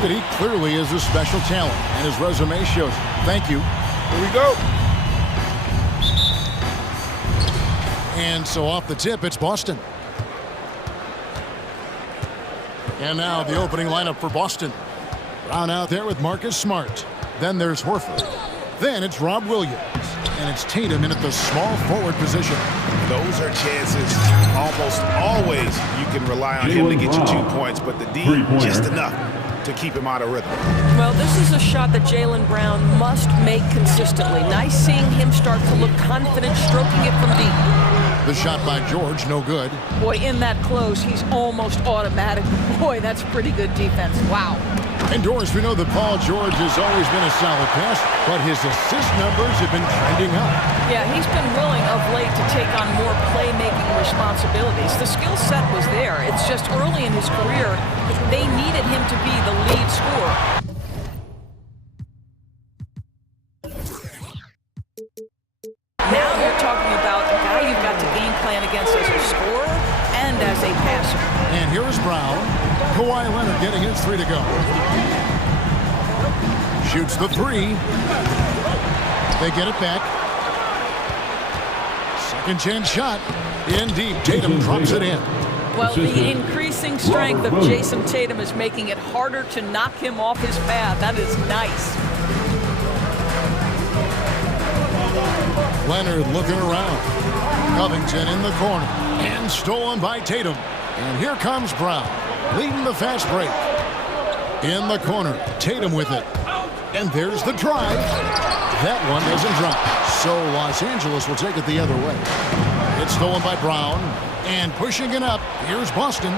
But he clearly is a special talent, and his resume shows. Thank you. Here we go. And so off the tip, it's Boston. And now the opening lineup for Boston. Brown out there with Marcus Smart. Then there's Horford. Then it's Rob Williams. And it's Tatum in at the small forward position. Those are chances almost always you can rely on him to get you 2 points, but the D just enough to keep him out of rhythm. Well, this is a shot that Jaylen Brown must make consistently. Nice seeing him start to look confident, stroking it from deep. The shot by George, no good. Boy, in that close, he's almost automatic. Boy, that's pretty good defense. Wow. Indoors, we know that Paul George has always been a solid pass, but his assist numbers have been trending up. Yeah, he's been willing of late to take on more playmaking responsibilities. The skill set was there. It's just early in his career, they needed him to be the lead scorer. Now you're talking about a guy you've got to game plan against as a scorer and as a passer. And here is Brown. Kawhi Leonard getting his 3 to go. Shoots the 3. They get it back. Second chance shot. In deep. Tatum drops it in. Well, the increasing strength of Jason Tatum is making it harder to knock him off his path. That is nice. Leonard looking around. Covington in the corner. And stolen by Tatum. And here comes Brown, leading the fast break. In the corner, Tatum with it. And there's the drive. That one doesn't drop. So Los Angeles will take it the other way. It's stolen by Brown. And pushing it up, here's Boston.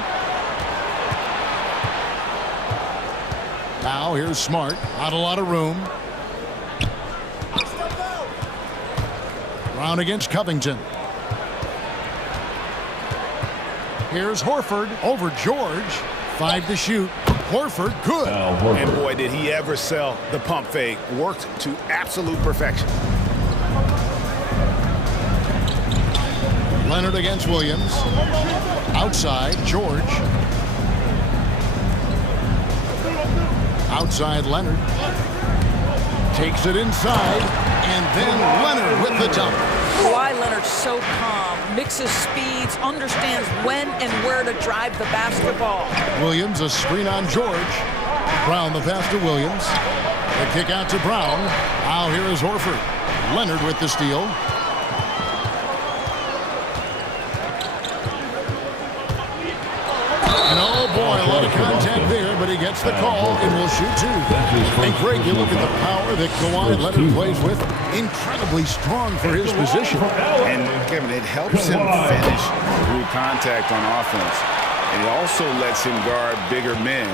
Now here's Smart. Not a lot of room. Brown against Covington. Here's Horford over George. 5 to shoot. Horford, good. And boy, did he ever sell the pump fake. Worked to absolute perfection. Leonard against Williams. Outside, George. Outside, Leonard. Takes it inside. And then Leonard with the dunk. Kawhi Leonard's so calm, mixes speeds, understands when and where to drive the basketball. Williams, a screen on George. Brown the pass to Williams. The kick out to Brown. Now here is Horford. Leonard with the steal. And oh boy, a lot of contact there, but he gets the call and will shoot 2. And Greg, you look at the power that Kawhi Leonard plays with. Incredibly strong for his position. And Kevin, it helps him finish through contact on offense. And it also lets him guard bigger men.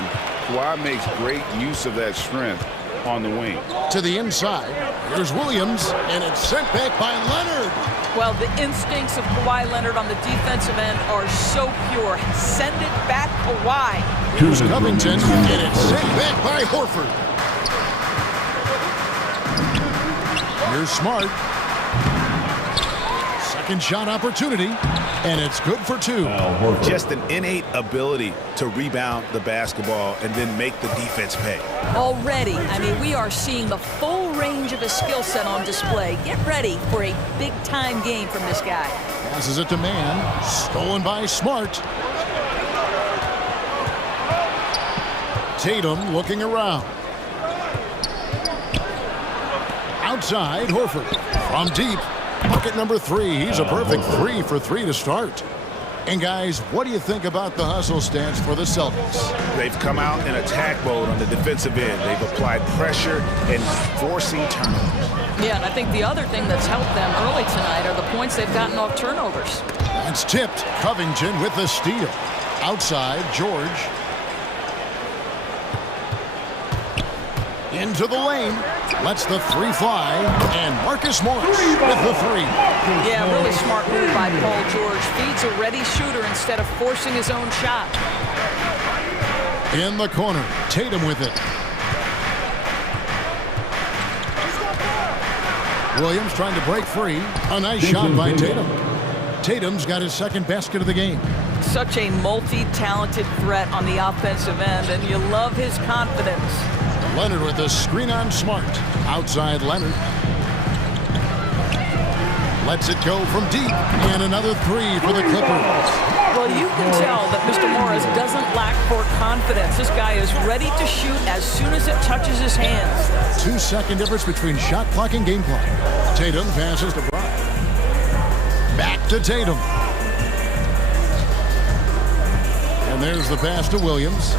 Kawhi makes great use of that strength on the wing. To the inside, here's Williams, and it's sent back by Leonard. Well, the instincts of Kawhi Leonard on the defensive end are so pure. Send it back, Kawhi. Here's Covington, and it's sent back by Horford. Here's Smart. Second shot opportunity, and it's good for 2. Just an innate ability to rebound the basketball and then make the defense pay. Already, I mean, we are seeing the full range of his skill set on display. Get ready for a big-time game from this guy. Passes it to Man. Stolen by Smart. Tatum looking around. Outside, Horford. From deep. Bucket number 3. He's a perfect 3 for 3 to start. And guys, what do you think about the hustle stance for the Celtics? They've come out in attack mode on the defensive end. They've applied pressure and forcing turnovers. Yeah, and I think the other thing that's helped them early tonight are the points they've gotten off turnovers. It's tipped. Covington with the steal. Outside, George. Into the lane. Lets the 3 fly. And Marcus Morris with the 3. Yeah, really smart move by Paul George. Feeds a ready shooter instead of forcing his own shot. In the corner. Tatum with it. Williams trying to break free. A nice shot by Tatum. Tatum's got his second basket of the game. Such a multi-talented threat on the offensive end, and you love his confidence. Leonard with the screen on Smart. Outside Leonard. Lets it go from deep. And another three for the Clippers. Well, you can tell that Mr. Morris doesn't lack for confidence. This guy is ready to shoot as soon as it touches his hands. 2-second difference between shot clock and game clock. Tatum passes to Brown. Back to Tatum. And there's the pass to Williams.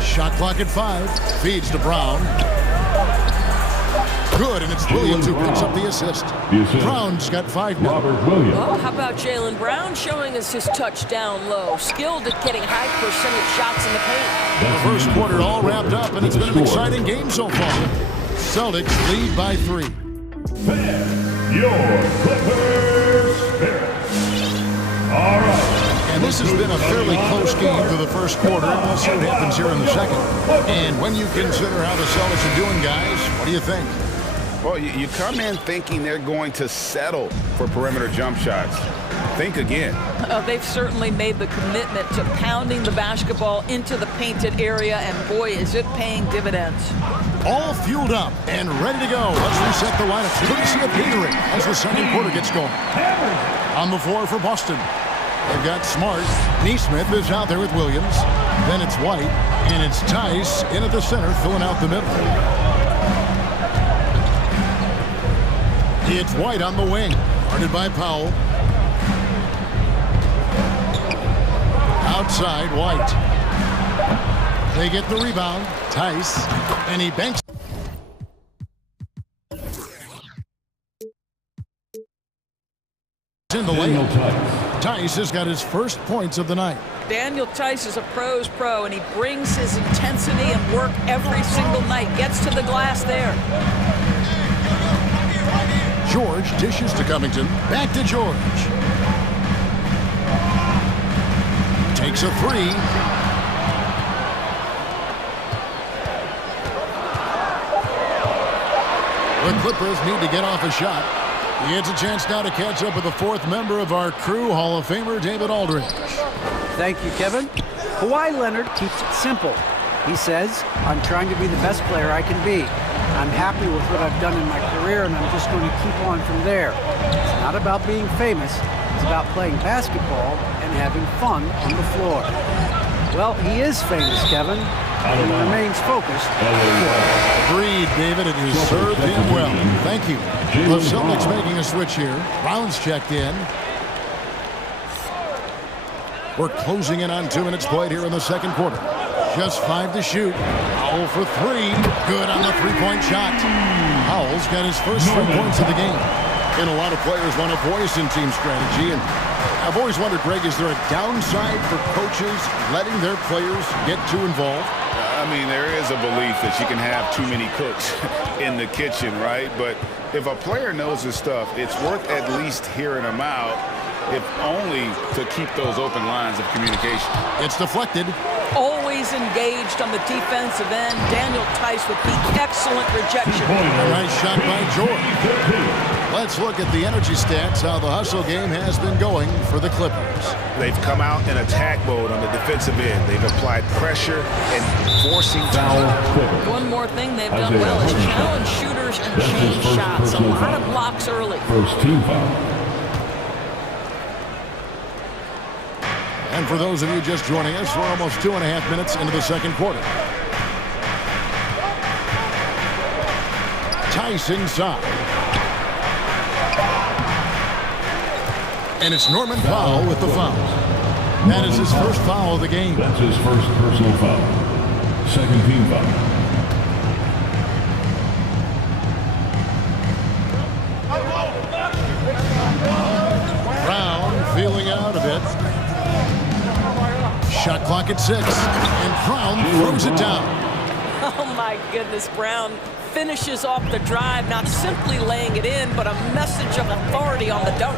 Shot clock at 5. Feeds to Brown. Good, and it's Williams who picks up the assist. Brown's got 5 now. Well, how about Jaylen Brown showing us his touchdown low? Skilled at getting high percentage shots in the paint. The first quarter all wrapped up, and it's been an exciting game so far. Celtics lead by 3. Fan your Clippers spirit. All right. And this has been a fairly close game through the first quarter, and we'll see what happens here in the second. And when you consider how the Celtics are doing, guys, what do you think? Well, you come in thinking they're going to settle for perimeter jump shots. Think again. They've certainly made the commitment to pounding the basketball into the painted area, and boy, is it paying dividends. All fueled up and ready to go. Let's reset the lineup. Courtesy of Gatorade as the second quarter gets going. On the floor for Boston, they've got Smart. Neesmith is out there with Williams. Then it's White, and it's Tice in at the center, filling out the middle. It's White on the wing, guarded by Powell. Outside, White. They get the rebound. Tice, and he banks. In the lane. Tice has got his first points of the night. Daniel Tice is a pro's pro, and he brings his intensity and work every single night. Gets to the glass there. George dishes to Covington. Back to George. Takes a 3. The Clippers need to get off a shot. He gets a chance now to catch up with the fourth member of our crew, Hall of Famer David Aldridge. Thank you, Kevin. Kawhi Leonard keeps it simple. He says, I'm trying to be the best player I can be. I'm happy with what I've done in my career, and I'm just going to keep on from there. It's not about being famous. It's about playing basketball and having fun on the floor. Well, he is famous, Kevin, and he remains focused. Agreed, David. It has served him well. Thank you. The Celtics making a switch here. Brown's checked in. We're closing in on 2 minutes played here in the second quarter. Just 5 to shoot. Powell for 3. Good on the three-point shot. Powell's got his first 3 points of the game. And a lot of players want a voice in team strategy. And I've always wondered, Greg, is there a downside for coaches letting their players get too involved? I mean, there is a belief that you can have too many cooks in the kitchen, right? But if a player knows his stuff, it's worth at least hearing him out, if only to keep those open lines of communication. It's deflected. Always engaged on the defensive end. Daniel Tice with the excellent rejection. A nice shot by George. Let's look at the energy stats, how the hustle game has been going for the Clippers. They've come out in attack mode on the defensive end. They've applied pressure and forcing foul. One more thing they've done well is challenge shooters and change shots. A lot of blocks early. First team foul. And for those of you just joining us, we're almost 2.5 minutes into the second quarter. Tice inside. And it's Norman Powell with the foul. That is his first foul of the game. That's his first personal foul. Second team foul. Brown feeling out a bit. Shot clock at 6, and Brown throws it down. Oh my goodness, Brown finishes off the drive, not simply laying it in, but a message of authority on the dunk.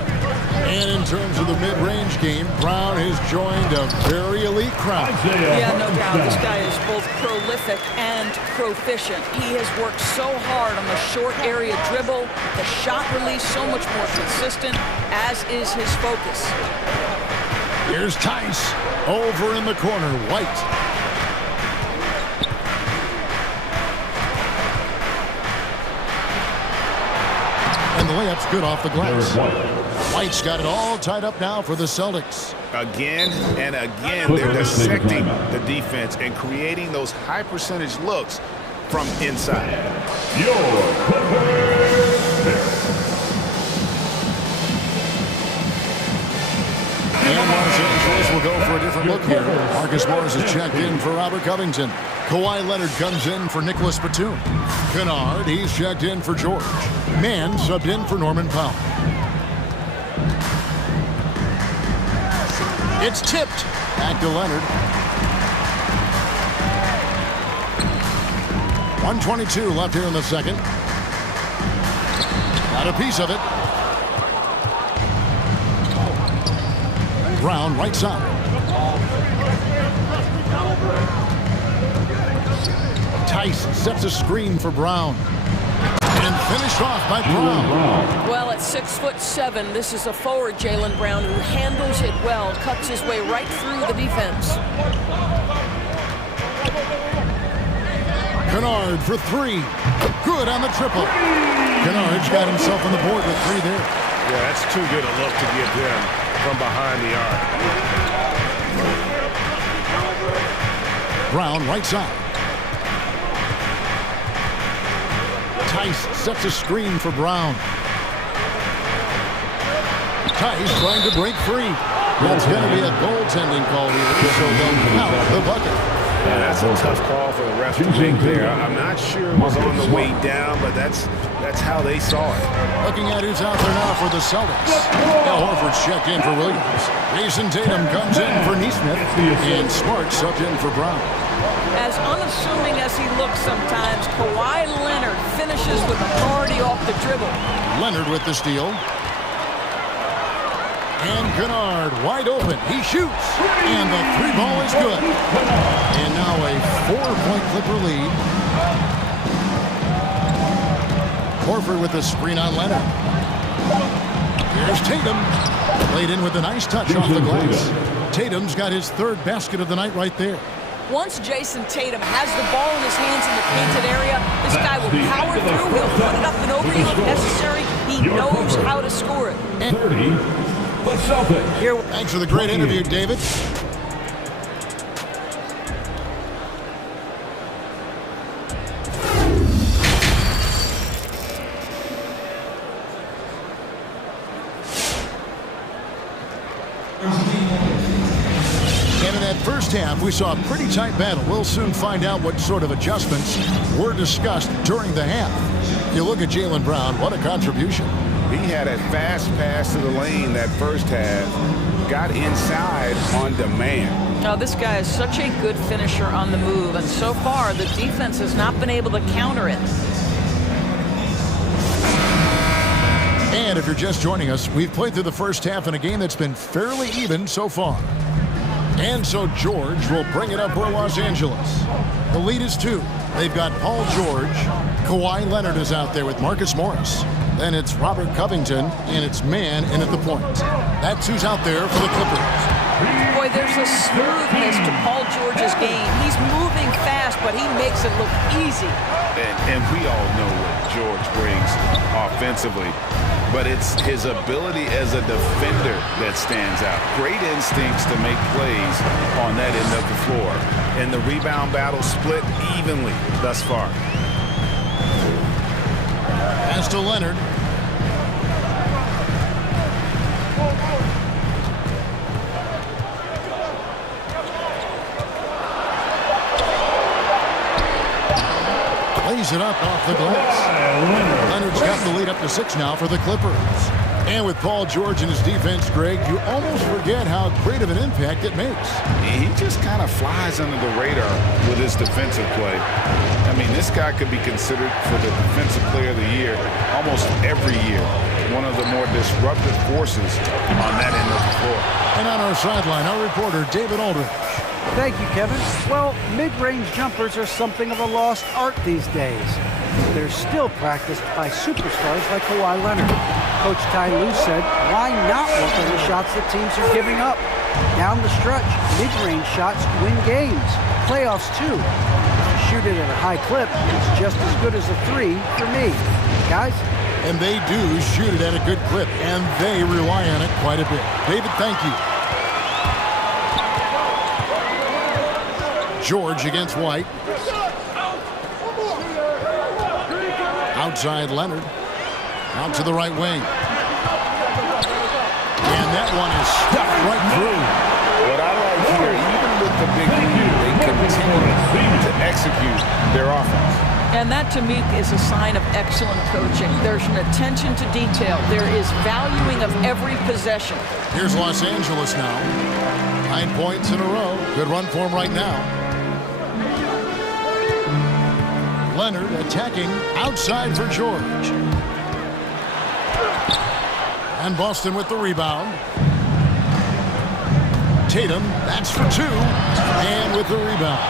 And in terms of the mid-range game, Brown has joined a very elite crowd. Yeah, no doubt. This guy is both prolific and proficient. He has worked so hard on the short area dribble, the shot release so much more consistent, as is his focus. Here's Tice. Over in the corner, White. And the layup's good off the glass. White's got it all tied up now for the Celtics. Again and again, they're dissecting the defense and creating those high percentage looks from inside. And Los Angeles will go for a different look here. Marcus Morris is checked in for Robert Covington. Kawhi Leonard comes in for Nicholas Batum. Kennard, he's checked in for George. Mann subbed in for Norman Powell. It's tipped. Back to Leonard. 1:22 left here in the second. Got a piece of it. Brown, right side. Tice sets a screen for Brown. And finished off by Brown. Well, at 6'7", this is a forward, Jaylen Brown, who handles it well, cuts his way right through the defense. Kennard for three. Good on the triple. Kennard's got himself on the board with three there. Yeah, that's too good a look to give them from behind the arc. Brown, right side. Tice sets a screen for Brown. Tice trying to break free. That's going to be a goaltending call here, so they'll count the bucket. Yeah, that's a tough call for the ref to make there. I'm not sure it was on the way down, but that's how they saw it. Looking at who's out there now for the Celtics. Al Horford's checked in for Williams. Jason Tatum comes in for Neesmith. And Smart subbed in for Brown. As unassuming as he looks sometimes, Kawhi Leonard finishes with authority off the dribble. Leonard with the steal. And Kennard wide open. He shoots. And the three ball is good. And now a 4-point Clipper lead. Horford with the screen on Leonard. Here's Tatum. Played in with a nice touch off the glass. Tatum's got his third basket of the night right there. Once Jason Tatum has the ball in his hands in the painted area, this guy will power through. He'll put it up and over you if necessary. He knows how to score it. 30, the Celtics. Here, thanks for the great interview, David. First half, we saw a pretty tight battle. We'll soon find out what sort of adjustments were discussed during the half. You look at Jaylen Brown, what a contribution. He had a fast pass to the lane that first half, got inside on demand. Now, this guy is such a good finisher on the move, and so far, the defense has not been able to counter it. And if you're just joining us, we've played through the first half in a game that's been fairly even so far. And so George will bring it up for Los Angeles. The lead is 2. They've got Paul George. Kawhi Leonard is out there with Marcus Morris. Then it's Robert Covington, and it's Mann in at the point. That's who's out there for the Clippers. Boy, there's a smoothness to Paul George's game. He's moving fast, but he makes it look easy. And we all know what George brings offensively. But it's his ability as a defender that stands out. Great instincts to make plays on that end of the floor. And the rebound battle split evenly thus far. Pass to Leonard. Lays it up off the glass. Leonard's got the lead up to 6 now for the Clippers. And with Paul George in his defense, Greg, you almost forget how great of an impact it makes. He just kind of flies under the radar with his defensive play. I mean, this guy could be considered for the Defensive Player of the Year almost every year. One of the more disruptive forces on that end of the floor. And on our sideline, our reporter, David Aldridge. Thank you, Kevin. Well, mid-range jumpers are something of a lost art these days. They're still practiced by superstars like Kawhi Leonard. Coach Ty Lue said, why not work on the shots that teams are giving up? Down the stretch, mid-range shots win games. Playoffs, too. If you shoot it at a high clip, it's just as good as a three for me. Guys? And they do shoot it at a good clip, and they rely on it quite a bit. David, thank you. George against White. Outside Leonard. Out to the right wing. And that one is stuffed right through. What I like here, even with the big lead, they continue to execute their offense. And that, to me, is a sign of excellent coaching. There's an attention to detail. There is valuing of every possession. Here's Los Angeles now. 9 points in a row. Good run for him right now. Leonard attacking outside for George. And Boston with the rebound. Tatum, that's for two. And with the rebound.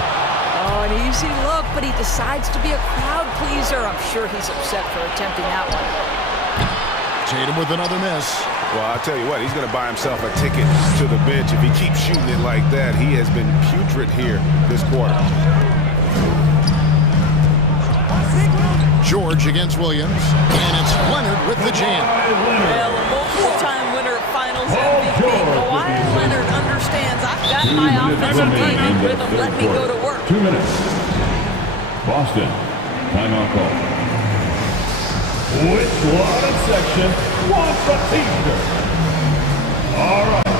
Oh, an easy look, but he decides to be a crowd pleaser. I'm sure he's upset for attempting that one. Tatum with another miss. Well, I'll tell you what, he's going to buy himself a ticket to the bench if he keeps shooting it like that. He has been putrid here this quarter. George against Williams, and it's Leonard with the jam. Well, a multiple-time winner of Finals MVP, Kawhi Leonard understands I've got my offensive game in rhythm. Let me go to work. 2 minutes. Boston, timeout call. Which one section wants the t-shirt? All right,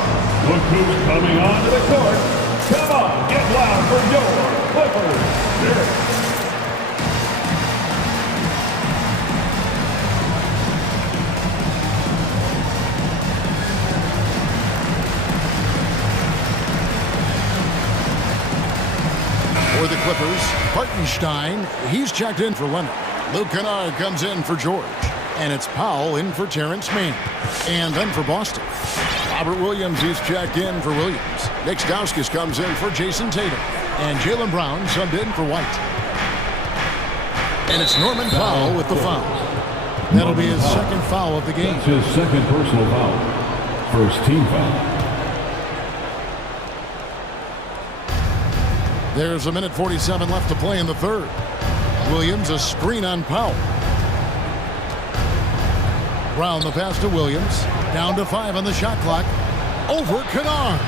look who's coming onto the court. Come on, get loud for your Clippers. For the Clippers, Hartenstein, he's checked in for Leonard. Luke Kennard comes in for George. And it's Powell in for Terrence Mann. And then for Boston, Robert Williams is checked in for Williams. Nick Stauskas comes in for Jason Tatum. And Jaylen Brown subbed in for White. And it's Norman Powell with the foul. That'll be his second foul of the game. That's his second personal foul. First team foul. There's 1:47 left to play in the third. Williams a screen on Powell. Brown the pass to Williams. Down to 5 on the shot clock. Over Kennard.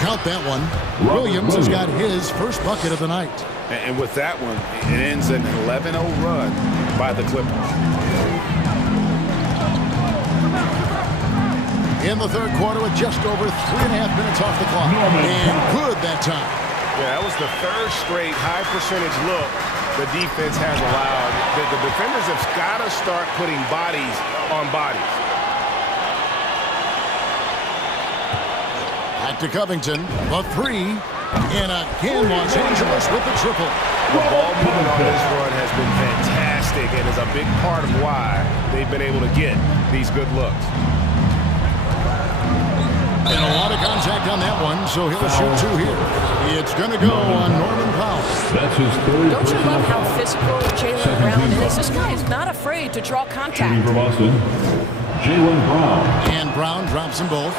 Count that one. Williams has got his first bucket of the night. And with that one, it ends an 11-0 run by the Clippers. In the third quarter with just over 3.5 minutes off the clock. And good that time. Yeah, that was the third straight high percentage look the defense has allowed. The defenders have got to start putting bodies on bodies. Back to Covington, the three, and again Los Angeles with the triple. The ball movement on this run has been fantastic and is a big part of why they've been able to get these good looks. And a lot of contact on that one, so he'll shoot two here. It's going to go on Norman Powell. That's his third. Don't you love how physical Jaylen Brown is? This guy is not afraid to draw contact. Shooting for Boston, Jaylen Brown. And Brown drops them both.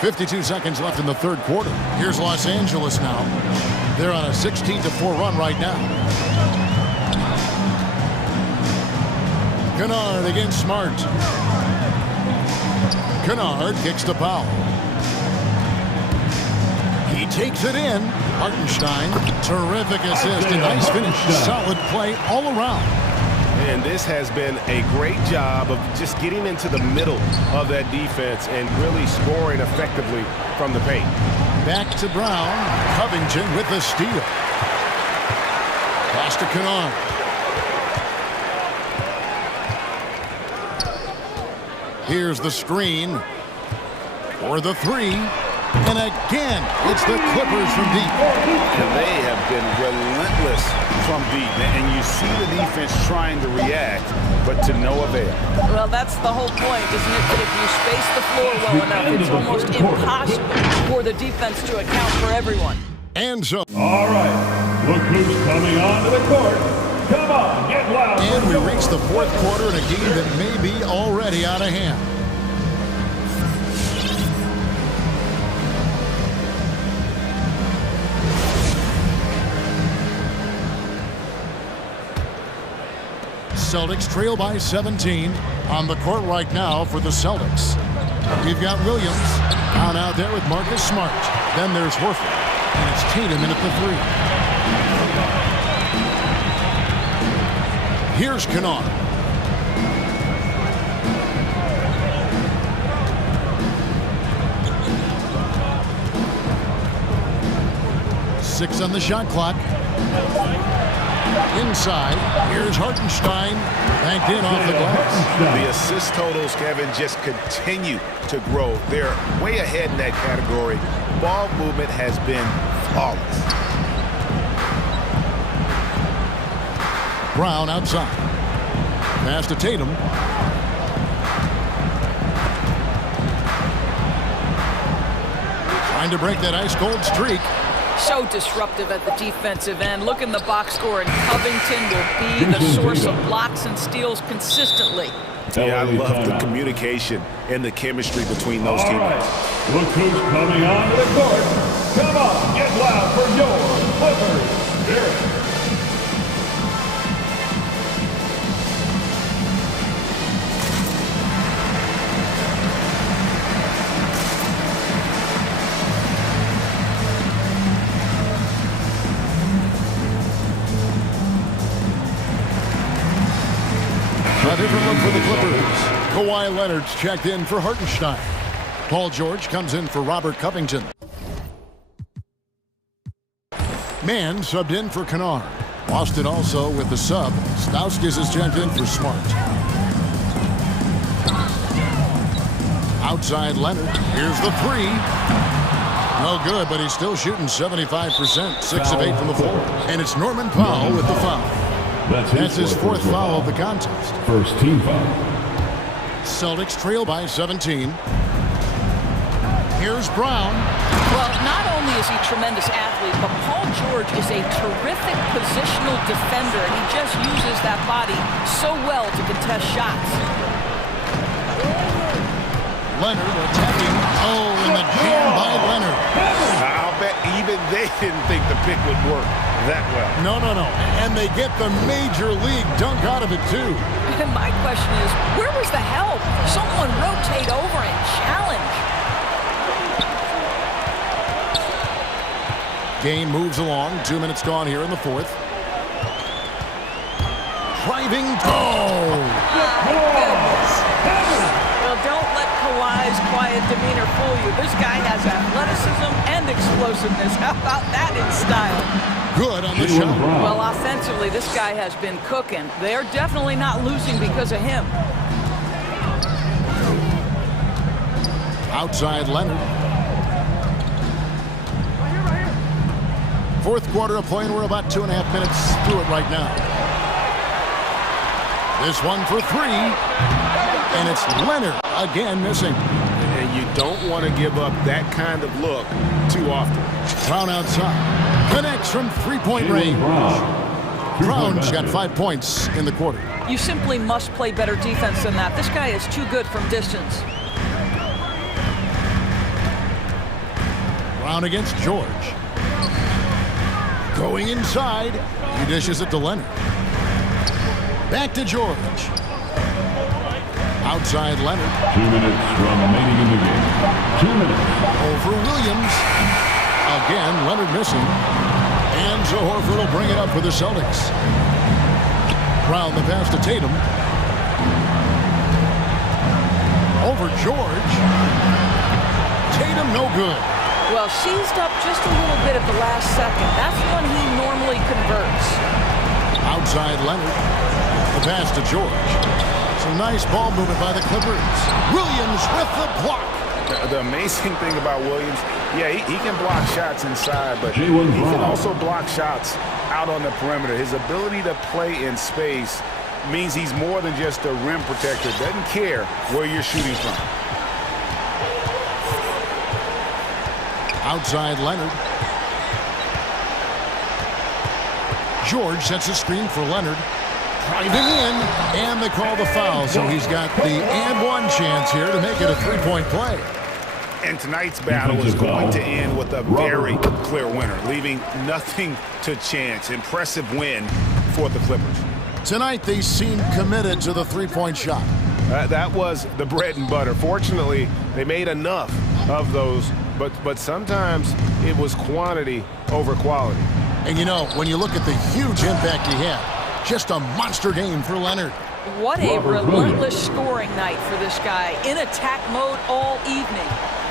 52 seconds left in the third quarter. Here's Los Angeles now. They're on a 16-4 run right now. Kennard against Smart. Kennard kicks to Powell. He takes it in. Hartenstein, terrific assist, a nice finish. Solid play all around. And this has been a great job of just getting into the middle of that defense and really scoring effectively from the paint. Back to Brown. Covington with the steal. Pass to Kennard. Here's the screen for the three. And again, it's the Clippers from deep. And they have been relentless from deep. And you see the defense trying to react, but to no avail. Well, that's the whole point, isn't it? That if you space the floor well enough, it's almost impossible for the defense to account for everyone. And so. All right, look who's coming onto the court. Come on, get loud. And we reach the fourth quarter in a game that may be already out of hand. Celtics trail by 17 on the court right now for the Celtics. You've got Williams out there with Marcus Smart. Then there's Horford, and it's Tatum in at the 3. Here's Kennard. Six on the shot clock. Inside, here's Hartenstein, banked in off the glass. The assist totals, Kevin, just continue to grow. They're way ahead in that category. Ball movement has been flawless. Brown outside. Pass to Tatum. Trying to break that ice-cold streak. So disruptive at the defensive end. Look in the box score, and Covington will be the source of blocks and steals consistently. Yeah, I love the communication and the chemistry between those teammates. Look who's coming onto the court. Come on, get loud for your Clippers. Here. A different look for the Clippers. Kawhi Leonard's checked in for Hartenstein. Paul George comes in for Robert Covington. Mann subbed in for Kennard. Boston also with the sub. Stauskas is checked in for Smart. Outside Leonard. Here's the 3. No good, but he's still shooting 75%. 6 of 8 from the floor. And it's Norman Powell with the foul. That's his 4th foul of the contest. First team foul. Celtics trail by 17. Here's Brown. Well, not only is he a tremendous athlete, but Paul George is a terrific positional defender, and he just uses that body so well to contest shots. Leonard attacking. Oh, and the jam by Leonard. I'll bet even they didn't think the pick would work that well. No. And they get the major league dunk out of it, too. And my question is, where was the help? Someone rotate over and challenge. Game moves along. 2 minutes gone here in the 4th. Driving. Oh! Well, don't let Kawhi's quiet demeanor fool you. This guy has athleticism and explosiveness. How about that in style? Good on the shot. Well, offensively, this guy has been cooking. They're definitely not losing because of him. Outside Leonard. 4th quarter of play, and we're about 2.5 minutes through it right now. This one for 3. And it's Leonard again missing. And you don't want to give up that kind of look too often. Brown outside. Connects from 3-point range. Brown's got 5 points in the quarter. You simply must play better defense than that. This guy is too good from distance. Brown against George. Going inside. He dishes it to Leonard. Back to George. Outside Leonard. 2 minutes remaining in the game. 2 minutes. Over Williams. Again, Leonard missing. And so Horford will bring it up for the Celtics. Brown the pass to Tatum. Over George. Tatum no good. Well, seized up just a little bit at the last second. That's when he normally converts. Outside Leonard. The pass to George. Some nice ball movement by the Clippers. Williams with the block. The amazing thing about Williams, yeah, he can block shots inside, but he Brown. can also block shots out on the perimeter. His ability to play in space means he's more than just a rim protector. Doesn't care where you're shooting from. Outside Leonard. George sets a screen for Leonard. Driving in, and they call the foul, so he's got the and one chance here to make it a 3-point play. And tonight's battle is going to end with a very clear winner, leaving nothing to chance. Impressive win for the Clippers. Tonight, they seem committed to the three-point shot. That was the bread and butter. Fortunately, they made enough of those, but sometimes it was quantity over quality. And you know, when you look at the huge impact he had, just a monster game for Leonard. What a relentless scoring night for this guy. In attack mode all evening.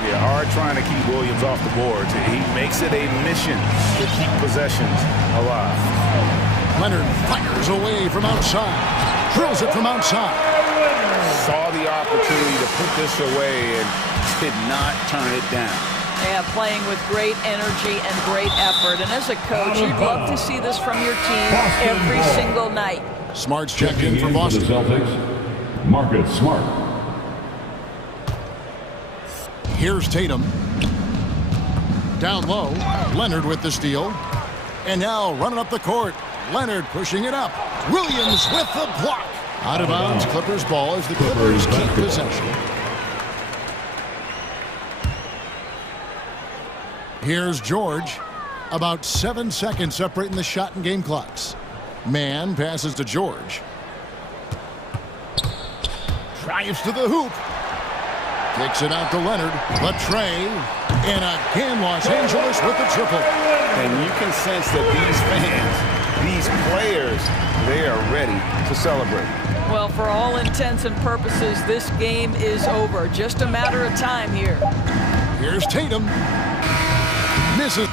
Yeah, hard trying to keep Williams off the boards. He makes it a mission to keep possessions alive. Leonard fires away from outside. Drills it from outside. Saw the opportunity to put this away and did not turn it down. Yeah, playing with great energy and great effort. And as a coach, you'd love to see this from your team every single night. Smart's checked in for The Boston. Celtics, Marcus Smart. Here's Tatum. Down low, Leonard with the steal. And now running up the court, Leonard pushing it up. Williams with the block. Out of bounds, Clippers ball as the Clippers keep possession. Here's George. About 7 seconds separating the shot and game clocks. Man passes to George. Drives to the hoop. Kicks it out to Leonard. Latrey. And again, Los Angeles with the triple. And you can sense that these fans, these players, they are ready to celebrate. Well, for all intents and purposes, this game is over. Just a matter of time here. Here's Tatum. Misses.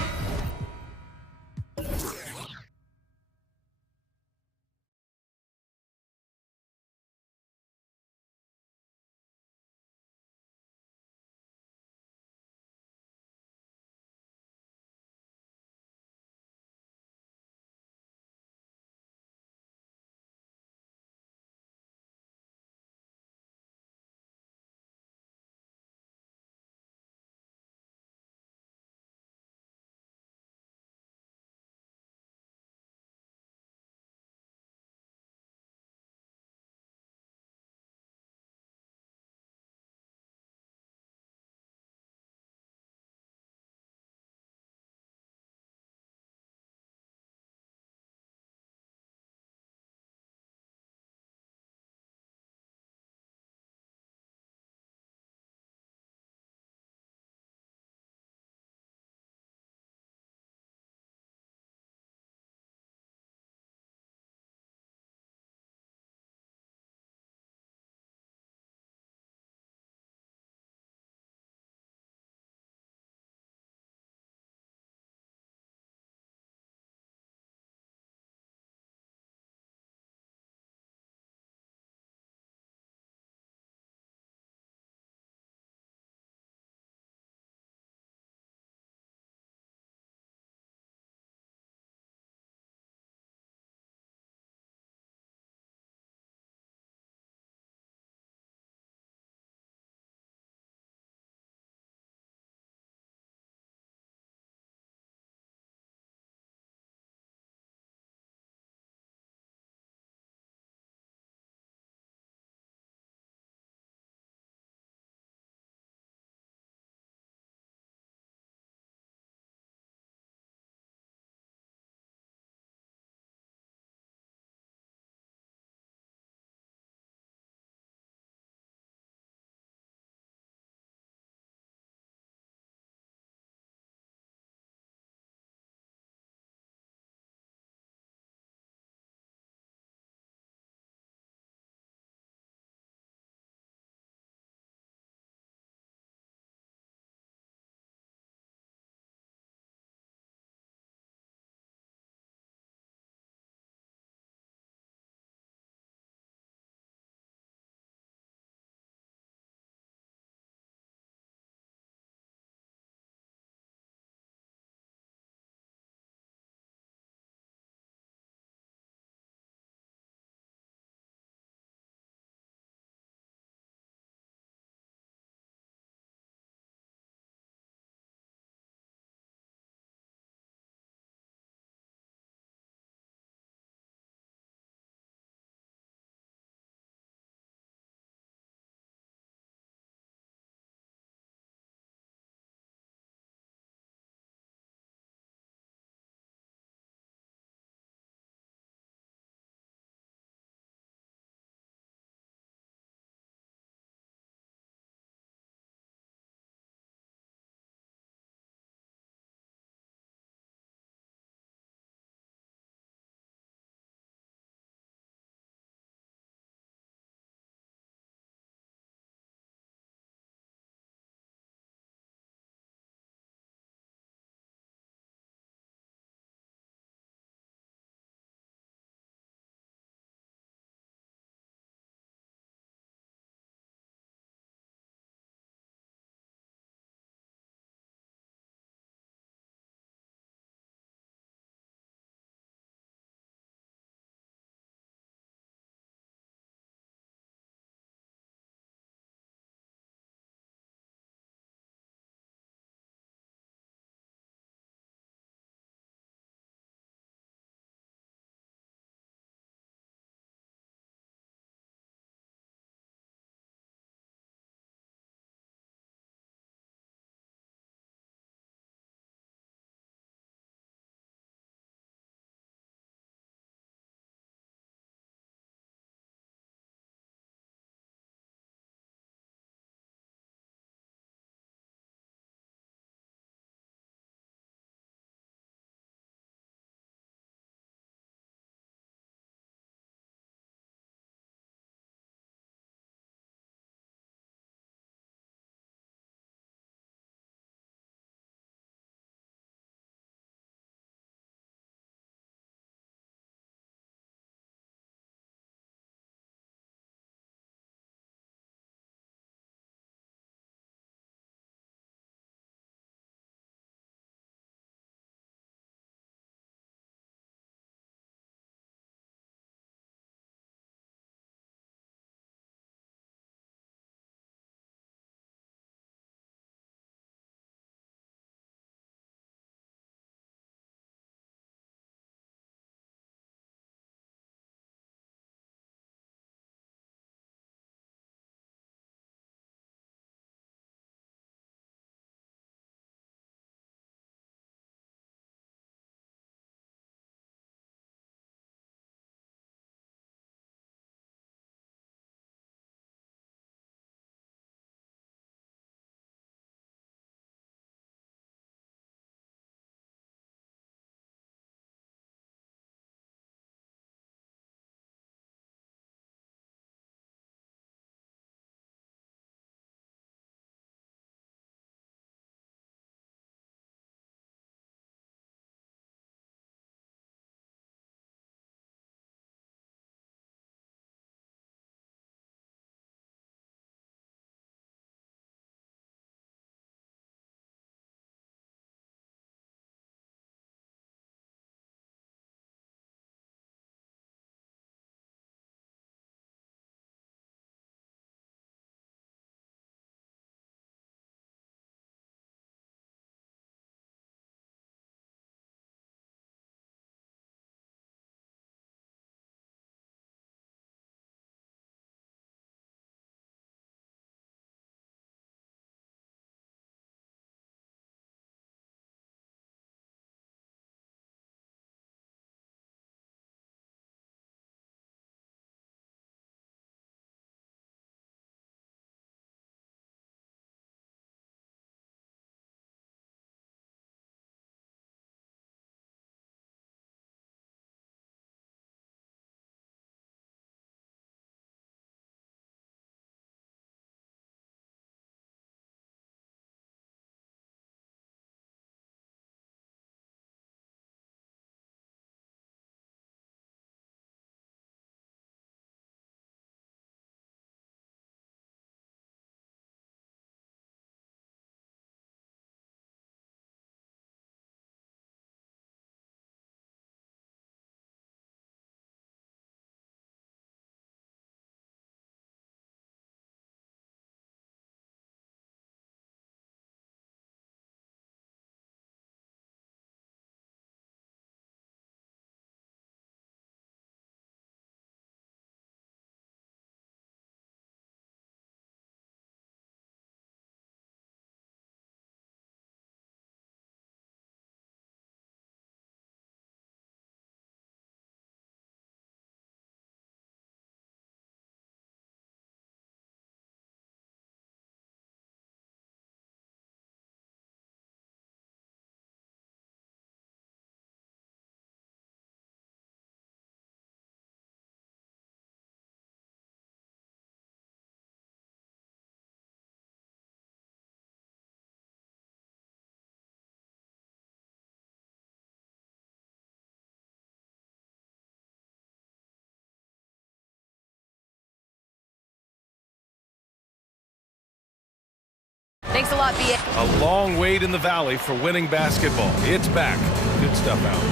Thanks a lot, B.A. A long wait in the valley for winning basketball. It's back. Good stuff out.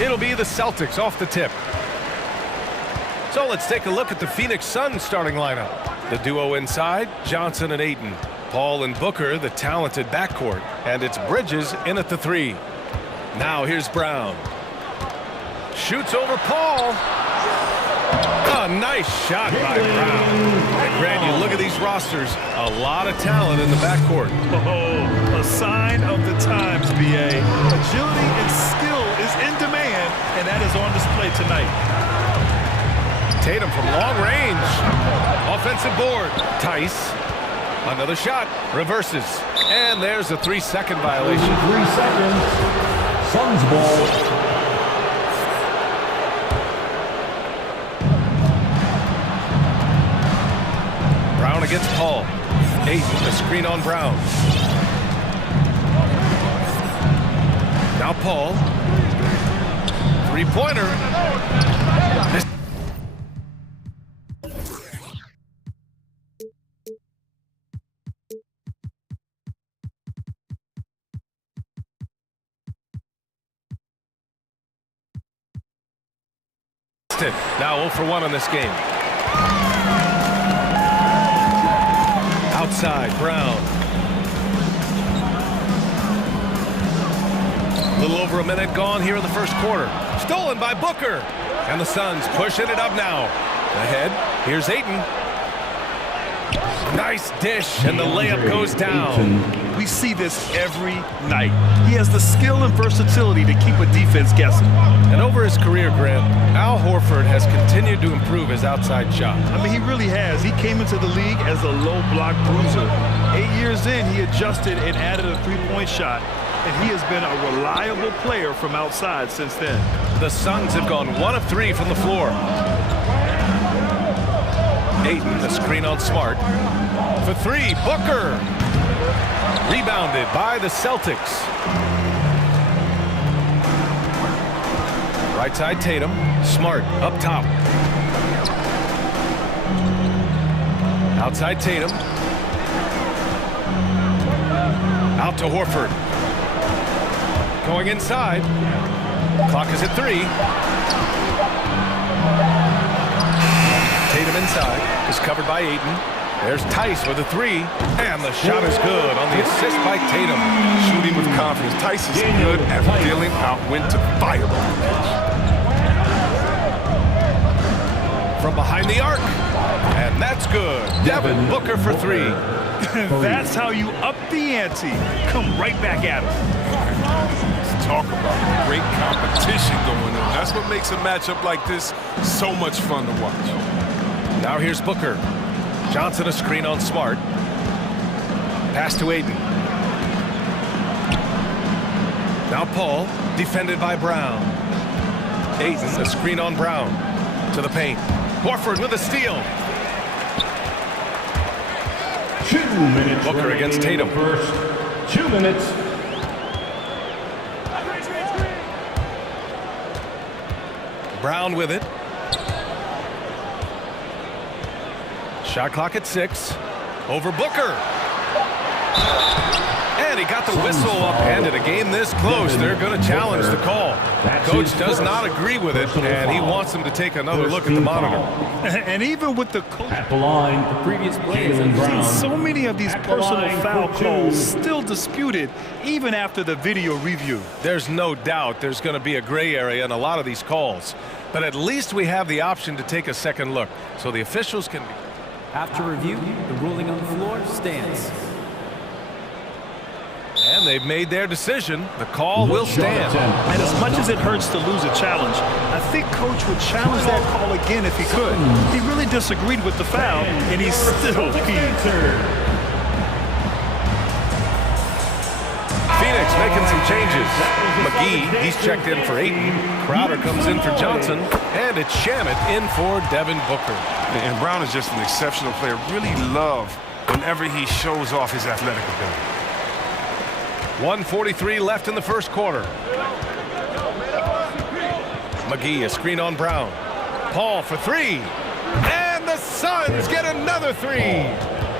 It'll be the Celtics off the tip. So let's take a look at the Phoenix Suns starting lineup. The duo inside, Johnson and Ayton. Paul and Booker, the talented backcourt. And it's Bridges in at the 3. Now here's Brown. Shoots over Paul. A nice shot by Brown. And Grant, you look at these rosters, a lot of talent in the backcourt. Oh, a sign of the times, B.A. Agility and skill is in demand, and that is on display tonight. Tatum from long range. Offensive board. Tice. Another shot. Reverses. And there's a 3-second violation. 3 seconds. Suns ball. Brown against Paul. Ayton, the screen on Brown. Now Paul. Three-pointer. Now 0 for 1 in this game. Outside, Brown. A little over a minute gone here in the first quarter. Stolen by Booker. And the Suns pushing it up now. Ahead, here's Ayton. Nice dish, and the layup goes down. We see this every night. He has the skill and versatility to keep a defense guessing. And over his career, Grant, Al Horford has continued to improve his outside shot. I mean, he really has. He came into the league as a low block bruiser. 8 years in, he adjusted and added a three-point shot, and he has been a reliable player from outside since then. The Suns have gone 1 of 3 from the floor. Ayton, the screen on Smart. For 3, Booker. Rebounded by the Celtics. Right side, Tatum. Smart up top. Outside, Tatum. Out to Horford. Going inside. Clock is at 3. Tatum inside. Is covered by Ayton. There's Tice with a 3. And the shot is good on the assist by Tatum. Shooting with confidence. Tice is good at feeling out when to fire on the pitch. From behind the arc. And that's good. Devin Booker for 3. That's how you up the ante. Come right back at him. Let's talk about great competition going on. That's what makes a matchup like this so much fun to watch. Now here's Booker. Johnson a screen on Smart. Pass to Ayton. Now Paul, defended by Brown. Ayton, a screen on Brown. To the paint. Horford with a steal. 2 minutes. Booker against Tatum. First 2 minutes. Brown with it. Shot clock at 6. Over Booker. And he got the whistle up, and in a game this close, they're going to challenge the call. Coach does not agree with it, and he wants them to take another look at the monitor. And even with the coach At the line, the previous players in Brown. so many of these personal foul calls still disputed even after the video review. There's no doubt there's going to be a gray area in a lot of these calls. But at least we have the option to take a second look, so the officials can... After review, the ruling on the floor stands. And they've made their decision. The call will stand. And as much as it hurts to lose a challenge, I think Coach would challenge that call again if he could. He really disagreed with the foul, and he's still peeved. Phoenix making some changes. McGee, he's checked in for Ayton. Crowder comes in for Johnson. And it's Shamet in for Devin Booker. And Brown is just an exceptional player. Really love whenever he shows off his athletic ability. 1:43 left in the first quarter. McGee, a screen on Brown. Paul for 3. And the Suns get another three.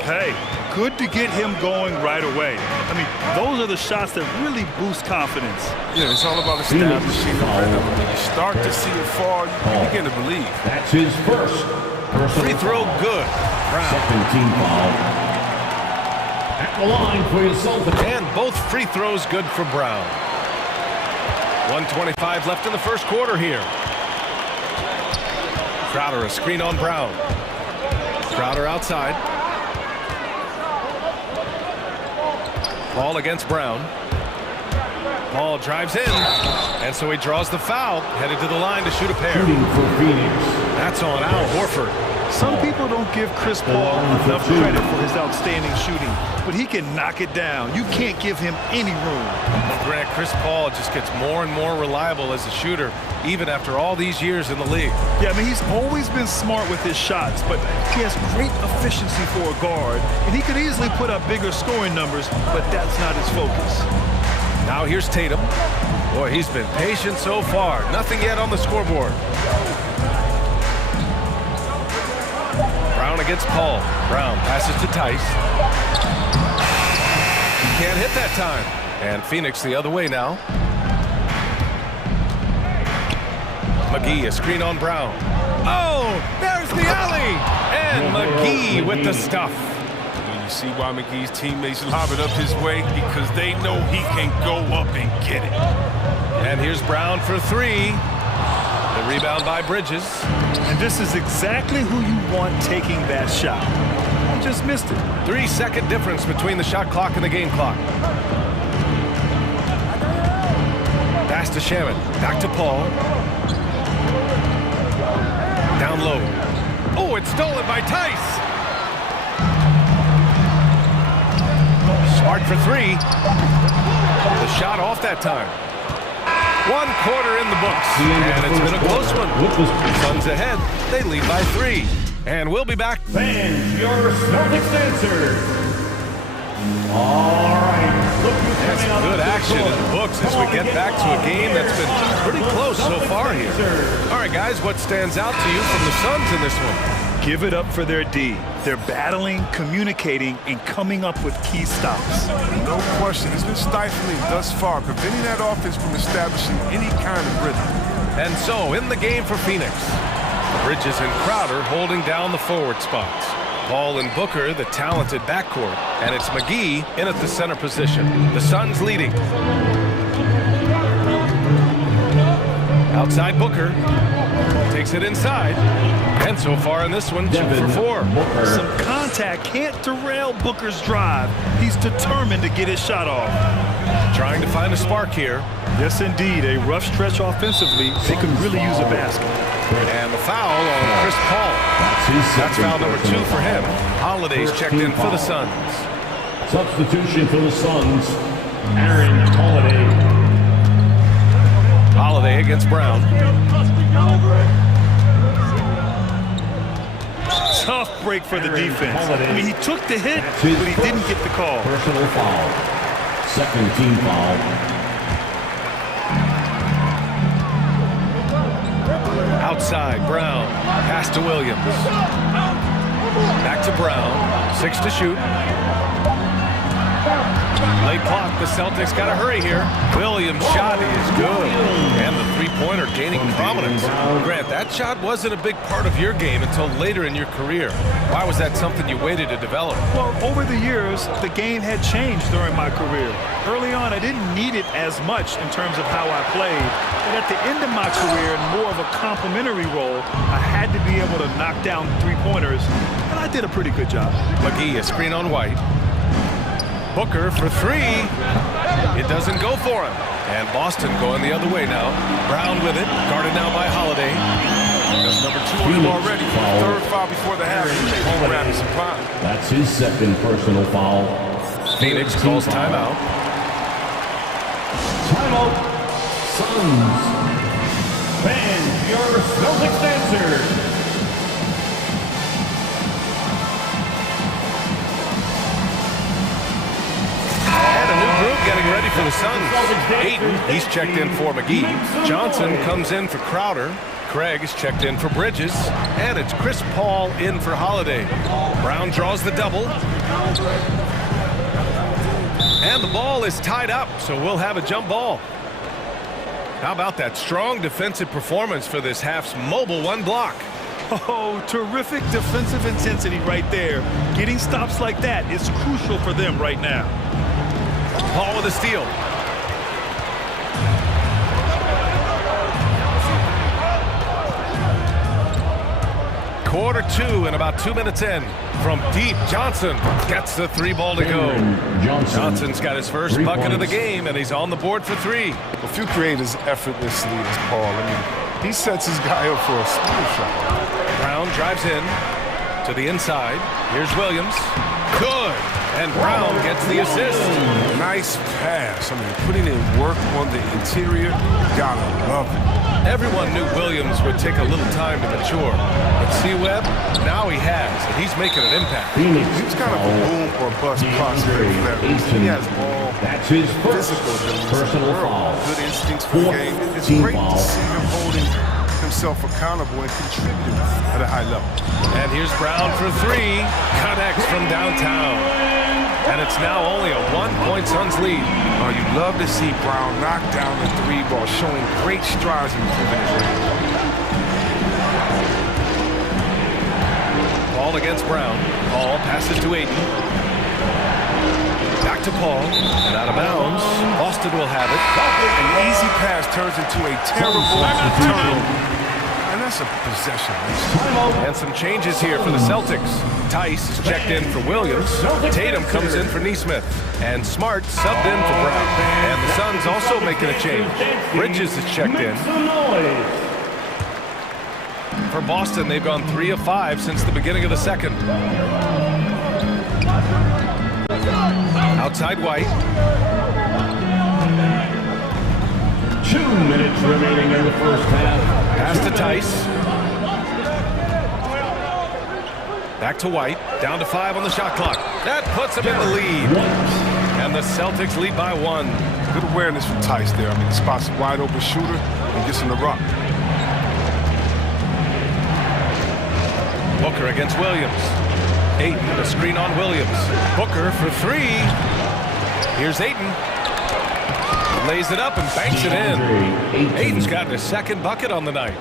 Hey, good to get him going right away. I mean, those are the shots that really boost confidence. Yeah, it's all about establishing the rhythm. When you start to see it fall, you begin to believe. That's his first. Free throw good. Brown. Second team foul. At the line for his Celtics. And both free throws good for Brown. 1:25 left in the first quarter here. Crowder, a screen on Brown. Crowder outside. Paul against Brown. Paul drives in, and so he draws the foul, headed to the line to shoot a pair. Shooting for Phoenix. That's on Al Horford. Some people don't give Chris Paul enough credit for his outstanding shooting, but he can knock it down. You can't give him any room. Grant, Chris Paul just gets more and more reliable as a shooter, even after all these years in the league. Yeah, I mean, he's always been smart with his shots, but he has great efficiency for a guard, and he could easily put up bigger scoring numbers, but that's not his focus. Now here's Tatum. Boy, he's been patient so far. Nothing yet on the scoreboard. Brown against Paul. Brown passes to Tice. He can't hit that time. And Phoenix the other way now. McGee, a screen on Brown. Oh, there's the alley! And McGee with the stuff. You see why McGee's teammates lob it up his way? Because they know he can go up and get it. And here's Brown for three. The rebound by Bridges. And this is exactly who you want taking that shot. He just missed it. 3-second difference between the shot clock and the game clock. Pass to Shaman. Back to Paul. Down low. Oh, it's stolen by Tice. Smart for three. The shot off that time. 1 quarter in the books. And it's been a close one. Suns ahead. They lead by 3. And we'll be back. Fans, your Celtics answer. All right. That's good action in the books as we get back to a game that's been pretty close so far here. All right, guys, what stands out to you from the Suns in this one? Give it up for their D. They're battling, communicating, and coming up with key stops. No question. It's been stifling thus far, preventing that offense from establishing any kind of rhythm. And so, in the game for Phoenix, Bridges and Crowder holding down the forward spots. Paul and Booker, the talented backcourt. And it's McGee in at the center position. The Suns leading. Outside Booker. Takes it inside. And so far in this one, 2 for 4. Some contact can't derail Booker's drive. He's determined to get his shot off. Trying to find a spark here. Yes, indeed. A rough stretch offensively. They could really use a basket. And the foul on Chris Paul. That's foul number 2 for him. Holiday's checked in for the Suns. Substitution for the Suns, Aaron Holiday. Holiday against Brown. Tough break for the defense. I mean, he took the hit, but he didn't get the call. Personal foul. Second team foul. Outside, Brown. Pass to Williams. Back to Brown. 6 to shoot. Late clock. The Celtics got to hurry here. Williams' shot is good. And the three-pointer gaining prominence. Grant, that shot wasn't a big part of your game until later in your career. Why was that something you waited to develop? Well, over the years, the game had changed during my career. Early on, I didn't need it as much in terms of how I played. But at the end of my career, in more of a complementary role, I had to be able to knock down three-pointers, and I did a pretty good job. McGee, a screen on White. Booker for 3. It doesn't go for him. And Boston going the other way now. Brown with it, guarded now by Holiday. That's number 2 on him already. Third foul before the half. He's grabbing some prime. That's his second personal foul. Phoenix calls timeout. Timeout. Suns. Fans, your Celtics answer. Getting ready for the Suns. Ayton, he's checked in for McGee. Johnson comes in for Crowder. Craig is checked in for Bridges, and it's Chris Paul in for Holiday. Brown draws the double. And the ball is tied up, so we'll have a jump ball. How about that strong defensive performance for this half's mobile one block? Oh, terrific defensive intensity right there. Getting stops like that is crucial for them right now. Paul with a steal. Quarter two and about 2 minutes in. From deep, Johnson gets the three ball to go. Johnson's got his first bucket of the game, and he's on the board for three. A few creators effortlessly as Paul. I mean, he sets his guy up for a steal shot. Brown drives in to the inside. Here's Williams. Good. And Brown gets the assist. Nice pass. I mean, putting in work on the interior, gotta love it. Everyone knew Williams would take a little time to mature. But C-Web, now he has, and he's making an impact. He's kind of a boom or bust prospect for that reason. He has all physical abilities, good instincts for the game. It's great to see him holding himself accountable and contributing at a high level. And here's Brown for three. Connects from downtown. And it's now only a 1-point Suns lead. Oh, you love to see Brown knock down the three ball, showing great strides in improving his range. Paul against Brown. Paul passes to Aiden. Back to Paul. And out of bounds. Boston will have it. An easy pass turns into a terrible turnover. And that's a possession. And some changes here for the Celtics. Tice is checked in for Williams. Tatum comes in for Nesmith. And Smart subbed in for Brown. And the Suns also making a change. Bridges is checked in. For Boston, they've gone 3 of 5 since the beginning of the second. Outside White. 2 minutes remaining in the first half. Pass to Tice. Back to White. Down to 5 on the shot clock. That puts him in the lead. And the Celtics lead by 1. Good awareness from Tice there. I mean, spots a wide open shooter and gets him the rock. Booker against Williams. Ayton, a screen on Williams. Booker for three. Here's Ayton. Lays it up and banks it in. Ayton's gotten his second bucket on the night.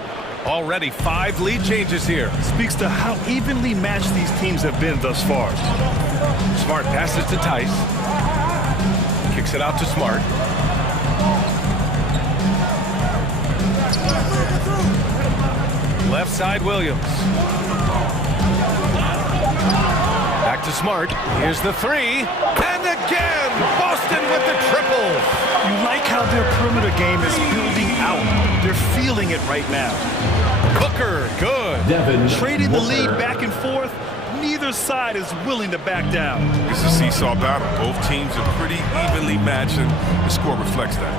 Already 5 lead changes here. Speaks to how evenly matched these teams have been thus far. Smart passes to Tice. Kicks it out to Smart. Left side Williams. Back to Smart. Here's the three. And again, Boston with the triple. You like how their perimeter game is building out. They're feeling it right now. Booker, good. Trading the lead back and forth. Neither side is willing to back down. It's a seesaw battle. Both teams are pretty evenly matched, and the score reflects that.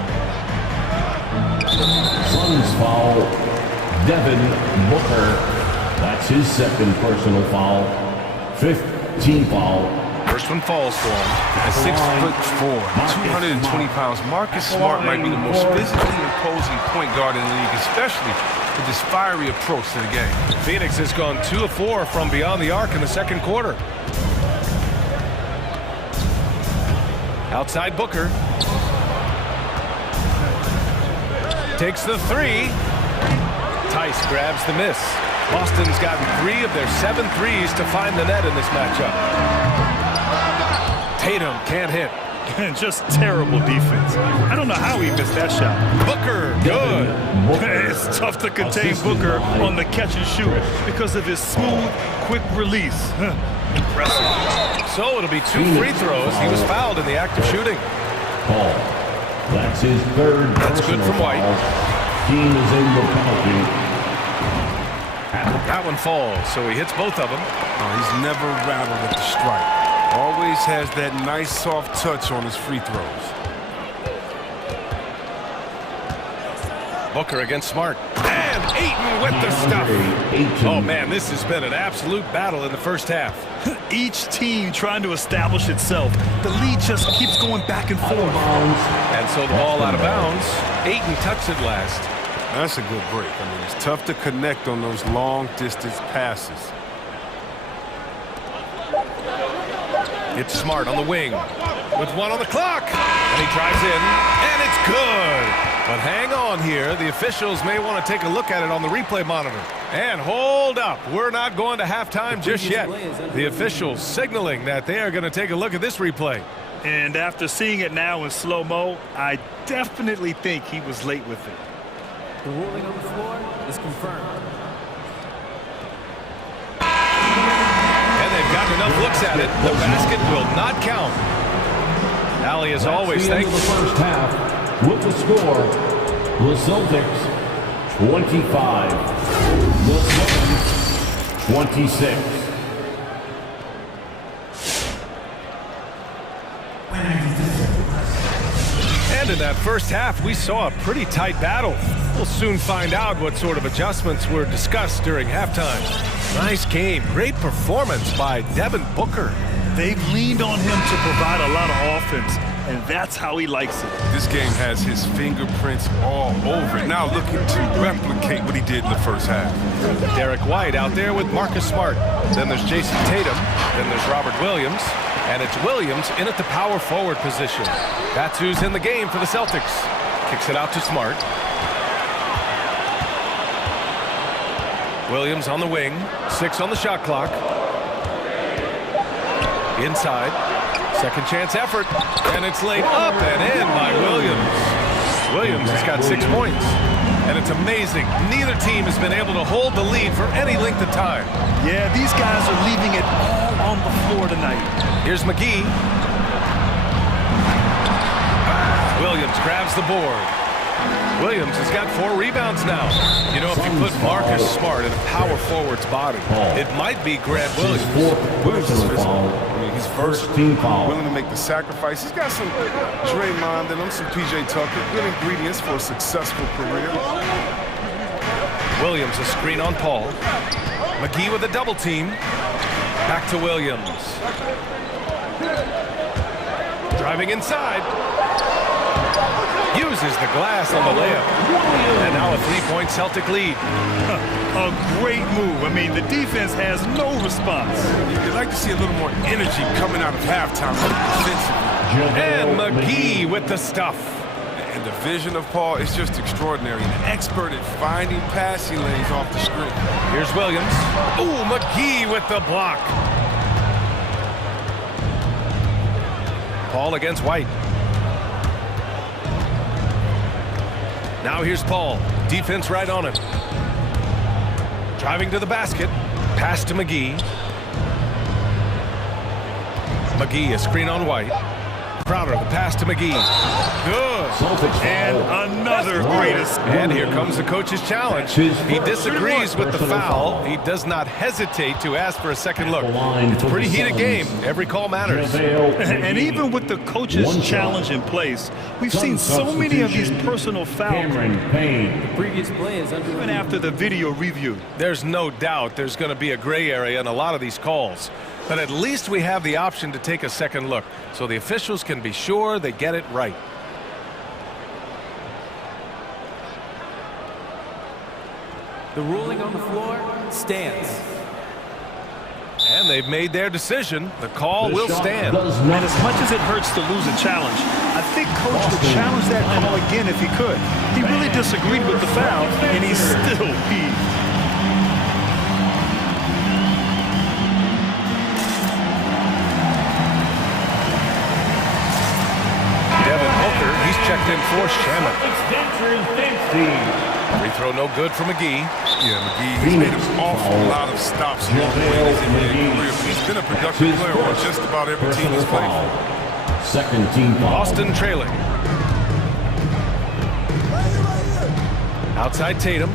Suns foul. Devin Booker. That's his second personal foul. 5th team foul. First one falls for him. At 6'4", 220 pounds, Marcus Smart might be the most physically imposing point guard in the league, especially with this fiery approach to the game. Phoenix has gone 2 of 4 from beyond the arc in the second quarter. Outside Booker. Takes the three. Tice grabs the miss. Boston's gotten 3 of their 7 threes to find the net in this matchup. Tatum can't hit. Just terrible defense. I don't know how he missed that shot. Booker, good. It's tough to contain Booker on the catch and shoot because of his smooth, quick release. Impressive. So it'll be 2 free throws. He was fouled in the act of shooting. Paul. That's his third. That's good from White. Team is in the penalty. That one falls, so he hits both of them. Oh, he's never rattled at the strike. Always has that nice soft touch on his free throws. Booker against Smart. And Ayton with the stuff. Oh, man, this has been an absolute battle in the first half. Each team trying to establish itself. The lead just keeps going back and forth. And so the ball out of bounds. Ayton touched it last. That's a good break. I mean, it's tough to connect on those long-distance passes. It's Smart on the wing with 1 on the clock. And he drives in, and it's good. But hang on here. The officials may want to take a look at it on the replay monitor. And hold up. We're not going to halftime just yet. The officials signaling that they are going to take a look at this replay. And after seeing it now in slow-mo, I definitely think he was late with it. The ruling on the floor is confirmed. And they've gotten enough looks at it. The basket will not count. Allie, as always, thank you. The first half with the score, the Celtics 25, the Suns 26. And in that first half, we saw a pretty tight battle. We'll soon find out what sort of adjustments were discussed during halftime. Nice game. Great performance by Devin Booker. They've leaned on him to provide a lot of offense, and that's how he likes it. This game has his fingerprints all over it. Now looking to replicate what he did in the first half. Derek White out there with Marcus Smart. Then there's Jason Tatum. Then there's Robert Williams. And it's Williams in at the power forward position. That's who's in the game for the Celtics. Kicks it out to Smart. Williams on the wing. 6 on the shot clock. Inside. Second chance effort. And it's laid up and in by Williams. Williams has got 6 points. And it's amazing. Neither team has been able to hold the lead for any length of time. Yeah, these guys are leaving it all on the floor tonight. Here's McGee. Williams grabs the board. Williams has got 4 rebounds now. You know, if you put Marcus Smart in a power forward's body, it might be Grant Williams. Williams is physical. I mean, he's versatile, willing to make the sacrifice. He's got some Draymond and some PJ Tucker. Good ingredients for a successful career. Williams a screen on Paul. McGee with a double team. Back to Williams. Driving inside. Uses the glass on the layup. And now a 3-point Celtic lead. A great move. I mean, the defense has no response. You'd like to see a little more energy coming out of halftime defensively. And McGee with the stuff. And the vision of Paul is just extraordinary. An expert at finding passing lanes off the screen. Here's Williams. Ooh, McGee with the block. Paul against White. Now here's Paul. Defense right on him. Driving to the basket. Pass to McGee. McGee, a screen on White. Crowder, the pass to McGee. Good. And another great assist. And here comes the coach's challenge. He disagrees with the foul. He does not hesitate to ask for a second look. It's a pretty heated game. Every call matters. And even with the coach's challenge in place, we've seen so many of these personal fouls. The previous play is under even after the video review. There's no doubt there's going to be a gray area in a lot of these calls. But at least we have the option to take a second look, so the officials can be sure they get it right. The ruling on the floor stands. And they've made their decision. The call will stand. And as much as it hurts to lose a challenge, I think Coach would challenge that call again if he could. He really disagreed with the foul, and he's still peeved. Checked in for Shaman. Free throw no good for McGee. Yeah, McGee has made an awful lot of stops here in his NBA career. He's been a productive player on just about every team he's played for. Second team foul. Boston trailing. Outside Tatum.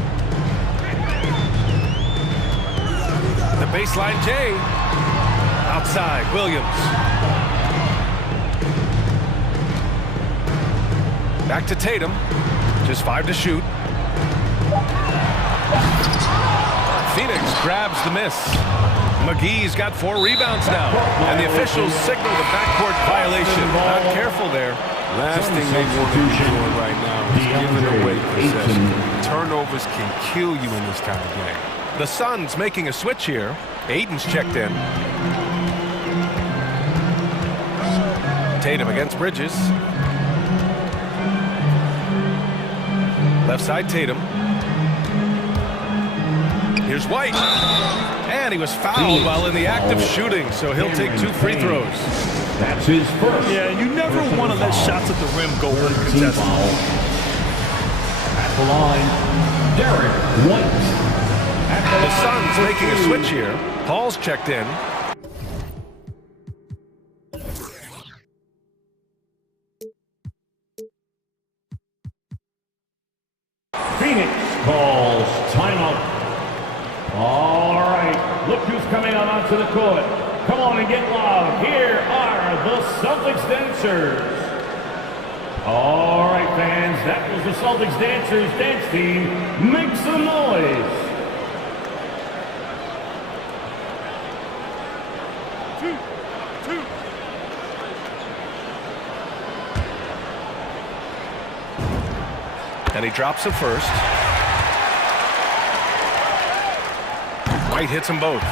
The baseline Jay. Outside Williams. Back to Tatum. Just 5 to shoot. Phoenix grabs the miss. McGee's got 4 rebounds now. And the officials signal the backcourt violation. Not careful there. Last thing they want to be doing right now is giving away possession. Turnovers can kill you in this kind of game. The Suns making a switch here. Aiden's checked in. Tatum against Bridges. Left side Tatum. Here's White. And he was fouled while in the act of shooting, so he'll take 2 free throws. That's his first. Yeah, you never want to let shots at the rim go uncontested. At the line, Derek White. The Suns making a switch here. Paul's checked in. Phoenix calls timeout. All right, look who's coming out onto the court. Come on and get loud. Here are the Celtics dancers. All right, fans, that was the Celtics dancers dance team. Make some noise. And he drops it first. White hits them both.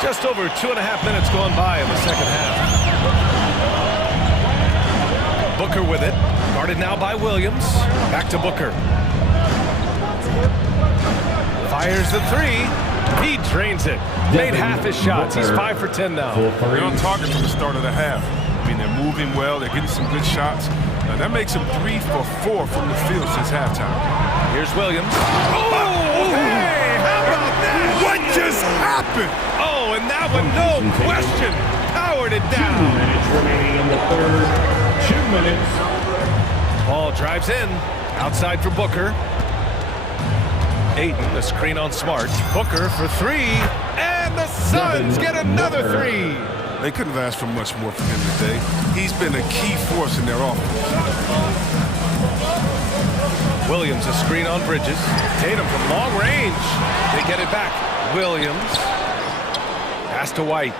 Just over 2.5 minutes gone by in the second half. Booker with it. Guarded now by Williams. Back to Booker. Fires the 3. He drains it. Made half his shots. He's 5 for 10 now. They're on target from the start of the half. I mean, they're moving well. They're getting some good shots. That makes them 3 for 4 from the field since halftime. Here's Williams. Oh! Hey, how about that? What just happened? Oh, and that one, no question, powered it down. 2 minutes remaining in the third. 2 minutes. Paul drives in. Outside for Booker. Ayton, the screen on Smart. Booker for 3. And the Suns get another 3. They couldn't have asked for much more from him today. He's been a key force in their offense. Williams, a screen on Bridges. Tatum from long range. They get it back. Williams. Pass to White.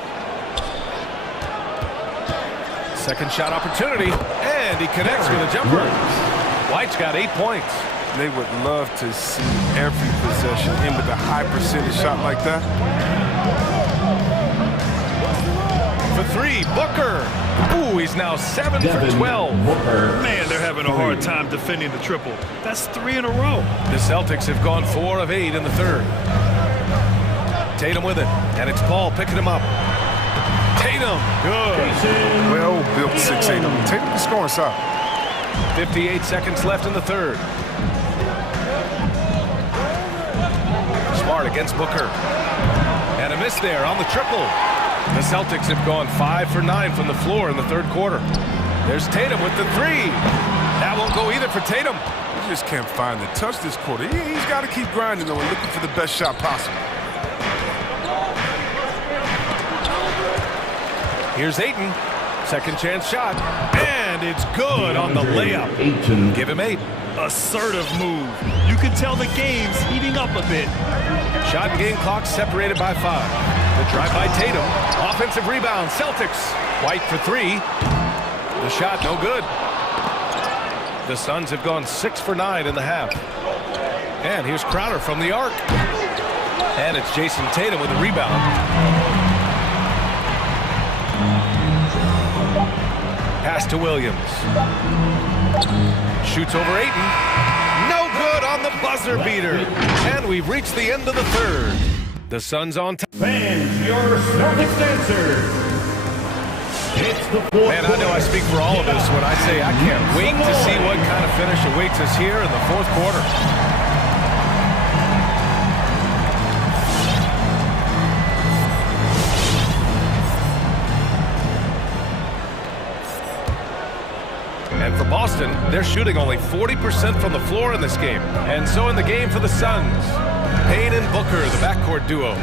Second shot opportunity. And he connects with a jumper. White's got 8 points. They would love to see every possession end with a high percentage shot like that. For 3, Booker. Ooh, he's now 7 for 12. Man, they're having a hard time defending the triple. That's 3 in a row. The Celtics have gone 4 of 8 in the third. Tatum with it, and it's Paul picking him up. Tatum, good. Well-built 6'8". Tatum can score inside. 58 seconds left in the third. Smart against Booker. And a miss there on the triple. The Celtics have gone 5 for 9 from the floor in the third quarter. There's Tatum with the 3. That won't go either for Tatum. He just can't find the touch this quarter. He's got to keep grinding, though, and looking for the best shot possible. Here's Ayton. Second chance shot. And it's good on the layup. Give him 8. Assertive move. You can tell the game's heating up a bit. Shot and game clock separated by 5. The drive by Tatum. Offensive rebound. Celtics. White for 3. The shot no good. The Suns have gone 6 for 9 in the half. And here's Crowder from the arc. And it's Jason Tatum with the rebound. Pass to Williams. Shoots over Ayton. No good on the buzzer beater. And we've reached the end of the third. The Suns on top. Fans, your Celtics dancers. It's the fourth. Man, I know I speak for all of us when I say I can't wait to see what kind of finish awaits us here in the fourth quarter. And for Boston, they're shooting only 40% from the floor in this game. And so in the game for the Suns, Payne and Booker, the backcourt duo.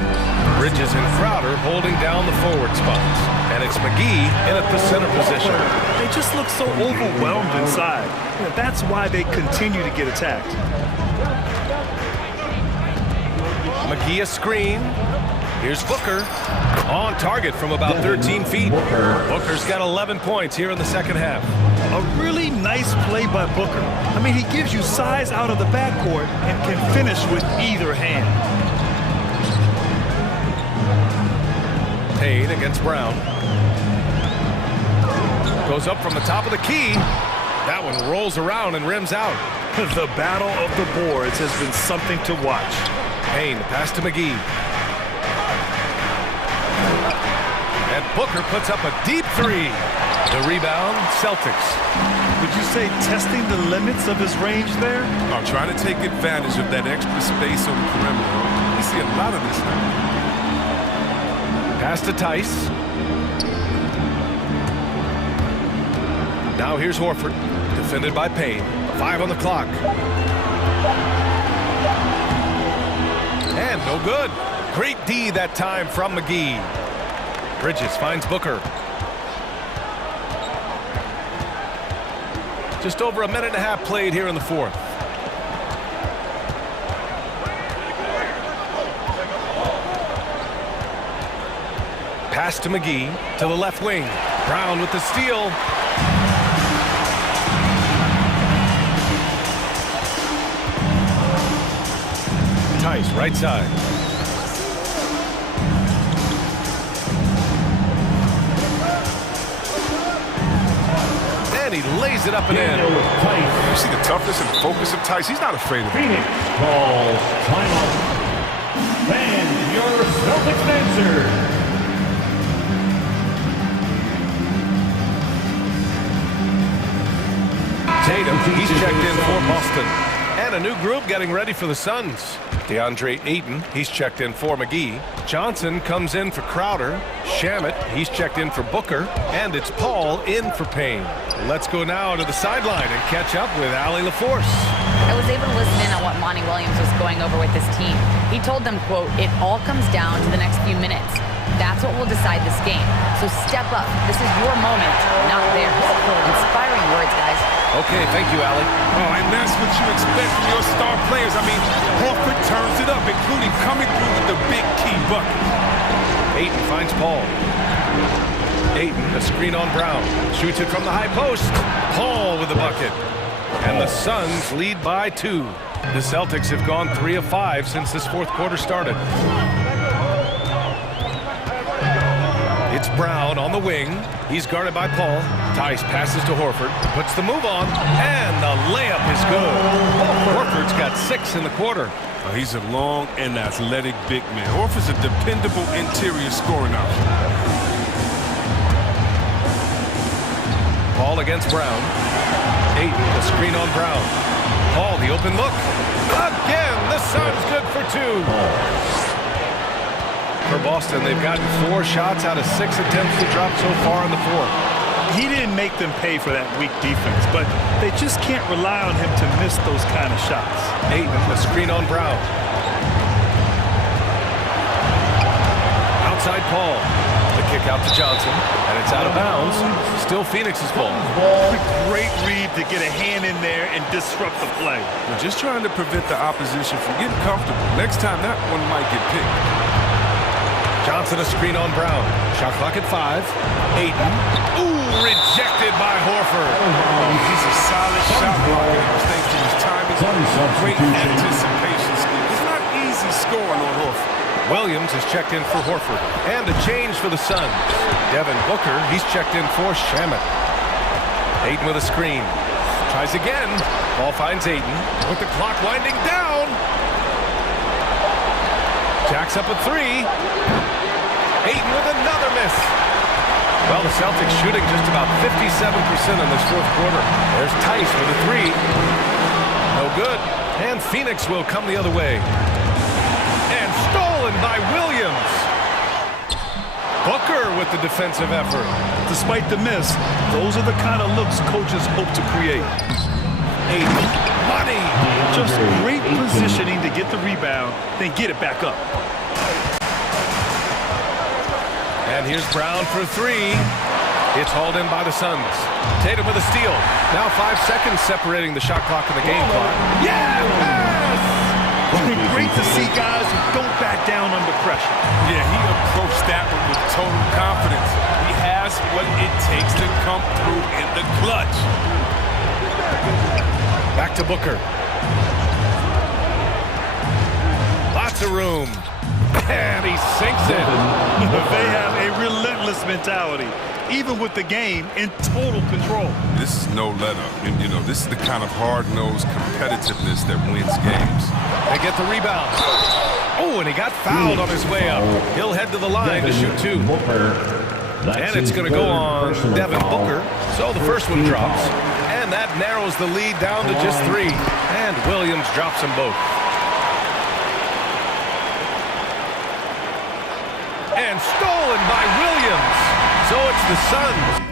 Bridges and Crowder holding down the forward spots. And it's McGee in at the center position. They just look so overwhelmed inside. That's why they continue to get attacked. McGee a screen. Here's Booker on target from about 13 feet. Booker's got 11 points here in the second half. A really nice play by Booker. I mean, he gives you size out of the backcourt and can finish with either hand. Payne against Brown. Goes up from the top of the key. That one rolls around and rims out. The battle of the boards has been something to watch. Payne, pass to McGee. And Booker puts up a deep three. The rebound, Celtics. Would you say testing the limits of his range there? I'm trying to take advantage of that extra space on the perimeter. We see a lot of this now. Pass to Tice. Now here's Horford, defended by Payne. 5 on the clock. And no good. Great D that time from McGee. Bridges finds Booker. Just over a minute and a half played here in the fourth. Pass to McGee to the left wing. Brown with the steal. Tice, right side. And he lays it up and in. You see the toughness and focus of Tice. He's not afraid of it. Phoenix calls timeout. And your Celtics answer. Tatum, he's checked in for Boston. And a new group getting ready for the Suns. DeAndre Ayton, he's checked in for McGee. Johnson comes in for Crowder. Shamet, he's checked in for Booker. And it's Paul in for Payne. Let's go now to the sideline and catch up with Allie LaForce. I was able to listen in on what Monty Williams was going over with his team. He told them, quote, "It all comes down to the next few minutes. That's what will decide this game. So step up. This is your moment, not theirs." Inspiring words, guys. Okay, thank you, Allie. Oh, and that's what you expect from your star players. I mean, Horford turns it up, including coming through with the big key bucket. Ayton finds Paul. Ayton, a screen on Brown. Shoots it from the high post. Paul with the bucket. And the Suns lead by 2. The Celtics have gone 3 of 5 since this fourth quarter started. It's Brown on the wing. He's guarded by Paul. Tice passes to Horford. Puts the move on. And the layup is good. Horford's got 6 in the quarter. He's a long and athletic big man. Horford's a dependable interior scoring option. Paul against Brown. Ayton, the screen on Brown. Paul, the open look. Again, the Suns good for 2. For Boston, they've gotten 4 shots out of 6 attempts to drop so far in the fourth. He didn't make them pay for that weak defense, but they just can't rely on him to miss those kind of shots. Ayton, the screen on Brown. Outside Paul. The kick out to Johnson, and it's out of bounds. Still Phoenix's ball. Great read to get a hand in there and disrupt the play. We're just trying to prevent the opposition from getting comfortable. Next time, that one might get picked. Johnson a screen on Brown. Shot clock at 5. Ayton. Ooh, rejected by Horford. He's a solid shot blocker. Thanks to his timing. Great anticipation skill. It's not easy scoring on Horford. Williams is checked in for Horford. And a change for the Suns. Devin Booker, he's checked in for Shamet. Ayton with a screen. Tries again. Ball finds Ayton. With the clock winding down. Jacks up a 3. Ayton with another miss. Well, the Celtics shooting just about 57% in this fourth quarter. There's Tice with a 3. No good. And Phoenix will come the other way. And stolen by Williams. Booker with the defensive effort. Despite the miss, those are the kind of looks coaches hope to create. Ayton. Money. Just great positioning to get the rebound, then get it back up. And here's Brown for 3. It's hauled in by the Suns. Tatum with a steal. Now 5 seconds separating the shot clock and the game clock. Yes! great to see guys who don't back down under pressure. Yeah, he approached that one with total confidence. He has what it takes to come through in the clutch. Back to Booker. Lots of room. And he sinks it. They have a relentless mentality, even with the game in total control. This is no let-up. And, you know, this is the kind of hard-nosed competitiveness that wins games. They get the rebound. Oh, and he got fouled on his way up. He'll head to the line to shoot two. And it's going to go on Devin Booker. So the first one drops. And that narrows the lead down to just 3. And Williams drops them both. And stolen by Williams. So it's the Suns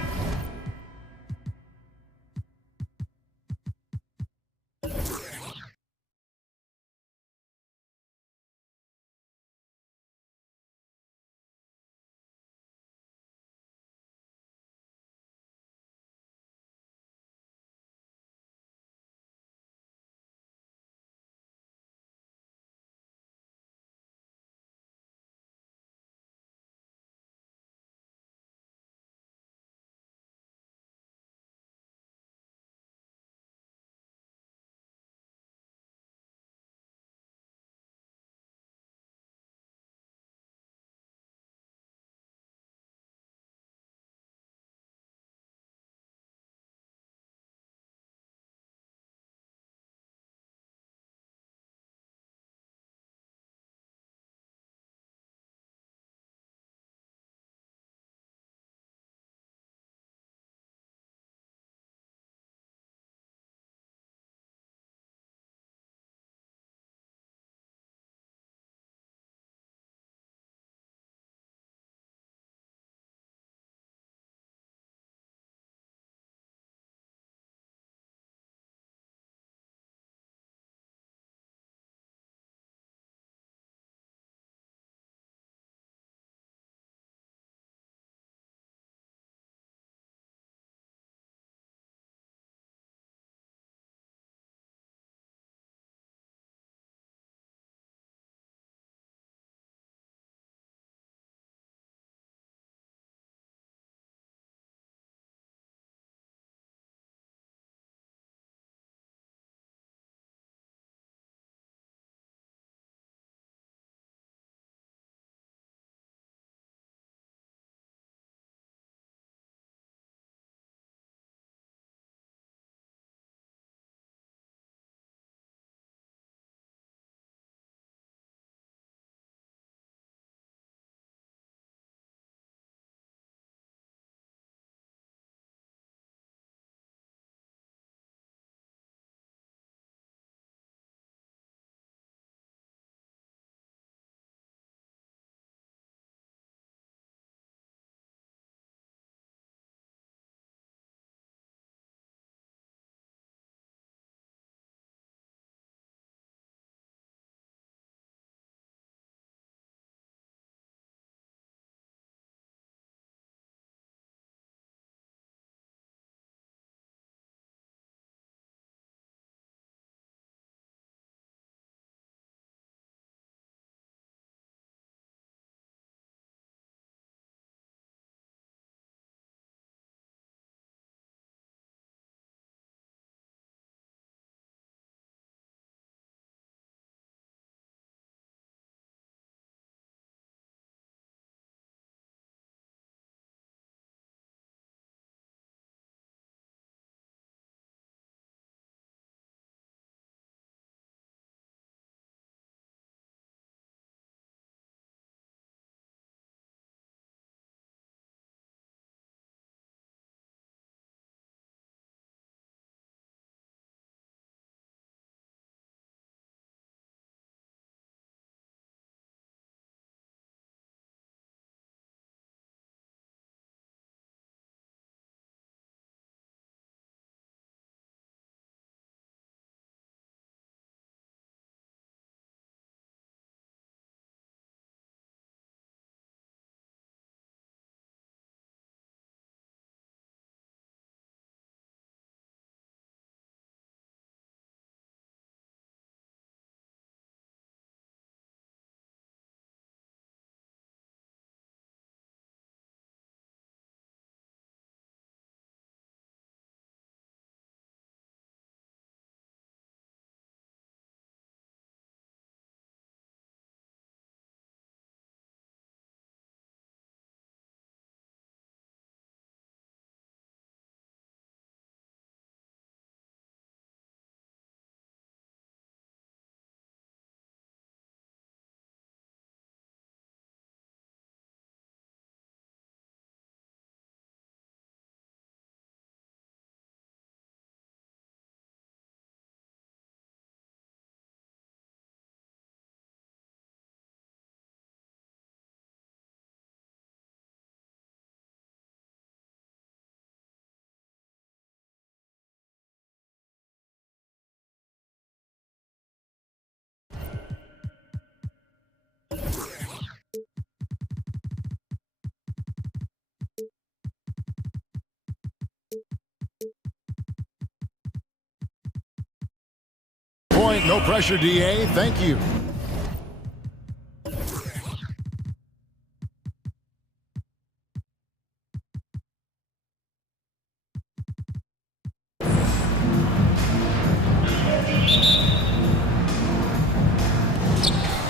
No pressure, DA. Thank you.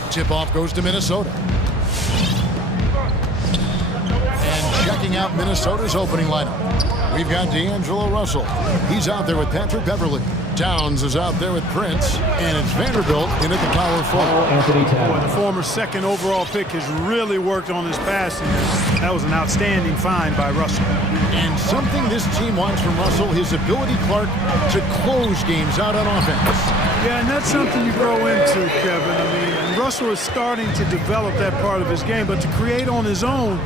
Tip-off goes to Minnesota. And checking out Minnesota's opening lineup, we've got D'Angelo Russell. He's out there with Patrick Beverly. Towns is out there with Prince, and it's Vanderbilt in at the power forward. Boy, the former second overall pick has really worked on his passing. That was an outstanding find by Russell. And something this team wants from Russell, his ability, Clark, to close games out on offense. Yeah, and that's something you grow into, Kevin. I mean, and Russell is starting to develop that part of his game, but to create on his own,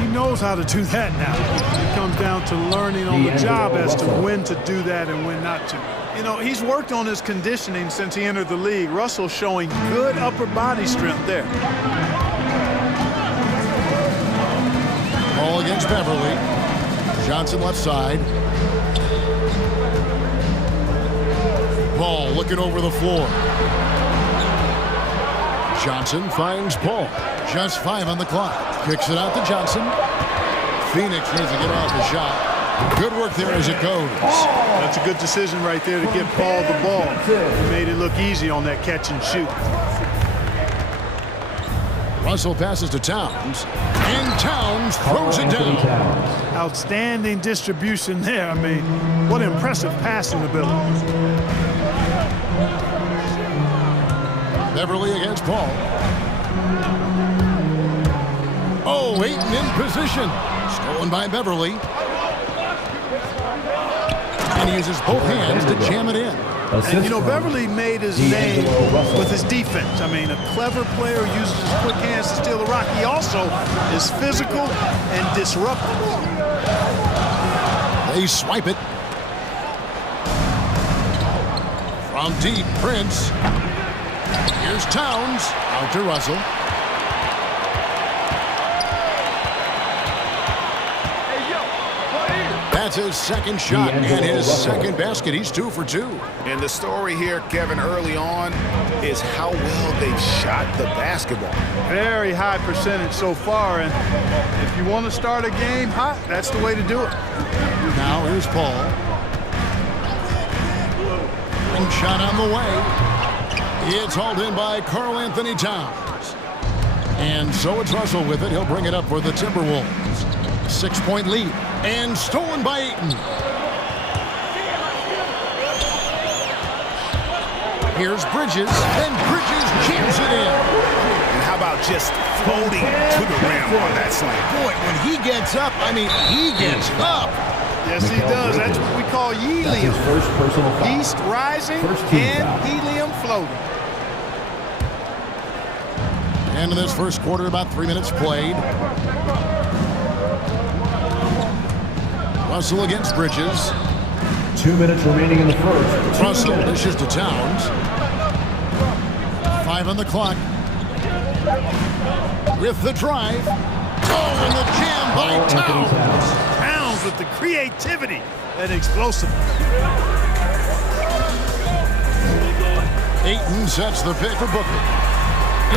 he knows how to do that now. It comes down to learning on the job as to when to do that and when not to. You know, he's worked on his conditioning since he entered the league. Russell showing good upper body strength there. Ball against Beverly. Johnson left side. Ball looking over the floor. Johnson finds Paul. Just 5 on the clock. Kicks it out to Johnson. Phoenix needs to get off the shot. Good work there as it goes. That's a good decision right there to get Paul the ball. He made it look easy on that catch and shoot. Russell passes to Towns, and Towns throws it down. Outstanding distribution there. I mean, what impressive passing ability. Beverly against Paul. Oh, Ayton in position. Stolen by Beverly. And he uses both hands to jam it in. And, you know, Beverly made his name with his defense. I mean, a clever player uses his quick hands to steal the rock. He also is physical and disruptive. They swipe it. From deep, Prince. Here's Towns. Out to Russell. That's his second shot and his second basket. He's 2 for 2. And the story here, Kevin, early on is how well they've shot the basketball. Very high percentage so far, and if you want to start a game hot, that's the way to do it. Now here's Paul. And shot on the way. It's hauled in by Karl Anthony Towns. And so it's Russell with it. He'll bring it up for the Timberwolves. 6-point lead. And stolen by Ayton. Here's Bridges, and Bridges jams it in. And how about just floating to the rim on that slam? Boy, when he gets up, I mean, he gets up. Yes, he does. That's what we call helium. East rising and helium floating. And in this first quarter, about 3 minutes played. Russell against Bridges. 2 minutes remaining in the first. Russell dishes to Towns. 5 on the clock. With the drive. Oh, and the jam by Towns. Towns with the creativity and explosive. Ayton sets the pick for Booker.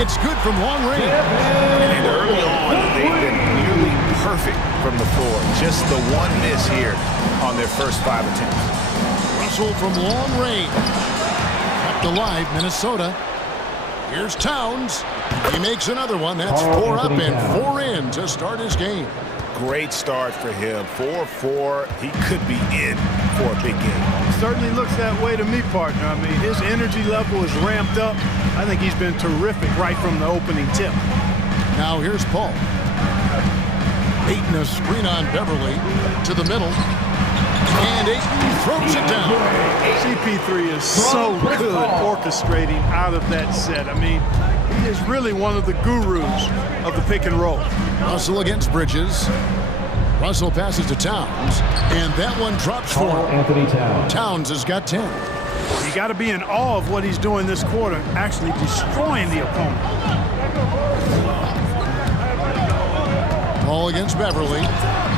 It's good from long range. And early on, they've been nearly perfect from the floor. Just the one miss here on their first 5 attempts. Russell from long range. Kept alive, Minnesota. Here's Towns. He makes another one. That's 4 up and 4 in to start his game. Great start for him. 4-4. He could be in for a big game. Certainly looks that way to me, partner. I mean, his energy level is ramped up. I think he's been terrific right from the opening tip. Now here's Paul. Ayton a screen on Beverly to the middle. And Ayton throws it down. CP3 is so good orchestrating out of that set. I mean, he is really one of the gurus of the pick and roll. Russell against Bridges. Russell passes to Towns, and that one drops for Anthony Towns. Towns has got 10. You got to be in awe of what he's doing this quarter, actually destroying the opponent. Ball against Beverly.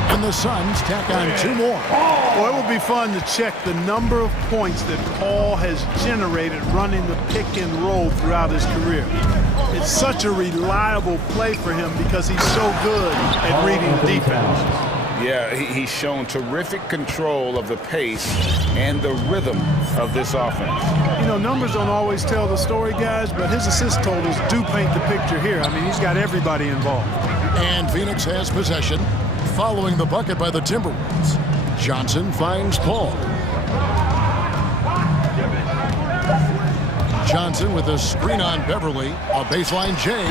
And the Suns tack on 2 more. Well, it would be fun to check the number of points that Paul has generated running the pick and roll throughout his career. It's such a reliable play for him because he's so good at reading defense. Yeah, he's shown terrific control of the pace and the rhythm of this offense. You know, numbers don't always tell the story, guys, but his assist totals do paint the picture here. I mean, he's got everybody involved. And Phoenix has possession, following the bucket by the Timberwolves. Johnson finds Paul. Johnson with a screen on Beverly. A baseline J.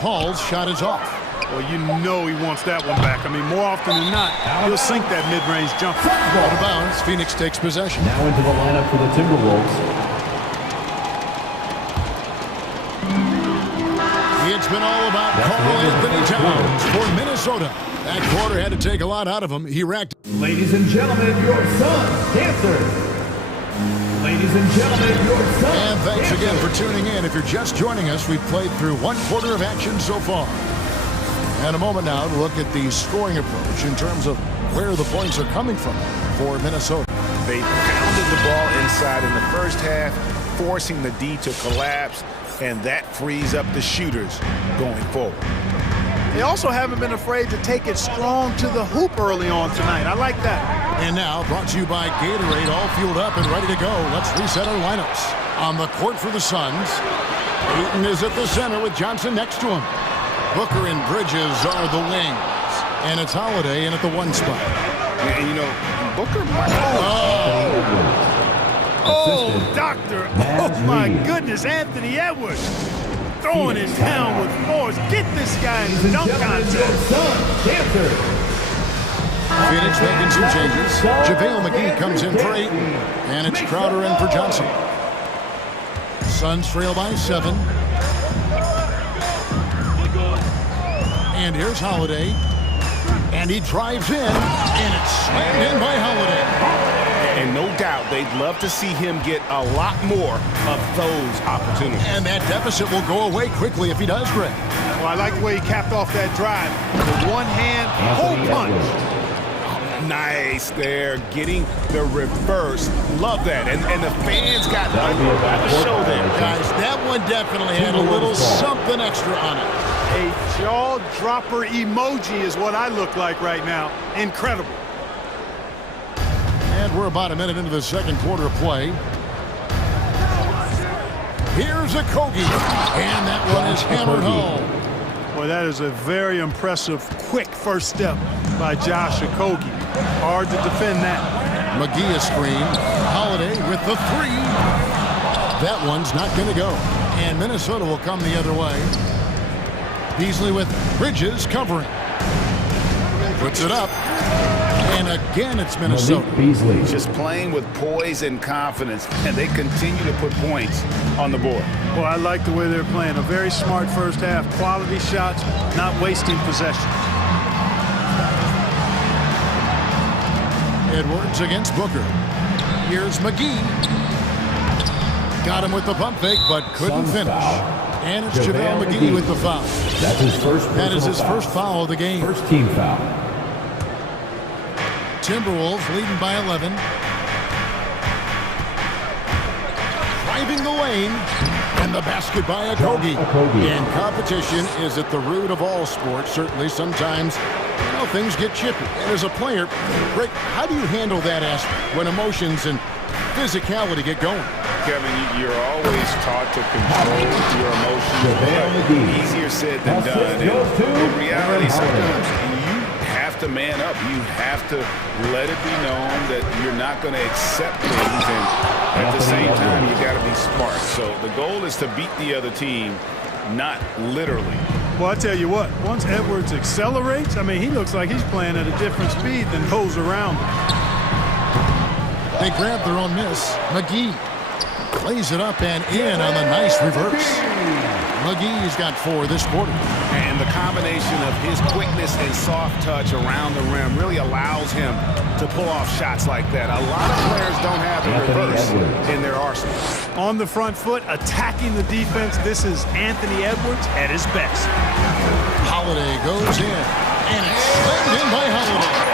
Paul's shot is off. Well, you know he wants that one back. I mean, more often than not, he'll sink that mid-range jumper. Out of bounds, Phoenix takes possession. Now into the lineup for the Timberwolves. It's been all about Carl Anthony Towns for Minnesota. That quarter had to take a lot out of him. He racked. Ladies and gentlemen, your Suns dancers. Ladies and gentlemen, your Suns And thanks again for tuning in. If you're just joining us, we've played through 1 quarter of action so far. And a moment now to look at the scoring approach in terms of where the points are coming from for Minnesota. They pounded the ball inside in the first half, forcing the D to collapse, and that frees up the shooters going forward. They also haven't been afraid to take it strong to the hoop early on tonight. I like that. And now, brought to you by Gatorade, all fueled up and ready to go. Let's reset our lineups. On the court for the Suns, Ayton is at the center with Johnson next to him. Booker and Bridges are the wings. And it's Holiday in at the 1 spot. And you know, Booker might... Oh, doctor. Oh, my goodness. Anthony Edwards throwing it down with force. Get this guy in the dunk contest. Phoenix making some changes. JaVale McGee comes in for Ayton. And it's Crowder in for Johnson. Suns trail by 7. And here's Holiday. And he drives in. And it's slammed in by Holiday. And no doubt they'd love to see him get a lot more of those opportunities. And that deficit will go away quickly if he does, Greg. Well, I like the way he capped off that drive. With one hand, whole punch. Nice there, getting the reverse. Love that. And the fans got the show there. Guys, that one definitely had a little something extra on it. A jaw-dropper emoji is what I look like right now. Incredible. And we're about a minute into the second quarter of play. Here's a Kogi. And that one is hammered home. Boy, that is a very impressive, quick first step by Josh Okogie. Hard to defend that. McGee a screen. Holiday with the 3. That one's not going to go. And Minnesota will come the other way. Beasley with Bridges covering. Puts it up. And again, it's Minnesota. Beasley just playing with poise and confidence, and they continue to put points on the board. Well, I like the way they're playing. A very smart first half. Quality shots, not wasting possession. Edwards against Booker. Here's McGee. Got him with the pump fake, but couldn't finish. And it's JaVale McGee with the foul. That's his first. That is his first foul of the game. First team foul. Timberwolves leading by 11. Driving the lane. And the basket by Okogie. And competition is at the root of all sports. Certainly sometimes, you know, things get chippy. And as a player, Rick, how do you handle that aspect when emotions and physicality get going? Kevin, you're always taught to control your emotions. Easier said than done. And in reality, sometimes you have to man up. You have to let it be known that you're not going to accept things. And at the same time, you got to be smart. So the goal is to beat the other team, not literally. Well, I tell you what, once Edwards accelerates, I mean, he looks like he's playing at a different speed than those around him. They grab their own miss. McGee plays it up and in on the nice reverse. McGee's got 4 this quarter. And the combination of his quickness and soft touch around the rim really allows him to pull off shots like that. A lot of players don't have the reverse in their arsenal. On the front foot, attacking the defense, this is Anthony Edwards at his best. Holiday goes in, and it's slammed in by Holiday.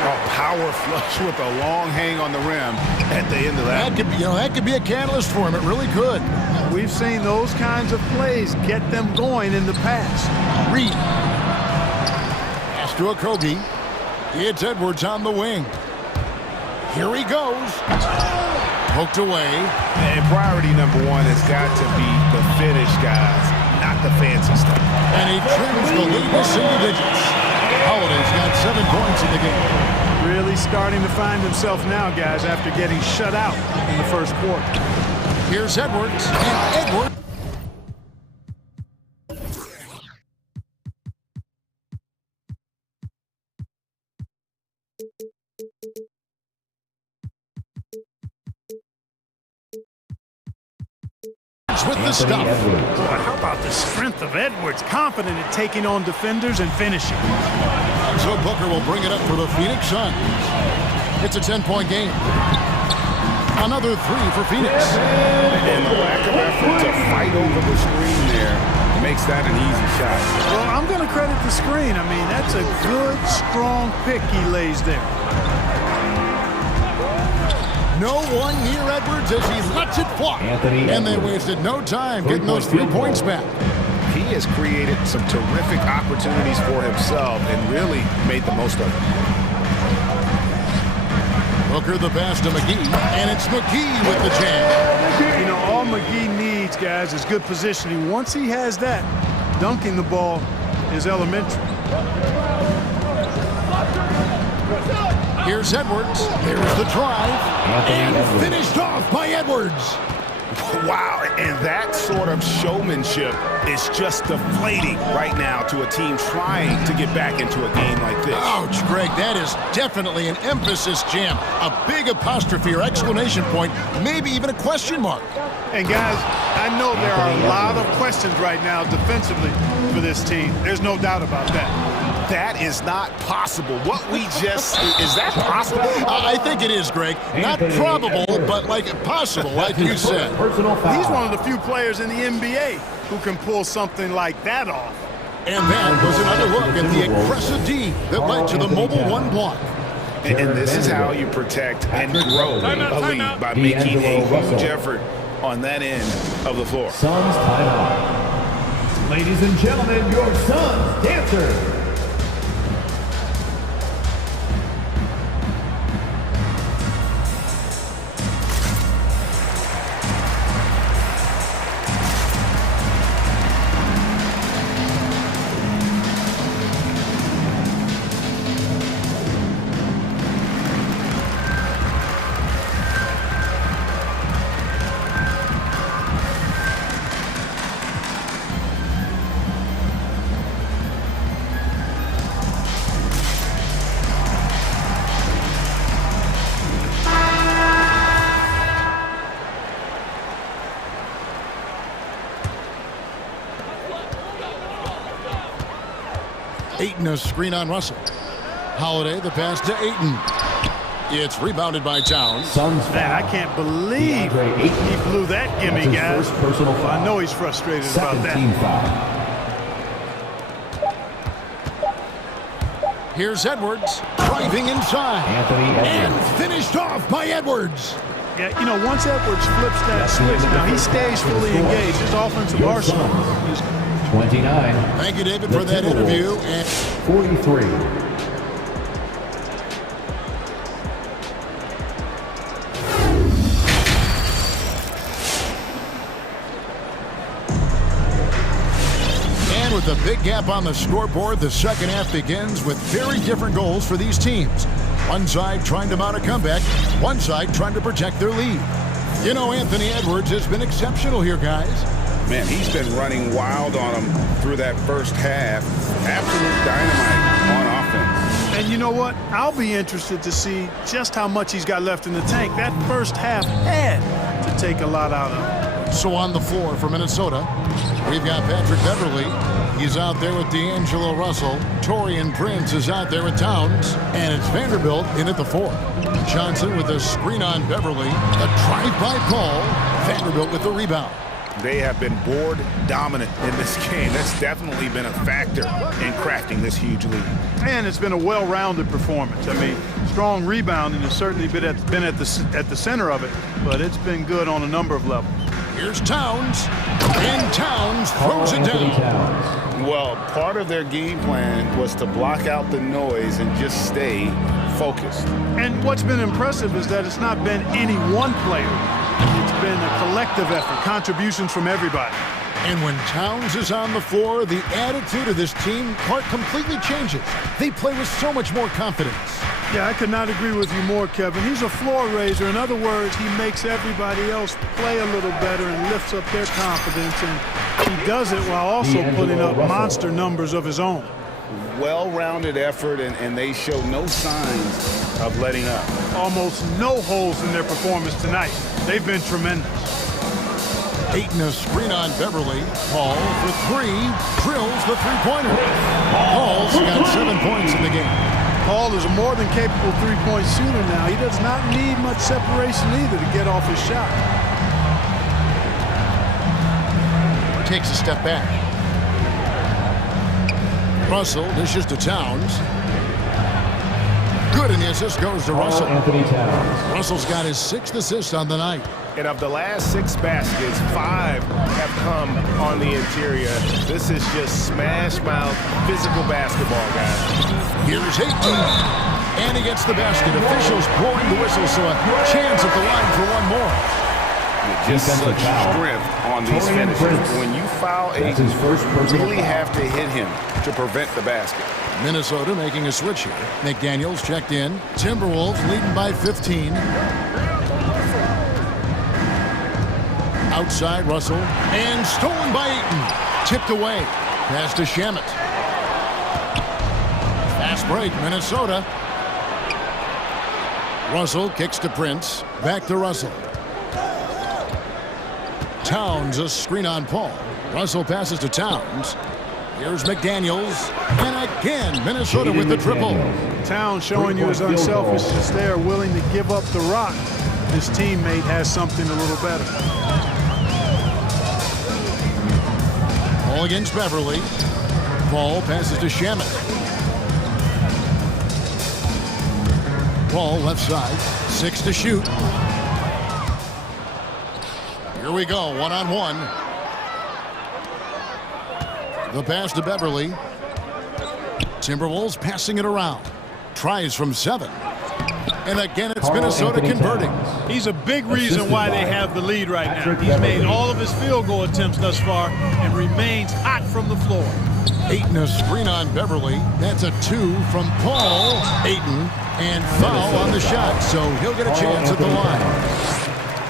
A power flush with a long hang on the rim at the end of that. That could be a catalyst for him. It really could. We've seen those kinds of plays get them going in the past. Reed. Pass to Okogie. It's Edwards on the wing. Here he goes. Poked away. And priority number 1 has got to be the finish, guys, not the fancy stuff. And he trims the lead to single digits. Holiday's got 7 points in the game. Really starting to find himself now, guys, after getting shut out in the first quarter. Here's Edwards, and Edwards. With the stuff. Boy, how about the strength of Edwards? Confident in taking on defenders and finishing. So Booker will bring it up for the Phoenix Suns. It's a 10-point game. Another 3 for Phoenix. And the lack of effort to fight over the screen there makes that an easy shot. Well, I'm going to credit the screen. I mean, that's a good, strong pick he lays there. No one near Edwards as he lets it fly. And they wasted no time getting those 3 points back. He has created some terrific opportunities for himself and really made the most of it. Booker the pass to McGee, and it's McGee with the jam. You know, all McGee needs, guys, is good positioning. Once he has that, dunking the ball is elementary. Here's Edwards. There's the drive. And finished off by Edwards. Wow, and that sort of showmanship is just deflating right now to a team trying to get back into a game like this. Ouch, Greg, that is definitely an emphasis jam. A big apostrophe or exclamation point, maybe even a question mark. And guys, I know there are a lot of questions right now defensively for this team. There's no doubt about that. That is not possible. What we just... Is that possible? I think it is, Greg. Not probable, but like possible, like you said. He's one of the few players in the NBA who can pull something like that off. And that was another look at the aggressive D that led to the mobile 1 block. And this is how you protect and grow a lead, by making a huge effort on that end of the floor. Suns timeout. Ladies and gentlemen, your Suns dancer. Ayton a screen on Russell. Holiday the pass to Ayton. It's rebounded by Towns. Man, I can't believe he blew that gimme, guys. Well, I know he's frustrated about that. Here's Edwards driving inside. And finished off by Edwards. Yeah, you know, once Edwards flips that switch, now he stays fully engaged. His offensive arsenal is 29. Thank you, David, for that interview. And 43. And with a big gap on the scoreboard, the second half begins with very different goals for these teams. One side trying to mount a comeback, one side trying to protect their lead. You know, Anthony Edwards has been exceptional here, guys. Man, he's been running wild on them through that first half. Absolute dynamite on offense. And you know what? I'll be interested to see just how much he's got left in the tank. That first half had to take a lot out of him. So on the floor for Minnesota, we've got Patrick Beverly. He's out there with D'Angelo Russell. Taurean Prince is out there with Towns. And it's Vanderbilt in at the 4. Johnson with a screen on Beverly. A drive by Paul. Vanderbilt with the rebound. They have been board dominant in this game. That's definitely been a factor in crafting this huge lead. And it's been a well-rounded performance. I mean, strong rebounding has certainly been at the center of it, but it's been good on a number of levels. Here's Towns, and Towns throws it down. Well, part of their game plan was to block out the noise and just stay focused. And what's been impressive is that it's not been any one player. It's been a collective effort, contributions from everybody. And when Towns is on the floor, the attitude of this team completely changes. They play with so much more confidence. Yeah, I could not agree with you more, Kevin. He's a floor raiser. In other words, he makes everybody else play a little better and lifts up their confidence. And he does it while also putting up monster numbers of his own. Well-rounded effort, and they show no signs of letting up. Almost no holes in their performance tonight. They've been tremendous. Ayton a screen on Beverly. Paul for 3, drills the three-pointer. Paul's got 7 points in the game. Paul is a more than capable three-point shooter now. He does not need much separation either to get off his shot. Takes a step back. Russell dishes to Towns. Good, and the assist goes to Russell. Russell's got his 6th assist on the night. And of the last 6 baskets, 5 have come on the interior. This is just smash-mouth physical basketball, guys. Here's Ayton, and he gets the basket. Officials blowing the whistle, so a chance at the line for one more. Just such strength on these finishes. When you foul Ayton, you really have to hit him to prevent the basket. Minnesota making a switch here. McDaniels checked in. Timberwolves leading by 15. Outside Russell, and stolen by Ayton. Tipped away. Pass to Shamet. Fast break, Minnesota. Russell kicks to Prince. Back to Russell. Towns a screen on Paul. Russell passes to Towns. Here's McDaniels. And again, Minnesota with the triple. Towns showing you his unselfishness there, willing to give up the rock. His teammate has something a little better. Ball against Beverly. Paul passes to Shamet. Paul left side. 6 to shoot. Here we go, one-on-one. The pass to Beverly. Timberwolves passing it around. Tries from 7. And again, it's Minnesota converting. He's a big reason why they have the lead right now. He's made all of his field goal attempts thus far and remains hot from the floor. Ayton a screen on Beverly. That's a 2 from Paul. Ayton, and foul on the shot, so he'll get a chance at the line.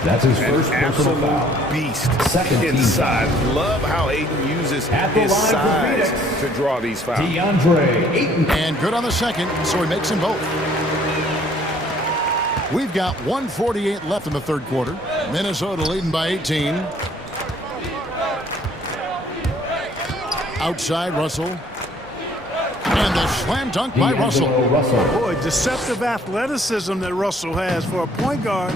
That's his first absolute beast inside. Love how Ayton uses his size to draw these fouls. And good on the second, so he makes them both. We've got 1:48 left in the third quarter. Minnesota leading by 18. Outside Russell. And the slam dunk by Russell. Boy, deceptive athleticism that Russell has for a point guard.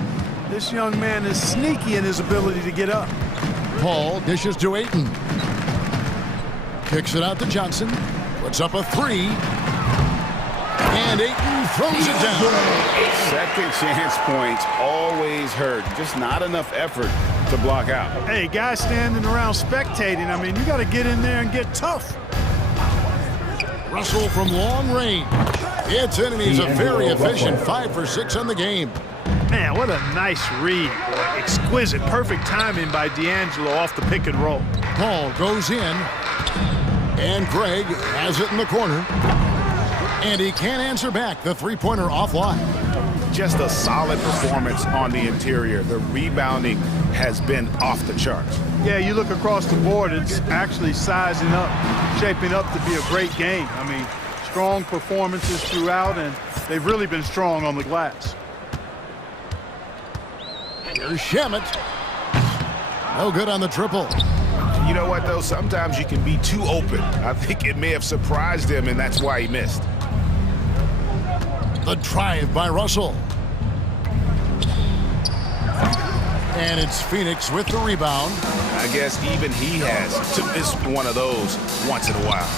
This young man is sneaky in his ability to get up. Paul dishes to Ayton. Kicks it out to Johnson. Puts up a 3. And Ayton throws it down. Second chance points always hurt. Just not enough effort to block out. Hey, guys standing around spectating, I mean, you got to get in there and get tough. Russell from long range. It's in, and he's a very efficient 5 for 6 on the game. Man, what a nice read. Exquisite, perfect timing by D'Angelo off the pick and roll. Paul goes in, and Greg has it in the corner. And he can't answer back. The three-pointer offline. Just a solid performance on the interior. The rebounding has been off the charts. Yeah, you look across the board, it's actually sizing up, shaping up to be a great game. I mean, strong performances throughout, and they've really been strong on the glass. Here's Shamet. No good on the triple. You know what, though? Sometimes you can be too open. I think it may have surprised him, and that's why he missed. The drive by Russell. And it's Phoenix with the rebound. I guess even he has to miss one of those once in a while.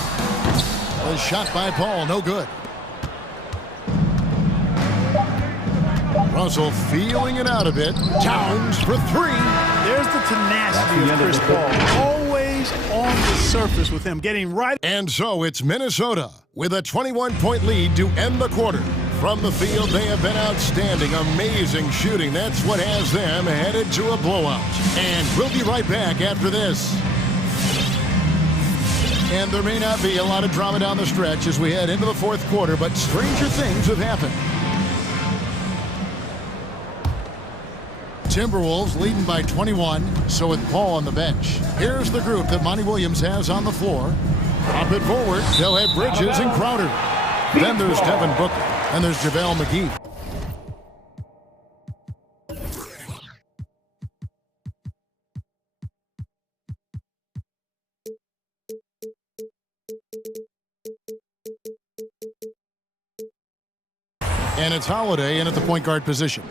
The shot by Paul, no good. Russell feeling it out a bit. Towns for three. There's the tenacity of Chris Paul. Always on the surface with him, getting right. And so it's Minnesota with a 21-point lead to end the quarter. From the field, they have been outstanding. Amazing shooting. That's what has them headed to a blowout. And we'll be right back after this. And there may not be a lot of drama down the stretch as we head into the fourth quarter, but stranger things have happened. Timberwolves leading by 21, so with Paul on the bench. Here's the group that Monty Williams has on the floor. Pop it forward, they'll have Bridges and Crowder. Then there's Devin Booker, and there's JaVale McGee. And it's Holiday in at the point guard position.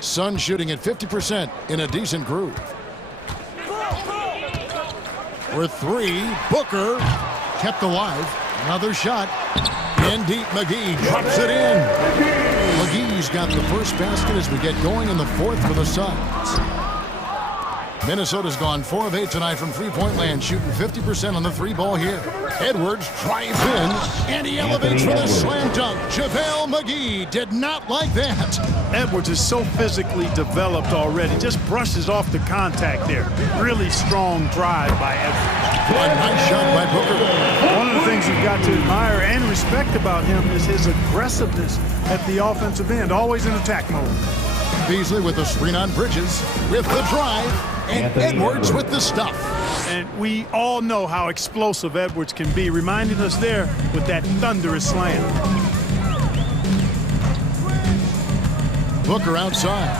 Sun shooting at 50% in a decent groove. For three, Booker kept alive. Another shot. In deep, McGee drops it in. McGee's got the first basket as we get going in the fourth for the Suns. Minnesota's gone 4 of 8 tonight from three-point land, shooting 50% on the three ball here. Edwards drives in, and he elevates for the slam dunk. JaVale McGee did not like that. Edwards is so physically developed already. Just brushes off the contact there. Really strong drive by Edwards. A nice shot by Booker. One of the things you've got to admire and respect about him is his aggressiveness at the offensive end, always in attack mode. Beasley with the screen on Bridges, with the drive, and Edwards with the stuff. And we all know how explosive Edwards can be, reminding us there with that thunderous slam. Booker outside.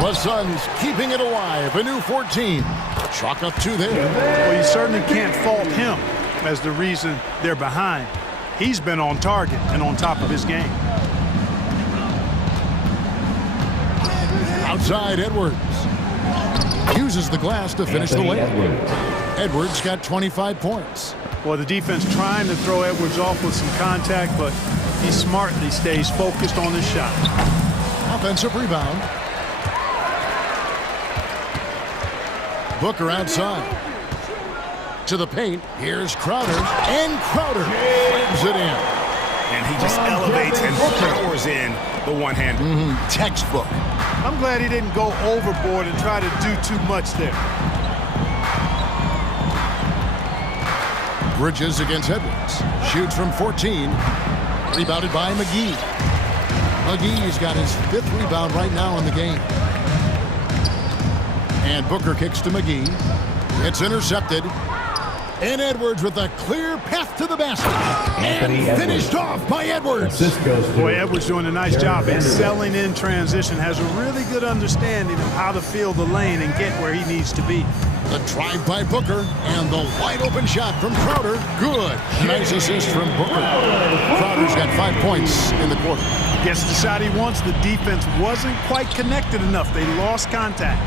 The Suns keeping it alive, a new 14. Chalk up 2 there. Well, you certainly can't fault him as the reason they're behind. He's been on target and on top of his game. Outside, Edwards. Uses the glass to finish the layup. Edwards got 25 points. Well, the defense trying to throw Edwards off with some contact, but he smartly stays focused on his shot. Offensive rebound. Booker outside. To the paint. Here's Crowder. And Crowder slams it in. And he just elevates and powers in the one-hander. Textbook. I'm glad he didn't go overboard and try to do too much there. Bridges against Edwards. Shoots from 14. Rebounded by McGee. McGee's got his 5th rebound right now in the game. And Booker kicks to McGee. It's intercepted. And Edwards with a clear path to the basket. And finished off by Edwards. Boy, Edwards doing a nice job excelling in transition. Has a really good understanding of how to fill the lane and get where he needs to be. The drive by Booker and the wide open shot from Crowder. Good. Nice assist from Booker. Crowder's got 5 points in the quarter. Gets the shot he wants. The defense wasn't quite connected enough. They lost contact.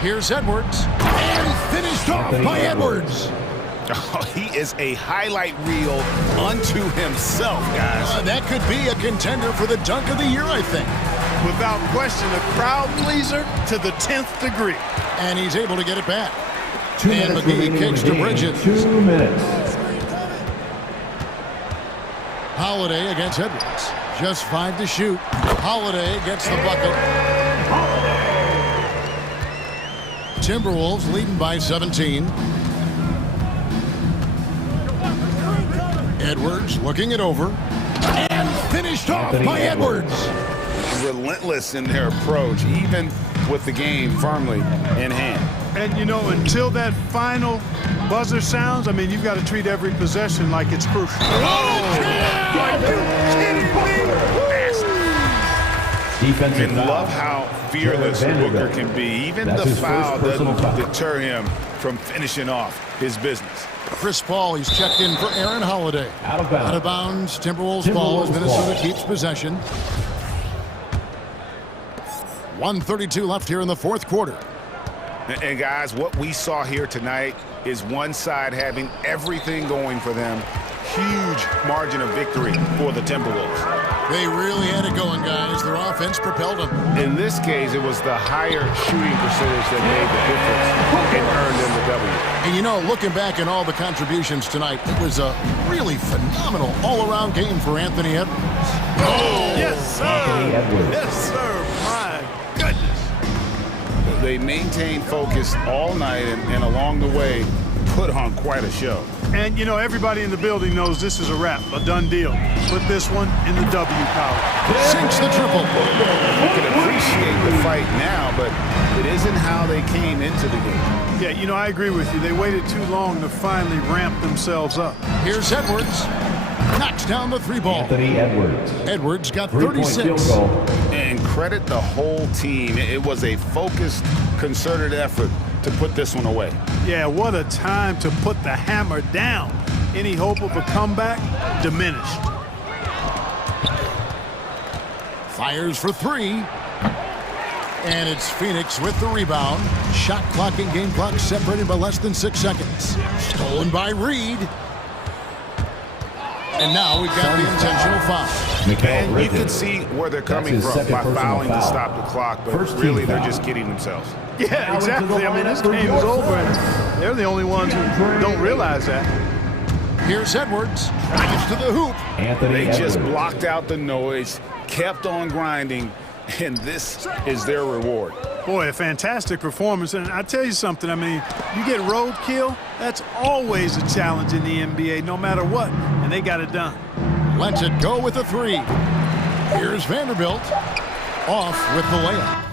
Here's Edwards. And finished off by Edwards. Oh, he is a highlight reel unto himself, guys. That could be a contender for the dunk of the year, I think. Without question, a crowd pleaser to the 10th degree. And he's able to get it back. And McGee kicks to Bridges. 2 minutes. Holiday against Edwards. Just 5 to shoot. Holiday gets the bucket. Timberwolves leading by 17. Edwards looking it over. And finished off by Edwards. Relentless in their approach, even with the game firmly in hand. And, you know, until that final buzzer sounds, I mean, you've got to treat every possession like it's crucial. Are you kidding me? And love how fearless Booker can be. Even the foul doesn't deter him from finishing off his business. Chris Paul, he's checked in for Aaron Holiday. Out of bounds, Timberwolves ball as Minnesota keeps possession. 1:32 left here in the fourth quarter. And guys, what we saw here tonight is one side having everything going for them. Huge margin of victory for the Timberwolves. They really had it going, guys. Their offense propelled them. In this case, it was the higher shooting percentage that made the difference and earned them the W. And you know, looking back at all the contributions tonight, it was a really phenomenal all-around game for Anthony Edwards. Oh, yes, sir. Yes, sir. My goodness. They maintained focus all night and along the way put on quite a show. And, you know, everybody in the building knows this is a wrap, a done deal. Put this one in the W column. Sinks the triple. You can appreciate the fight now, but it isn't how they came into the game. Yeah, you know, I agree with you. They waited too long to finally ramp themselves up. Here's Edwards. Knocks down the three ball. Anthony Edwards. Edwards got 36. And credit the whole team. It was a focused, concerted effort to put this one away. Yeah, what a time to put the hammer down. Any hope of a comeback diminished. Fires for three. And it's Phoenix with the rebound. Shot clock and game clock separated by less than 6 seconds. Stolen by Reed. And now we've got the intentional foul. And you can see where they're coming from by fouling to stop the clock, but really they're just kidding themselves. Yeah, exactly. I mean, this game is over, and they're the only ones who don't realize that. Here's Edwards. Drives to the hoop. They just blocked out the noise, kept on grinding, and this is their reward. Boy, a fantastic performance. And I tell you something, I mean, you get roadkill, that's always a challenge in the NBA, no matter what. And they got it done. Lets it go with a three. Here's Vanderbilt. Off with the layup.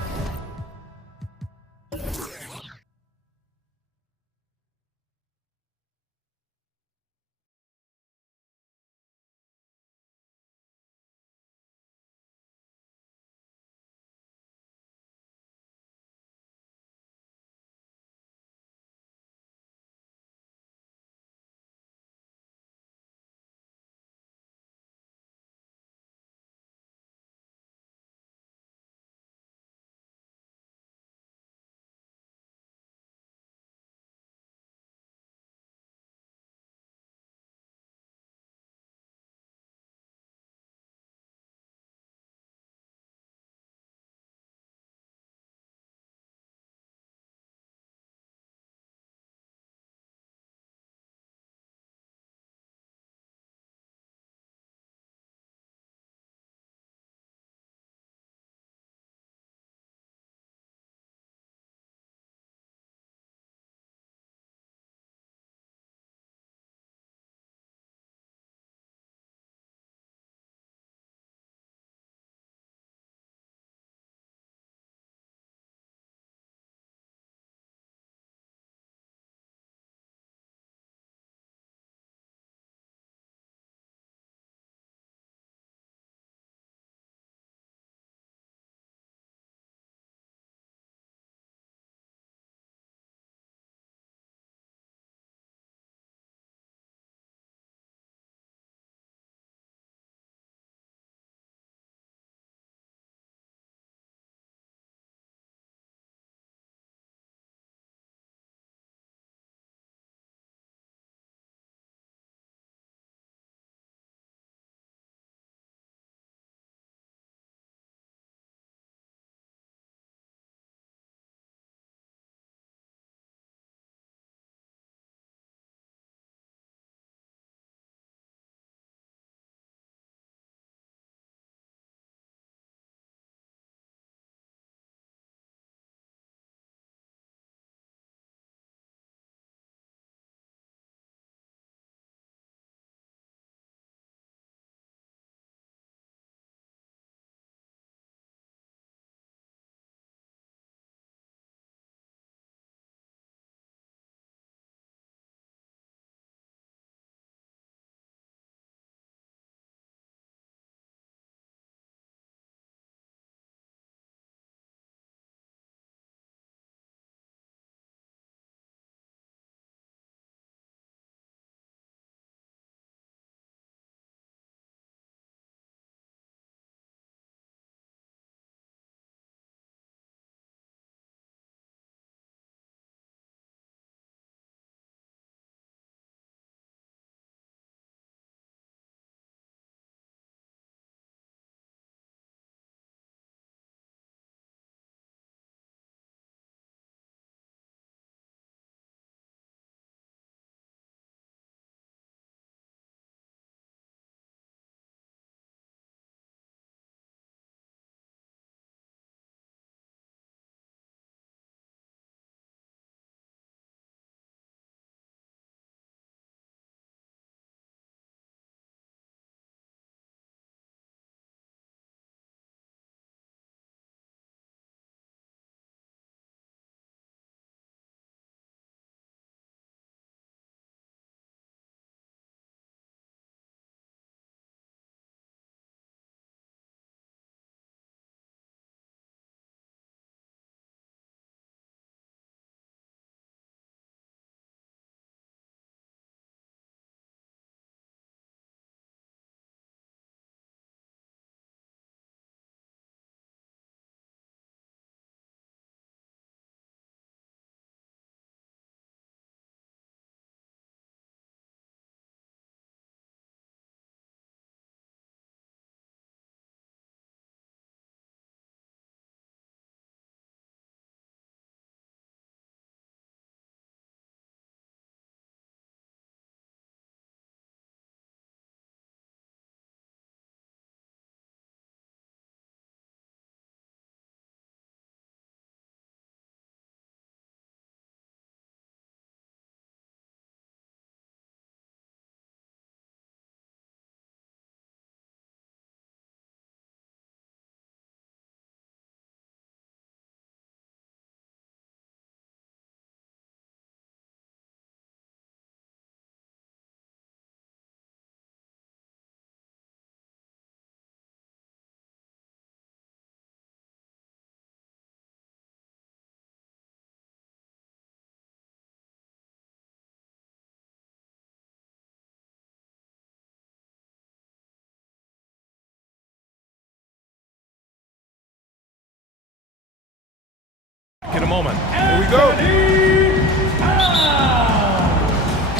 In a moment. Here we go.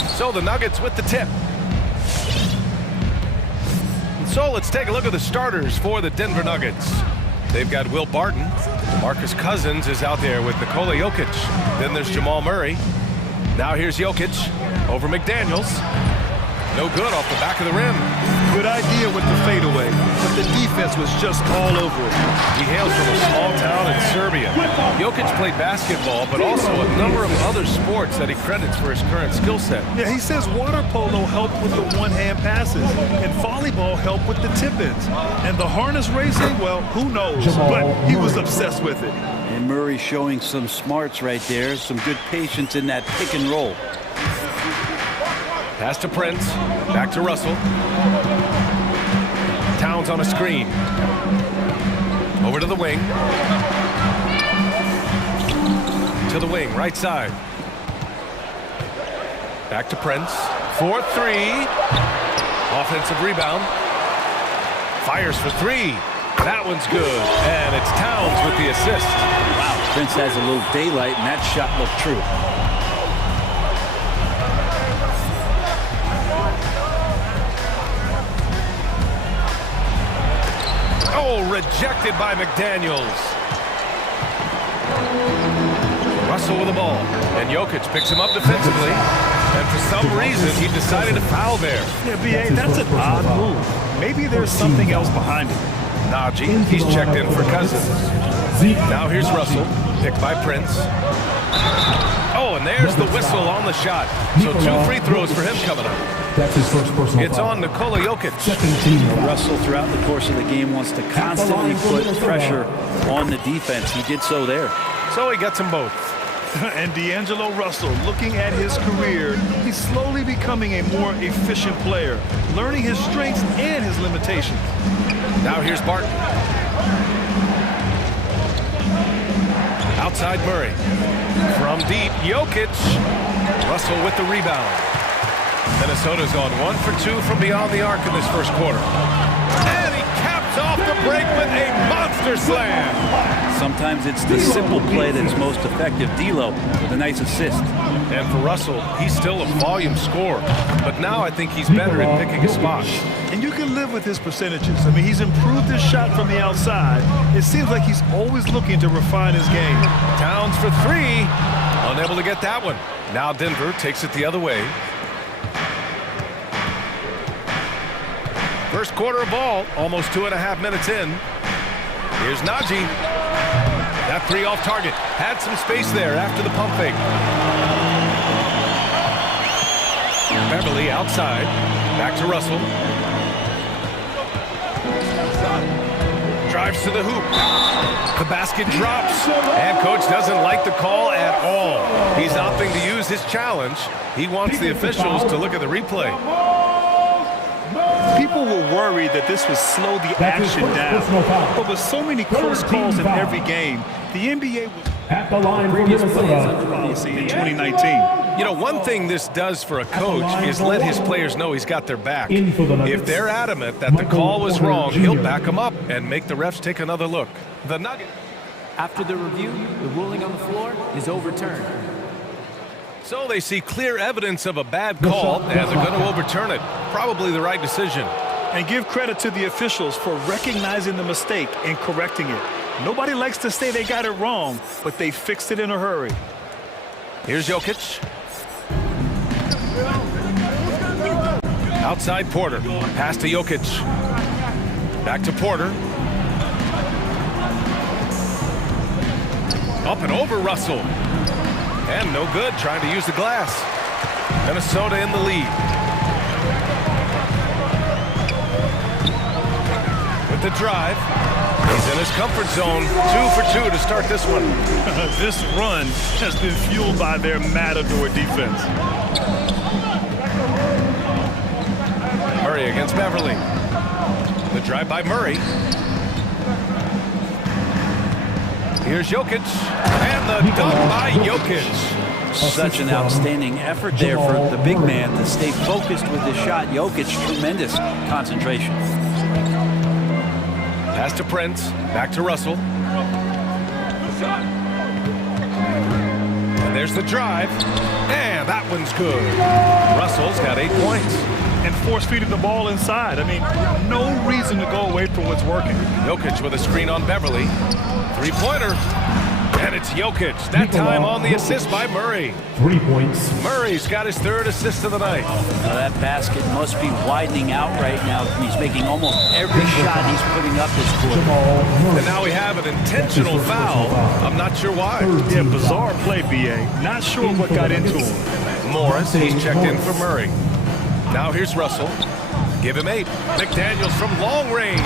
So the Nuggets with the tip. So let's take a look at the starters for the Denver Nuggets. They've got Will Barton. DeMarcus Cousins is out there with Nikola Jokic. Then there's Jamal Murray. Now here's Jokic over McDaniels. No good off the back of the rim. Good idea with the fadeaway, but the defense was just all over it. He hails from a small town in Serbia. Jokic played basketball, but also a number of other sports that he credits for his current skill set. Yeah, he says water polo helped with the one-hand passes, and volleyball helped with the tip-ins. And the harness racing, well, who knows? But he was obsessed with it. And Murray showing some smarts right there, some good patience in that pick and roll. Pass to Prince, back to Russell. Towns on a screen. Over to the wing. To the wing, right side. Back to Prince. 4-3. Offensive rebound. Fires for three. That one's good. And it's Towns with the assist. Wow, Prince has a little daylight, and that shot looked true. Oh, rejected by McDaniels. Russell with the ball. And Jokic picks him up defensively. And for some reason, he decided to foul there. Yeah, B.A., that's an odd move. Maybe there's something else behind it. Najee, he's checked in for Cousins. Now here's Russell, picked by Prince. Oh, and there's the whistle on the shot. So 2 free throws for him coming up. That's his first personal It's foul. on Nikola Jokic. Second team. Russell, throughout the course of the game, wants to constantly put pressure on the defense. He did so there. So he gets them both. And D'Angelo Russell, looking at his career, he's slowly becoming a more efficient player, learning his strengths and his limitations. Now here's Barton. Outside Murray. From deep, Jokic. Russell with the rebound. Minnesota's gone 1 for 2 from beyond the arc in this first quarter. And he caps off the break with a monster slam. Sometimes it's the simple play that's most effective. D'Lo with a nice assist. And for Russell, he's still a volume scorer. But now I think he's better at picking his spots. And you can live with his percentages. I mean, he's improved his shot from the outside. It seems like he's always looking to refine his game. Towns for 3. Unable to get that one. Now Denver takes it the other way. First quarter of ball, almost 2.5 minutes in. Here's Najee. That 3 off target. Had some space there after the pump fake. Beverly outside. Back to Russell. Drives to the hoop. The basket drops. And coach doesn't like the call at all. He's opting to use his challenge. He wants the officials to look at the replay. People were worried that this would slow the action down. But with so many close calls in every game, the NBA was at the line for Minnesota policy in 2019. You know, one thing this does for a coach is let his players know he's got their back. If they're adamant that the call was wrong, he'll back them up and make the refs take another look. The Nuggets. After the review, the ruling on the floor is overturned. So they see clear evidence of a bad call, and they're going to overturn it. Probably the right decision. And give credit to the officials for recognizing the mistake and correcting it. Nobody likes to say they got it wrong, but they fixed it in a hurry. Here's Jokic. Outside Porter. Pass to Jokic. Back to Porter. Up and over Russell. And no good, trying to use the glass. Minnesota in the lead. With the drive. He's in his comfort zone. 2 for 2 to start this one. This run has been fueled by their matador defense. Murray against Beverly. The drive by Murray. Here's Jokic, and the dunk by Jokic. Such an outstanding effort there for the big man to stay focused with his shot. Jokic, tremendous concentration. Pass to Prince, back to Russell. There's the drive. And that one's good. Russell's got 8 points. And force-feeding the ball inside. I mean, no reason to go away from what's working. Jokic with a screen on Beverly. Three-pointer. And it's Jokic. That time on the assist by Murray. 3 points. Murray's got his 3rd assist of the night. Now that basket must be widening out right now. He's making almost every shot he's putting up this quarter. And now we have an intentional foul. I'm not sure why. Yeah, bizarre play, B.A. Not sure what got into him. Morris, he's checked in for Murray. Now here's Russell. Give him 8. McDaniels from long range.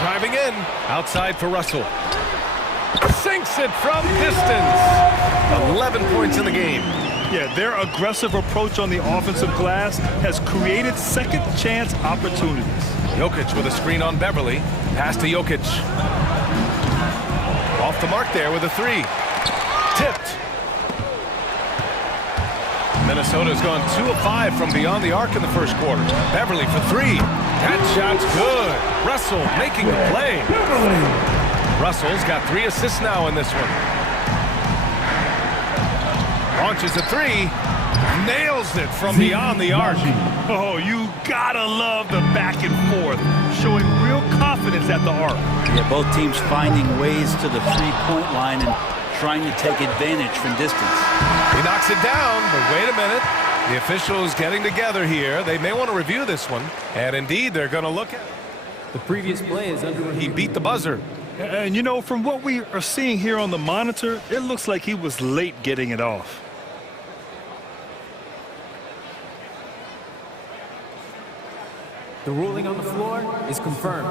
Driving in. Outside for Russell. Sinks it from distance. 11 points in the game. Yeah, their aggressive approach on the offensive glass has created second chance opportunities. Jokic with a screen on Beverly. Pass to Jokic. Off the mark there with a 3. Tipped. Minnesota's gone 2 of 5 from beyond the arc in the first quarter. Beverly for 3. That shot's good. Russell making the play. Russell's got 3 assists now in this one. Launches a 3. Nails it from beyond the arc. Oh, you gotta love the back and forth. Showing real confidence at the arc. Yeah, both teams finding ways to the three-point line and trying to take advantage from distance. He knocks it down, but wait a minute. The officials getting together here. They may want to review this one. And indeed, they're going to look at it. The previous play is under review. He beat the buzzer. And you know, from what we are seeing here on the monitor, it looks like he was late getting it off. The ruling on the floor is confirmed.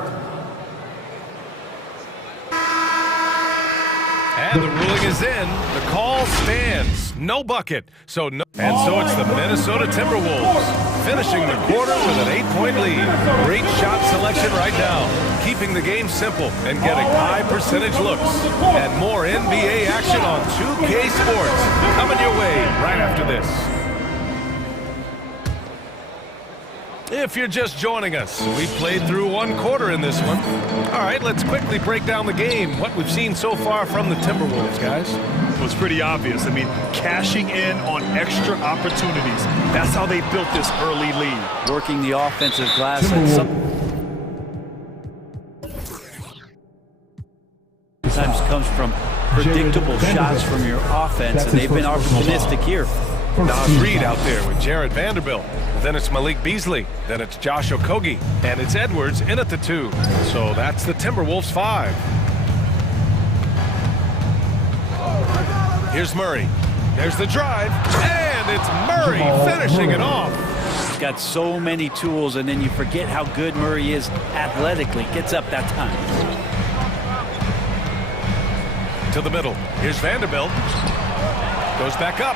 And the ruling is in. The call stands. No bucket. So no. And so it's the Minnesota Timberwolves finishing the quarter with an 8-point lead. Great shot selection right now. Keeping the game simple and getting high percentage looks. And more NBA action on 2K Sports. Coming your way right after this. If you're just joining us, we played through 1 quarter in this one. All right, let's quickly break down the game. What we've seen so far from the Timberwolves, guys. It was pretty obvious. I mean, cashing in on extra opportunities. That's how they built this early lead. Working the offensive glass. Sometimes comes from predictable shots from your offense, and they've been opportunistic here. Nas Reed out there with Jared Vanderbilt. Then it's Malik Beasley. Then it's Josh Okogie. And it's Edwards in at the 2. So that's the Timberwolves 5. Here's Murray. There's the drive. And it's Murray finishing it off. He's got so many tools, and then you forget how good Murray is athletically. Gets up that time. To the middle. Here's Vanderbilt. Goes back up.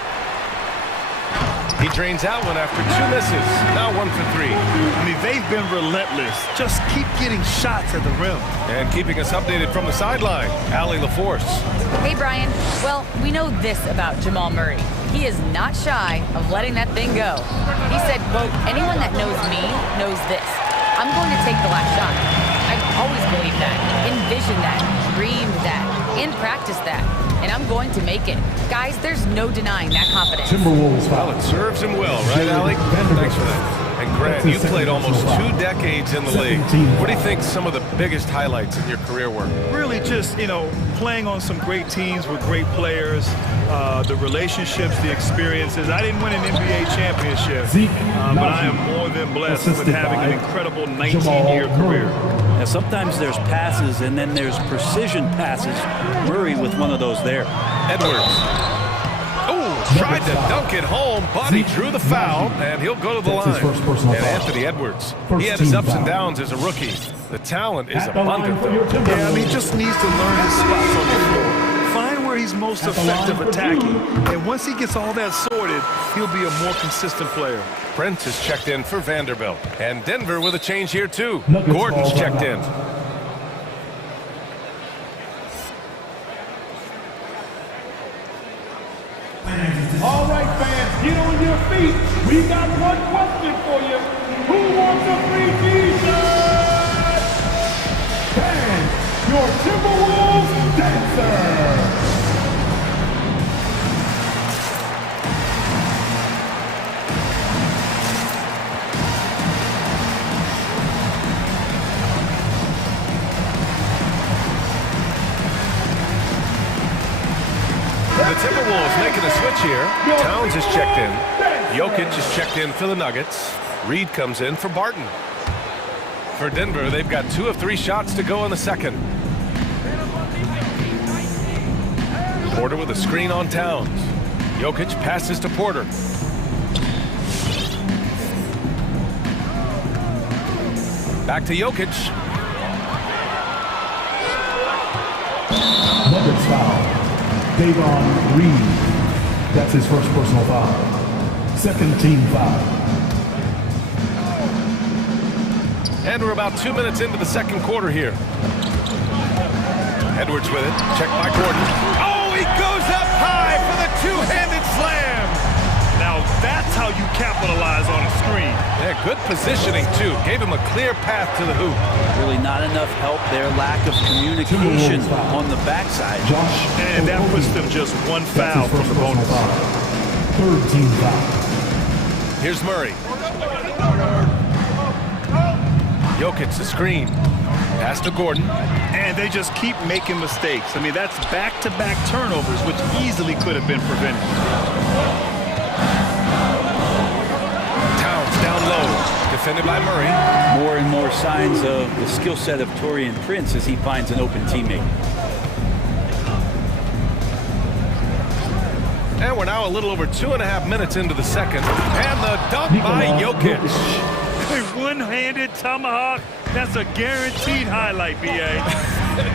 He drains out one after 2 misses. Now 1 for 3. I mean, they've been relentless. Just keep getting shots at the rim. And keeping us updated from the sideline, Allie LaForce. Hey, Brian. Well, we know this about Jamal Murray. He is not shy of letting that thing go. He said, quote, anyone that knows me knows this. I'm going to take the last shot. I've always believed that, envisioned that, dreamed that, and practiced that. And I'm going to make it. Guys, there's no denying that confidence. Timberwolves foul. Well, it serves him well, right, Allie? Thanks for that. And Grant, you played almost 2 decades in the league. What do you think some of the biggest highlights in your career were? Really just, you know, playing on some great teams with great players, the relationships, the experiences. I didn't win an NBA championship, but I am more than blessed with having an incredible 19-year career. Now, sometimes there's passes, and then there's precision passes. Murray with one of those there. Edwards. Oh, tried to dunk it home, but he drew the foul, and he'll go to the line. And Anthony Edwards, he had his ups and downs as a rookie. The talent is abundant, though. Yeah, I mean, he just needs to learn his spots on the floor. Find where he's most effective attacking. And once he gets all that sorted, he'll be a more consistent player. Prince is checked in for Vanderbilt. And Denver with a change here, too. Gordon's checked in. All right, fans, get on your feet. We got one question for you. Who wants a free t-shirt? Fans, your Timberwolves dancer. The Timberwolves making a switch here. Towns is checked in. Jokic is checked in for the Nuggets. Reed comes in for Barton. For Denver, they've got 2 of 3 shots to go in the second. Porter with a screen on Towns. Jokic passes to Porter. Back to Jokic. Nuggets foul. Davon Reed. That's his first personal foul. Second team foul. And we're about 2 minutes into the second quarter here. Edwards with it. Checked by Gordon. Oh, he goes up high for the two-handed slam. Now that's how you capitalize on a screen. Yeah, good positioning, too. Gave him a clear path to the hoop. Really not enough help there. Lack of communication on the backside. And that puts them just one foul from the bonus. Third team foul. Here's Murray. Jokic the screen. Pass to Gordon. And they just keep making mistakes. I mean, that's back-to-back turnovers, which easily could have been prevented. Towns down low. Defended by Murray. More and more signs of the skill set of Taurean Prince as he finds an open teammate. And we're now a little over 2.5 minutes into the second. And the dunk by Jokic. One-handed tomahawk. That's a guaranteed highlight, B.A.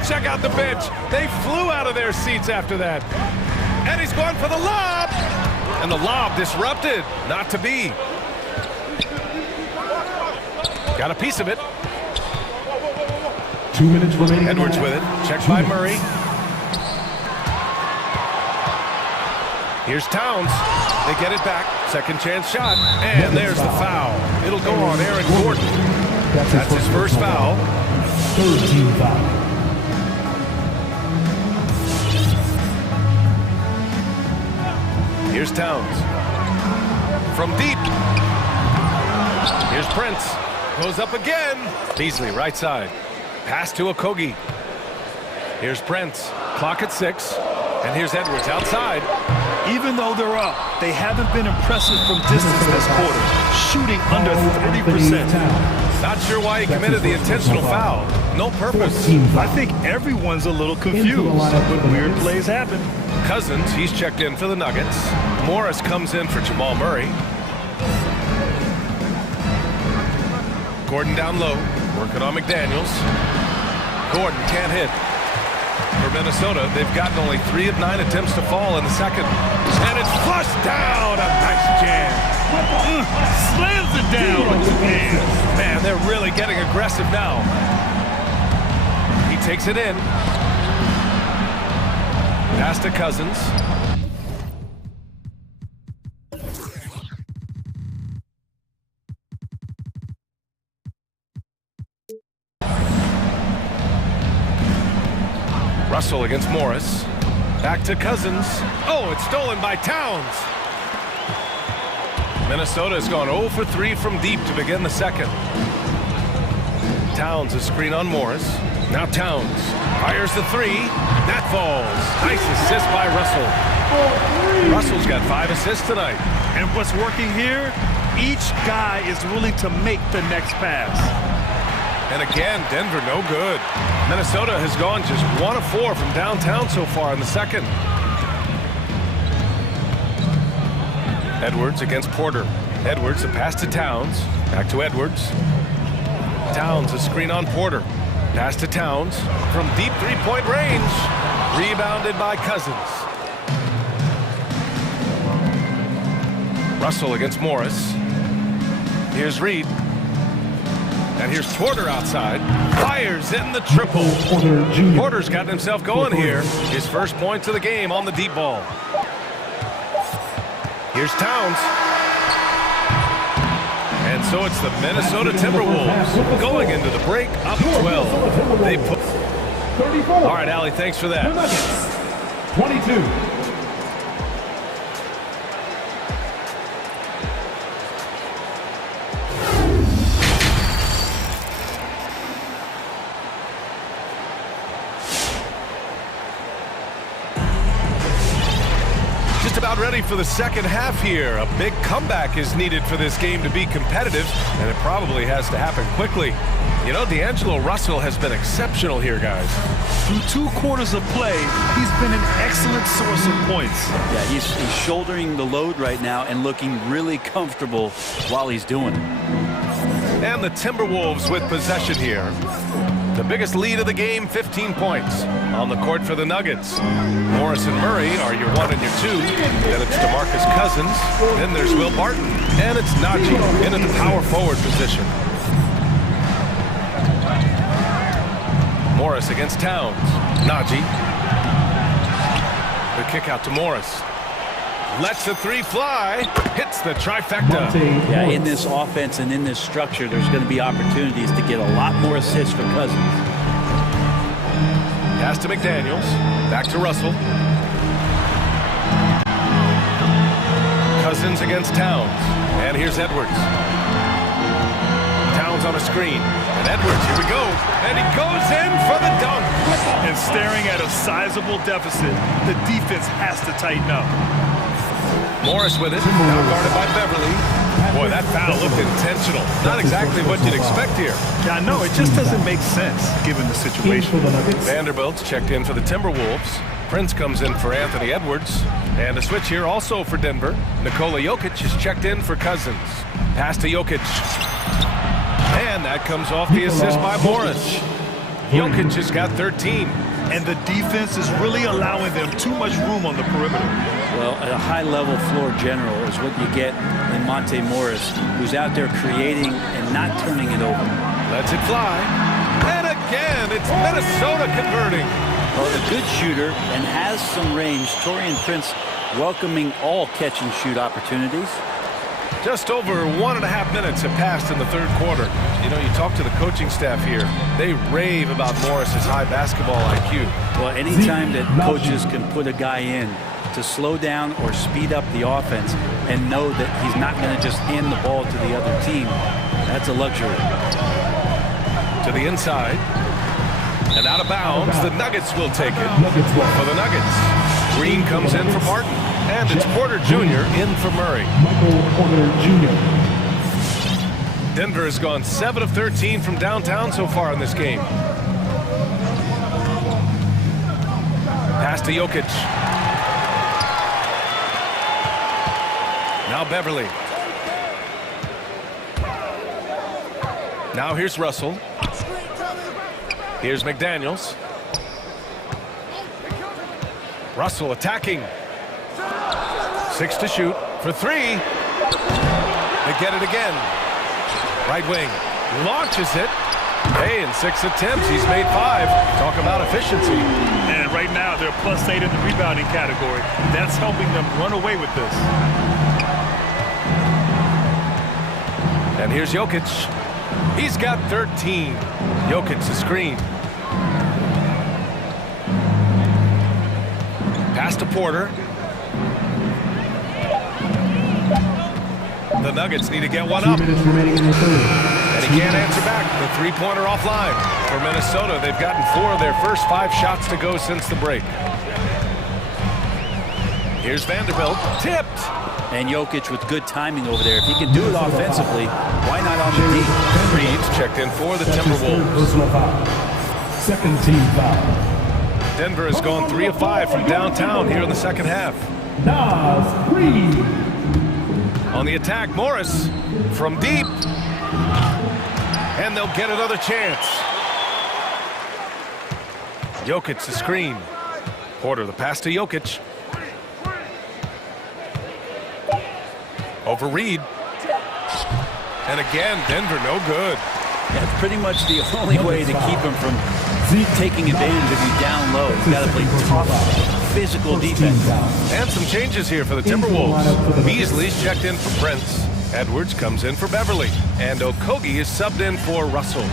Check out the bench. They flew out of their seats after that. And he's going for the lob. And the lob disrupted. Not to be. Got a piece of it. 2 minutes remaining. Edwards with it. Checked by Murray. Here's Towns. They get it back. Second chance shot. And there's the foul. It'll go on Aaron Gordon. That's his first foul. Third team foul. Here's Towns. From deep. Here's Prince. Goes up again. Beasley, right side. Pass to Okogie. Here's Prince. Clock at 6. And here's Edwards outside. Even though they're up, they haven't been impressive from distance this quarter. Shooting under 30%. Not sure why he committed the intentional foul. No purpose. I think everyone's a little confused, but weird plays happen. Cousins, he's checked in for the Nuggets. Morris comes in for Jamal Murray. Gordon down low, working on McDaniels. Gordon can't hit. For Minnesota, they've gotten only 3 of 9 attempts to fall in the second. And it's flushed down. A nice jam. Slams it down with the hands. Man, they're really getting aggressive now. He takes it in. Pass to Cousins. Russell against Morris. Back to Cousins. Oh, it's stolen by Towns. Minnesota has gone 0 for 3 from deep to begin the second. Towns a screen on Morris. Now Towns fires the 3. That falls. Nice assist by Russell. Russell's got 5 assists tonight. And what's working here? Each guy is willing to make the next pass. And again, Denver no good. Minnesota has gone just 1 of 4 from downtown so far in the second. Edwards against Porter. Edwards, a pass to Towns. Back to Edwards. Towns, a screen on Porter. Pass to Towns from deep three-point range. Rebounded by Cousins. Russell against Morris. Here's Reed. And here's Porter outside. Fires in the triple. Porter's gotten himself going here. His first points of the game on the deep ball. Here's Towns. And so it's the Minnesota Timberwolves going into the break up 12. 34. All right, Allie, thanks for that. The Nuggets, 22. Just about ready for the second half here. A big comeback is needed for this game to be competitive, and it probably has to happen quickly. You know, D'Angelo Russell has been exceptional here, guys. Through 2 quarters of play, he's been an excellent source of points. Yeah, he's shouldering the load right now and looking really comfortable while he's doing it. And the Timberwolves with possession here. The biggest lead of the game, 15 points. On the court for the Nuggets. Morris and Murray are your 1 and your 2. Then it's DeMarcus Cousins. Then there's Will Barton. And it's Najee in the power forward position. Morris against Towns. Najee. The kick out to Morris. Lets the 3 fly. Hits the trifecta. Yeah, in this offense and in this structure, there's going to be opportunities to get a lot more assists for Cousins. Pass to McDaniels. Back to Russell. Cousins against Towns. And here's Edwards. Towns on a screen. And Edwards, here we go. And he goes in for the dunk. And staring at a sizable deficit, the defense has to tighten up. Morris with it, now guarded by Beverly. Boy, that foul looked intentional. Not exactly what you'd expect here. Yeah, I know, it just doesn't make sense given the situation. Vanderbilt's checked in for the Timberwolves. Prince comes in for Anthony Edwards. And a switch here also for Denver. Nikola Jokic is checked in for Cousins. Pass to Jokic. And that comes off the assist by Morris. Jokic has got 13. And the defense is really allowing them too much room on the perimeter. Well, a high-level floor general is what you get in Monte Morris, who's out there creating and not turning it over. Lets it fly. And again, it's Minnesota converting. Well, a good shooter and has some range. Taurean Prince welcoming all catch-and-shoot opportunities. Just over 1.5 minutes have passed in the third quarter. You know, you talk to the coaching staff here. They rave about Morris's high basketball IQ. Well, anytime that coaches can put a guy in to slow down or speed up the offense and know that he's not going to just hand the ball to the other team, that's a luxury. To the inside. And out of bounds, the Nuggets will take it. For the Nuggets. Green comes in for Martin. And it's Porter Jr. in for Murray. Michael Porter Jr. Denver has gone 7 of 13 from downtown so far in this game. Pass to Jokic. Now Beverly. Now here's Russell. Here's McDaniels. Russell attacking. 6 to shoot for 3. They get it again. Right wing launches it. Hey, in 6 attempts, he's made 5. Talk about efficiency. And right now, they're +8 in the rebounding category. That's helping them run away with this. And here's Jokic. He's got 13. Jokic the screen. Pass to Porter. The Nuggets need to get one up. And he can't answer back. The three-pointer offline. For Minnesota, they've gotten 4 of their first 5 shots to go since the break. Here's Vanderbilt. Tipped. And Jokic with good timing over there. If he can do it offensively, why not on the D? Reed's checked in for the Timberwolves. Second team foul. Denver has gone 3 of 5 from downtown here in the second half. Nas Reed. On the attack, Morris from deep. And they'll get another chance. Jokic the screen. Porter the pass to Jokic. Over Reed. And again, Denver no good. That's pretty much the only way to keep him from taking advantage of you down low. You've got to play tough, physical defense. And some changes here for the Timberwolves. Beasley's checked in for Prince. Edwards comes in for Beverly. And Okogie is subbed in for Russell.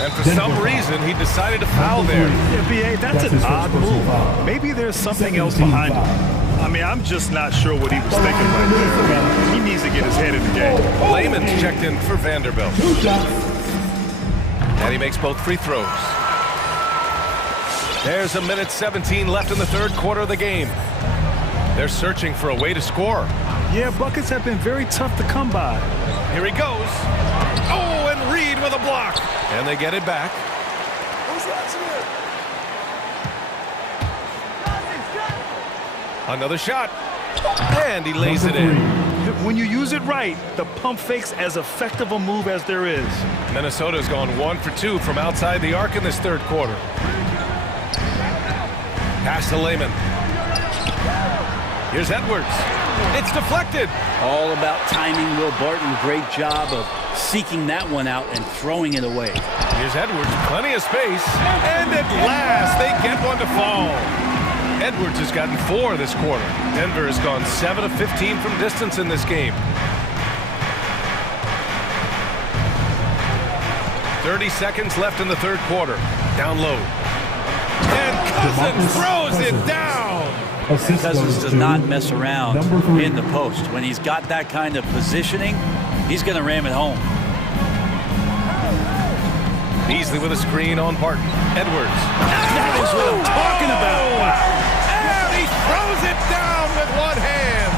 And for some reason, he decided to foul there. Yeah, B.A., that's an odd move. Maybe there's something else behind it. I mean, I'm just not sure what he was thinking right there. He needs to get his head in the game. Lehman's checked in for Vanderbilt. And he makes both free throws. There's a minute 17 left in the third quarter of the game. They're searching for a way to score. Yeah, buckets have been very tough to come by. Here he goes. Oh, and Reed with a block. And they get it back. Another shot. And he lays it in. When you use it right, the pump fake's as effective a move as there is. Minnesota's gone 1 for 2 from outside the arc in this third quarter. Pass to Lehman. Here's Edwards. It's deflected. All about timing. Will Barton, great job of seeking that one out and throwing it away. Here's Edwards, plenty of space. And at last, they get one to fall. Edwards has gotten 4 this quarter. Denver has gone 7 of 15 from distance in this game. 30 seconds left in the third quarter. Down low. And Cousins throws it down. Cousins does not mess around in the post. When he's got that kind of positioning, he's going to ram it home. Beasley with a screen on Barton. Edwards. That is what I'm talking about. Wow. And he throws it down with one hand.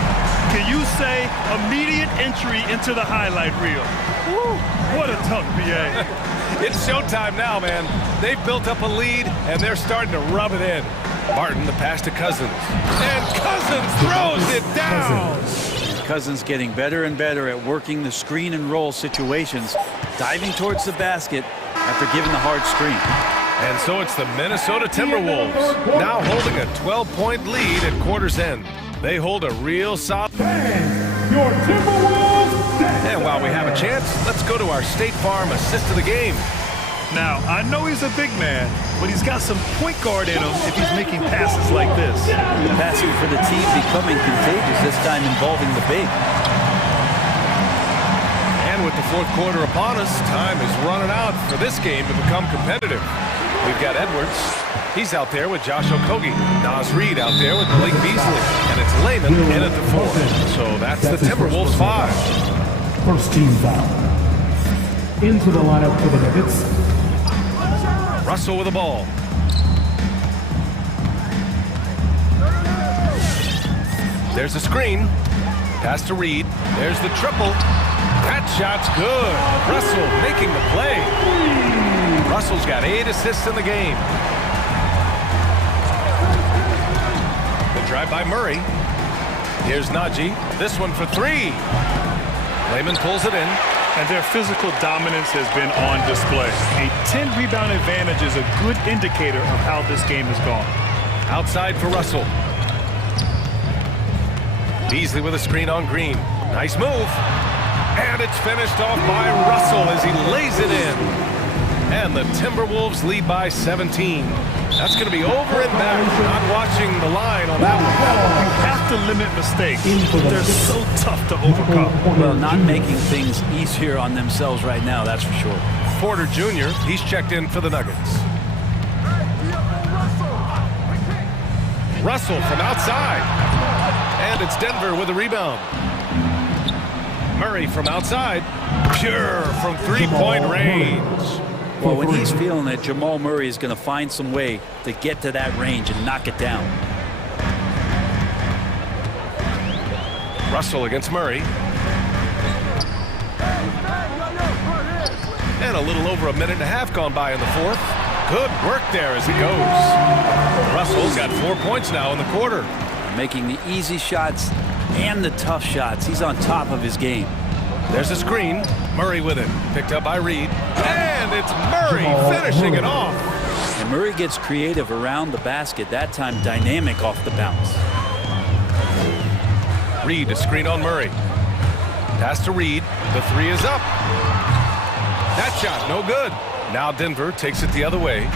Can you say immediate entry into the highlight reel? Woo. What a tough BA. It's showtime now, man. They've built up a lead, and they're starting to rub it in. Barton, the pass to Cousins. And Cousins throws it down. Cousins getting better and better at working the screen and roll situations, diving towards the basket after giving the hard screen. And so it's the Minnesota Timberwolves, now holding a 12-point lead at quarter's end. They hold a real solid. Your Timberwolves. And while we have a chance, let's go to our State Farm assist of the game. Now, I know he's a big man, but he's got some point guard in him if he's making passes like this. Passing for the team becoming contagious, this time involving the big. And with the fourth quarter upon us, time is running out for this game to become competitive. We've got Edwards. He's out there with Josh Okogie. Nas Reed out there with Blake Beasley. And it's Lehman in at the 4. So that's the Timberwolves 5. First team foul. Into the lineup for the Nuggets. Russell with the ball. There's a screen. Pass to Reed. There's the triple. That shot's good. Russell making the play. Russell's got 8 assists in the game. The drive by Murray. Here's Najee. This one for 3. Lehman pulls it in. And their physical dominance has been on display. A 10-rebound advantage is a good indicator of how this game has gone. Outside for Russell. Beasley with a screen on Green. Nice move. And it's finished off by Russell as he lays it in. And the Timberwolves lead by 17. That's going to be over and back. Not watching the line on that one. You have to limit mistakes. They're so tough to overcome. Well, not making things easier on themselves right now, that's for sure. Porter Jr., he's checked in for the Nuggets. Russell from outside. And it's Denver with a rebound. Murray from outside. Pure from three-point range. Well, when he's feeling it, Jamal Murray is going to find some way to get to that range and knock it down. Russell against Murray. And a little over a minute and a half gone by in the fourth. Good work there as he goes. Russell's got 4 points now in the quarter. Making the easy shots and the tough shots. He's on top of his game. There's a screen. Murray with it. Picked up by Reed. And it's Murray finishing it off. And Murray gets creative around the basket. That time dynamic off the bounce. Reed, a screen on Murray. Pass to Reed. The 3 is up. That shot, no good. Now Denver takes it the other way.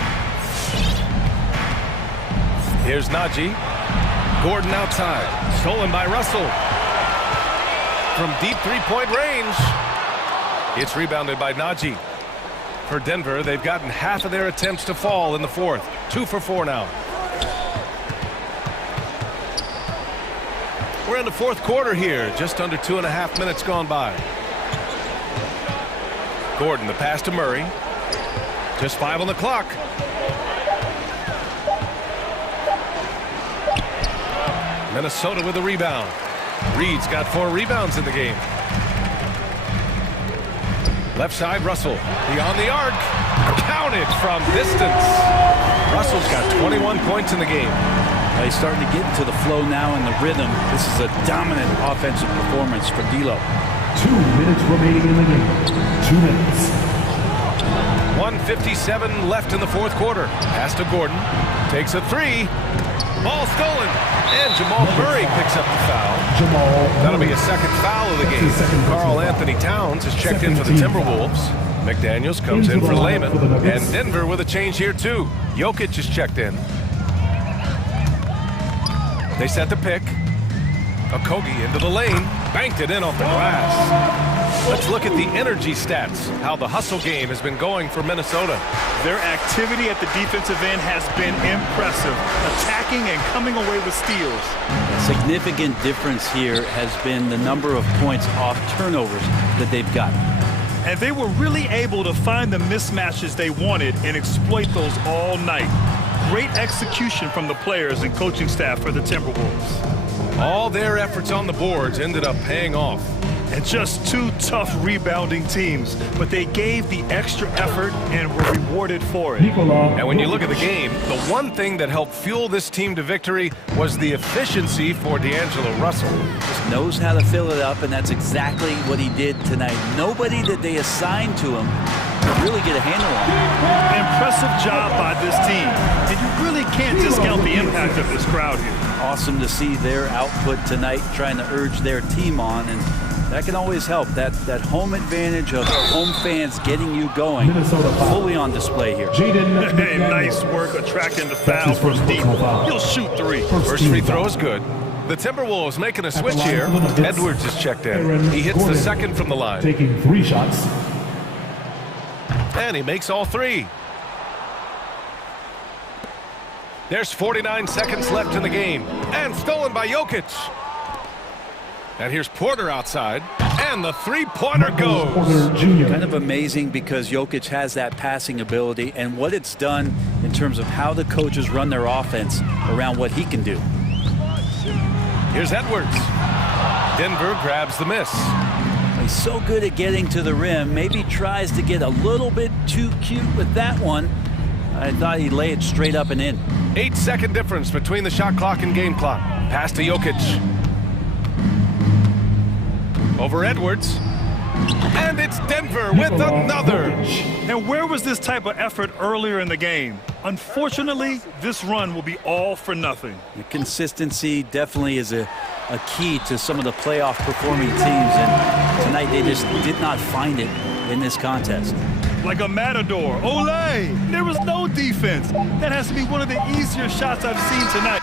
Here's Najee. Gordon outside. Stolen by Russell. From deep three-point range. It's rebounded by Najee. For Denver, they've gotten half of their attempts to fall in the fourth. 2 for 4 now. We're in the fourth quarter here. Just under 2.5 minutes gone by. Gordon, the pass to Murray. Just 5 on the clock. Minnesota with a rebound. Reed's got 4 rebounds in the game. Left side, Russell. Beyond the arc. Counted from distance. Russell's got 21 points in the game. He's starting to get into the flow now and the rhythm. This is a dominant offensive performance for D'Lo. 2 minutes remaining in the game. 2 minutes. 1:57 left in the fourth quarter. Pass to Gordon. Takes a 3. Ball stolen. And Jamal Murray picks up the foul. That'll be a second foul of the game. Karl Anthony Towns has checked in for the Timberwolves. McDaniels comes in for Layman. And Denver with a change here too. Jokic is checked in. They set the pick. Okogie into the lane. Banked it in off the glass. Let's look at the energy stats. How the hustle game has been going for Minnesota. Their activity at the defensive end has been impressive. Attacking and coming away with steals. A significant difference here has been the number of points off turnovers that they've gotten. And they were really able to find the mismatches they wanted and exploit those all night. Great execution from the players and coaching staff for the Timberwolves. All their efforts on the boards ended up paying off. And just 2 tough rebounding teams, but they gave the extra effort and were rewarded for it. And when you look at the game, the one thing that helped fuel this team to victory was the efficiency for D'Angelo Russell. Just knows how to fill it up, and that's exactly what he did tonight. Nobody that they assigned to him could really get a handle on it. Impressive job by this team, and you really can't discount the impact of this crowd here. Awesome to see their output tonight, trying to urge their team on, and that can always help. That home advantage of home fans getting you going, fully on display here. Hey, nice work attracting the foul from deep. He'll shoot 3. First free throw is good. The Timberwolves making a switch here. Edwards is checked in. He hits the second from the line. Taking 3 shots. And he makes all 3. There's 49 seconds left in the game. And stolen by Jokic. And here's Porter outside. And the 3-pointer goes. Kind of amazing because Jokic has that passing ability and what it's done in terms of how the coaches run their offense around what he can do. Here's Edwards. Denver grabs the miss. He's so good at getting to the rim. Maybe tries to get a little bit too cute with that one. I thought he'd lay it straight up and in. 8-second difference between the shot clock and game clock. Pass to Jokic. Over Edwards. And it's Denver with another. And where was this type of effort earlier in the game? Unfortunately, this run will be all for nothing. The consistency definitely is a key to some of the playoff performing teams, and tonight they just did not find it in this contest. Like a matador. Olé! There was no defense. That has to be one of the easier shots I've seen tonight.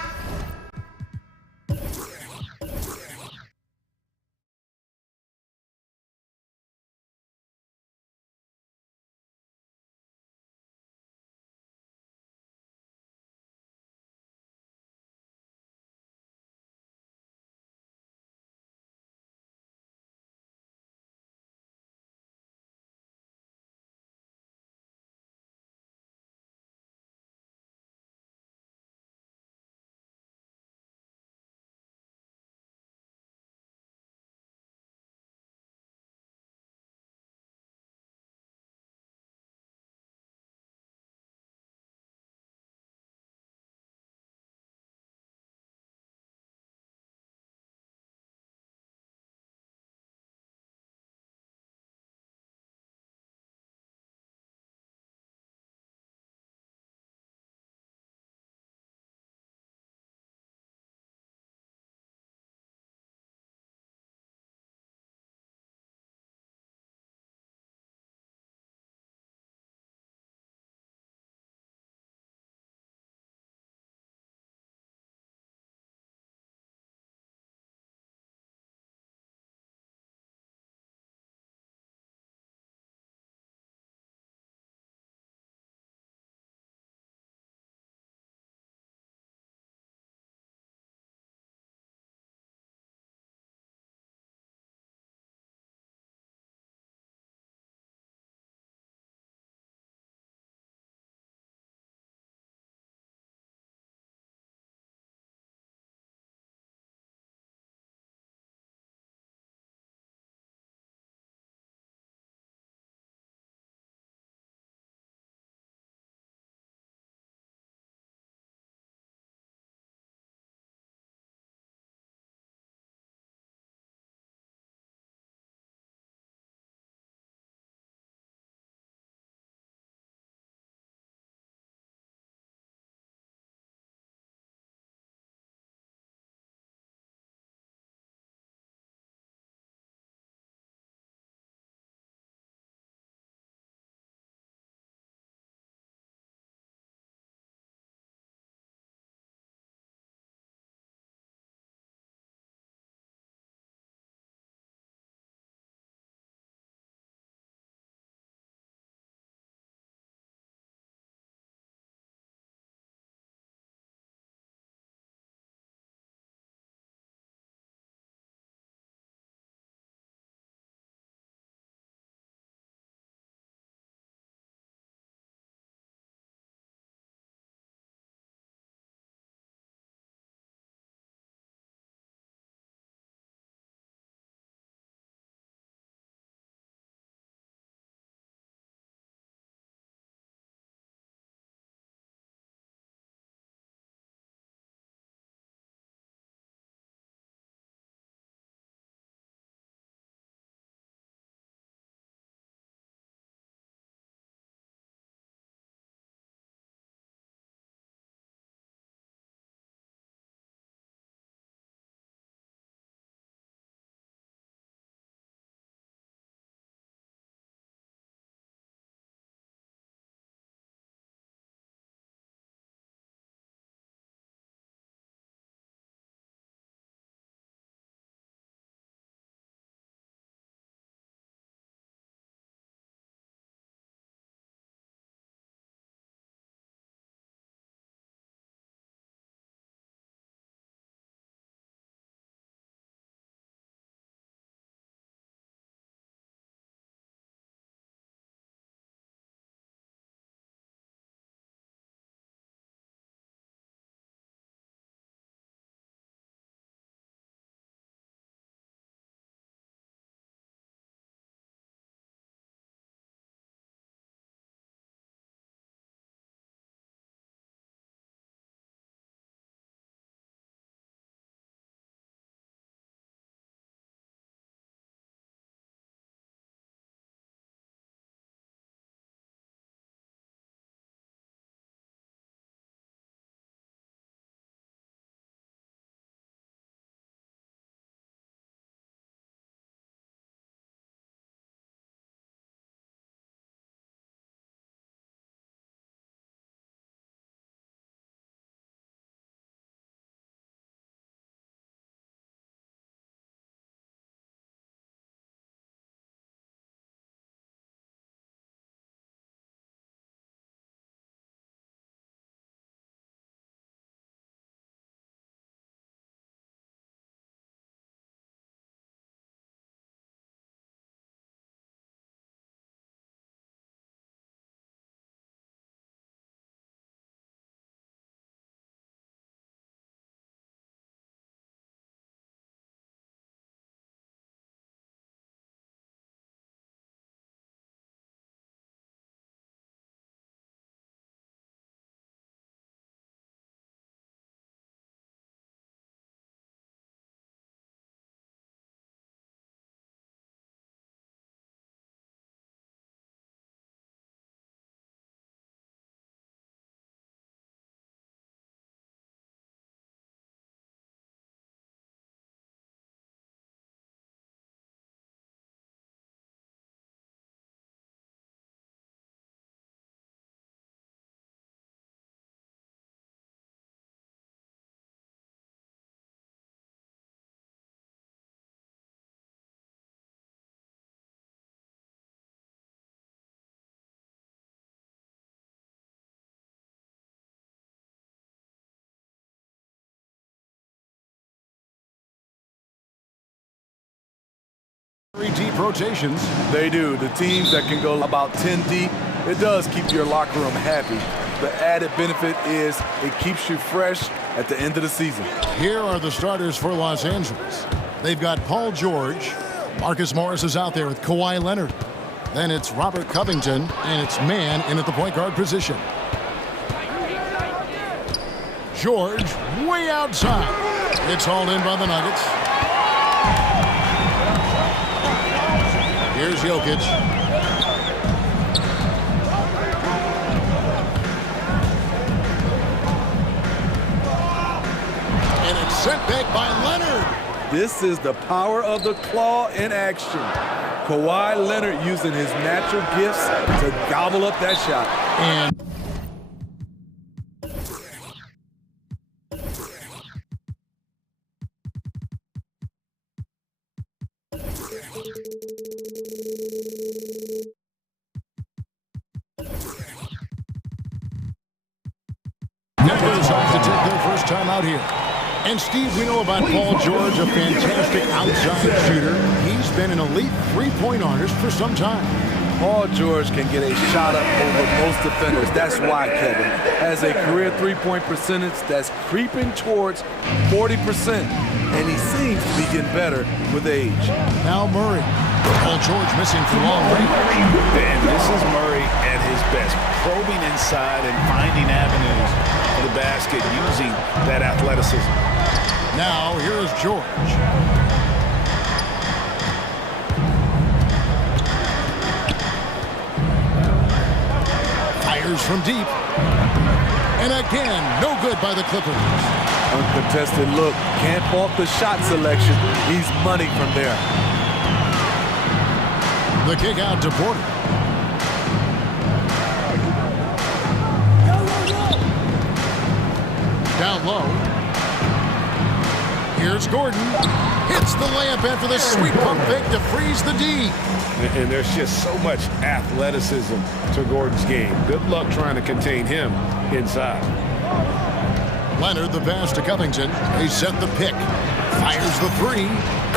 Deep rotations. They do. The teams that can go about 10 deep, it does keep your locker room happy. The added benefit is it keeps you fresh at the end of the season. Here are the starters for Los Angeles. They've got Paul George. Marcus Morris is out there with Kawhi Leonard. Then it's Robert Covington, and it's man in at the point guard position. George way outside. It's hauled in by the Nuggets. Here's Jokic. And it's sent back by Leonard. This is the power of the claw in action. Kawhi Leonard using his natural gifts to gobble up that shot. And Denver's off to take their first time out here. And Steve, we know about Paul George, a fantastic outside shooter. He's been an elite three-point artist for some time. Paul George can get a shot up over most defenders. That's why Kevin has a career three-point percentage that's creeping towards 40%. And he seems to be getting better with age. Now Murray. Paul George missing for long range. And this is Murray at his best, probing inside and finding avenues for the basket using that athleticism. Now here is George. Fires from deep. And again, no good by the Clippers. Uncontested look. Can't fault the shot selection. He's money from there. The kick out to Porter. Down low. Here's Gordon. Hits the layup after the sweet pump fake to freeze the D. And there's just so much athleticism to Gordon's game. Good luck trying to contain him inside. Leonard, the pass to Covington. They set the pick. Fires the three.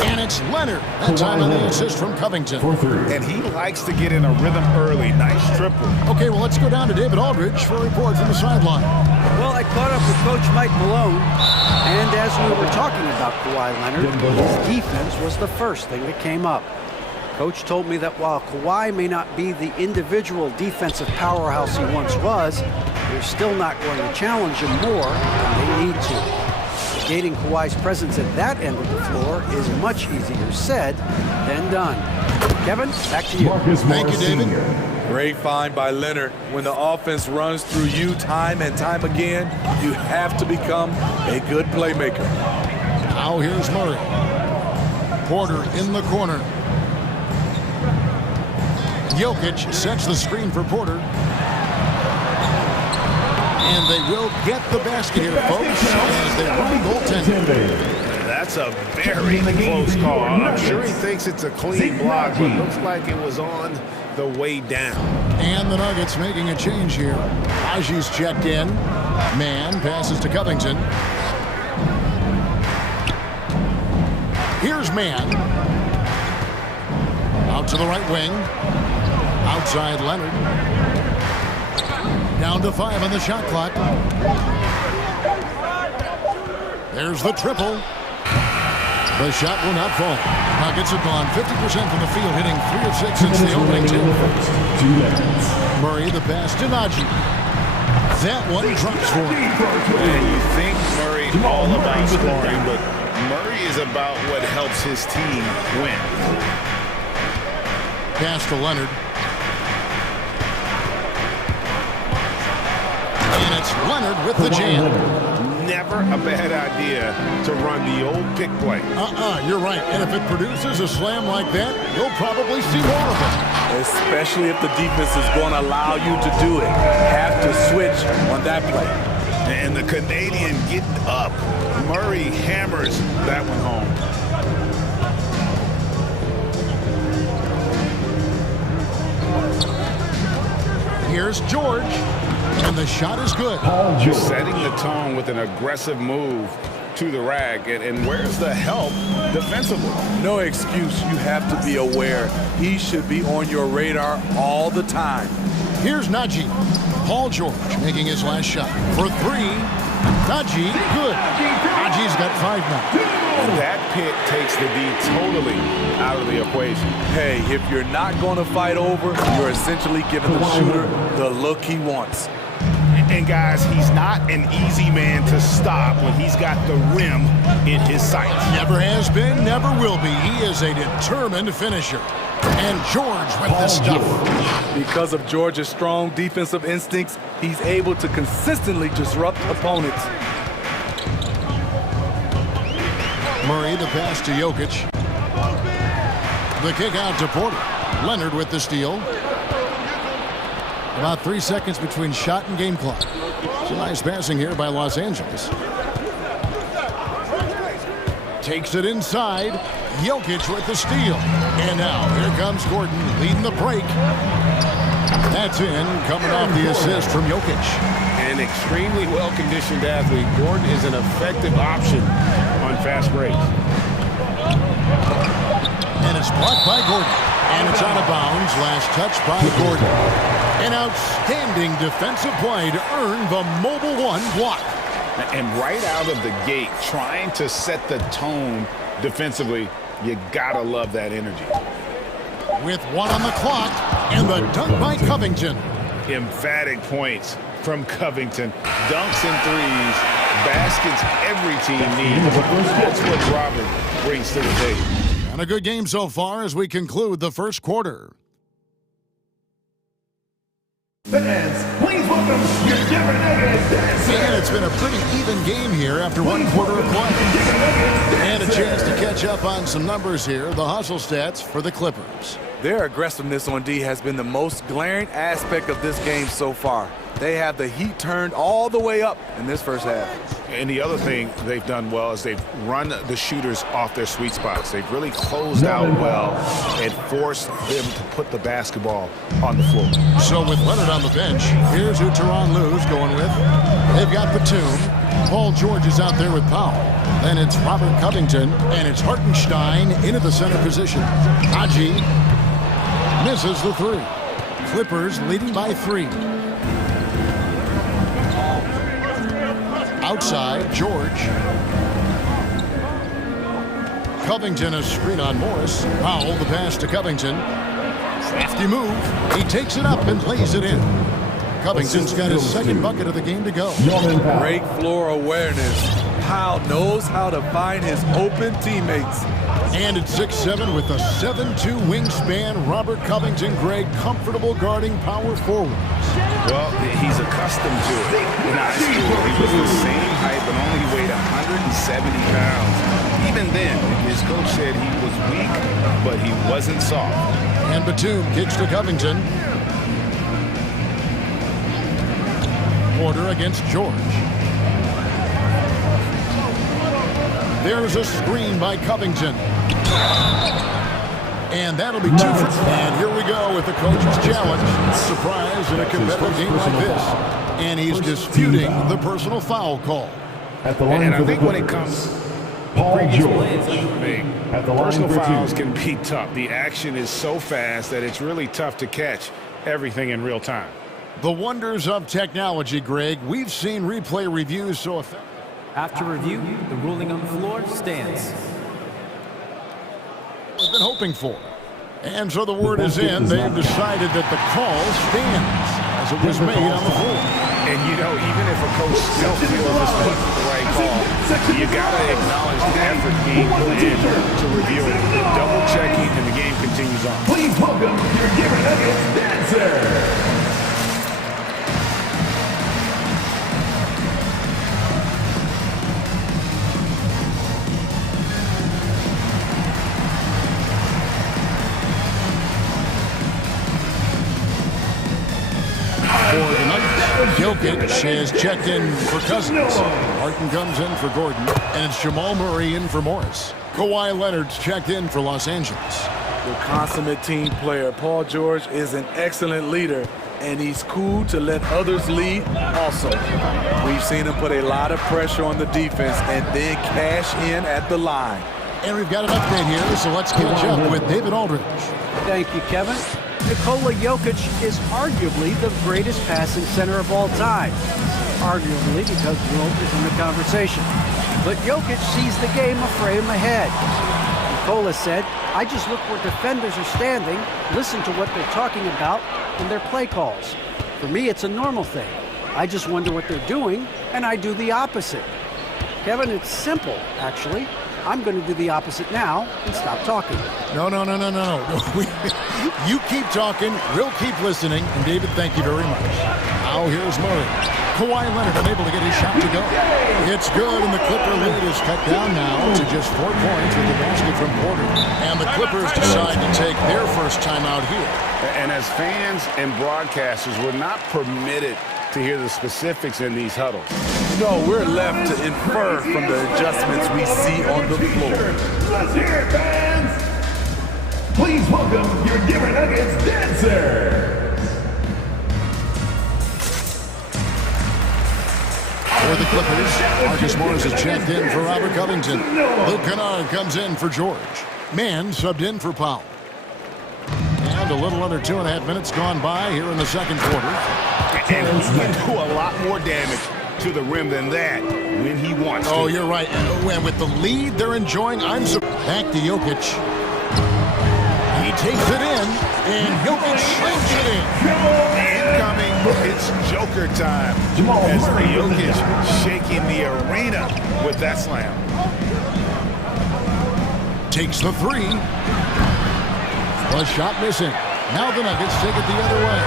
And it's Leonard. That time on the assist from Covington. And he likes to get in a rhythm early. Nice triple. Okay, well, let's go down to David Aldridge for a report from the sideline. Well, I caught up with Coach Mike Malone, and as we were talking about Kawhi Leonard, his defense was the first thing that came up. Coach told me that while Kawhi may not be the individual defensive powerhouse he once was, they're still not going to challenge him more than they need to. Negating Kawhi's presence at that end of the floor is much easier said than done. Kevin, back to you. Thank you, David. Great find by Leonard. When the offense runs through you time and time again, you have to become a good playmaker. Now here's Murray. Porter in the corner. Jokic sets the screen for Porter. And they will get the basket here, folks, as they run goaltending. That's a very close call. I'm sure he thinks it's a clean block, but looks like it was on the way down. And the Nuggets making a change here. Aji's checked in. Man passes to Covington. Here's Man. Out to the right wing. Outside Leonard. Down to 5 on the shot clock. There's the triple. The shot will not fall. Nuggets have gone 50% from the field, hitting 3 of 6 since the opening tip. Murray, the pass to Aji. That one drops for him. And you think Murray all about scoring, but Murray is about what helps his team win. Pass to Leonard. And it's Leonard with the jam. Never a bad idea to run the old pick play. You're right. And if it produces a slam like that, you'll probably see more of it. Especially if the defense is going to allow you to do it. Have to switch on that play. And the Canadian getting up. Murray hammers that one home. Here's George. And the shot is good. Setting the tone with an aggressive move. to the rack. And where's the help defensively? No excuse. You have to be aware. He should be on your radar all the time. Here's Najee. Paul George making his last shot. For three. Najee, good. Najee's got 5 now. And that pick takes the D totally out of the equation. Hey, if you're not going to fight over, you're essentially giving the shooter the look he wants. And guys, he's not an easy man to stop when he's got the rim in his sights. Never has been, never will be. He is a determined finisher. And George with the stuff. Because of George's strong defensive instincts, he's able to consistently disrupt opponents. Murray, the pass to Jokic. The kick out to Porter. Leonard with the steal. About 3 seconds between shot and game clock. Some nice passing here by Los Angeles. Takes it inside. Jokic with the steal. And now here comes Gordon leading the break. That's in, coming off the assist from Jokic. An extremely well-conditioned athlete. Gordon is an effective option on fast breaks. And it's blocked by Gordon. And it's out of bounds. Last touch by Gordon. An outstanding defensive play to earn the Mobile One block. And right out of the gate, trying to set the tone defensively, you gotta love that energy. With 1 on the clock, and the dunk by Covington. Emphatic points from Covington. Dunks and threes, baskets every team needs. That's what Robert brings to the table. And a good game so far as we conclude the first quarter. Fans, please welcome your Denver Nuggets dancer. And it's been a pretty even game here after 1 quarter of play. And a chance to catch up on some numbers here. The hustle stats for the Clippers. Their aggressiveness on D has been the most glaring aspect of this game so far. They have the heat turned all the way up in this first half. And the other thing they've done well is they've run the shooters off their sweet spots. They've really closed out well and forced them to put the basketball on the floor. So with Leonard on the bench, here's who Tyronn Lue's going with. They've got Batum. Paul George is out there with Powell. Then it's Robert Covington, and it's Hartenstein into the center position. Haji misses the 3. Clippers leading by 3. Outside, George. Covington a screen on Morris. Powell the pass to Covington. Crafty move. He takes it up and lays it in. Covington's got his second bucket of the game to go. Great floor awareness. Powell knows how to find his open teammates. And at 6'7" with a 7'2" wingspan, Robert Covington, Greg, comfortable guarding power forwards. Well, he's accustomed to it. In high school, he was the same height, but only weighed 170 pounds. Even then, his coach said he was weak, but he wasn't soft. And Batum kicks to Covington. Porter against George. There's a screen by Covington. And that'll be 2 for... And here we go with the coach's challenge. Surprise in a competitive game like this. And he's disputing the personal foul call. And I think when it comes to previous plays, personal fouls can be tough. The action is so fast that it's really tough to catch everything in real time. The wonders of technology, Greg. We've seen replay reviews so effective. After review, the ruling on the floor stands. We've been hoping for. And so the word is in. They've decided that the call stands as it was made on the floor. And, you know, even if a coach still feels this wasn't the right call, you got to acknowledge the effort being put in to review it. Double-checking, and the game continues on. Please welcome your Denver Nuggets dancer. Jokic has checked in for Cousins. Harden comes in for Gordon. And it's Jamal Murray in for Morris. Kawhi Leonard's checked in for Los Angeles. The consummate team player, Paul George, is an excellent leader. and he's cool to let others lead also. We've seen him put a lot of pressure on the defense and then cash in at the line. And we've got an update here, so let's catch up with David Aldridge. Thank you, Kevin. Nikola Jokic is arguably the greatest passing center of all time. Arguably because Wilt is in the conversation. But Jokic sees the game a frame ahead. Nikola said, I just look where defenders are standing, listen to what they're talking about in their play calls. For me, it's a normal thing. I just wonder what they're doing, and I do the opposite. Kevin, it's simple, actually. I'm going to do the opposite now and stop talking. No. You keep talking, we'll keep listening. And David, thank you very much. Now here's Murray. Kawhi Leonard unable to get his shot to go. It's good, and the Clipper lead is cut down now to just 4 points with the basket from Porter. And the Clippers decide to take their first timeout here. And as fans and broadcasters, we're not permitted to hear the specifics in these huddles. No, we're left to infer from the adjustments we see on the floor. Let's hear it, fans! Please welcome your Denver Nuggets dancers! For the Clippers, Marcus Morris is checked in for Robert Covington. Luke Kennard comes in for George. Mann subbed in for Powell. And a little under 2.5 minutes gone by here in the second quarter. And he can do a lot more damage to the rim than that when he wants to. Oh, you're right. And with the lead they're enjoying, back to Jokic. He takes it in, and Jokic slams it in. Incoming, it's Joker time. As Jokic shaking the arena with that slam. Takes the 3. The shot missing. Now the Nuggets take it the other way.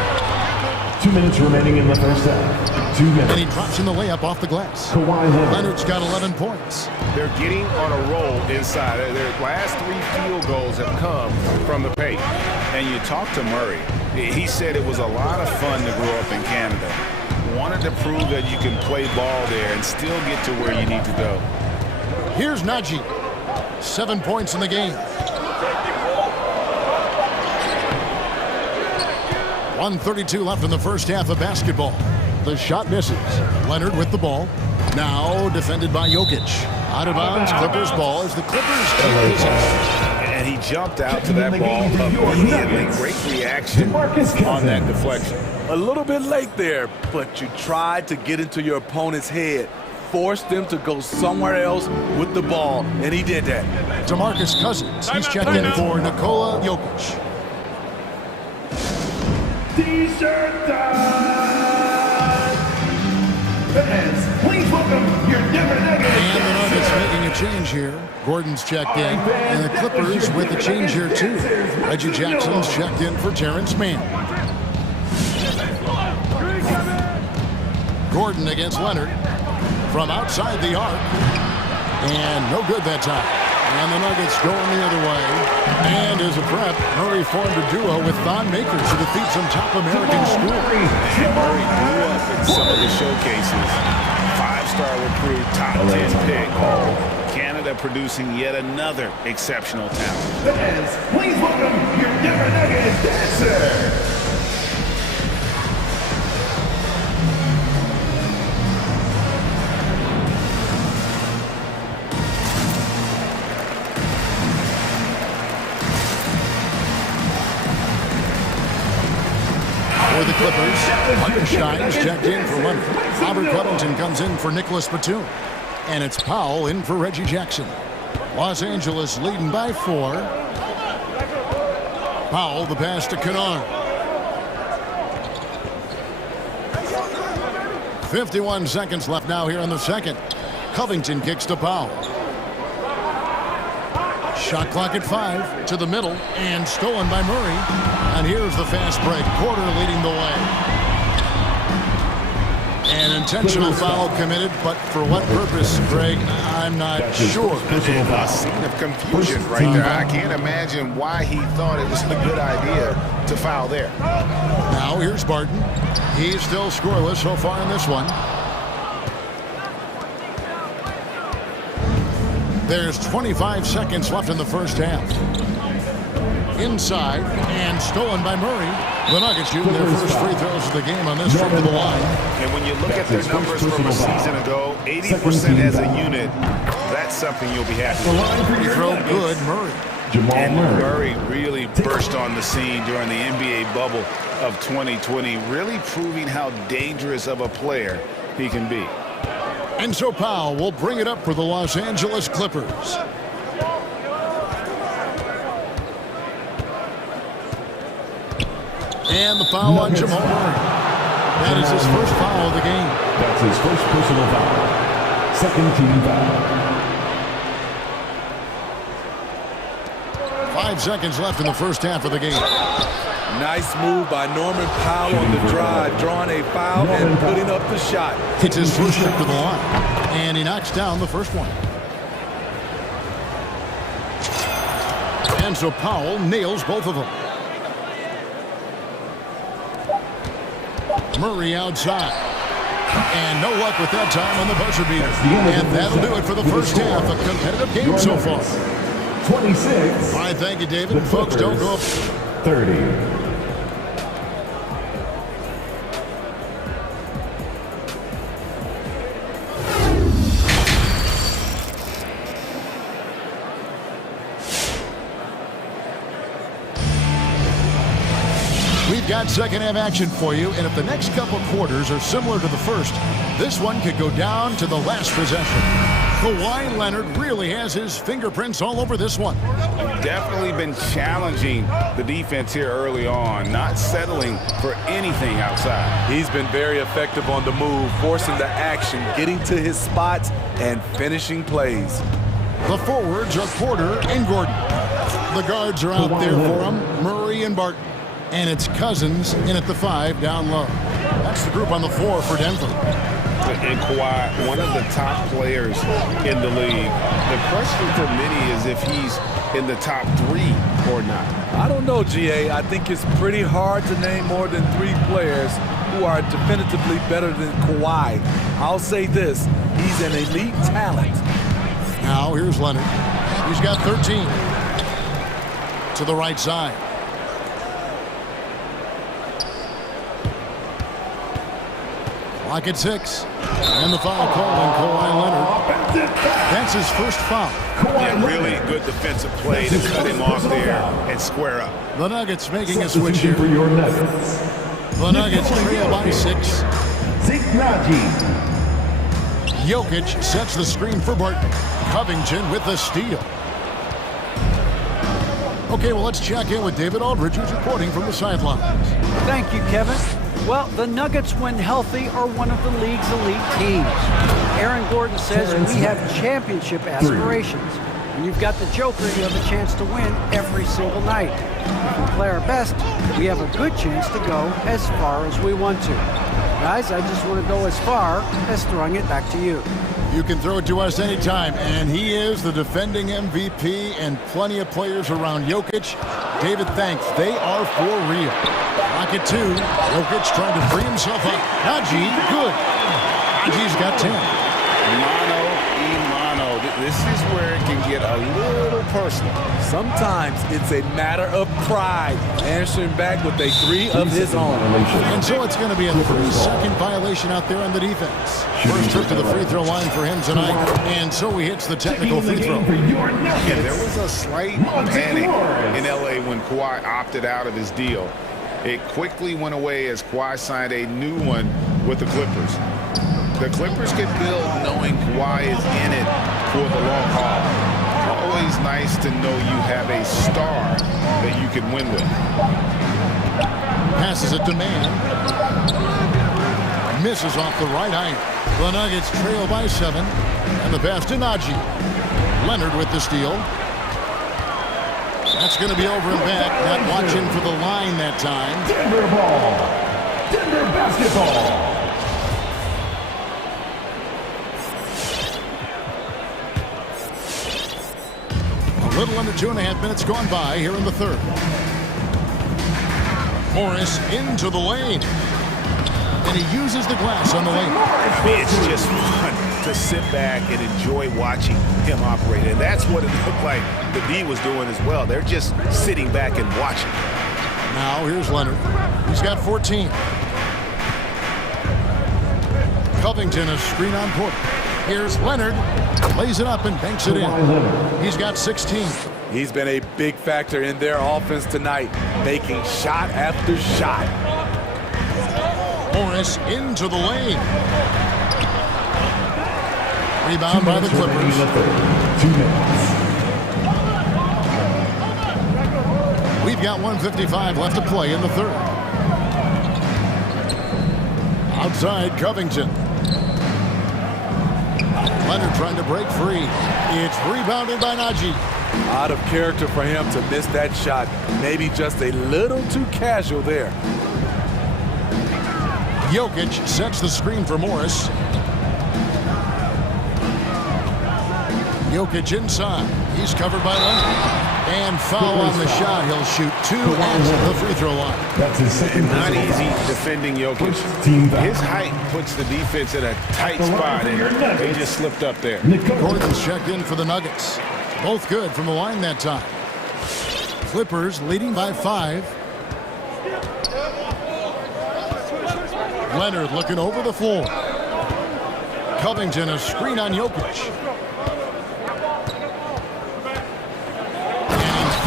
2 minutes remaining in the first half. 2 minutes. And he drops in the layup off the glass. Kawhi Leonard. Leonard's got 11 points. They're getting on a roll inside. Their last 3 field goals have come from the paint. And you talk to Murray. He said it was a lot of fun to grow up in Canada. Wanted to prove that you can play ball there and still get to where you need to go. Here's Najee. 7 points in the game. 1:32 left in the first half of basketball. The shot misses. Leonard with the ball. Now defended by Jokic. Out of bounds, Clippers ball as the Clippers keep possession. And he jumped out to that ball immediately. Great reaction on that deflection. A little bit late there, but you tried to get into your opponent's head. Force them to go somewhere else with the ball, and he did that. DeMarcus Cousins, he's checked in for Nikola Jokic. T-shirt time! Fans, please welcome your Denver Nuggets. And the Nuggets making a change here. Gordon's checked in, and the Clippers with a change here too. Reggie Jackson's checked in for Terrence Mann. Gordon against Leonard from outside the arc, and no good that time. And the Nuggets going the other way. And as a prep, Murray formed a duo with Thon Maker to defeat some top American school. And Murray grew up in some of the showcases. 5-star recruit, top 10 pick. Canada producing yet another exceptional talent. Fans, please welcome your Denver Nuggets dancer. For the Clippers, Hartenstein's checked in for Leonard. Robert Covington comes in for Nicholas Batum. And it's Powell in for Reggie Jackson. Los Angeles leading by 4. Powell, the pass to Kennard. 51 seconds left now here in the second. Covington kicks to Powell. Shot clock at 5 to the middle and stolen by Murray. And here's the fast break. Porter leading the way. An intentional foul committed, but for what purpose, Greg, I'm not sure. A scene of confusion right there. I can't imagine why he thought it was a good idea to foul there. Now here's Barton. He's still scoreless so far in this one. There's 25 seconds left in the first half. inside and stolen by Murray. The Nuggets shooting their first free throws of the game on this trip to the line. And when you look at their numbers from a season ago, 80% as a unit, that's something you'll be happy with. Free throw good, Murray. And Murray really burst on the scene during the NBA bubble of 2020, really proving how dangerous of a player he can be. And so Powell will bring it up for the Los Angeles Clippers. And the foul on Jamal Murray. That is his first foul of the game. That's his first personal foul. Second team foul. 5 seconds left in the first half of the game. Nice move by Norman Powell on the drive, drawing a foul and putting up the shot. It's his first trip to the line. And he knocks down the first one. And so Powell nails both of them. Murray outside. And no luck with that time on the buzzer beater. And that'll do it for the first half. A competitive game so far. 26. All right, thank you, David. Folks, don't go up. 30. We've got second half action for you, and if the next couple quarters are similar to the first, this one could go down to the last possession. Kawhi Leonard really has his fingerprints all over this one. Definitely been challenging the defense here early on, not settling for anything outside. He's been very effective on the move, forcing the action, getting to his spots, and finishing plays. The forwards are Porter and Gordon. The guards are out there for him, Murray and Barton. And it's Cousins in at the 5 down low. That's the group on the floor for Denver. And Kawhi, one of the top players in the league. The question for many is if he's in the top 3 or not. I don't know, GA. I think it's pretty hard to name more than 3 players who are definitively better than Kawhi. I'll say this, he's an elite talent. Now here's Leonard. He's got 13. To the right side. Clock at 6. And the foul call on Kawhi Leonard. That's his first foul. Yeah, really good defensive play to cut him off there and square up. The Nuggets making a switch here. For your Nuggets. The Nuggets trail by 6. Jokic sets the screen for Barton. Covington with the steal. Okay, well, let's check in with David Aldridge, who's reporting from the sidelines. Thank you, Kevin. Well, the Nuggets, when healthy, are one of the league's elite teams. Aaron Gordon says we have championship aspirations. When you've got the Joker, you have a chance to win every single night. If we play our best, we have a good chance to go as far as we want to. Guys, I just want to go as far as throwing it back to you. You can throw it to us anytime, and he is the defending MVP and plenty of players around Jokic. David, thanks. They are for real. Clock at 2. Jokic trying to free himself up. Najee, good. Najee's got 10. Mano y mano. This is where it can get a little personal. Sometimes it's a matter of pride, answering back with a 3 of his own. And so it's going to be a 3-second violation out there on the defense. First trip to the free throw line for him tonight. And so he hits the technical free throw. Yeah, there was a slight panic in LA when Kawhi opted out of his deal. It quickly went away as Kawhi signed a new one with the Clippers. The Clippers can build knowing Kawhi is in it for the long haul. Always nice to know you have a star that you can win with. Passes it to Man. Misses off the right iron. The Nuggets trail by 7. And the pass to Najee. Leonard with the steal. That's going to be over and back. Not watching for the line that time. Denver ball. Denver basketball. A little under 2.5 minutes gone by here in the third. Morris into the lane. And he uses the glass on the lane. It's just fun to to sit back and enjoy watching him operate. And that's what it looked like the D was doing as well. They're just sitting back and watching. Now here's Leonard. He's got 14. Covington, a screen on Porter. Here's Leonard. Lays it up and banks it in. He's got 16. He's been a big factor in their offense tonight, making shot after shot. Morris into the lane. Rebound by the Clippers. 2 minutes. We've got 1:55 left to play in the third. Outside Covington. Leonard trying to break free. It's rebounded by Najee. Out of character for him to miss that shot. Maybe just a little too casual there. Jokic sets the screen for Morris. Jokic inside. He's covered by Leonard. And foul on the shot. He'll shoot 2 at the free throw line. That's his second. Not easy defending Jokic. His height puts the defense in a tight spot, and they just slipped up there. Gordon's checked in for the Nuggets. Both good from the line that time. Clippers leading by 5. Leonard looking over the floor. Covington, a screen on Jokic.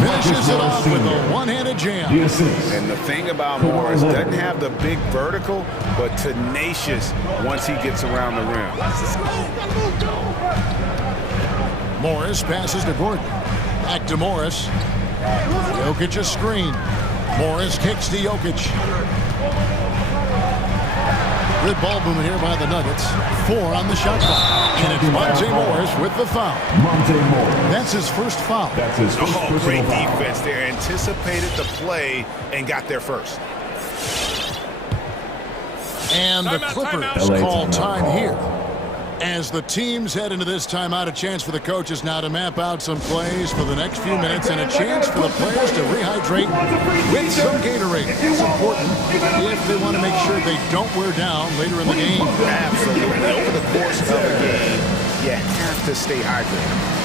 Finishes it off with a one-handed jam. And the thing about Morris, doesn't have the big vertical, but tenacious once he gets around the rim. Morris passes to Gordon. Back to Morris. Jokic a screen. Morris kicks to Jokic. Good ball movement here by the Nuggets. 4 on the shot clock. And it's Monte Morris with the foul. Monte Morris. That's his first foul. That's his first personal great foul. defense there. Anticipated the play and got there first. And the Clippers call time here. As the teams head into this timeout, a chance for the coaches now to map out some plays for the next few minutes and a chance for the players to rehydrate with some Gatorade. It's important if they want to make sure they don't wear down later in the game. Absolutely. Over the course of a game, you have to stay hydrated.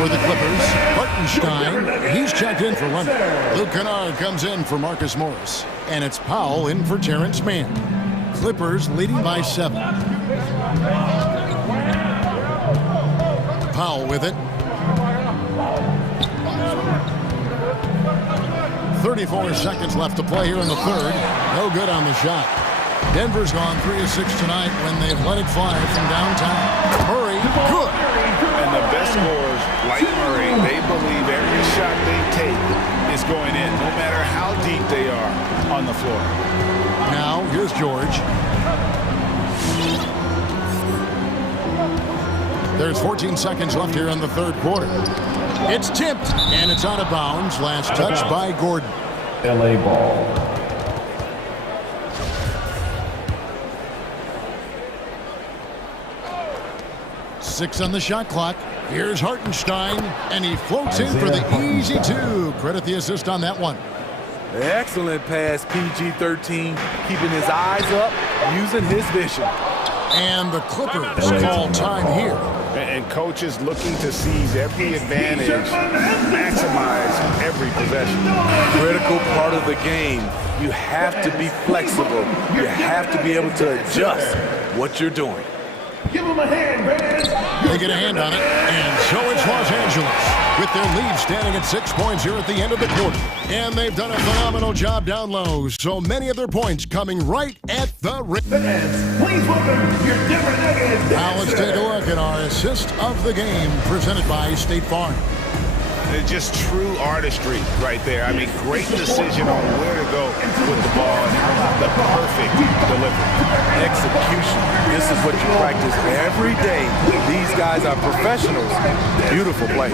For the Clippers, Hartenstein, he's checked in for Leonard. Luke Kennard comes in for Marcus Morris. And it's Powell in for Terrence Mann. Clippers leading by 7. Powell with it. 34 seconds left to play here in the third. No good on the shot. Denver's gone 3 of 6 tonight when they've let it fly from downtown. Murray, good. And the best scorers, like Murray, they believe every shot they take is going in, no matter how deep they are on the floor. Now, here's George. There's 14 seconds left here in the third quarter. It's tipped, and it's out of bounds. Last touch by Gordon. LA ball. Six on the shot clock. Here's Hartenstein, and he floats in for the easy 2. Credit the assist on that one. Excellent pass, PG-13, keeping his eyes up, using his vision. And the Clippers call time here. And coaches looking to seize every advantage, maximize every possession. Critical part of the game. You have to be flexible. You have to be able to adjust what you're doing. Give him a hand, man. They get a hand on it, and so it's Los Angeles with their lead standing at 6 points here at the end of the quarter. And they've done a phenomenal job down low, so many of their points coming right at the rim. Please welcome your Denver Nuggets. Now let's take a look at our assist of the game presented by State Farm. It's just true artistry right there. I mean, great decision on where to go with the ball and the perfect delivery. Execution. This is what you practice every day. These guys are professionals. Beautiful play.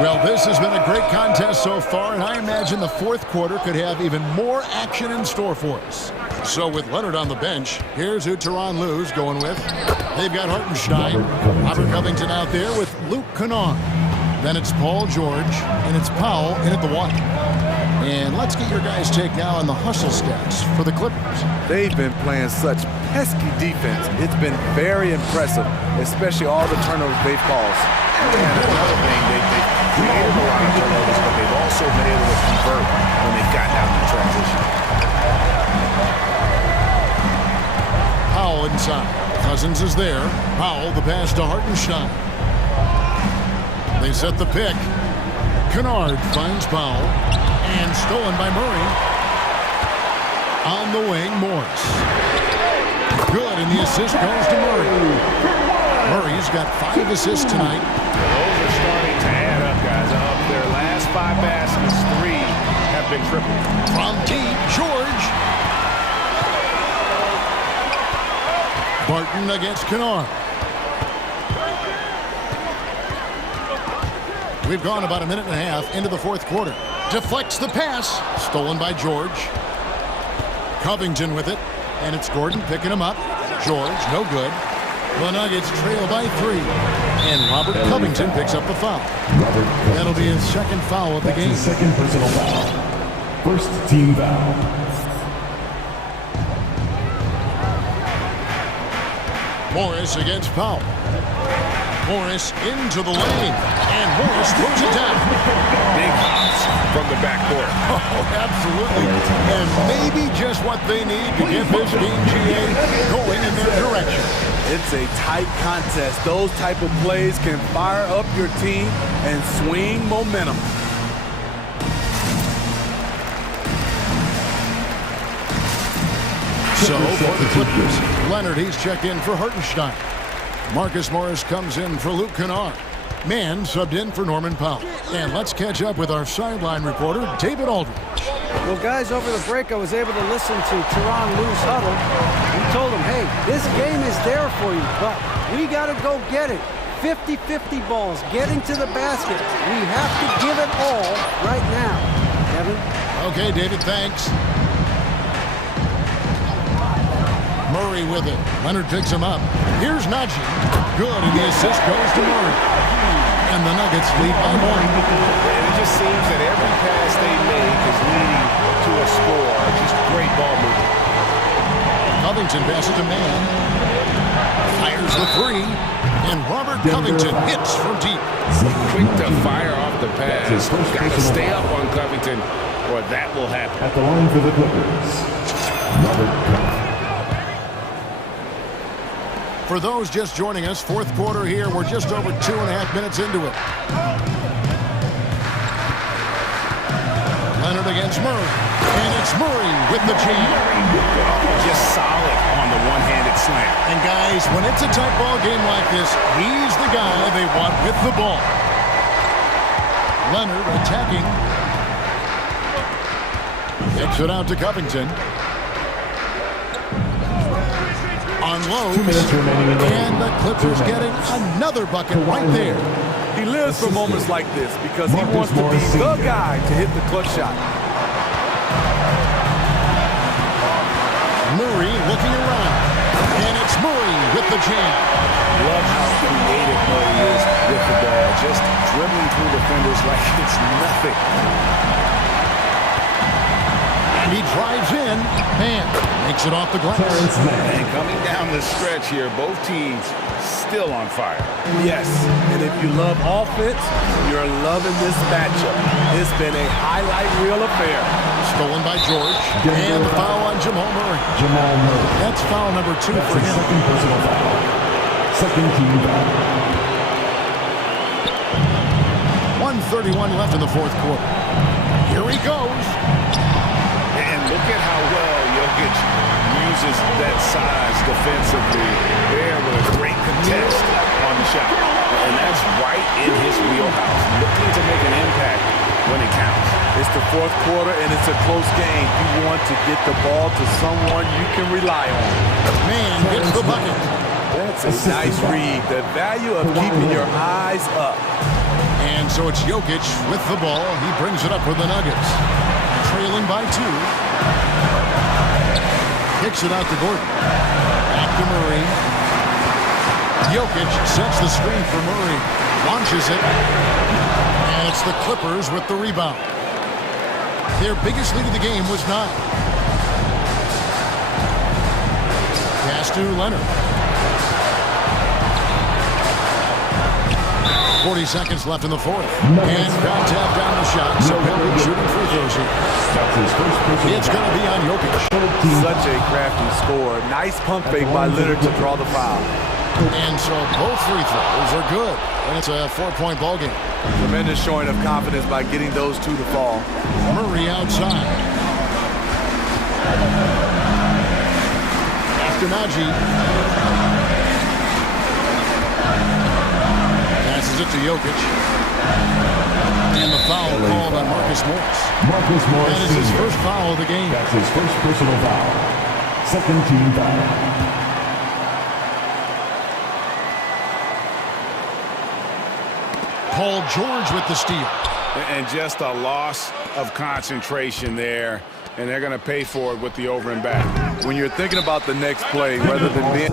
Well, this has been a great contest so far, and I imagine the fourth quarter could have even more action in store for us. So with Leonard on the bench, here's who Tyronn Lue's going with. They've got Hartenstein, Robert Covington out there with Luke Kennard. Then it's Paul George, and it's Powell in at the 1. And let's get your guys' take now on the hustle stats for the Clippers. They've been playing such pesky defense. It's been very impressive, especially all the turnovers they've caused. And another thing, they've created a lot of turnovers, but they've also been able to convert when they've gotten out in transition. Powell inside. Cousins is there. Powell, the pass to Hartenstein. They set the pick. Kennard finds Powell. And stolen by Murray. On the wing, Morris. Good, and the assist goes to Murray. Murray's got 5 assists tonight. Those are starting to add up, guys. Of their last 5 baskets, 3 have been tripled. From deep, George. Barton against Kennard. We've gone about a minute and a half into the 4th quarter. Deflects the pass. Stolen by George. Covington with it. And it's Gordon picking him up. George, no good. The Nuggets trail by 3. And Robert Covington picks up the foul. That'll be his 2nd foul of the game. Second personal foul. First team foul. Morris against Powell. Morris into the lane. And Morris throws it down. Big hops from the backcourt. Oh, absolutely. And maybe just what they need to get this game, GA, going in their direction. It's a tight contest. Those type of plays can fire up your team and swing momentum. So, for the Clippers, Leonard, he's checked in for Hartenstein. Marcus Morris comes in for Luke Kennard. Mann subbed in for Norman Powell. And let's catch up with our sideline reporter, David Aldridge. Well, guys, over the break, I was able to listen to Teron Lou's huddle. He told him, hey, this game is there for you, but we got to go get it. 50-50 balls, getting to the basket. We have to give it all right now. Kevin? Okay, David, thanks. Murray with it. Leonard picks him up. Here's Najee. Good, and the assist goes to Murray. And the Nuggets lead by 1. And it just seems that every pass they make is leading to a score. Just great ball movement. Covington passes to Mann. Fires the 3. And Robert Covington hits from deep. Quick to fire off the pass. Got to stay up on Covington, or that will happen. At the line for the Clippers, Robert Covington. For those just joining us, 4th quarter here. We're just over 2.5 minutes into it. Leonard against Murray. And it's Murray with the jam. Just solid on the one-handed slam. And guys, when it's a tight ball game like this, he's the guy they want with the ball. Leonard attacking. Takes it out to Covington. Unloads, and the Clippers getting another bucket right there. He lives for moments like this because he wants to be the guy to hit the clutch shot. Murray looking around, and it's Murray with the jam. Love how creative Murray is with the ball, just dribbling through defenders like it's nothing. And he drives in, and makes it off the glass. And coming down the stretch here, both teams still on fire. Yes, and if you love offense, you're loving this matchup. It's been a highlight reel affair. Stolen by George, and the foul on Jamal Murray. That's foul number 2 for him. Second personal foul. Second team foul. 1:31 left in the 4th quarter. Here he goes. Look at how well Jokic uses that size defensively there with a great contest on the shot. And that's right in his wheelhouse, looking to make an impact when it counts. It's the 4th quarter, and it's a close game. You want to get the ball to someone you can rely on. Man gets the bucket. That's a nice read. The value of keeping your eyes up. And so it's Jokic with the ball. He brings it up for the Nuggets. Trailing by 2. Kicks it out to Gordon. Back to Murray. Jokic sets the screen for Murray. Launches it. And it's the Clippers with the rebound. Their biggest lead of the game was 9. Pass to Leonard. 40 seconds left in the fourth. And Brown tapped down the shot, so he'll be shooting free throws here. It's going to be on Jokic. Such a crafty score. Nice pump fake by Leonard to draw the foul. And so both free throws are good. And it's a 4-point ball game. Tremendous showing of confidence by getting those two to fall. Murray outside. After Najee. Passes it to Jokic. And the foul called on Marcus Morris. Marcus Morris. That is his first foul of the game. That's his first personal foul. Second team foul. Paul George with the steal. And just a loss of concentration there. And they're going to pay for it with the over and back. When you're thinking about the next play, rather than being...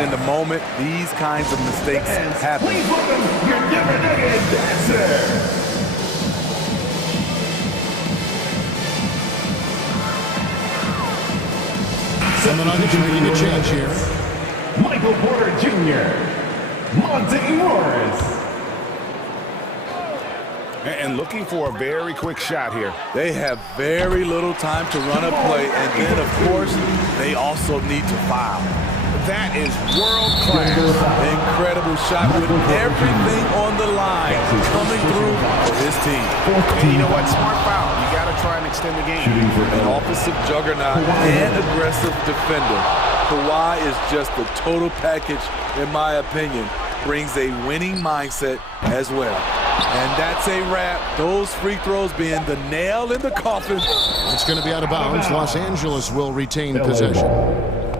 in the moment, these kinds of mistakes happen. Please welcome your Denver Nuggets dancer. And the Nuggets making a change here. Michael Porter Jr., Monte Morris. And looking for a very quick shot here. They have very little time to run a play, and then, of course, they also need to foul. That is world-class. Incredible shot with everything on the line coming through for his team. And you know what? Smart foul. You got to try and extend the game. Shooting for an offensive juggernaut and aggressive defender. Kawhi is just the total package, in my opinion. Brings a winning mindset as well. And that's a wrap. Those free throws being the nail in the coffin. It's going to be out of bounds. Los Angeles will retain possession.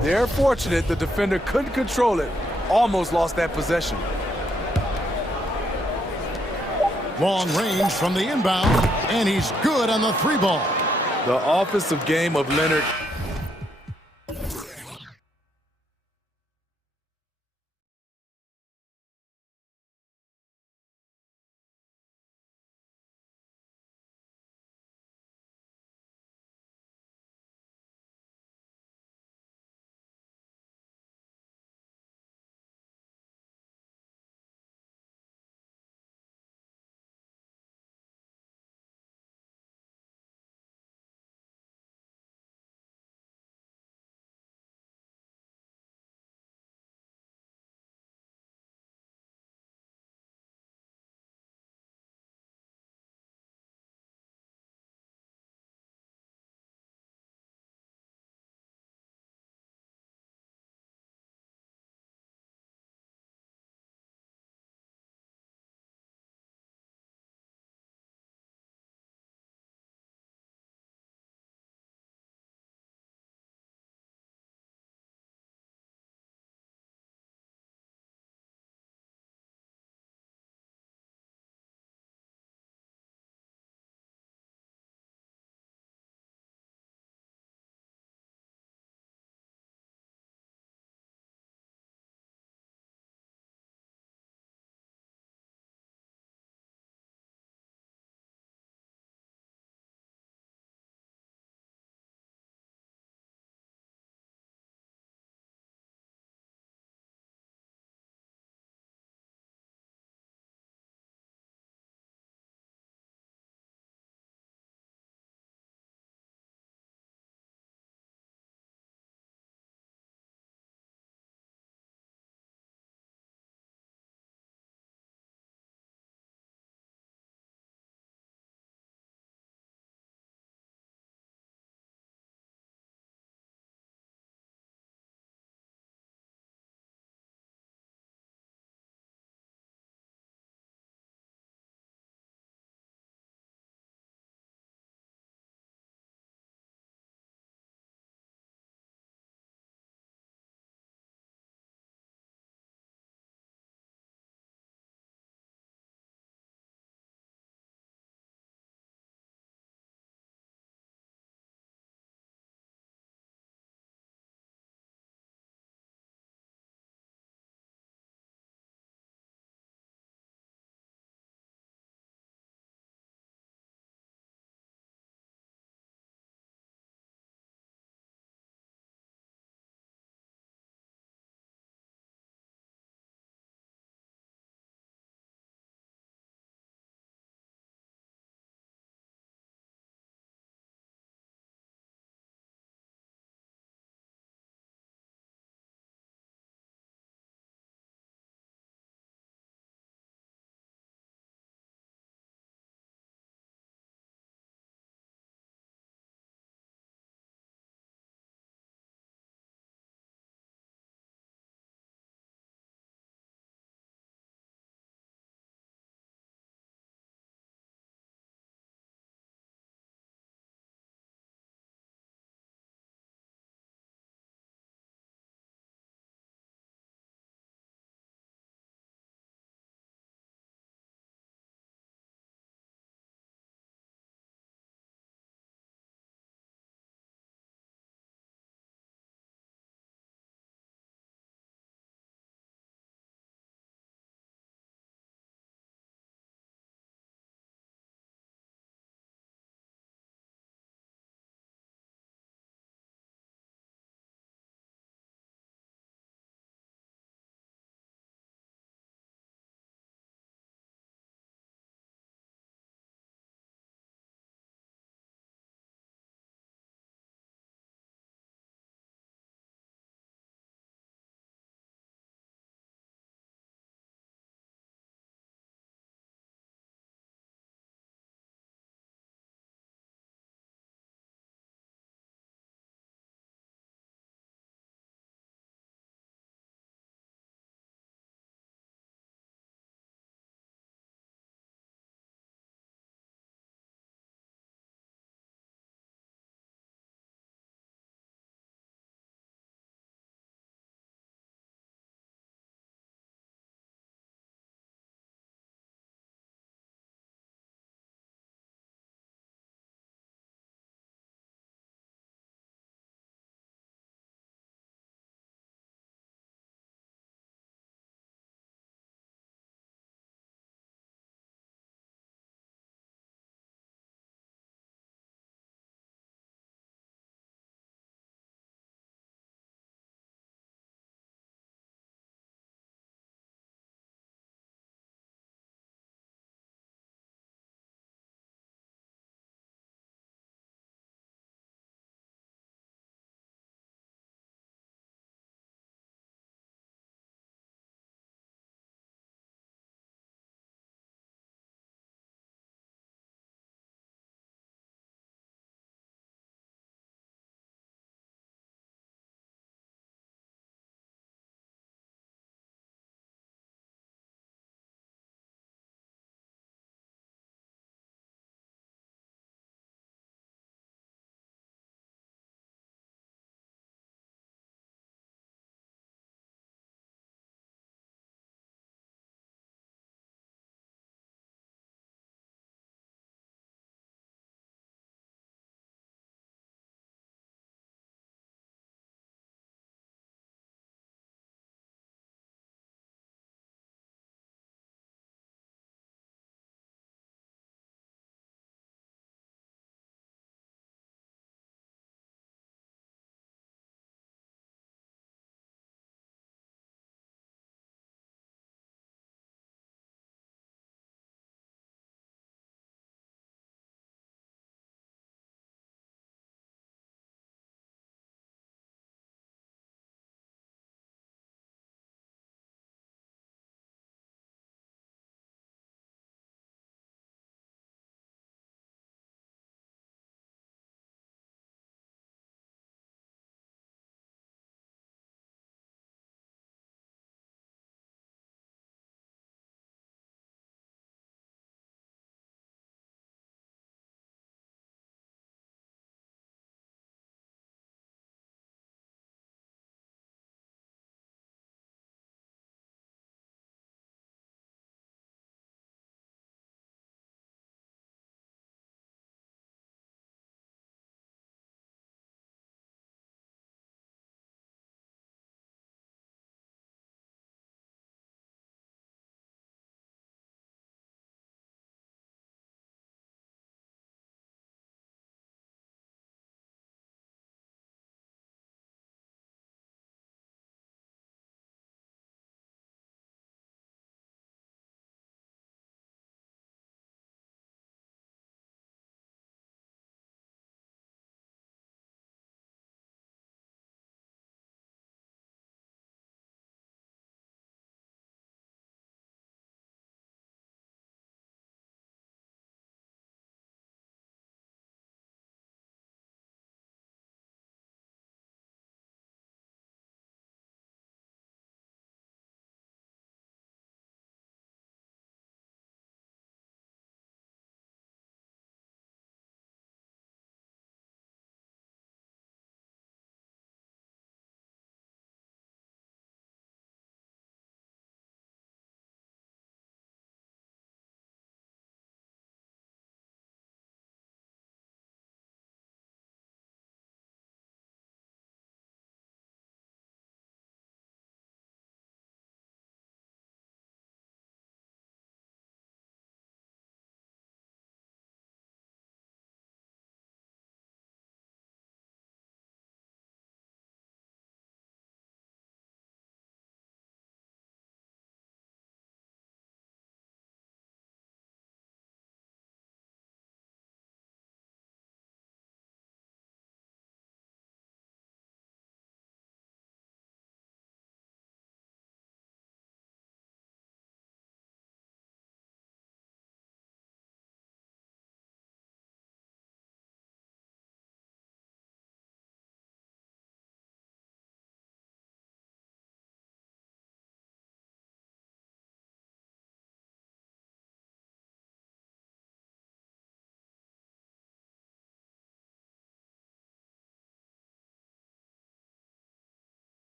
They're fortunate the defender couldn't control it. Almost lost that possession. Long range from the inbound, and he's good on the 3-ball. The offensive game of Leonard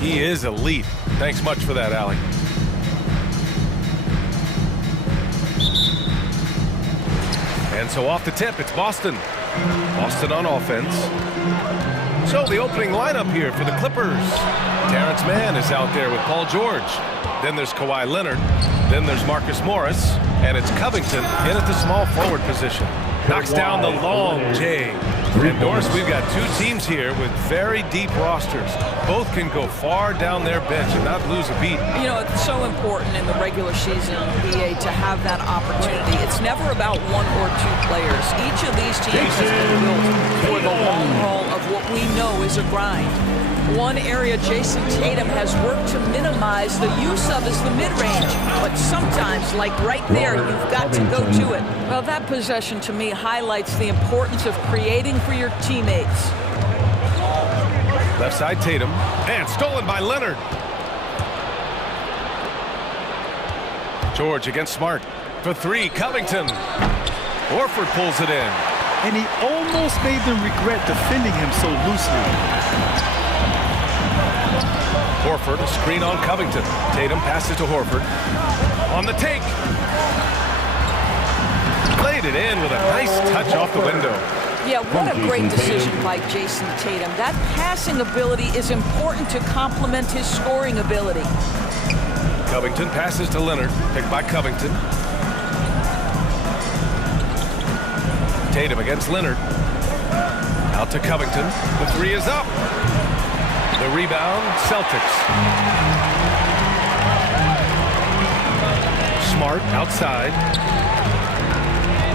He is elite. Thanks much for that, Allie. And so off the tip, it's Boston. Boston on offense. So the opening lineup here for the Clippers. Terrence Mann is out there with Paul George. Then there's Kawhi Leonard. Then there's Marcus Morris. And it's Covington in at the small forward position. Knocks down the long J. And Doris, we've got two teams here with very deep rosters. Both can go far down their bench and not lose a beat. You know, it's so important in the regular season, BA, to have that opportunity. It's never about one or two players. Each of these teams has been built for the long haul of what we know is a grind. One area Jason Tatum has worked to minimize the use of is the mid-range. But sometimes, like right there, you've got to go to it. Well, that possession to me highlights the importance of creating for your teammates. Left side Tatum. And stolen by Leonard. George against Smart. For three, Covington. Horford pulls it in. And he almost made them regret defending him so loosely. Horford, a screen on Covington. Tatum passes to Horford. On the take. Played it in with a nice touch off the window. Yeah, what a great decision by Jason Tatum. That passing ability is important to complement his scoring ability. Covington passes to Leonard. Picked by Covington. Tatum against Leonard. Out to Covington. The three is up. The rebound, Celtics. Smart outside.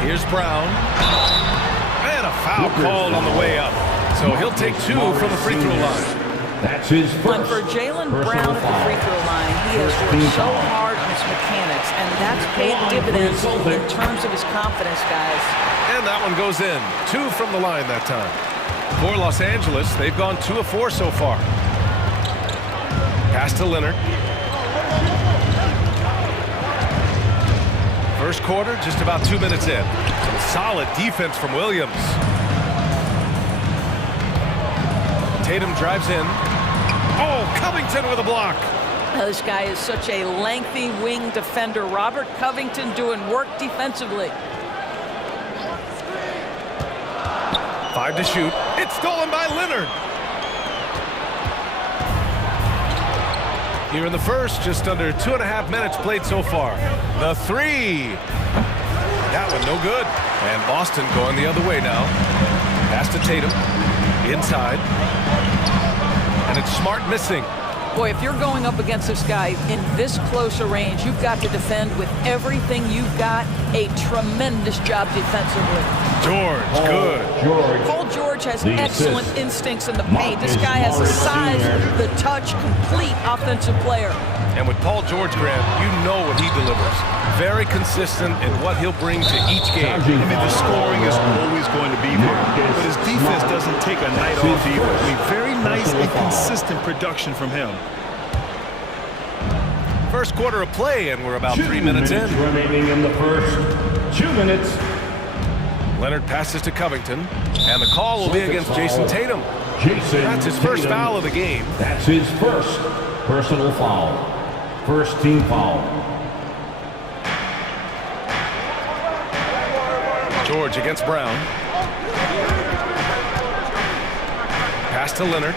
Here's Brown. And a foul called on the way up. So he'll take two from the free throw line. That's his first. And for Jaylen Brown at the free throw line, he has worked so hard on his mechanics, and that's paid dividends in terms of his confidence, guys. And that one goes in. Two from the line that time. For Los Angeles, they've gone 2 of 4 so far. Pass to Leonard. First quarter, just about 2 minutes in. Some solid defense from Williams. Tatum drives in. Oh, Covington with a block. Now, this guy is such a lengthy wing defender. Robert Covington doing work defensively. 5 to shoot. It's stolen by Leonard. Here in the first, just under 2.5 minutes played so far. The three. That one no good. And Boston going the other way now. Pass to Tatum. Inside. And it's Smart missing. Boy, if you're going up against this guy in this close a range, you've got to defend with everything you've got. A tremendous job defensively. George, good. Paul George has excellent instincts in the paint. This guy has the size, the touch, complete offensive player. And with Paul George, Grant, you know what he delivers. Very consistent in what he'll bring to each game. I mean, the scoring is always going to be there, but his defense doesn't take a night off either. I mean, very nice and consistent production from him. First quarter of play, and we're about 3 minutes in. Remaining in the first 2 minutes. Leonard passes to Covington, and the call will be against Jason Tatum. That's his first foul of the game. That's his first personal foul. First team foul. George against Brown. Pass to Leonard.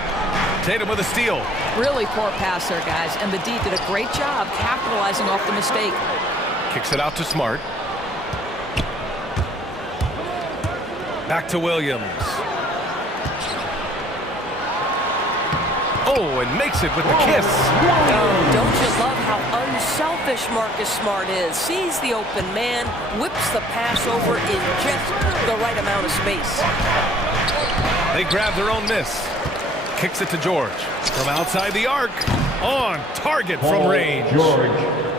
Tatum with a steal. Really poor pass there, guys, and the D did a great job capitalizing off the mistake. Kicks it out to Smart. Back to Williams. Oh, and makes it with the kiss. Oh, don't you love how unselfish Marcus Smart is? Sees the open man, whips the pass over in just the right amount of space. They grab their own miss. Kicks it to George. From outside the arc. On target from range.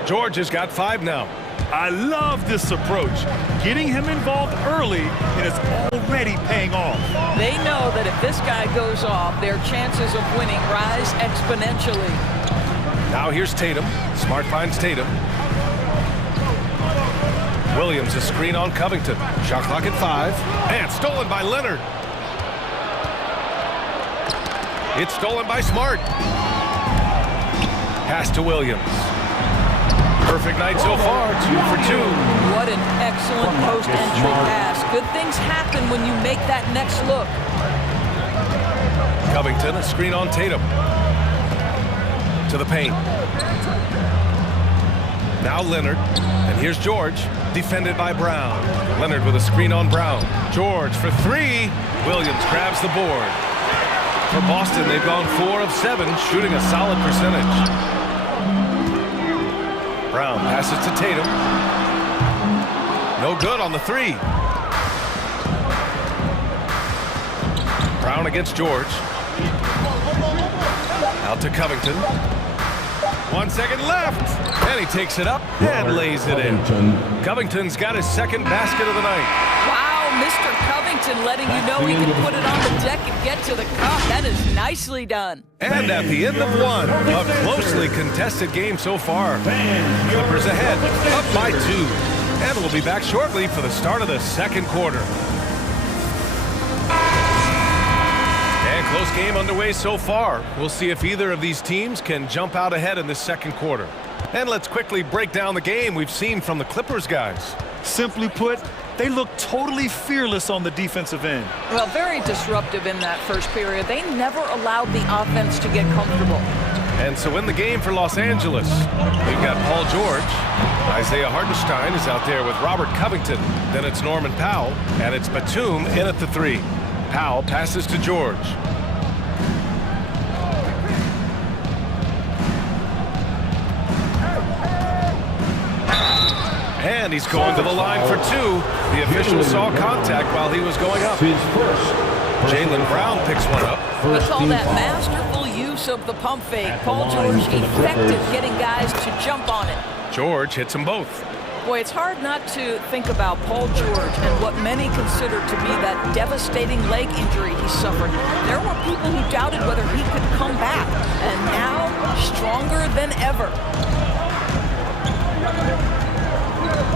George has got 5 now. I love this approach. Getting him involved early, and it's already paying off. They know that if this guy goes off, their chances of winning rise exponentially. Now here's Tatum. Smart finds Tatum. Williams, a screen on Covington. Shot clock at 5. And stolen by Leonard. It's stolen by Smart. Pass to Williams. Perfect night so far, 2 for 2. What an excellent post-entry pass. Good things happen when you make that next look. Covington, a screen on Tatum. To the paint. Now Leonard, and here's George, defended by Brown. Leonard with a screen on Brown. George for 3. Williams grabs the board. For Boston, they've gone 4 of 7, shooting a solid percentage. Brown passes to Tatum. No good on the 3. Brown against George. Out to Covington. 1 second left. And he takes it up and lays it in. Covington's got his second basket of the night. Wow, Mr. Covington letting you know he can put it on the deck and get to the cup. That is nicely done. And at the end of 1, a closely contested game so far. Clippers ahead, up by 2. And we'll be back shortly for the start of the second quarter. And close game underway so far. We'll see if either of these teams can jump out ahead in this second quarter. And let's quickly break down the game we've seen from the Clippers guys. Simply put, they look totally fearless on the defensive end. Well, very disruptive in that first period. They never allowed the offense to get comfortable. And so in the game for Los Angeles, we've got Paul George. Isaiah Hartenstein is out there with Robert Covington. Then it's Norman Powell, and it's Batum in at the 3. Powell passes to George. And he's going to the line for 2. The official saw contact while he was going up. Jaylen Brown picks one up. We call that masterful use of the pump fake. Paul George effective getting guys to jump on it. George hits them both. Boy, it's hard not to think about Paul George and what many consider to be that devastating leg injury he suffered. There were people who doubted whether he could come back, and now stronger than ever.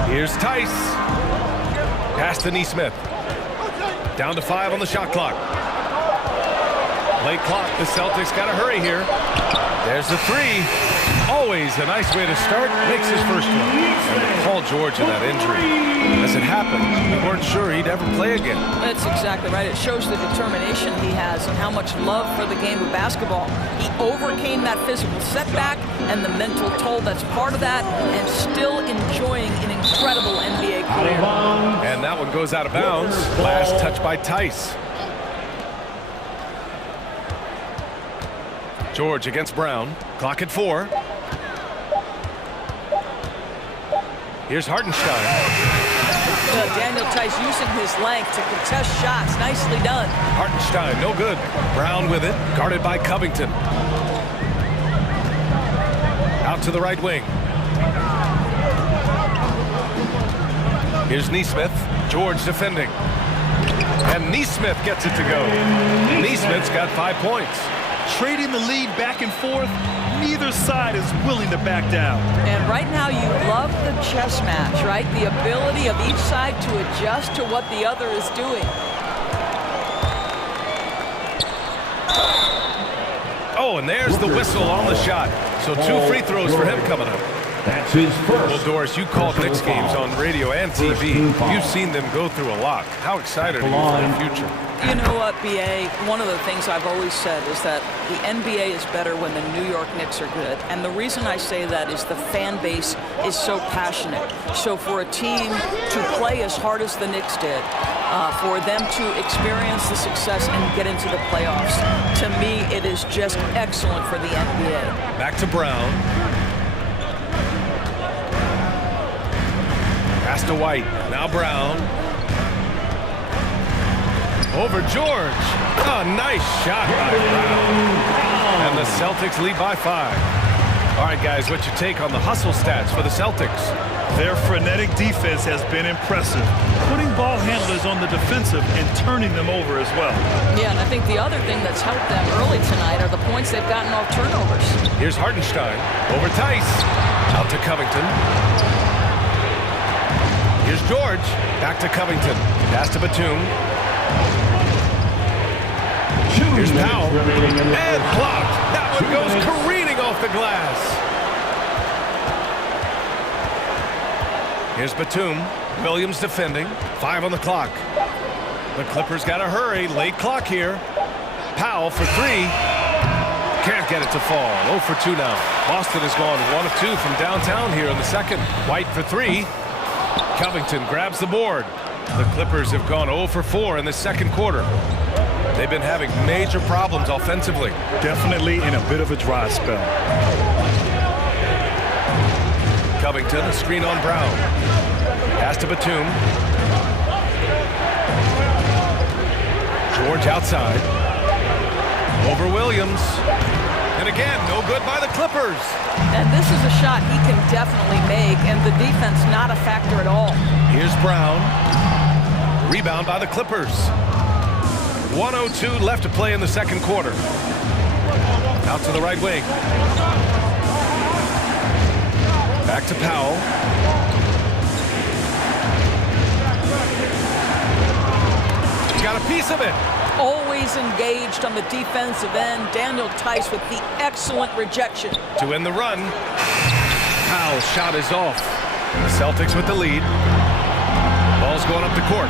Here's Tice. Pass to Nesmith. Down to 5 on the shot clock. Late clock. The Celtics got to hurry here. There's the 3. Always a nice way to start. Makes his first one. And Paul George in that injury. As it happened, we weren't sure he'd ever play again. That's exactly right. It shows the determination he has and how much love for the game of basketball. He overcame that physical setback and the mental toll that's part of that, and still enjoying an incredible NBA career. And that one goes out of bounds. Last touch by Tice. George against Brown. Clock at 4. Here's Hartenstein. Daniel Tice using his length to contest shots. Nicely done. Hartenstein, no good. Brown with it, guarded by Covington. Out to the right wing. Here's Nesmith. George defending. And Nesmith gets it to go. Nesmith's got 5 points. Trading the lead back and forth, neither side is willing to back down. And right now you love the chess match, right? The ability of each side to adjust to what the other is doing. Oh, and there's the whistle on the shot. So 2 free throws for him coming up. That's his first. Well, Doris, you called Knicks games on radio and TV. You've seen them go through a lot. How excited are you for the future? You know what, B.A., one of the things I've always said is that the NBA is better when the New York Knicks are good. And the reason I say that is the fan base is so passionate. So for a team to play as hard as the Knicks did, for them to experience the success and get into the playoffs, to me, it is just excellent for the NBA. Back to Brown. Pass to White. Now Brown. Over George. Oh, nice shot by Brown. And the Celtics lead by 5. All right, guys, what's your take on the hustle stats for the Celtics? Their frenetic defense has been impressive, putting ball handlers on the defensive and turning them over as well. Yeah, and I think the other thing that's helped them early tonight are the points they've gotten off turnovers. Here's Hartenstein. Over Tice. Out to Covington. Here's George. Back to Covington. Pass to Batum. Here's Powell. And blocked. That one goes careening off the glass. Here's Batum. Williams defending. 5 on the clock. The Clippers got to hurry. Late clock here. Powell for 3. Can't get it to fall. 0 for 2 now. Boston has gone 1 of 2 from downtown here in the second. White for 3. Covington grabs the board. The Clippers have gone 0 for 4 in the second quarter. They've been having major problems offensively. Definitely in a bit of a dry spell. Covington, a screen on Brown. Pass to Batum. George outside. Over Williams. And again, no good by the Clippers. And this is a shot he can definitely make, and the defense not a factor at all. Here's Brown. Rebound by the Clippers. 1:02 left to play in the second quarter. Out to the right wing. Back to Powell. Got a piece of it. Always engaged on the defensive end. Daniel Tice with the excellent rejection. To end the run. Powell's shot is off. The Celtics with the lead. Ball's going up the court.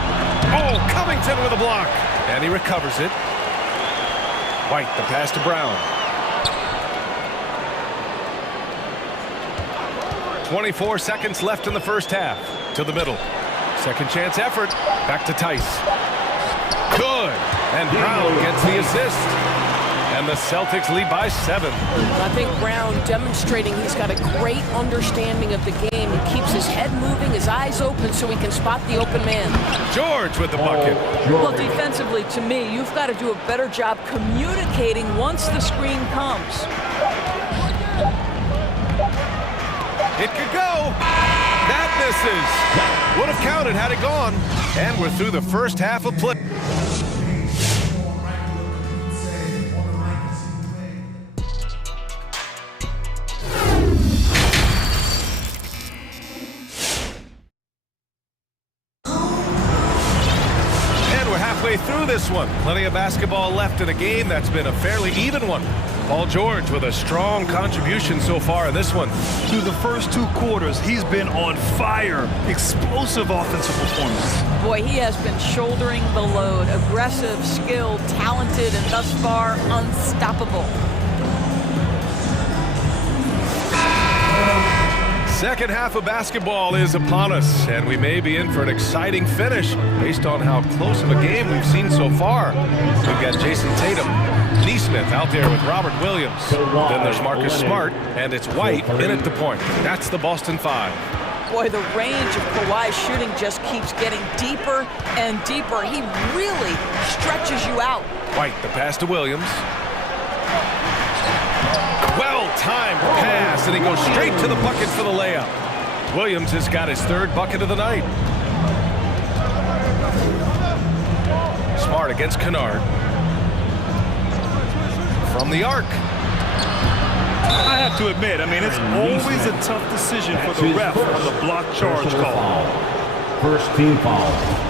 Oh, Covington with a block. And he recovers it. White, the pass to Brown. 24 seconds left in the first half. To the middle. Second chance effort. Back to Tice. Good. And Brown gets the assist. And the Celtics lead by 7. I think Brown demonstrating he's got a great understanding of the game. He keeps his head moving, his eyes open so he can spot the open man. George with the bucket. Well, defensively, to me, you've got to do a better job communicating once the screen comes. It could go. That misses. Would have counted had it gone. And we're through the first half of play. Through this one. Plenty of basketball left in a game that's been a fairly even one. Paul George with a strong contribution so far in this one. Through the first 2 quarters, he's been on fire. Explosive offensive performance. Boy, he has been shouldering the load. Aggressive, skilled, talented, and thus far unstoppable. Second half of basketball is upon us, and we may be in for an exciting finish based on how close of a game we've seen so far. We've got Jason Tatum, Neesmith out there with Robert Williams. Then there's Marcus Smart, and it's White in at the point. That's the Boston 5. Boy, the range of Kawhi's shooting just keeps getting deeper and deeper. He really stretches you out. White, the pass to Williams. Well-timed pass, and he goes straight to the bucket for the layup. Williams has got his 3rd bucket of the night. Smart against Kennard. From the arc. I have to admit, I mean, it's always a tough decision for the ref on the block charge call. First team foul.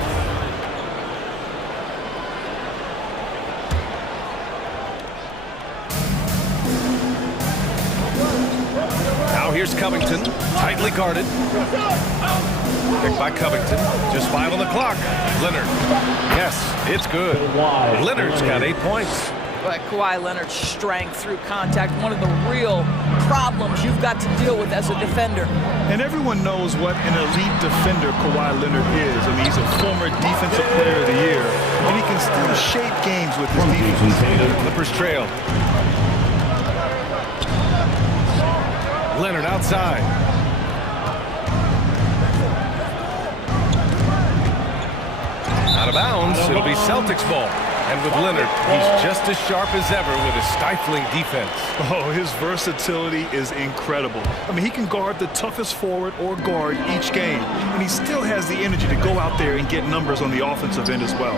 Here's Covington, tightly guarded. Picked by Covington. Just 5 on the clock. Leonard. Yes, it's good. Leonard's got 8 points. But Kawhi Leonard's strength through contact, one of the real problems you've got to deal with as a defender. And everyone knows what an elite defender Kawhi Leonard is. I mean, he's a former Defensive Player of the Year, and he can still shape games with his defense. Clippers trail. Leonard outside. Out of bounds. It'll be Celtics ball. And with Leonard, he's just as sharp as ever with his stifling defense. Oh, his versatility is incredible. I mean, he can guard the toughest forward or guard each game, and he still has the energy to go out there and get numbers on the offensive end as well.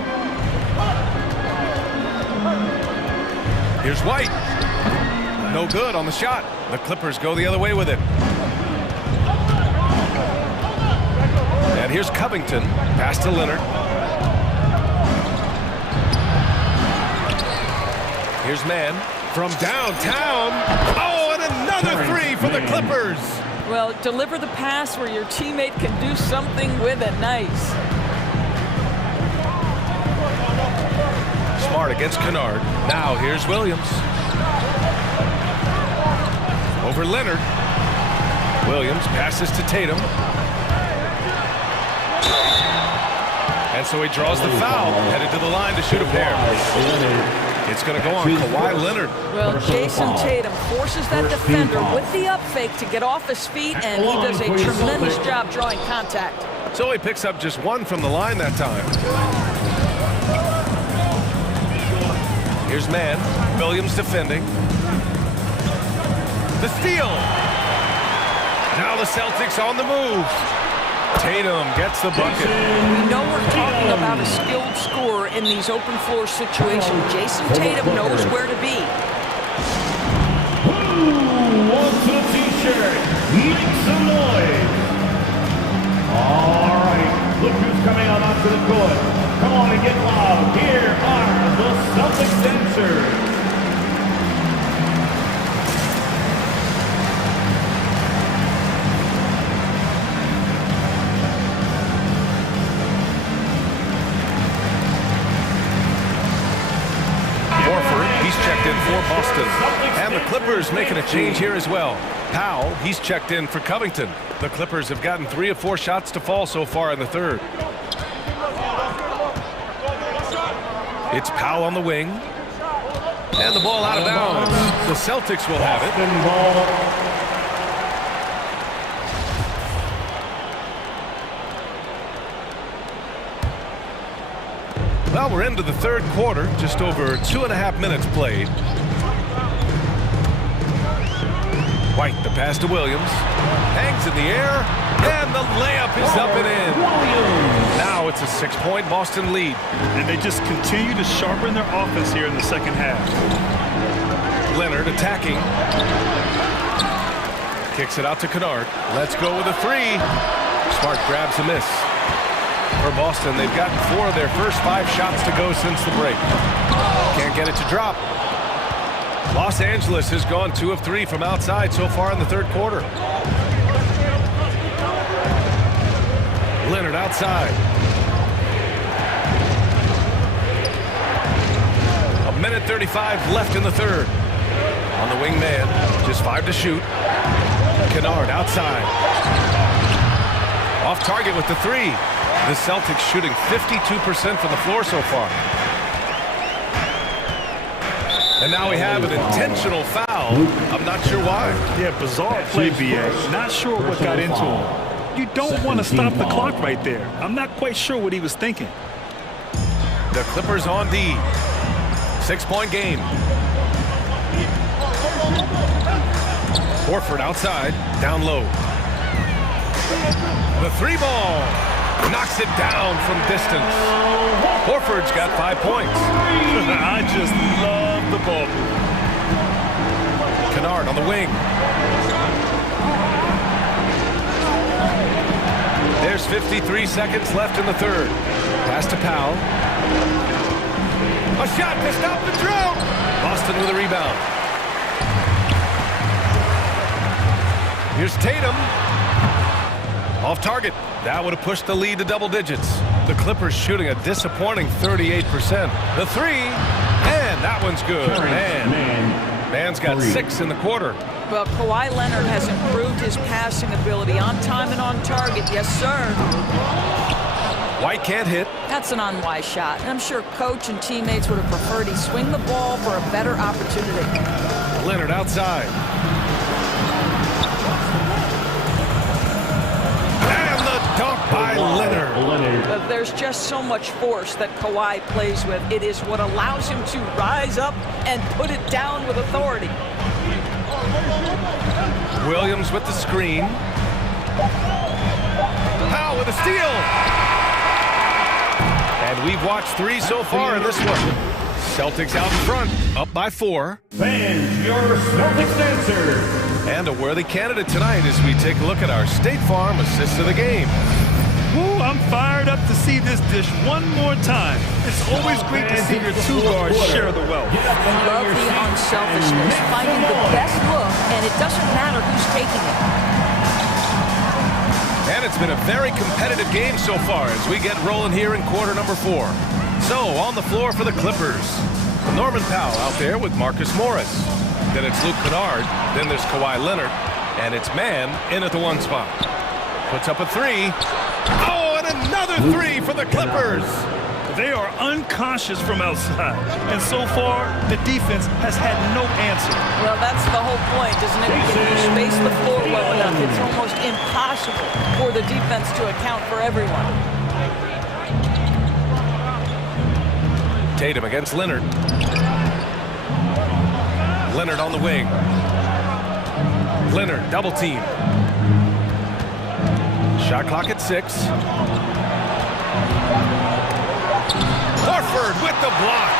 Here's White. No good on the shot. The Clippers go the other way with it. And here's Covington. Pass to Leonard. Here's Mann from downtown. Oh, and Another three for the Clippers. Well, deliver the pass where your teammate can do something with it. Nice. Smart against Kennard. Now here's Williams. Over Leonard. Williams passes to Tatum. And so he draws the foul, headed to the line to shoot a pair. It's going to go on Kawhi Leonard. Well, Jason Tatum forces that defender with the up fake to get off his feet, and he does a tremendous job drawing contact. So he picks up just one from the line that time. Here's man. Williams defending. The steal. Now the Celtics on the move. Tatum gets the bucket. We know we're talking about a skilled scorer in these open floor situations. Jason Tatum knows where to be. Who wants a t-shirt? Make some noise. All right, look who's coming out onto the court. Come on and get loud. Here are the Celtics dancers. Checked in for Boston. And the Clippers making a change here as well. Powell, he's checked in for Covington. The Clippers have gotten 3 of 4 shots to fall so far in the third. It's Powell on the wing. And the ball out of bounds. The Celtics will have it. Well, we're into the third quarter, just over 2.5 minutes played. White, the pass to Williams. Hangs in the air, and the layup is up and in. Now it's a 6-point Boston lead. And they just continue to sharpen their offense here in the second half. Leonard attacking. Kicks it out to Kennard. Let's go with a three. Smart grabs a miss. For Boston, they've gotten 4 of their first 5 shots to go since the break. Can't get it to drop. Los Angeles has gone 2 of 3 from outside so far in the third quarter. Leonard outside. 1:35 left in the third. On the wing man, just 5 to shoot. Kennard outside. Off target with the 3. The Celtics shooting 52% from the floor so far. And now we have an intentional foul. I'm not sure why. Yeah, bizarre play, BA. Not sure what got into him. You don't want to stop the clock right there. I'm not quite sure what he was thinking. The Clippers on D. 6-point game. Horford outside, down low. The 3-ball. Knocks it down from distance. Horford's got 5 points. I just love the ball. Kennard on the wing. There's 53 seconds left in the third. Pass to Powell. A shot to stop the drought. Boston with a rebound. Here's Tatum. Off target. That would have pushed the lead to double digits. The Clippers shooting a disappointing 38%. The 3, and that one's good. Man's got 6 in the quarter. Well, Kawhi Leonard has improved his passing ability on time and on target. Yes, sir. White can't hit. That's an unwise shot. And I'm sure coach and teammates would have preferred he swing the ball for a better opportunity. Leonard outside. Dunk by Leonard. But there's just so much force that Kawhi plays with. It is what allows him to rise up and put it down with authority. Williams with the screen. Powell with a steal. And we've watched 3 so far in this one. Celtics out in front, up by 4. Fans, your Celtics dancers. And a worthy candidate tonight as we take a look at our State Farm assist of the game. Woo, I'm fired up to see this dish one more time. It's always great to see your two guards share the wealth. Love the unselfishness, finding the best look, and it doesn't matter who's taking it. And it's been a very competitive game so far as we get rolling here in quarter number 4. So, on the floor for the Clippers, Norman Powell out there with Marcus Morris. Then it's Luke Kennard. Then there's Kawhi Leonard. And it's Mann in at the 1 spot. Puts up a 3. Oh, and another 3 for the Clippers. They are unconscious from outside. And so far, the defense has had no answer. Well, that's the whole point, isn't it? If you space the floor well enough, it's almost impossible for the defense to account for everyone. Tatum against Leonard. Leonard on the wing. Leonard double team. Shot clock at 6. Horford with the block.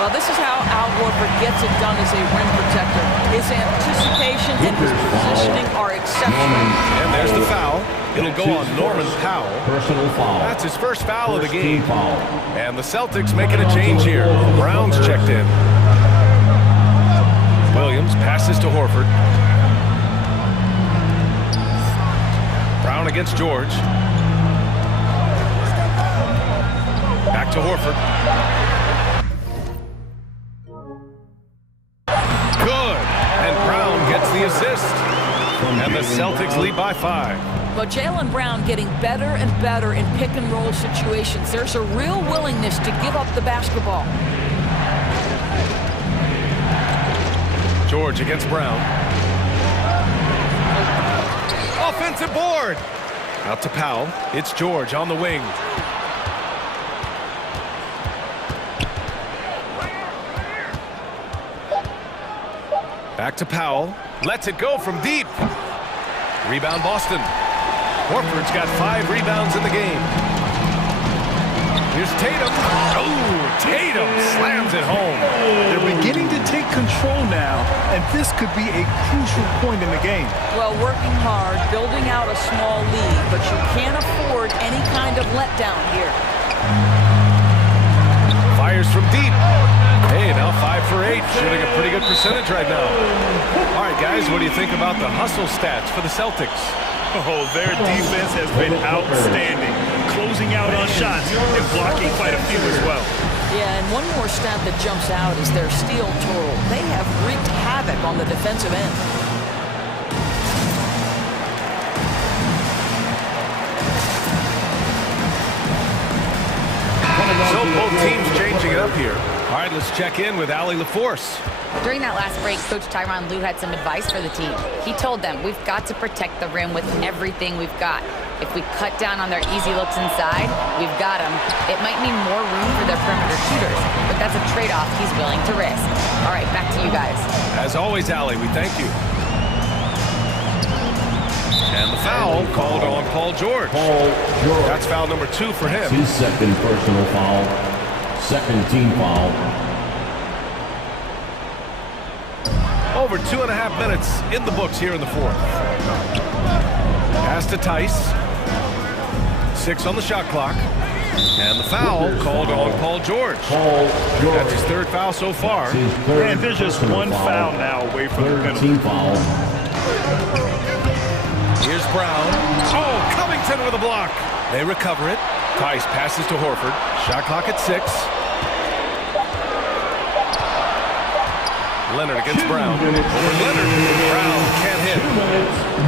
Well, this is how Al Horford gets it done as a rim protector. His anticipation and his positioning are exceptional. And there's the foul. It'll go on Norman Powell. Personal foul. That's his first foul of the game. And the Celtics making a change here. Brown's checked in. Williams passes to Horford. Brown against George. Back to Horford. Good. And Brown gets the assist. And the Celtics lead by 5. But Jaylen Brown getting better and better in pick-and-roll situations. There's a real willingness to give up the basketball. George against Brown. Offensive board. Out to Powell. It's George on the wing. Back to Powell. Lets it go from deep. Rebound Boston. Horford's got 5 rebounds in the game. Here's Tatum. Oh, Tatum slams it home. They're beginning to take control now, and this could be a crucial point in the game. Well, working hard, building out a small lead, but you can't afford any kind of letdown here. Fires from deep. Hey, now 5 for 8, shooting a pretty good percentage right now. All right, guys, what do you think about the hustle stats for the Celtics? Oh, their defense has been outstanding, closing out on shots and blocking quite a few as well. Yeah, and one more stat that jumps out is their steal total. They have wreaked havoc on the defensive end. So both teams changing it up here. All right, let's check in with Allie LaForce. During that last break, Coach Tyronn Lue had some advice for the team. He told them, we've got to protect the rim with everything we've got. If we cut down on their easy looks inside, we've got them. It might mean more room for their perimeter shooters, but that's a trade-off he's willing to risk. All right, back to you guys. As always, Allie, we thank you. And the foul called on Paul George. That's foul number 2 for him. His second personal foul. Second team foul. Over 2.5 minutes in the books here in the 4th. Pass to Tice. 6 on the shot clock. And the foul called on Paul George. That's his 3rd foul so far. And there's just one foul now away from the penalty. Foul. Here's Brown. Oh, Covington with a block. They recover it. Tice passes to Horford. Shot clock at 6. Leonard against Brown. Over Leonard. Brown can't hit.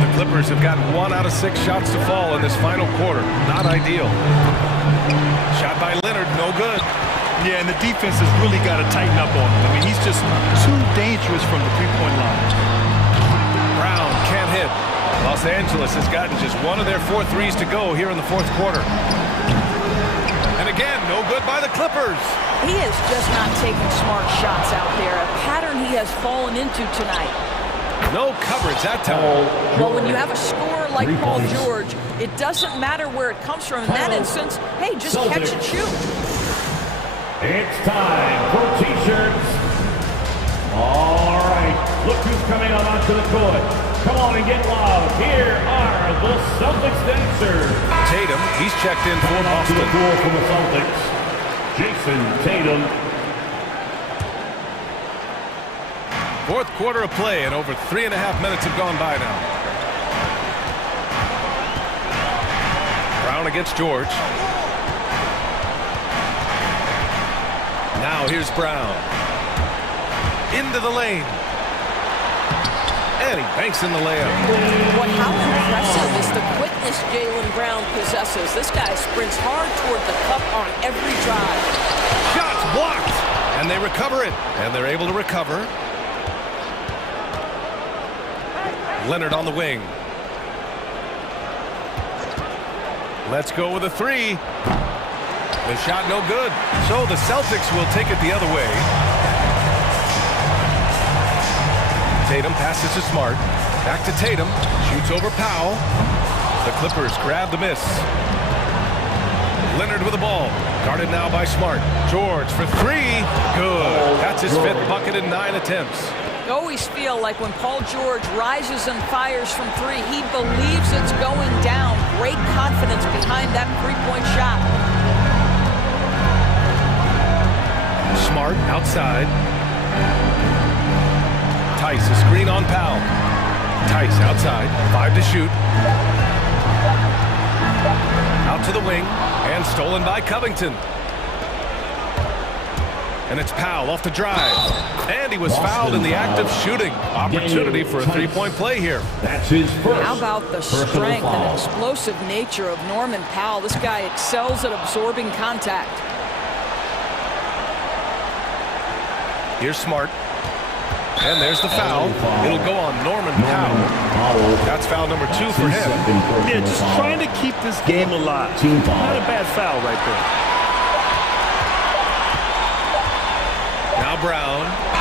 The Clippers have got 1 out of 6 shots to fall in this final quarter. Not ideal. Shot by Leonard, no good. Yeah, and the defense has really got to tighten up on him. I mean, he's just too dangerous from the three-point line. Brown can't hit. Los Angeles has gotten just 1 of their 4 threes to go here in the 4th quarter. And again, no good by the Clippers. He is just not taking smart shots out there, a pattern he has fallen into tonight. No coverage that time. Well, when you have a scorer like Paul George, it doesn't matter where it comes from. In that instance, hey, just catch and shoot. It's time for T-shirts. All right, look who's coming on onto the court. Come on and get loud. Here are the Celtics dancers. Tatum, he's checked in for Coming onto Boston. the floor for the Celtics, Jason Tatum. Fourth quarter of play, and over 3.5 minutes have gone by now. Brown against George. Now here's Brown. Into the lane. And he banks in the layup. Boy, how impressive is the quickness Jaylen Brown possesses. This guy sprints hard toward the cup on every drive. Shots blocked. And they recover it. And they're able to recover. Leonard on the wing. Let's go with a three. The shot no good. So the Celtics will take it the other way. Tatum passes to Smart. Back to Tatum. Shoots over Powell. The Clippers grab the miss. Leonard with the ball. Guarded now by Smart. George for three. Good. That's his fifth bucket in 9 attempts. I always feel like when Paul George rises and fires from three, he believes it's going down. Great confidence behind that three-point shot. Smart outside. Tice, a screen on Powell. Tice outside, 5 to shoot. Out to the wing, and stolen by Covington. And it's Powell off the drive. And he was fouled in the act of shooting. Opportunity for a three-point play here. That's his first. How about the strength and explosive nature of Norman Powell? This guy excels at absorbing contact. Here's Smart. And there's the foul. It'll go on Norman Powell. That's foul number 2 for him. Yeah, just trying to keep this game alive. Not a bad foul right there. Now Brown.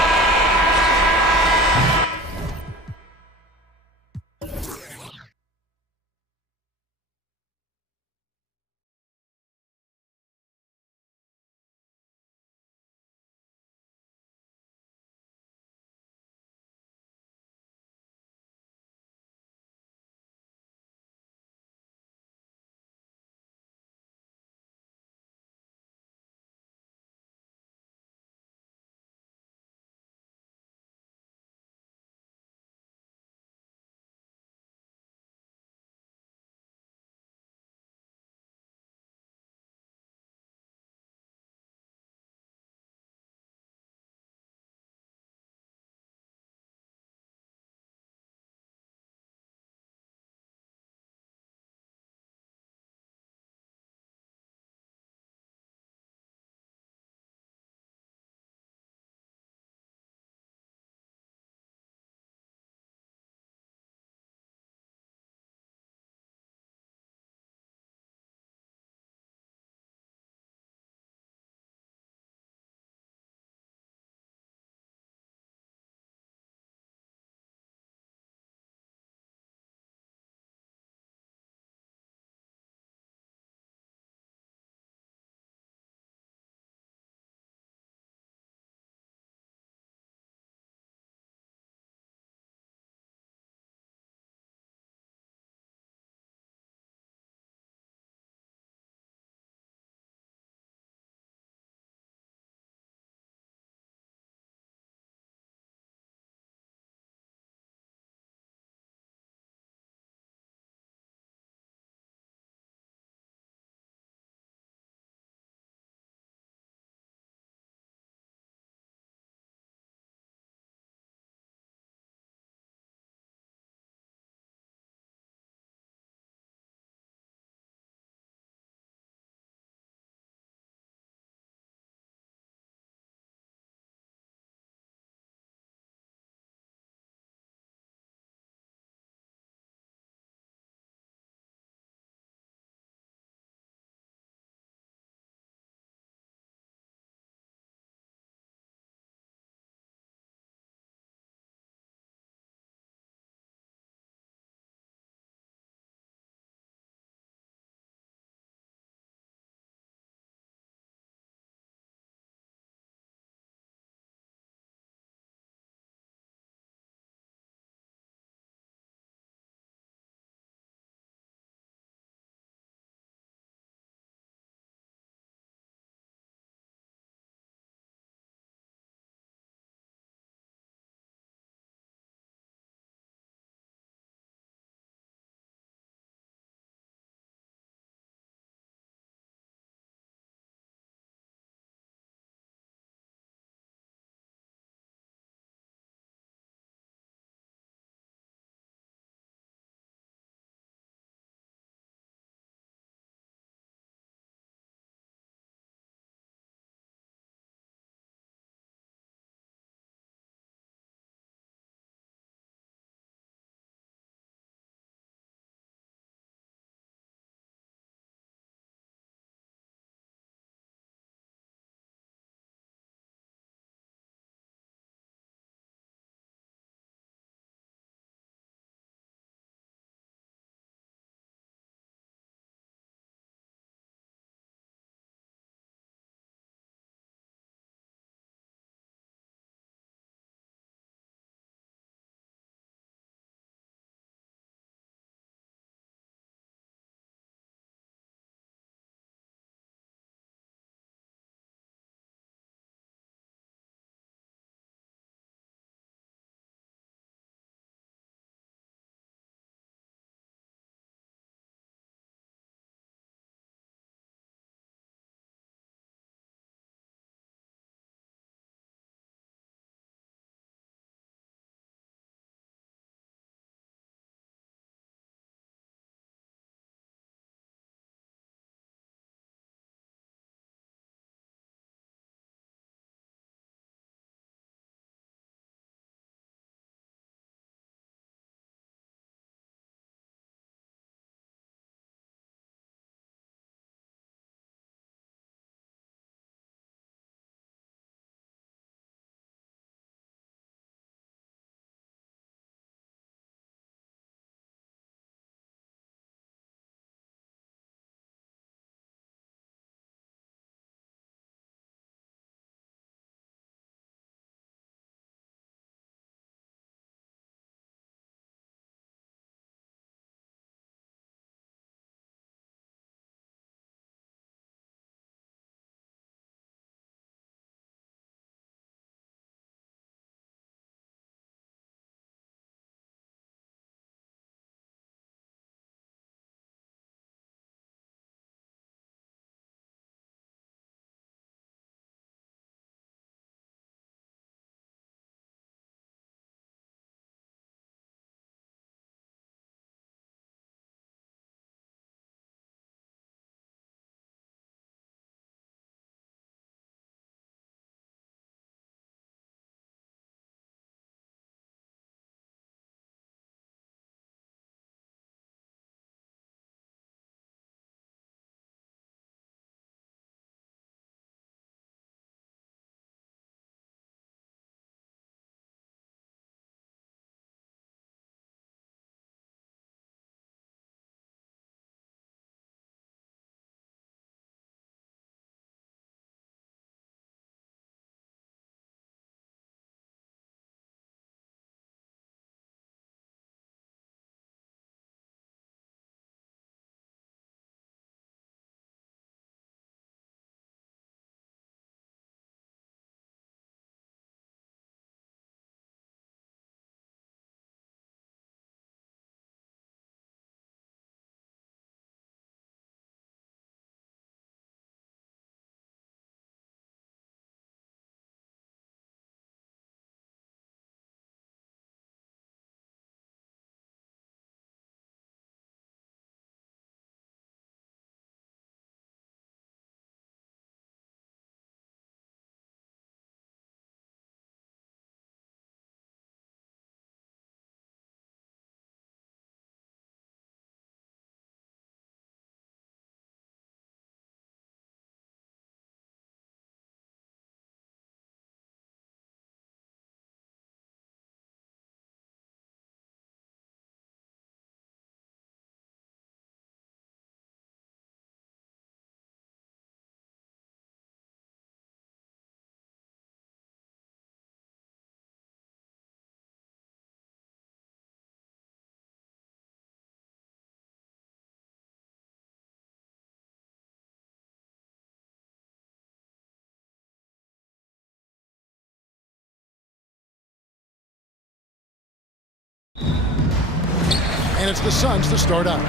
it's the Suns to start out.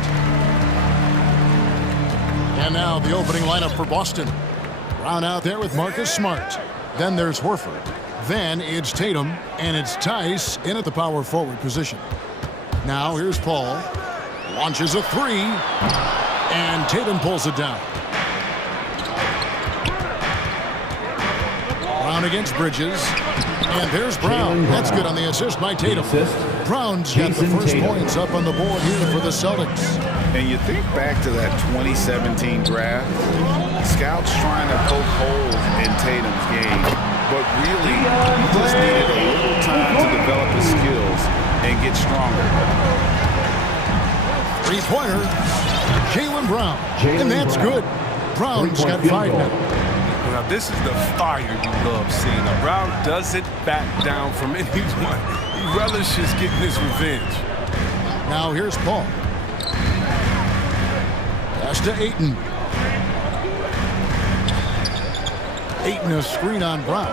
And now the opening lineup for Boston. Brown out there with Marcus Smart. Then there's Horford. Then it's Tatum, and it's Tice in at the power forward position. Now here's Paul. Launches a three, and Tatum pulls it down. Brown against Bridges, and there's Brown. That's good on the assist by Tatum. Brown's got the first points up on the board here for the Celtics. And you think back to that 2017 draft, scouts trying to poke holes in Tatum's game, but really he just needed a little time to develop his skills and get stronger. Three-pointer, Jaylen Brown, and that's good. Brown's got 5 now. Now this is the fire you love seeing. Now Brown doesn't back down from anyone. He relishes getting his revenge. Now here's Paul. Pass to Ayton. Ayton a screen on Brown.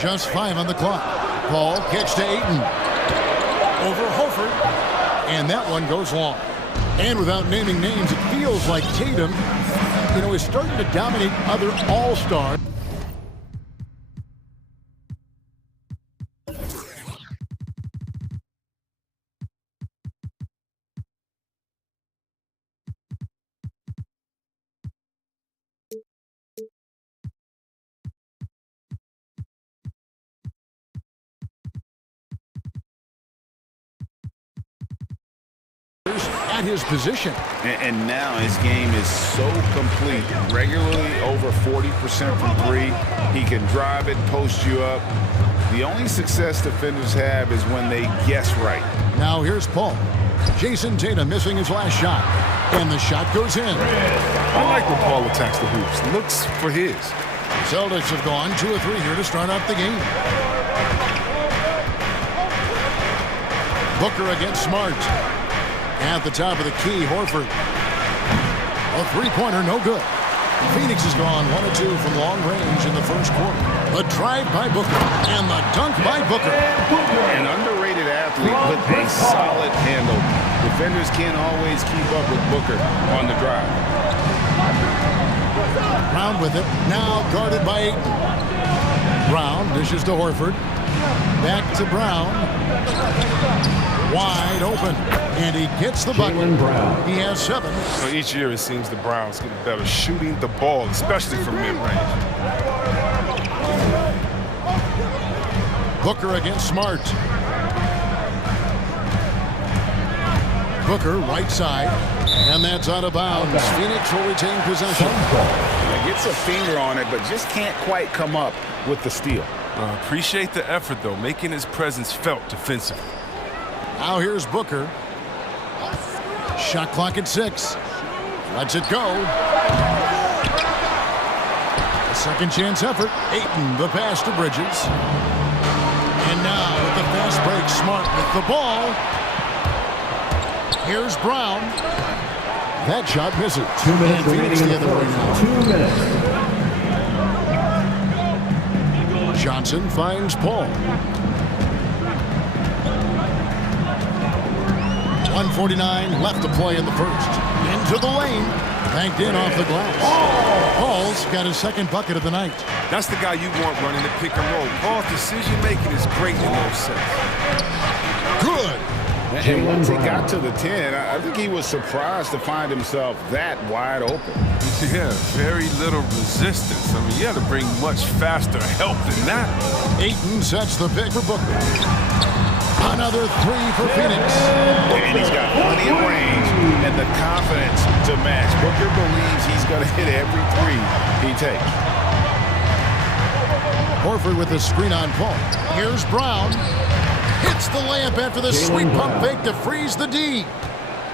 Just 5 on the clock. Paul kicks to Ayton. Over Horford. And that one goes long. And without naming names, it feels like Tatum, is starting to dominate other all-stars. At his position. And now his game is so complete. Regularly over 40% from three. He can drive it, post you up. The only success defenders have is when they guess right. Now here's Paul. Jason Tatum missing his last shot. And the shot goes in. I like when Paul attacks the hoops. Looks for his. Celtics have gone 2 of 3 here to start out the game. Booker against Smart. At the top of the key, Horford. A three-pointer, no good. Phoenix has gone 1 of 2 from long range in the first quarter. The drive by Booker, and the dunk by Booker. An underrated athlete with a solid handle. Defenders can't always keep up with Booker on the drive. Brown with it, now guarded by Ayton. Brown dishes to Horford. Back to Brown. Wide open, and he gets the bucket. He has 7. So each year it seems the Browns get better shooting the ball, especially from mid-range. Booker against Smart. Booker, right side, and that's out of bounds. Phoenix will retain possession. Gets a finger on it, but just can't quite come up with the steal. Appreciate the effort, though, making his presence felt defensively. Now here's Booker. Shot clock at 6. Lets it go. A second chance effort. Ayton, the pass to Bridges. And now with the fast break, Smart with the ball. Here's Brown. That shot misses. 2 minutes Phoenix the other way now. 2 minutes. Johnson finds Paul. 1:49 left to play in the first. Into the lane. Banked in off the glass. Paul's got his second bucket of the night. That's the guy you want running the pick and roll. Paul's decision-making is great in those sets. Good. And once he got to the 10, I think he was surprised to find himself that wide open. Yeah, very little resistance. I mean, you had to bring much faster help than that. Ayton sets the pick for Booker. Another 3 for Phoenix. And he's got plenty of range and the confidence to match. Booker believes he's going to hit every 3 he takes. Horford with the screen on Paul. Here's Brown. Hits the layup after the sweet pump fake to freeze the D.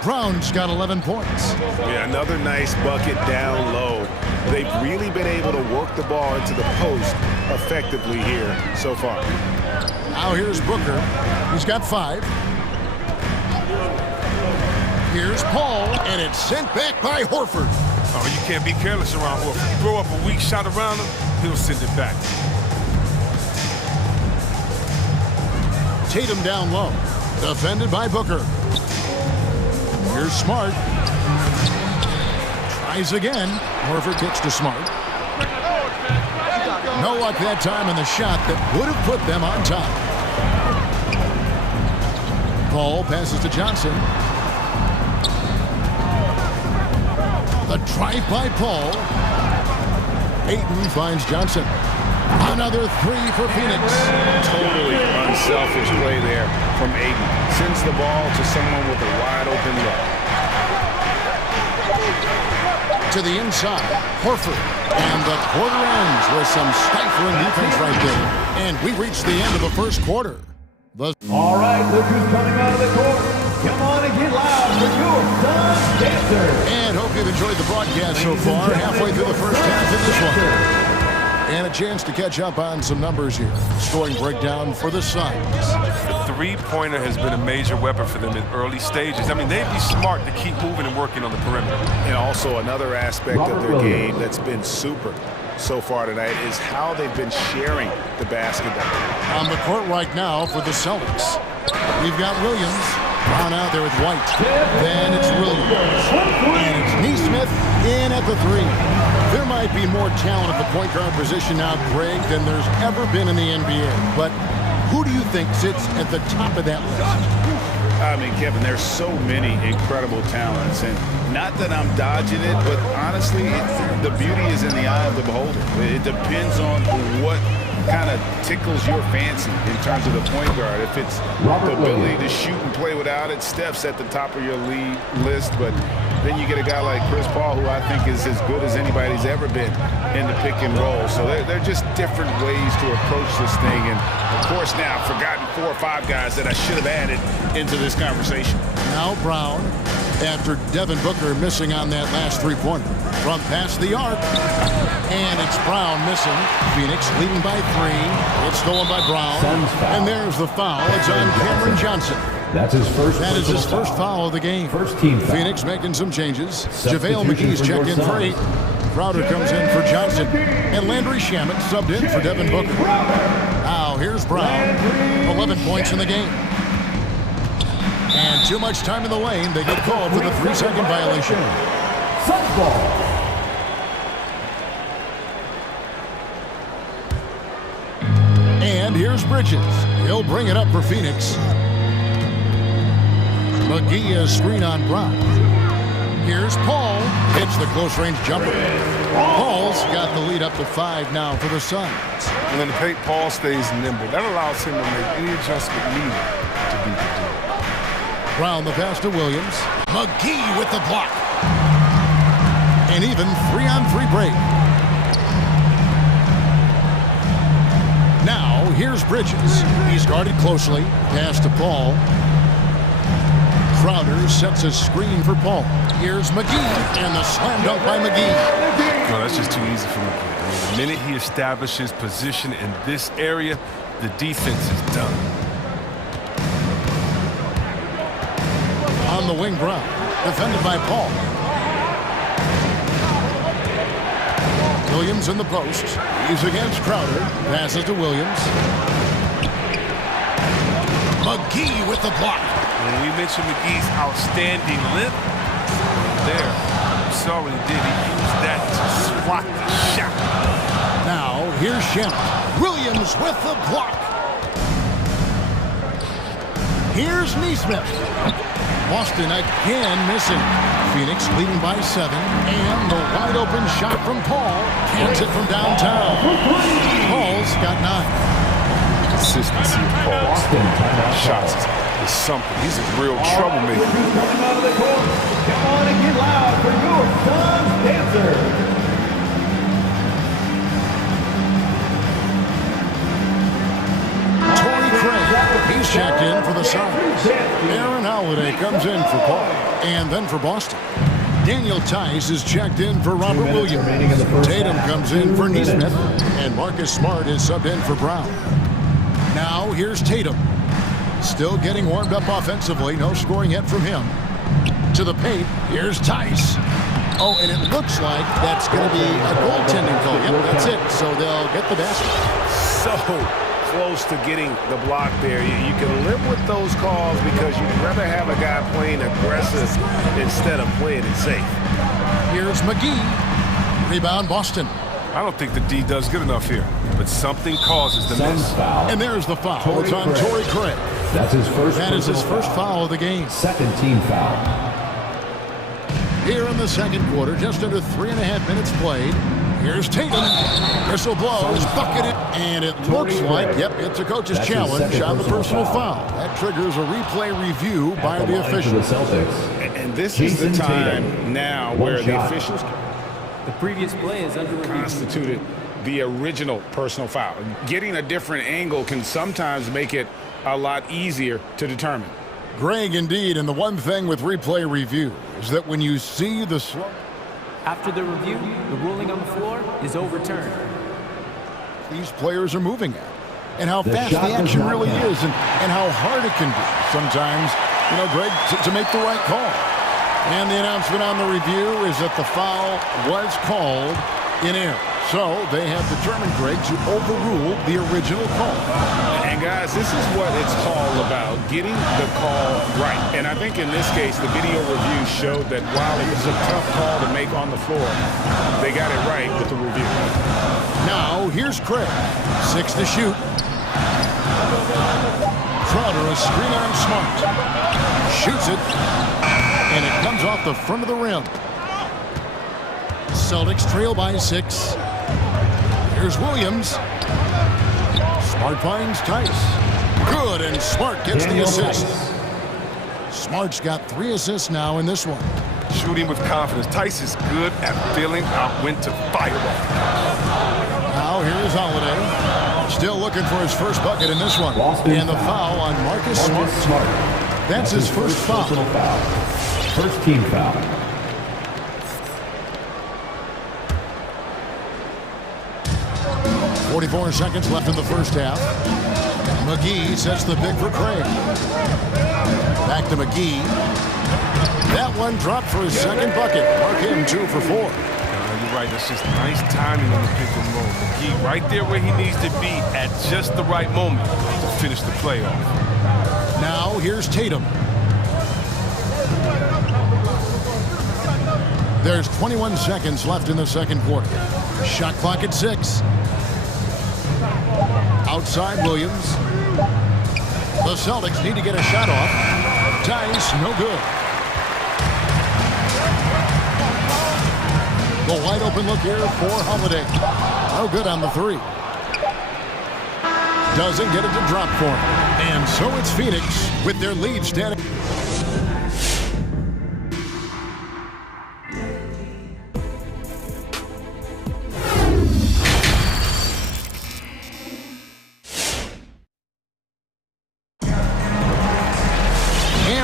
Brown's got 11 points. Yeah, another nice bucket down low. They've really been able to work the ball into the post effectively here so far. Now here's Booker. He's got 5. Here's Paul, and it's sent back by Horford. Oh, you can't be careless around Horford. You throw up a weak shot around him, he'll send it back. Tatum down low. Defended by Booker. Here's Smart. Tries again. Horford kicks to Smart. No luck that time in the shot that would have put them on top. Paul passes to Johnson. The drive by Paul. Ayton finds Johnson. Another three for Phoenix. Totally unselfish play there from Ayton. Sends the ball to someone with a wide open look. To the inside, Horford. And the quarter ends with some stifling defense right there. And we reach the end of the first quarter. All right, look who's coming out of the court. Come on and get loud for your Sun Dancers. And hope you've enjoyed the broadcast so far. Halfway through the first half of this one. And a chance to catch up on some numbers here. Scoring breakdown for the Suns. The three-pointer has been a major weapon for them in early stages. I mean, they'd be smart to keep moving and working on the perimeter. And also another aspect of their game that's been super so far tonight is how they've been sharing the basketball. On the court right now for the Celtics, we've got Williams. Brown out there with White. Then it's Williams. And it's Nesmith in at the three. There might be more talent at the point guard position now, Greg, than there's ever been in the NBA. But who do you think sits at the top of that list? I mean, Kevin, there's so many incredible talents. And not that I'm dodging it, but honestly, the beauty is in the eye of the beholder. It depends on what kind of tickles your fancy in terms of the point guard. If it's the ability to shoot and play without it, Steph's at the top of your league list. But then you get a guy like Chris Paul, who I think is as good as anybody's ever been in the pick and roll. So they're just different ways to approach this thing. And of course now I've forgotten 4 or 5 guys that I should have added into this conversation. Now Brown, after Devin Booker missing on that last three-pointer. From past the arc. And it's Brown missing. Phoenix leading by 3. It's stolen by Brown. And there's the foul. It's on Cameron Johnson. That's his first. That is his first foul of the game. First team foul. Phoenix making some changes. JaVale McGee's checked in for 8. Crowder comes in for Johnson. And Landry Shamet subbed in for Devin Booker. Now here's Brown. 11 points in the game. And too much time in the lane. They get called for the 3-second violation. Suns ball. And here's Bridges. He'll bring it up for Phoenix. McGee is screen on Brown. Here's Paul. Hits the close-range jumper. Paul's got the lead up to 5 now for the Suns. And then the paint, Paul stays nimble. That allows him to make any adjustment needed to beat the deal. Brown the pass to Williams. McGee with the block. And even 3-on-3 break. Now, here's Bridges. He's guarded closely. Pass to Paul. Crowder sets a screen for Paul. Here's McGee. And the slam dunk by McGee. No, that's just too easy for McGee. I mean, the minute he establishes position in this area, the defense is done. On the wing, Brown. Defended by Paul. Williams in the post. He's against Crowder. Passes to Williams. McGee with the block. When we mentioned McGee's outstanding length, there, you saw what he did. He used that to swat the shot. Now, here's Shamet. Williams with the block. Here's Nesmith. Boston again missing. Phoenix leading by 7. And the wide open shot from Paul. Cans it from downtown. Paul's got 9. Consistency of Paul's shots is something. He's a real troublemaker. Coming out of the court. Come on and get loud for your Suns Dancers. He's checked in for the Suns. Aaron Holiday comes in for Paul. And then for Boston, Daniel Tice is checked in for Robert Williams. Tatum comes in for Nesmith. And Marcus Smart is subbed in for Brown. Now here's Tatum. Still getting warmed up offensively. No scoring yet from him. To the paint, here's Tice. Oh, and it looks like that's going to be a goaltending call. Yep, that's it. So they'll get the basket. So close to getting the block there. You can live with those calls because you'd rather have a guy playing aggressive instead of playing it safe. Here's McGee. Rebound, Boston. I don't think the D does good enough here, but something causes the miss. And there's the foul. It's on Torrey Craig. That's his first. That is his first foul of the game. Second team foul. Here in the second quarter, just under 3.5 minutes played. Here's Tatum. Whistle blows, bucketed, and it looks like, yep, it's a coach's challenge on the personal foul. That triggers a replay review by the officials. And this is the time now where the officials The previous play is under review. Constituted the original personal foul. Getting a different angle can sometimes make it a lot easier to determine. Greg, indeed, and the one thing with replay review is that when you see the After the review, the ruling on the floor is overturned. These players are moving at, and how fast the action really is, and how hard it can be sometimes, you know, Greg, to make the right call. And the announcement on the review is that the foul was called in error. So they have determined, Greg, to overrule the original call. And guys, this is what it's all about, getting the call right. And I think in this case, the video review showed that while it was a tough call to make on the floor, they got it right with the review. Now, here's Craig. 6 to shoot. Crowder, a screen on Smart. Shoots it. And it comes off the front of the rim. Celtics trail by 6. Here's Williams. Smart finds Tice. Good, and Smart gets the assist. Smart's got 3 assists now in this one. Shooting with confidence. Tice is good at feeling out when to fire. Now here's Holiday. Still looking for his first bucket in this one. And the foul on Marcus Smart. That's his first foul. First team foul. .44 seconds left in the first half. McGee sets the pick for Craig. Back to McGee. That one dropped for his second bucket. Mark him 2 for 4. You're right. That's just nice timing on the pick and roll. McGee right there where he needs to be at just the right moment to finish the playoff. Now here's Tatum. There's 21 seconds left in the second quarter. Shot clock at 6. Outside Williams. The Celtics need to get a shot off. Tice, no good. The wide open look here for Holiday. No good on the 3. Doesn't get it to drop for him. And so it's Phoenix with their lead standing.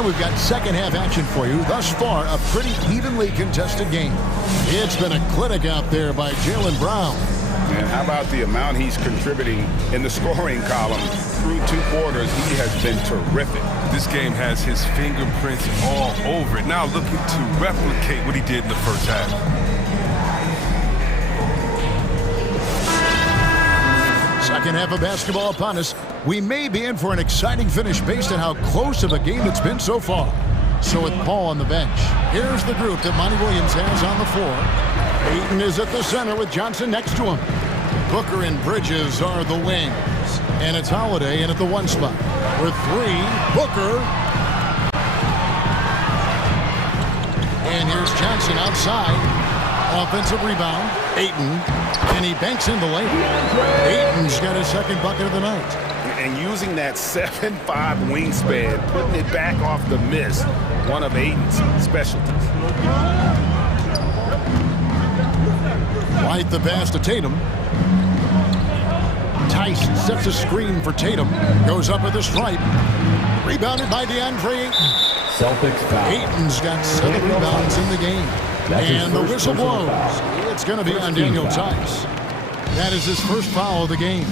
We've got second half action for you. Thus far, a pretty evenly contested game. It's been a clinic out there by Jaylen Brown. And how about the amount he's contributing in the scoring column? Through 2 quarters, he has been terrific. This game has his fingerprints all over it. Now looking to replicate what he did in the first half. Second half of basketball upon us. We may be in for an exciting finish based on how close of a game it's been so far. So with Paul on the bench, here's the group that Monty Williams has on the floor. Ayton is at the center with Johnson next to him. Booker and Bridges are the wings. And it's Holiday in at the 1 spot. With 3, Booker. And here's Johnson outside. Offensive rebound. Ayton. And he banks in the lane. Ayton's got his second bucket of the night. And using that 7'5" wingspan, putting it back off the miss, one of Ayton's specialties. Right the pass to Tatum. Tice sets a screen for Tatum. Goes up with a stripe. Rebounded by DeAndre Ayton. Celtics foul. Ayton's got 7 rebounds in the game. And the whistle blows. It's going to be on Daniel Tice. That is his first foul of the game.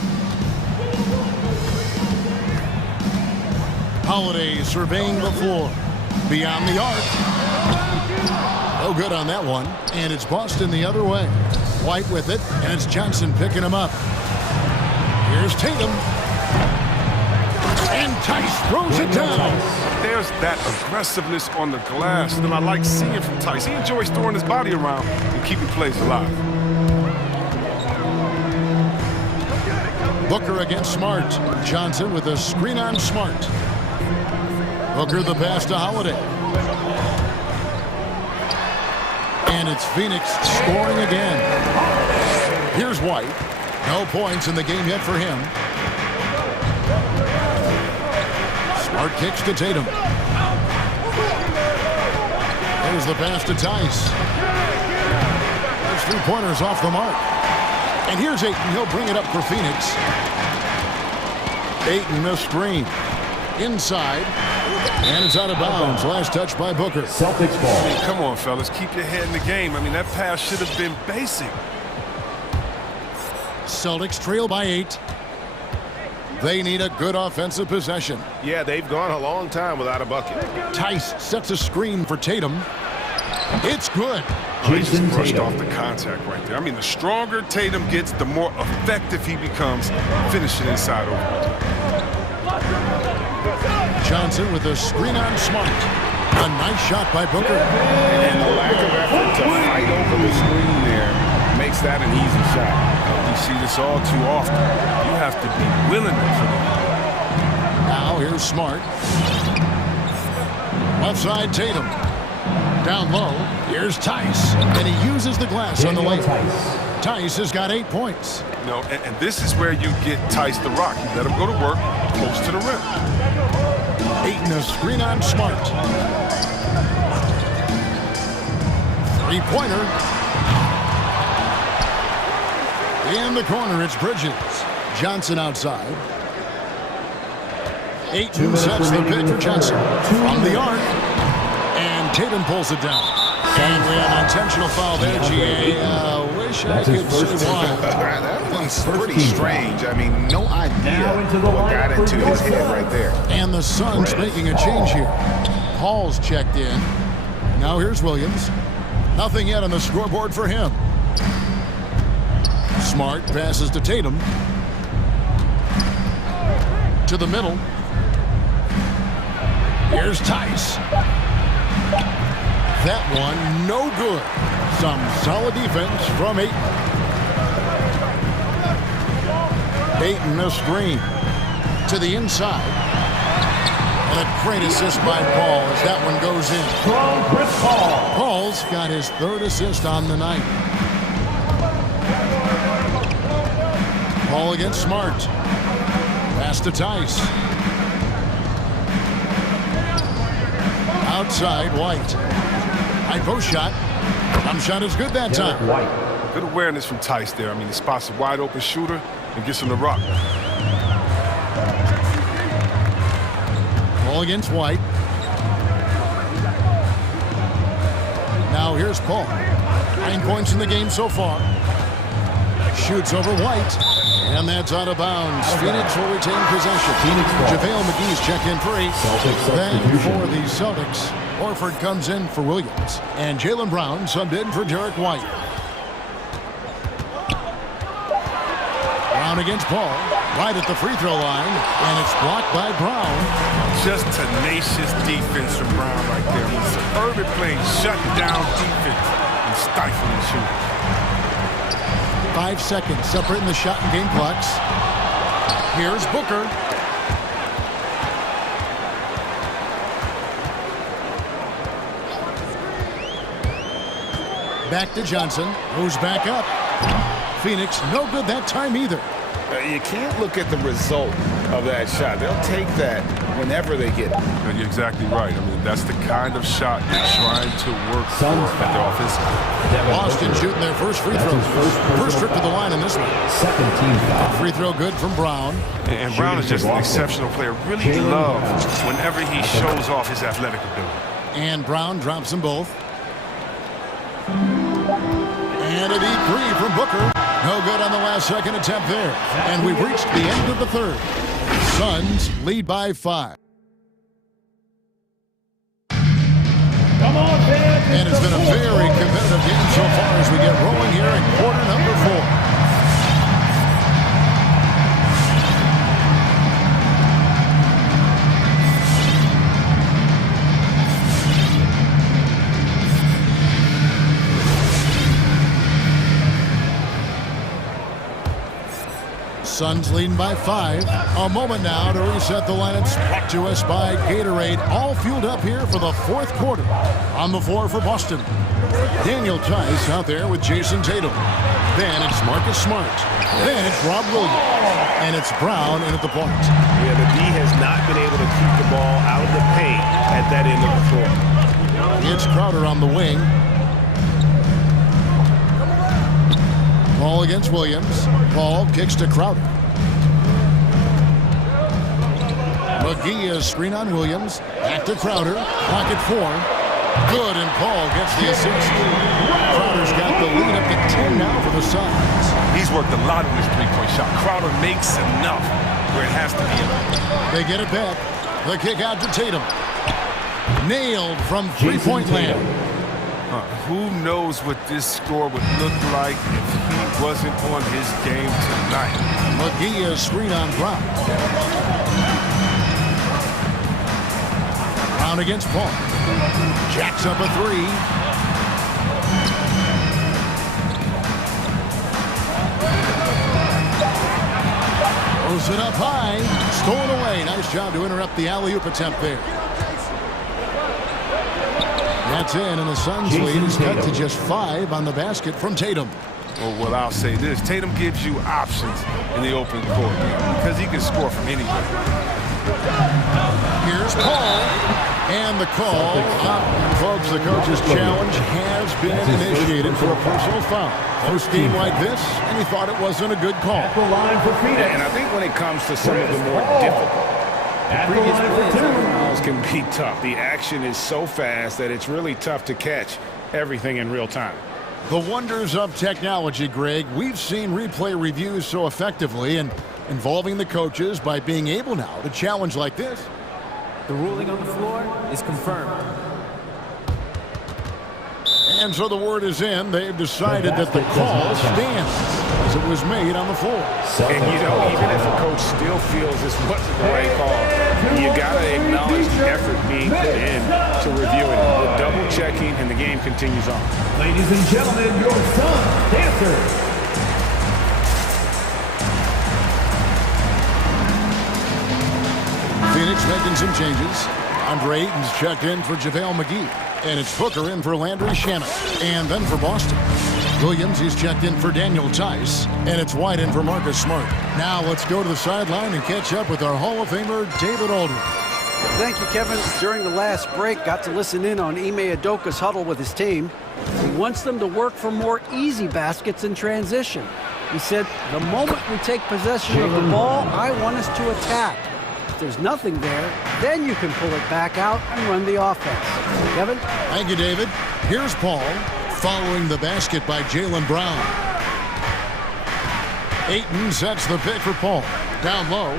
Holiday surveying the floor. Beyond the arc. No good on that one. And it's Boston the other way. White with it, and it's Johnson picking him up. Here's Tatum. And Tice throws it down. There's that aggressiveness on the glass that I like seeing from Tice. He enjoys throwing his body around and keeping plays alive. Booker against Smart. Johnson with a screen on Smart. Booker the pass to Holiday. And it's Phoenix scoring again. Here's White. No points in the game yet for him. Smart kicks to Tatum. There's the pass to Tice. There's 3-pointers off the mark. And here's Ayton. He'll bring it up for Phoenix. Ayton, a screen. Inside. And it's out of bounds. Last touch by Booker. Celtics ball. I mean, come on, fellas. Keep your head in the game. I mean, that pass should have been basic. Celtics trail by 8. They need a good offensive possession. Yeah, they've gone a long time without a bucket. Tice sets a screen for Tatum. It's good. Oh, he just brushed off the contact right there. I mean, the stronger Tatum gets, the more effective he becomes finishing inside over. Johnson with a screen on Smart. A nice shot by Booker. And the lack of effort to fight over the screen there makes that an easy shot. We see this all too often. You have to be willing to for that. Now here's Smart. Left side Tatum. Down low, here's Tice. And he uses the glass on the lane. Tice has got 8 points. No, and this is where you get Tice the rock. You let him go to work close to the rim. Ayton a screen on Smart. 3-pointer. In the corner, it's Bridges. Johnson outside. Ayton sets the pick for Johnson. From the arc. And Tatum pulls it down. And we have an intentional foul there, G.A. Wish I could say why. That's pretty strange. I mean, no idea what got into his head right there. And the Suns making a change here. Paul's checked in. Now here's Williams. Nothing yet on the scoreboard for him. Smart passes to Tatum. To the middle. Here's Tice. That one, no good. Some solid defense from Ayton. Ayton a screen. To the inside. And a great assist by Paul as that one goes in. From Chris Paul. Paul's got his 3rd assist on the night. Paul against Smart. Pass to Tice. Outside, White. High post shot. Jump shot is good that time. Good awareness from Tice there. I mean, he spots a wide open shooter and gets him the rock. Paul against White. Now here's Paul. 9 points in the game so far. Shoots over White. And that's out of bounds. Phoenix will retain possession. JaVale McGee's checked in for 8. Then for the Celtics, Horford comes in for Williams. And Jaylen Brown subbed in for Derek White. Brown against Paul. Right at the free throw line. And it's blocked by Brown. Just tenacious defense from Brown right there. I mean, suburban playing shutting down defense and stifling shooting. 5 seconds separating the shot and game clocks. Here's Booker. Back to Johnson. Goes back up. Phoenix, no good that time either. You can't look at the result of that shot. They'll take that whenever they get it. You're exactly right. I mean, that's the kind of shot they're trying to work for at the offense. Boston shooting their first free throw. First trip to the line in this one. Second team foul. Free throw good from Brown. And Brown is just an exceptional player. Really love whenever he shows off his athletic ability. And Brown drops them both. And a deep 3 from Booker. No good on the last second attempt there. And we've reached the end of the third. Suns lead by 5. And it's been a very competitive game so far as we get rolling here in quarter number 4. Suns leading by 5. A moment now to reset the lineups brought to us by Gatorade. All fueled up here for the fourth quarter. On the floor for Boston, Daniel Tice out there with Jason Tatum. Then it's Marcus Smart. Then it's Rob Williams. And it's Brown in at the point. Yeah, the D has not been able to keep the ball out of the paint at that end of the floor. It's Crowder on the wing. Paul against Williams. Paul kicks to Crowder. McGee is screen on Williams. Back to Crowder. Pocket 4. Good, and Paul gets the assist. Crowder's got the lead up to 10 now for the Suns. He's worked a lot on his three-point shot. Crowder makes enough where it has to be enough. They get it back. The kick out to Tatum. Nailed from three-point land. Who knows what this score would look like if he wasn't on his game tonight. McGee is screen on Brown. Brown against Paul. Jacks up a 3. Throws it up high. Stolen away. Nice job to interrupt the alley-oop attempt there. That's in, and the Suns lead is cut to just 5 on the basket from Tatum. Well, I'll say this. Tatum gives you options in the open court because he can score from anywhere. Here's Paul. And the call. Folks, the coach's challenge has been initiated for a personal foul. Post-game like this, and he thought it wasn't a good call. And I think when it comes to some of the more difficult, previous fouls can be tough. The action is so fast that it's really tough to catch everything in real time. The wonders of technology, Greg. We've seen replay reviews so effectively and involving the coaches by being able now to challenge like this. The ruling on the floor is confirmed. And so the word is in. They've decided that the call stands as it was made on the floor. And, you know, even if a coach still feels this wasn't the right call, you got to acknowledge the effort being put in to reviewing it. The double-checking, and the game continues on. Ladies and gentlemen, your Suns dancers. Phoenix making some changes. Andre Ayton's checked in for JaVale McGee. And it's Booker in for Landry Shamet. And then for Boston, Williams is checked in for Daniel Tice. And it's White in for Marcus Smart. Now let's go to the sideline and catch up with our Hall of Famer, David Aldridge. Thank you, Kevin. During the last break, got to listen in on Ime Udoka's huddle with his team. He wants them to work for more easy baskets in transition. He said, the moment we take possession of the ball, I want us to attack. If there's nothing there, then you can pull it back out and run the offense. Kevin? Thank you, David. Here's Paul following the basket by Jaylen Brown. Ayton sets the pick for Paul. Down low.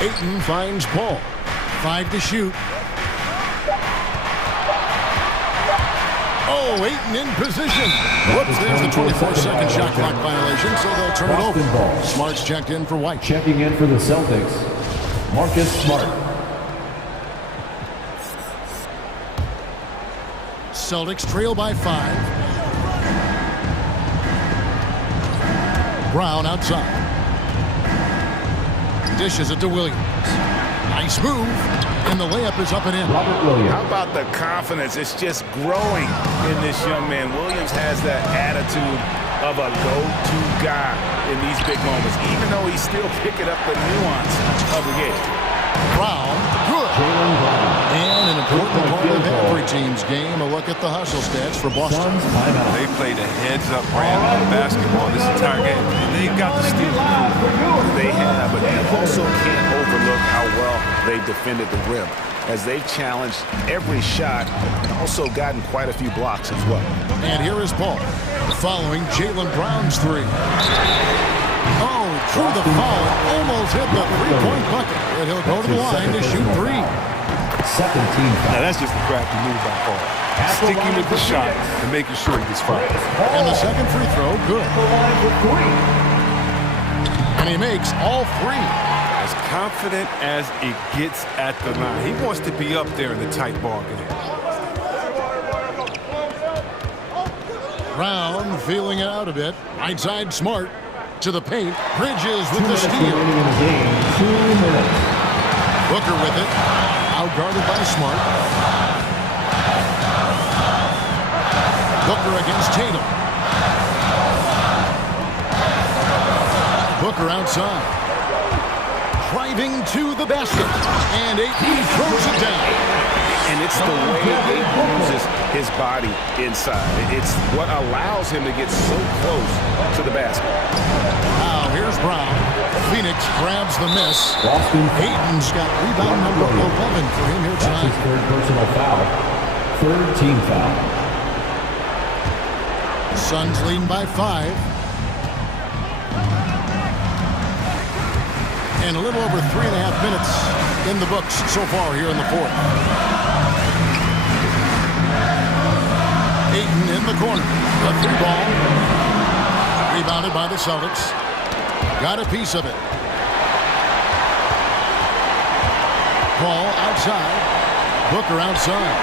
Ayton finds Paul. 5 to shoot. Oh, Ayton in position. Whoops, there's the 24-second shot clock violation, so they'll turn it over. Smart's checked in for White. Checking in for the Celtics, Marcus Smart. Celtics trail by 5. Brown outside. Dishes it to Williams. Nice move. And the layup is up and in. How about the confidence? It's just growing in this young man. Williams has that attitude of a go-to guy in these big moments, even though he's still picking up the nuance of the game. Brown, good. And an important part of every team's game, a look at the hustle stats for Boston. They played a heads-up brand of basketball this entire game, and they got the steal. They have, but you also can't overlook how well they defended the rim, as they challenged every shot and also gotten quite a few blocks as well. And here is Paul, following Jaylen Brown's 3. Oh, through the foul, almost hit the three-point bucket. And he'll go to the line to shoot 3. Second team. Now that's just a crafty move by Paul. Sticking with the shot and making sure he gets fouled. And the second free throw, good. And he makes all 3. As confident as it gets at the line. He wants to be up there in the tight ball game. Brown feeling it out a bit. Right side Smart. To the paint. Bridges with the steal. In the game, 2 minutes. Booker with it. Outguarded by Smart. Booker against Tatum. Booker outside. Driving to the basket. And Ayton throws it down. And it's the way Ayton uses his body inside. It's what allows him to get so close to the basket. Now here's Brown. Phoenix grabs the miss. Ayton's got rebound number 11 for him here tonight. That's his third personal foul. Third team foul. Suns leading by 5. And a little over 3.5 minutes in the books so far here in the fourth. Ayton in the corner. A 3 ball. Rebounded by the Celtics. Got a piece of it. Paul outside. Booker outside.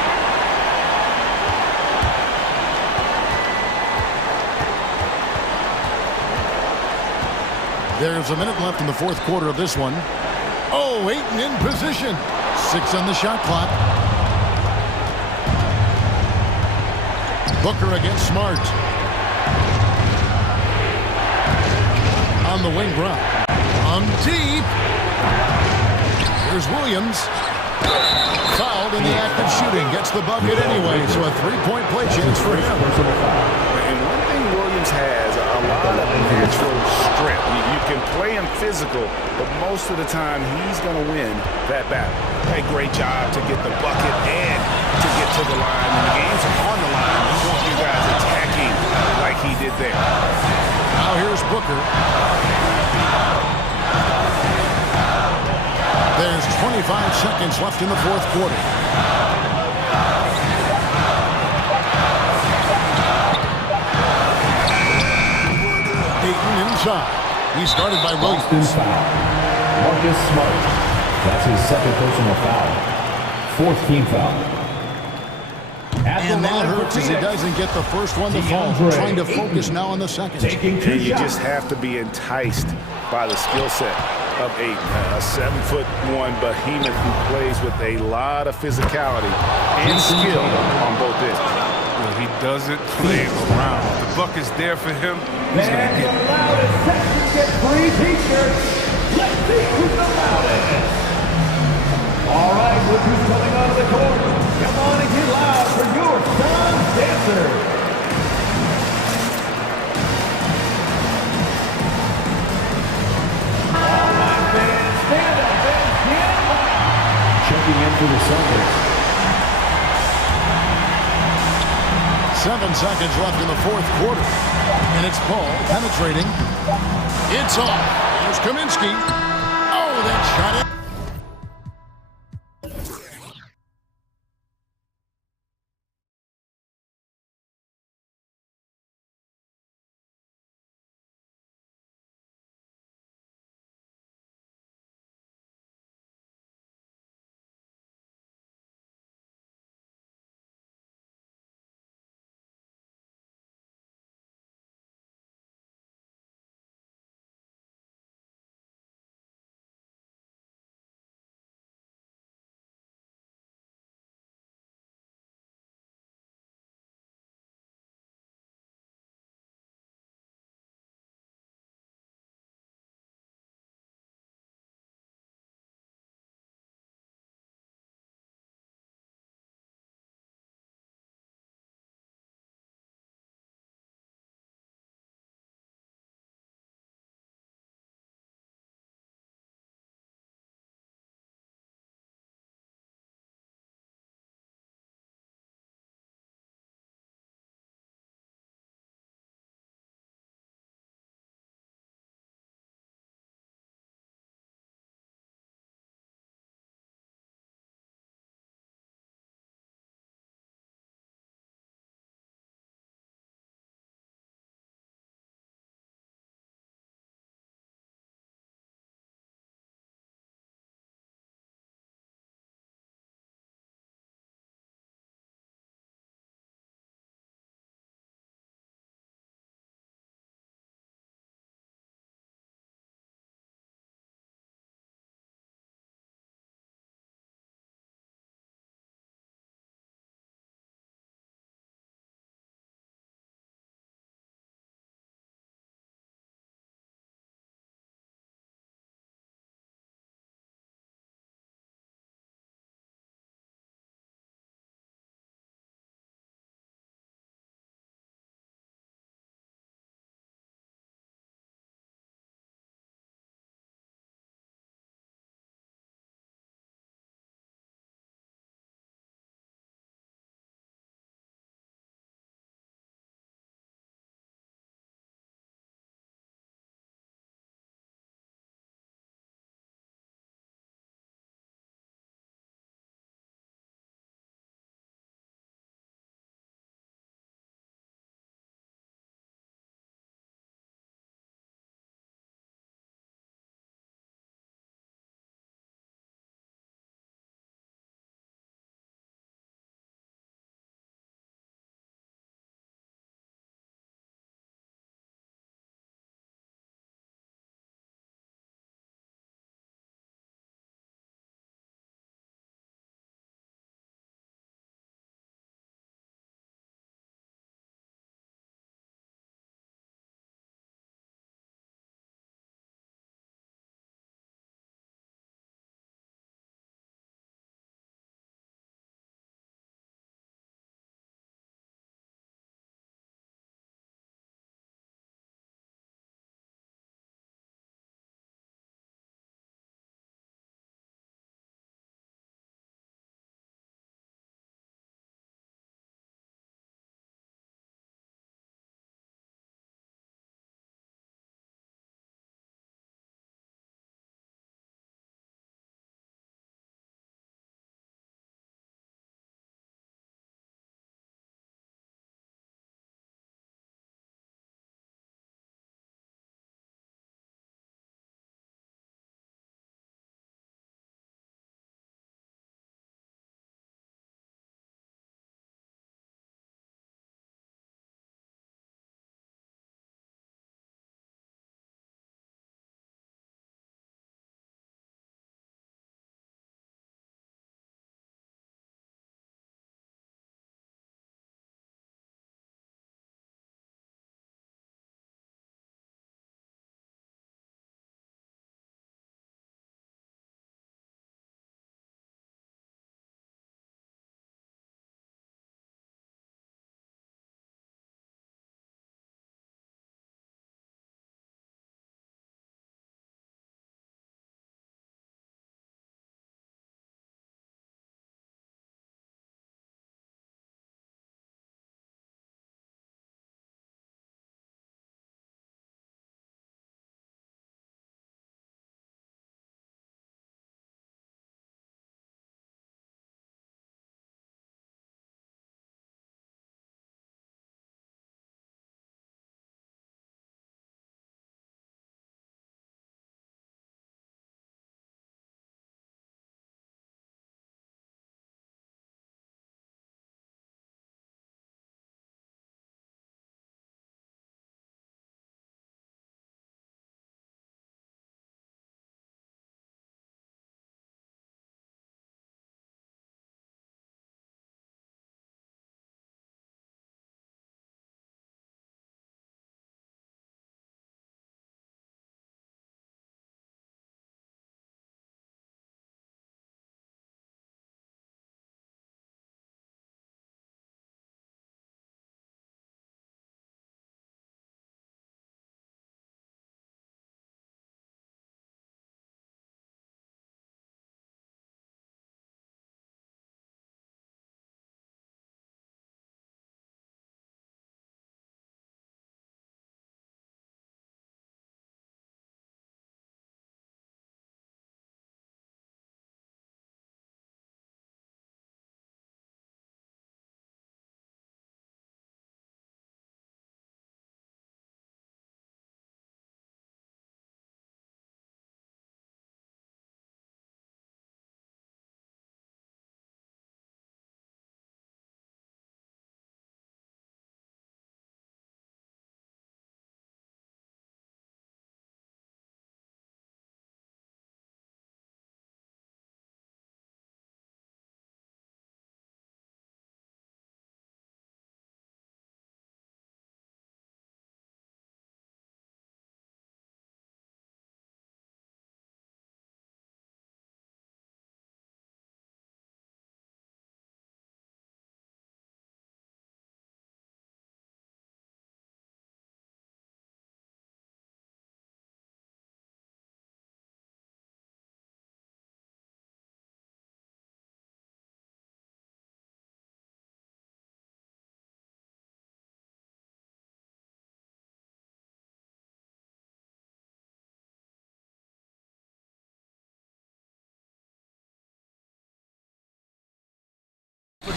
There's a minute left in the fourth quarter of this one. Oh, Ayton in position. 6 on the shot clock. Booker against Smart. On the wing, Brown. On deep. Here's Williams. Fouled in the act of shooting. Gets the bucket anyway, so a 3-point play chance for him. And one thing Williams has, a lot of natural strength. You can play him physical, but most of the time he's going to win that battle. A great job to get the bucket and to get to the line. When the game's on the line, you want you guys attacking like he did there. Now here's Booker. There's 25 seconds left in the fourth quarter. Ayton inside. He's guarded by Williams. Marcus Smart. That's his second personal foul. Fourth team foul. And that hurts as he doesn't get the first one to fall. Trying to focus now on the second. And you just have to be enticed by the skill set of Ayton. A 7'1" behemoth who plays with a lot of physicality and skill on both ends. Well, he doesn't play around. If the buck is there for him, he's going to get it. The loudest section gets free t-shirts. Let's see who's the loudest. All right, look who's coming onto the court. Come on and get loud for your Sun Dancers. All right, fans, stand up and get loud. Checking in for the Celtics. 7 seconds left in the fourth quarter. And it's Paul penetrating. It's off. Here's Kaminsky. Oh, that shot it.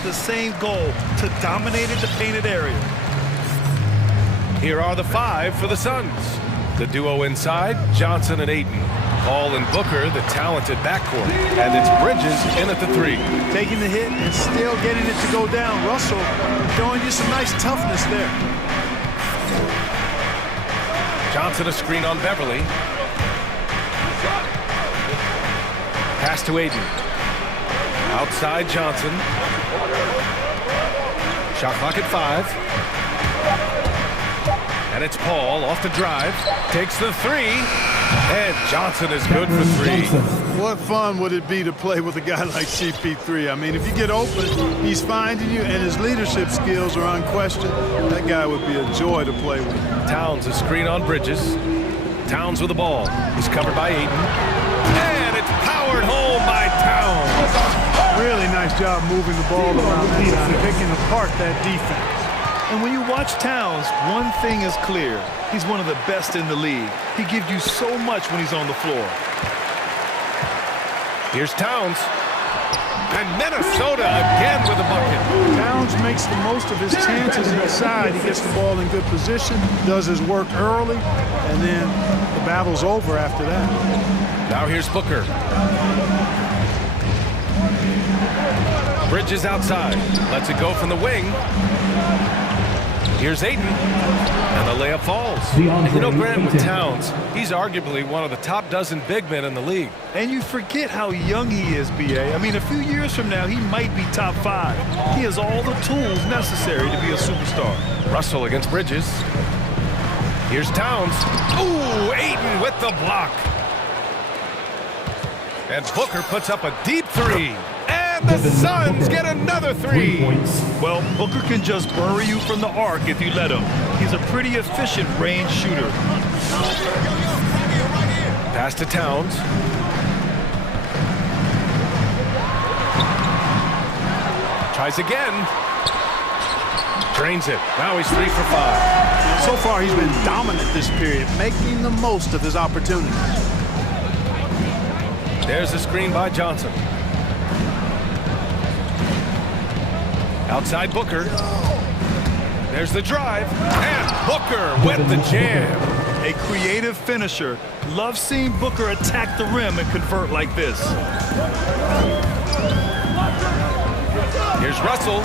the same goal, to dominate the painted area. Here are the 5 for the Suns. The duo inside, Johnson and Ayton. Paul and Booker, the talented backcourt. And it's Bridges in at the 3. Taking the hit and still getting it to go down. Russell showing you some nice toughness there. Johnson a screen on Beverly. Pass to Ayton. Outside Johnson. Shot clock at 5. And it's Paul off the drive. Takes the 3. And Johnson is good for 3. What fun would it be to play with a guy like CP3? I mean, if you get open, he's finding you, and his leadership skills are unquestioned. That guy would be a joy to play with. Towns a screen on Bridges. Towns with the ball. He's covered by Ayton. And it's powered home by Towns. Really nice job moving the ball around that time, picking apart that defense. And when you watch Towns, one thing is clear. He's one of the best in the league. He gives you so much when he's on the floor. Here's Towns. And Minnesota again with a bucket. Towns makes the most of his chances inside. He gets the ball in good position, does his work early, and then the battle's over after that. Now here's Booker. Bridges outside. Lets it go from the wing. Here's Ayton, and the layup falls. You know, Grant, with Towns, he's arguably one of the top dozen big men in the league. And you forget how young he is, B.A. I mean, a few years from now, he might be top 5. He has all the tools necessary to be a superstar. Russell against Bridges. Here's Towns. Ooh, Ayton with the block. And Booker puts up a deep 3. The Suns get another 3. Well, Booker can just bury you from the arc if you let him. He's a pretty efficient range shooter. Pass to Towns. Tries again. Drains it. Now he's 3 for 5. So far, he's been dominant this period, making the most of his opportunities. There's a screen by Johnson. Outside Booker. There's the drive. And Booker with the jam. A creative finisher. Love seeing Booker attack the rim and convert like this. Here's Russell.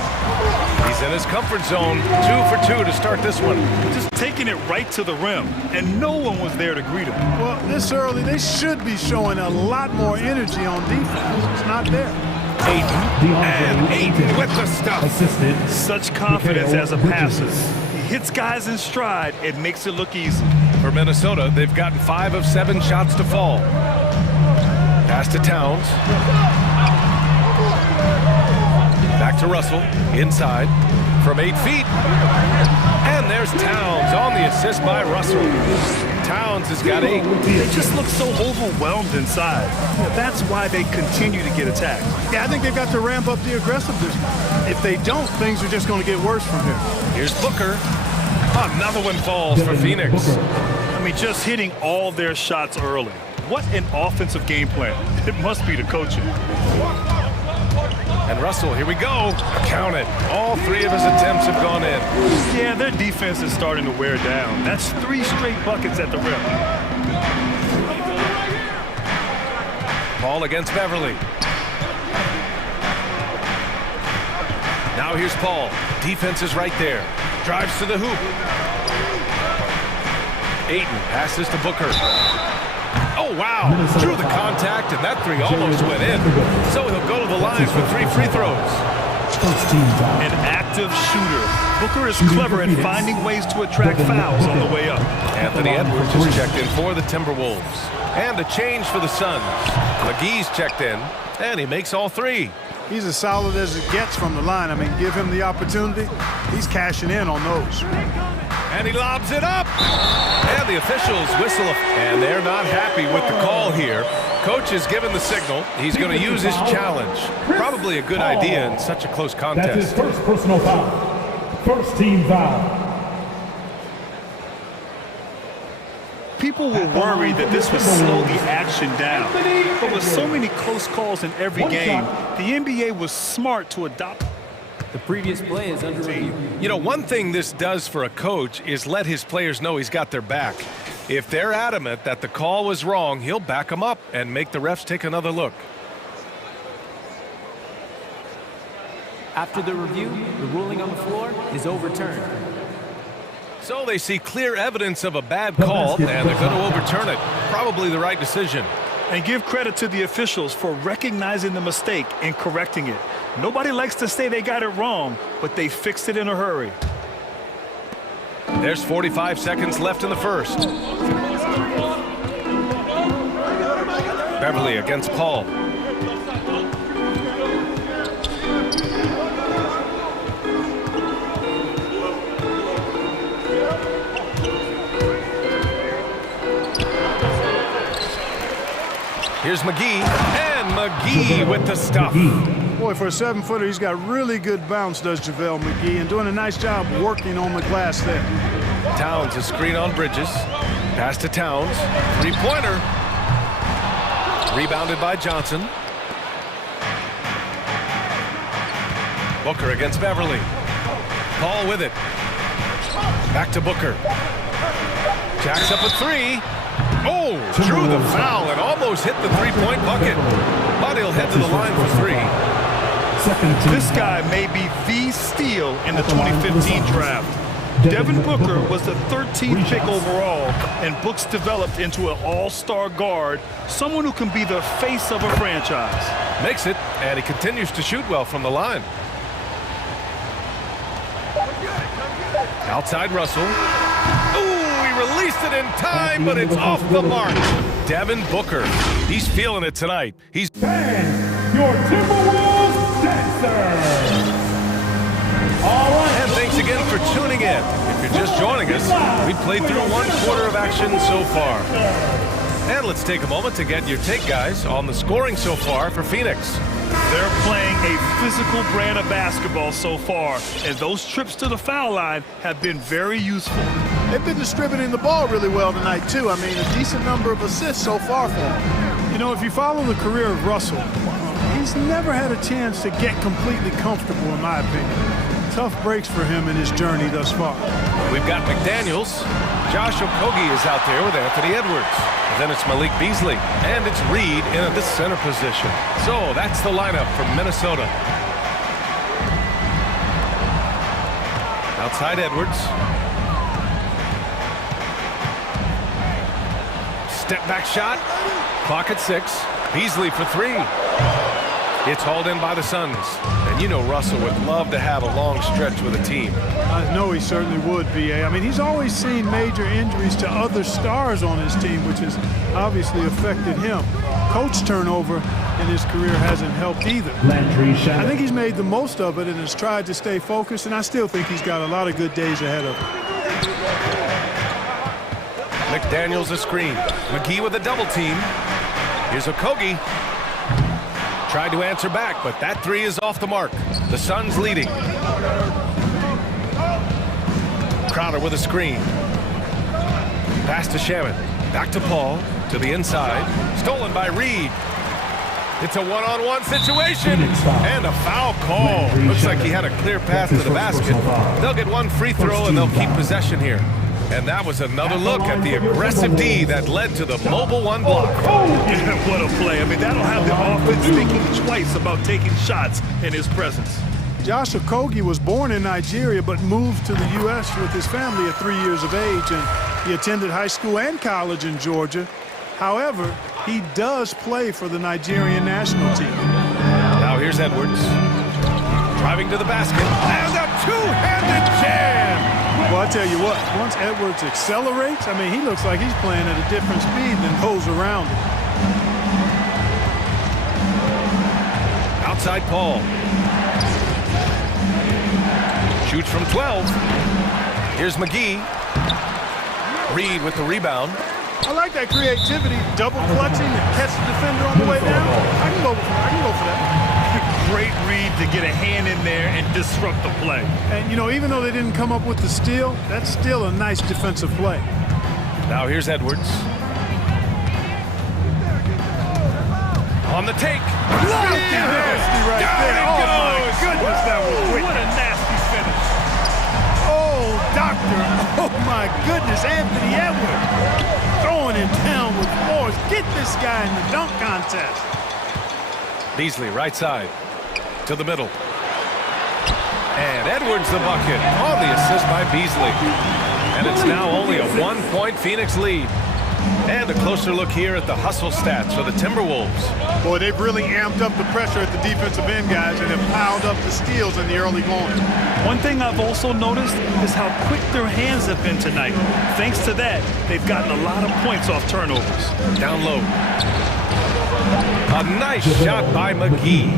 He's in his comfort zone. 2 for 2 to start this one. Just taking it right to the rim. And no one was there to greet him. Well, this early, they should be showing a lot more energy on defense. It's not there. Ayton, and Ayton with the stuff. Such confidence as a passer. He hits guys in stride. It makes it look easy. For Minnesota, they've gotten 5 of 7 shots to fall. Pass to Towns. Back to Russell, inside, from 8 feet. And there's Towns on the assist by Russell. Towns has got 8. They just look so overwhelmed inside. That's why they continue to get attacked. Yeah, I think they've got to ramp up the aggressiveness. If they don't, things are just going to get worse from here. Here's Booker. Another one falls for Phoenix. I mean, just hitting all their shots early. What an offensive game plan. It must be the coaching. And Russell, here we go. Count it. All 3 of his attempts have gone in. Yeah, their defense is starting to wear down. That's 3 straight buckets at the rim. Paul against Beverly. Now here's Paul. Defense is right there. Drives to the hoop. Ayton passes to Booker. Oh, wow. Drew the contact, and that 3 almost went in. So he'll go to the line for 3 free throws. An active shooter. Booker is clever at finding ways to attract fouls on the way up. Anthony Edwards is checked in for the Timberwolves. And a change for the Suns. McGee's checked in, and he makes all 3. He's as solid as it gets from the line. I mean, give him the opportunity. He's cashing in on those. And he lobs it up. And the officials whistle, and they're not happy with the call here. Coach has given the signal. He's going to use his challenge. Probably a good idea in such a close contest. That's his first personal foul. First team foul. People were worried that this would slow the action down. But with so many close calls in every game, the NBA was smart to adopt. The previous play is under review. You know, one thing this does for a coach is let his players know he's got their back. If they're adamant that the call was wrong, he'll back them up and make the refs take another look. After the review, the ruling on the floor is overturned. So they see clear evidence of a bad call, and they're going to overturn it. Probably the right decision. And give credit to the officials for recognizing the mistake and correcting it. Nobody likes to say they got it wrong, but they fixed it in a hurry. There's 45 seconds left in the first. Beverly against Paul. Here's McGee, and McGee with the stuff. Boy, for a 7-footer, he's got really good bounce, does JaVale McGee, and doing a nice job working on the glass there. Towns, a screen on Bridges. Pass to Towns. Three-pointer. Rebounded by Johnson. Booker against Beverly. Paul with it. Back to Booker. Jacks up a three. Oh, drew the foul and almost hit the three-point bucket. But he'll head to the line for three. This guy may be the steal in the 2015 draft. Devin Booker was the 13th pick overall, and Books developed into an all-star guard, someone who can be the face of a franchise. Makes it, and he continues to shoot well from the line. Outside Russell. Ooh, he released it in time, but it's off the mark. Devin Booker, he's feeling it tonight. He's your Timberwolves dancer. All right. And thanks again for tuning in. If you're just joining us, we've played through 1/4 of action so far. And let's take a moment to get your take, guys, on the scoring so far for Phoenix. They're playing a physical brand of basketball so far, and those trips to the foul line have been very useful. They've been distributing the ball really well tonight, too. I mean, a decent number of assists so far for them. You know, if you follow the career of Russell, he's never had a chance to get completely comfortable, in my opinion. Tough breaks for him in his journey thus far. We've got McDaniels. Josh Okogie is out there with Anthony Edwards. Then it's Malik Beasley, and it's Reed in the center position. So that's the lineup from Minnesota. Outside Edwards. Step back shot. Clock at 6. Beasley for 3. It's hauled in by the Suns. And you know Russell would love to have a long stretch with a team. I know he certainly would, B.A. I mean, he's always seen major injuries to other stars on his team, which has obviously affected him. Coach turnover in his career hasn't helped either. I think he's made the most of it and has tried to stay focused, and I still think he's got a lot of good days ahead of him. McDaniels a screen. McGee with a double team. Here's Okogie. Tried to answer back, but that three is off the mark. The Suns leading. Crowder with a screen. Pass to Shaman. Back to Paul. To the inside. Stolen by Reed. It's a one-on-one situation. And a foul call. Looks like he had a clear path to the basket. They'll get one free throw and they'll keep possession here. And that was another look at the aggressive D that led to the mobile one block. Yeah, what a play. I mean, that'll have the offense thinking twice about taking shots in his presence. Josh Okogie was born in Nigeria but moved to the U.S. with his family at 3 years of age, and he attended high school and college in Georgia. However, he does play for the Nigerian national team. Now here's Edwards. Driving to the basket. And a two-handed jam! Well, I tell you what, once Edwards accelerates, I mean, he looks like he's playing at a different speed than those around him. Outside Paul. Shoots from 12. Here's McGee. Reed with the rebound. I like that creativity, double clutching to catch the defender on the way down. I can go for that. Great read to get a hand in there and disrupt the play. And, you know, even though they didn't come up with the steal, that's still a nice defensive play. Now here's Edwards. On the take. Nasty right there. Oh, my goodness, that was wicked. What a nasty finish. Oh, doctor. Oh, my goodness. Anthony Edwards throwing him down with force. Get this guy in the dunk contest. Beasley, right side. To the middle. And Edwards the bucket on the assist by Beasley. And it's now only a 1-point Phoenix lead. And a closer look here at the hustle stats for the Timberwolves. Boy, they've really amped up the pressure at the defensive end, guys, and have piled up the steals in the early going. One thing I've also noticed is how quick their hands have been tonight. Thanks to that, they've gotten a lot of points off turnovers. Down low. A nice shot by McGee.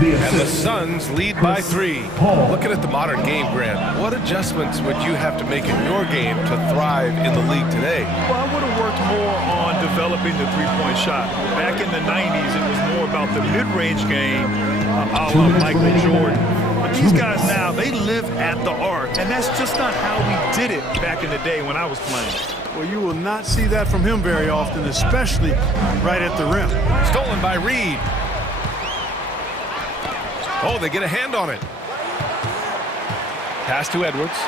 And the Suns lead by 3. Looking at the modern game, Grant, what adjustments would you have to make in your game to thrive in the league today? Well, I would have worked more on developing the three-point shot. Back in the 90s, it was more about the mid-range game, a la Michael Jordan. But these guys now, they live at the arc, and that's just not how we did it back in the day when I was playing. Well, you will not see that from him very often, especially right at the rim. Stolen by Reed. Oh, they get a hand on it. Pass to Edwards.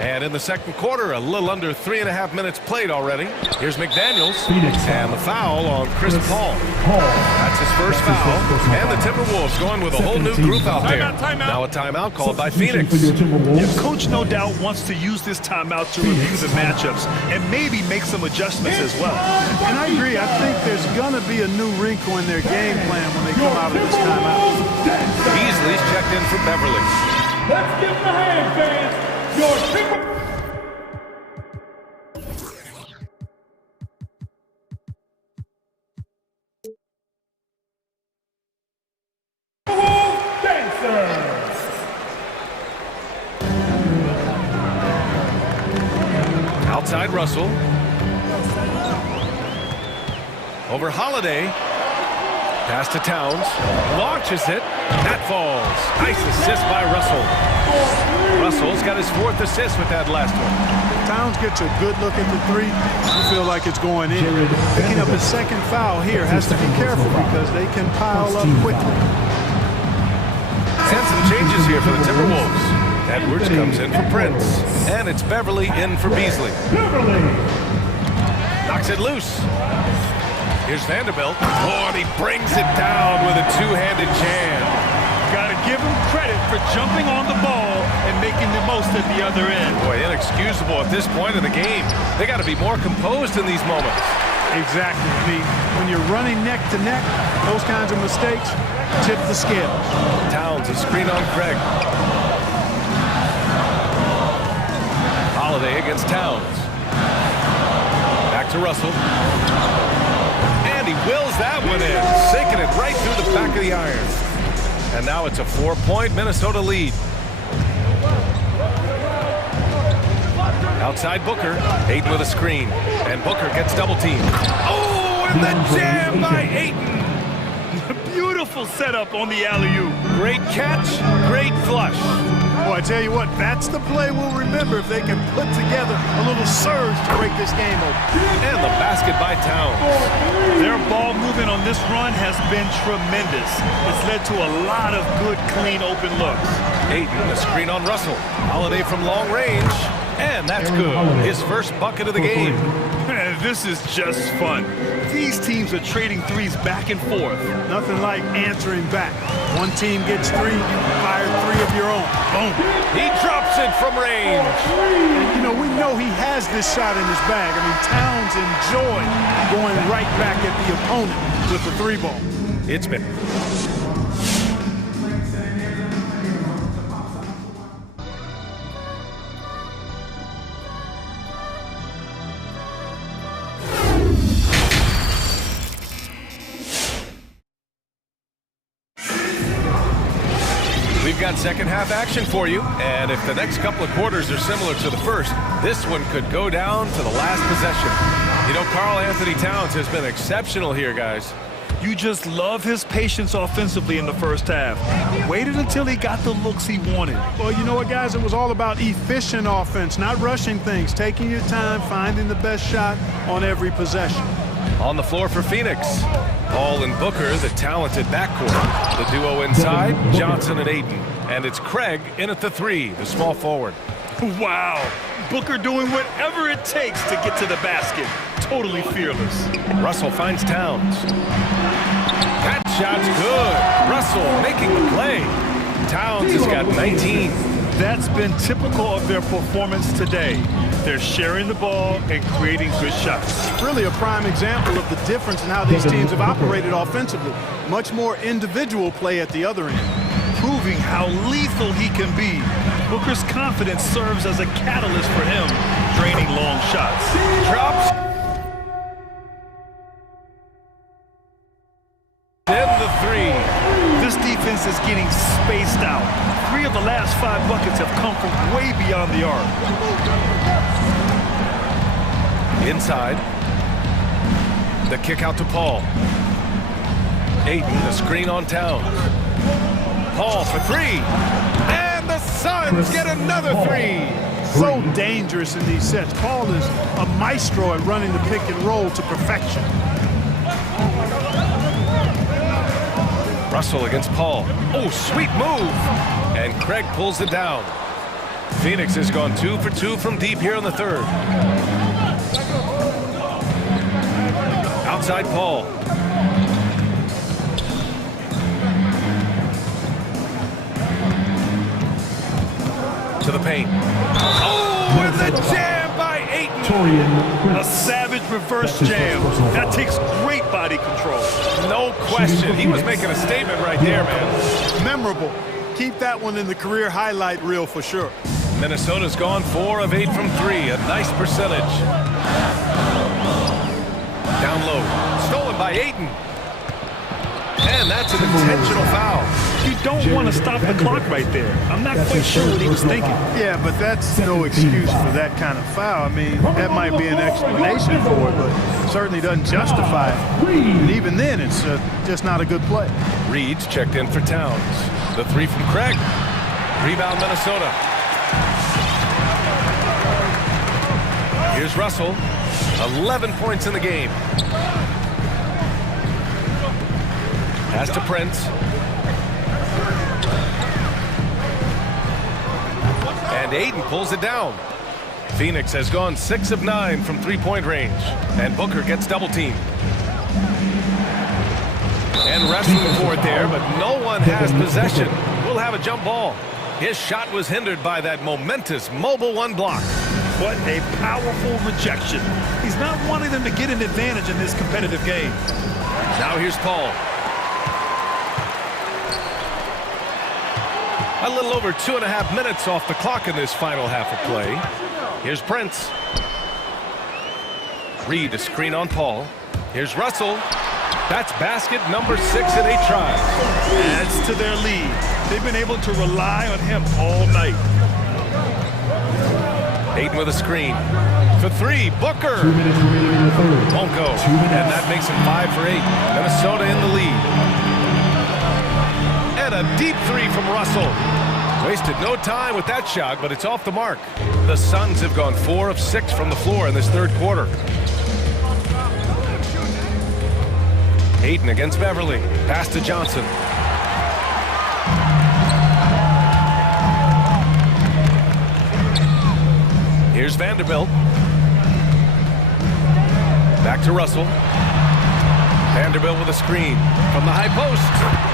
And in the second quarter, a little under 3.5 minutes played already. Here's McDaniels. And the foul on Chris Paul. That's his first foul. And the Timberwolves going with a whole new group out there. Now a timeout called by Phoenix. Yeah, Coach no doubt wants to use this timeout to review the matchups and maybe make some adjustments as well. And I agree. I think there's going to be a new wrinkle in their game plan when they come out of this timeout. Beasley's checked in for Beverly. Let's give them a hand, fans. Your Outside Russell. Over Holiday. Pass to Towns. Launches it. That falls. Nice assist by Russell. Russell's got his 4th assist with that last one. Towns gets a good look at the 3. You feel like it's going in. Picking up his 2nd foul here has to be careful because they can pile up quickly. And some changes here for the Timberwolves. Edwards comes in for Prince. And it's Beverly in for Beasley. Knocks it loose. Here's Vanderbilt. Oh, and he brings it down with a two-handed jam. Got to give him credit for jumping on the ball and making the most at the other end. Boy, inexcusable at this point in the game. They got to be more composed in these moments. Exactly, Pete. When you're running neck to neck, those kinds of mistakes tip the scales. Towns, a screen on Craig. Holiday against Towns. Back to Russell. And he wills that one in, sinking it right through the back of the iron. And now it's a 4-point Minnesota lead. Outside Booker, Ayton with a screen. And Booker gets double teamed. Oh, and the jam by Ayton. Beautiful setup on the alley-oop. Great catch, great flush. Boy, I tell you what, that's the play we'll remember if they can put together a little surge to break this game open. And the basket by Towns. Their ball movement on this run has been tremendous. It's led to a lot of good, clean, open looks. Ayton, the screen on Russell. Holiday from long range. And that's good. His first bucket of the game. This is just fun. These teams are trading threes back and forth. Nothing like answering back. One team gets 3, you fire 3 of your own. Boom. He drops it from range. And, you know, we know he has this shot in his bag. I mean, Towns enjoyed going right back at the opponent with the 3-ball. It's been. We've got second half action for you, and if the next couple of quarters are similar to the first, this one could go down to the last possession. You know, Karl Anthony Towns has been exceptional here, guys. You just love his patience offensively in the first half. Waited until he got the looks he wanted. Well, you know what, guys? It was all about efficient offense, not rushing things, taking your time, finding the best shot on every possession. On the floor for Phoenix, Paul and Booker, the talented backcourt. The duo inside, Johnson and Ayton. And it's Craig in at the three, the small forward. Wow. Booker doing whatever it takes to get to the basket. Totally fearless. Russell finds Towns. That shot's good. Russell making the play. Towns has got 19. That's been typical of their performance today. They're sharing the ball and creating good shots. Really a prime example of the difference in how these teams have operated offensively. Much more individual play at the other end. Proving how lethal he can be. Booker's confidence serves as a catalyst for him, draining long shots. Drops. Then the three. This defense is getting spaced out. 3 of the last 5 buckets have come from way beyond the arc. Inside. The kick out to Paul. Ayton, the screen on Towns. Paul for three. And the Suns get another three. So dangerous in these sets. Paul is a maestro at running the pick and roll to perfection. Russell against Paul. Oh, sweet move. And Craig pulls it down. Phoenix has gone 2 for 2 from deep here in the third. Outside Paul. To the paint. Oh, and the jam by Ayton. A savage reverse jam. That takes great body control. No question. He was making a statement right there, man. Memorable. Keep that one in the career highlight reel for sure. Minnesota's gone 4 of 8 from 3. A nice percentage. Down low. Stolen by Ayton. And that's an intentional foul. You don't want to stop the clock right there. I'm not quite sure what he was thinking. Yeah, but that's no excuse for that kind of foul. I mean, that might be an explanation for it, but certainly doesn't justify it. And even then, it's just not a good play. Reed's checked in for Towns. The three from Craig. Rebound Minnesota. Here's Russell. 11 points in the game. Pass to Prince. And Ayton pulls it down. Phoenix has gone 6 of 9 from three-point range. And Booker gets double-teamed. And wrestling for it there, but no one has possession. We'll have a jump ball. His shot was hindered by that momentous mobile one block. What a powerful rejection. He's not wanting them to get an advantage in this competitive game. Now here's Paul. A little over 2.5 minutes off the clock in this final half of play. Here's Prince. Reed, a screen on Paul. Here's Russell. That's basket number 6 in 8 tries. Adds to their lead. They've been able to rely on him all night. Ayton with a screen. For 3, Booker. 2 minutes remaining in the third. Won't go. And that makes him 5 for 8. Minnesota in the lead. And a deep 3 from Russell. Wasted no time with that shot, but it's off the mark. The Suns have gone 4 of 6 from the floor in this third quarter. Ayton against Beverly. Pass to Johnson. Here's Vanderbilt. Back to Russell. Vanderbilt with a screen from the high post.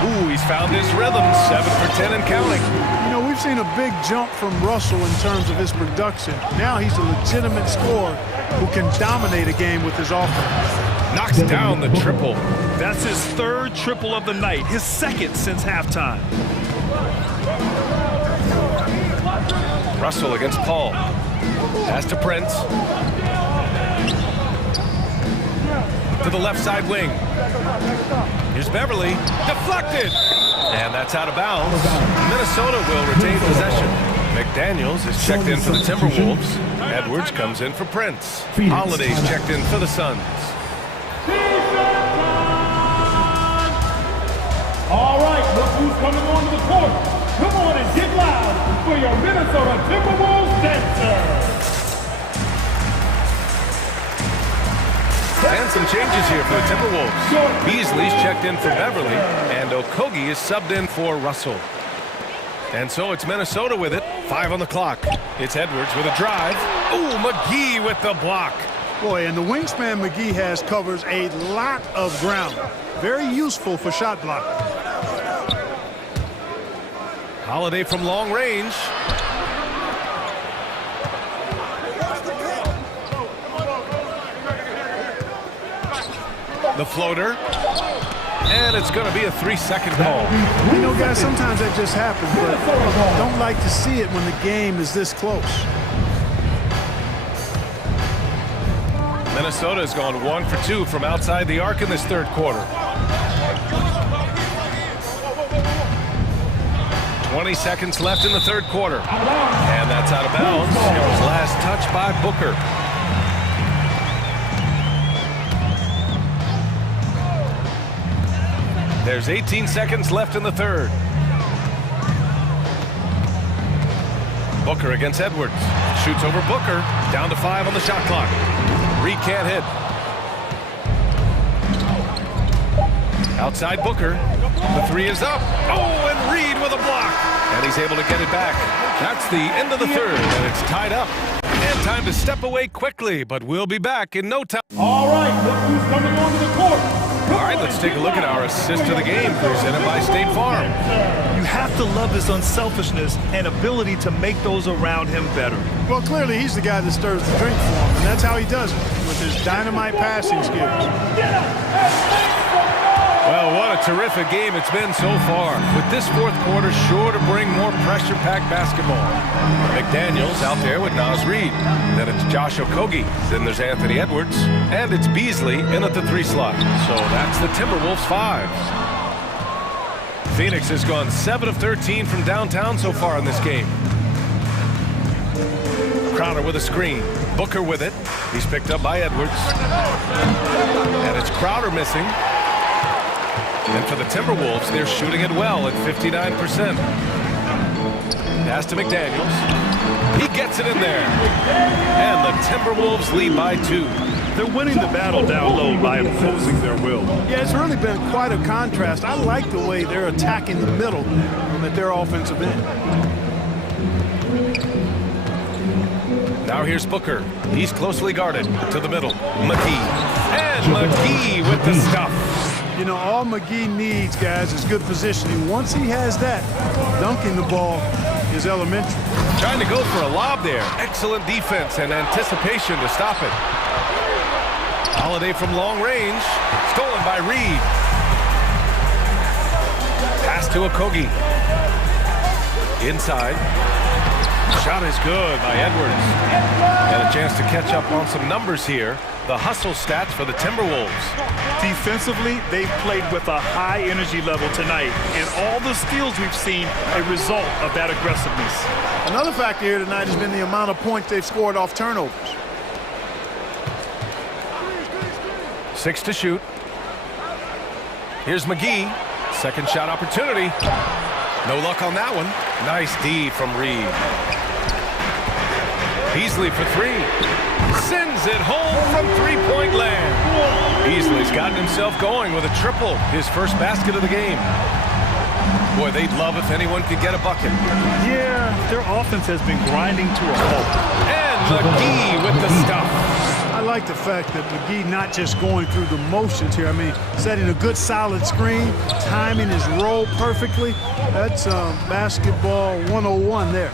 Ooh, he's found his rhythm. 7 for 10 and counting. You know, we've seen a big jump from Russell in terms of his production. Now he's a legitimate scorer who can dominate a game with his offense. Knocks down the triple. That's his 3rd triple of the night, his 2nd since halftime. Russell against Paul. Pass to Prince. To the left side wing. Here's Beverly. Deflected. And that's out of bounds. Minnesota will retain possession. McDaniels is checked in for the Timberwolves. Edwards comes in for Prince. Holiday's checked in for the Suns. coming onto the court. Come on and get loud for your Minnesota Timberwolves dancer. And some changes here for the Timberwolves. Beasley's checked in for Beverly, and Okogie is subbed in for Russell. And so it's Minnesota with it. 5 on the clock. It's Edwards with a drive. Ooh, McGee with the block. Boy, and the wingspan McGee has covers a lot of ground. Very useful for shot blocking. Holiday from long range. The floater. And it's going to be a 3-second call. You know, guys, sometimes that just happens, but I don't like to see it when the game is this close. Minnesota has gone 1 for 2 from outside the arc in this third quarter. 20 seconds left in the third quarter. And that's out of bounds. It was last touched by Booker. There's 18 seconds left in the third. Booker against Edwards. Shoots over Booker. Down to 5 on the shot clock. Reed can't hit. Outside Booker. The 3 is up. Oh, and Reed with a block. And he's able to get it back. That's the end of the third, and it's tied up. And time to step away quickly, but we'll be back in no time. All right, look who's coming onto the court. All right, let's take a look at our assist to the game presented by State Farm. You have to love his unselfishness and ability to make those around him better. Well, clearly he's the guy that stirs the drink for him, and that's how he does it, with his dynamite passing skills. Well, what a terrific game it's been so far, with this fourth quarter sure to bring more pressure-packed basketball. McDaniels out there with Naz Reid. Then it's Josh Okogie. Then there's Anthony Edwards. And it's Beasley in at the 3 slot. So that's the Timberwolves 5. Phoenix has gone 7 of 13 from downtown so far in this game. Crowder with a screen. Booker with it. He's picked up by Edwards. And it's Crowder missing. And for the Timberwolves, they're shooting it well at 59%. Pass to McDaniels. He gets it in there. And the Timberwolves lead by 2. They're winning the battle down low by imposing their will. Yeah, it's really been quite a contrast. I like the way they're attacking the middle at their offensive end. Now here's Booker. He's closely guarded to the middle. McGee. And McGee with the stuff. You know, all McGee needs, guys, is good positioning. Once he has that, dunking the ball is elementary. Trying to go for a lob there. Excellent defense and anticipation to stop it. Holiday from long range. Stolen by Reed. Pass to Okogie. Inside. Shot is good by Edwards. And a chance to catch up on some numbers here. The hustle stats for the Timberwolves. Defensively, they've played with a high energy level tonight, and all the steals we've seen a result of that aggressiveness. Another factor here tonight has been the amount of points they've scored off turnovers. 6 to shoot. Here's McGee. Second shot opportunity. No luck on that one. Nice D from Reed. Beasley for 3. Sends it home from three-point land. Beasley's gotten himself going with a triple, his first basket of the game. Boy, they'd love if anyone could get a bucket. Yeah, their offense has been grinding to a halt. And McGee with the stuff. I like the fact that McGee not just going through the motions here. I mean, setting a good solid screen, timing his roll perfectly. That's basketball 101 there.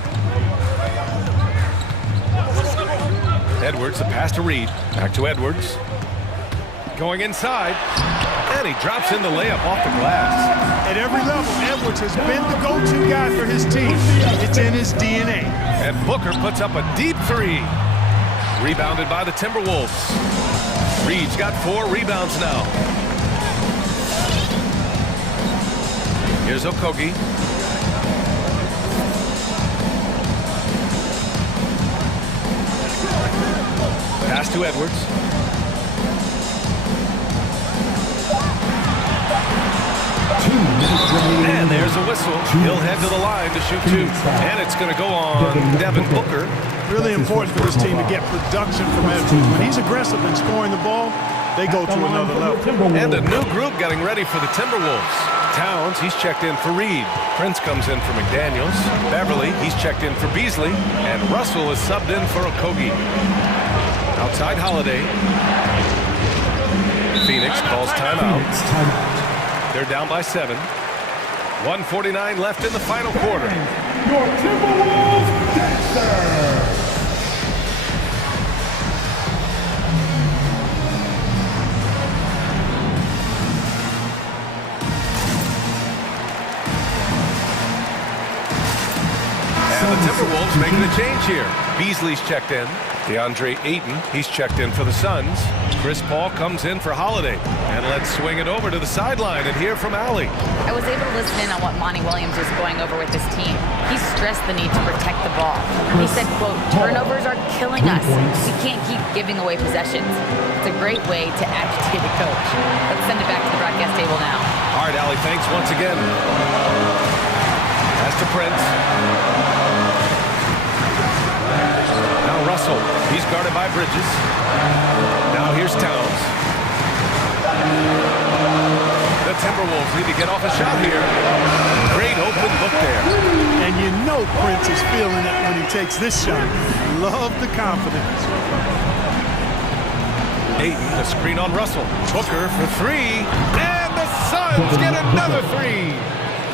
Edwards, the pass to Reed. Back to Edwards. Going inside. And he drops in the layup off the glass. At every level, Edwards has been the go-to guy for his team. It's in his DNA. And Booker puts up a deep 3. Rebounded by the Timberwolves. Reed's got 4 rebounds now. Here's Okogie. Pass to Edwards. And there's a whistle. He'll head to the line to shoot 2. And it's going to go on Devin Booker. Really important for this team to get production from Edwards. When he's aggressive in scoring the ball, they go to another level. And a new group getting ready for the Timberwolves. Towns, he's checked in for Reed. Prince comes in for McDaniels. Beverly, he's checked in for Beasley. And Russell is subbed in for Okogie. Outside Holiday. Phoenix calls timeout. They're down by 7. 1:49 left in the final quarter. Your Timberwolves dancer. And the Timberwolves making a change here. Beasley's checked in. DeAndre Ayton, he's checked in for the Suns. Chris Paul comes in for Holiday. And let's swing it over to the sideline and hear from Allie. I was able to listen in on what Monty Williams was going over with his team. He stressed the need to protect the ball. He said, quote, turnovers are killing us. We can't keep giving away possessions. It's a great way to agitate a coach. Let's send it back to the broadcast table now. All right, Allie, thanks once again. Pass to Prince. Now Russell, he's guarded by Bridges. Now here's Towns. The Timberwolves need to get off a shot here. Great open look there. And you know Prince is feeling it when he takes this shot. Love the confidence. Ayton, the screen on Russell. Booker for 3. And the Suns get another 3.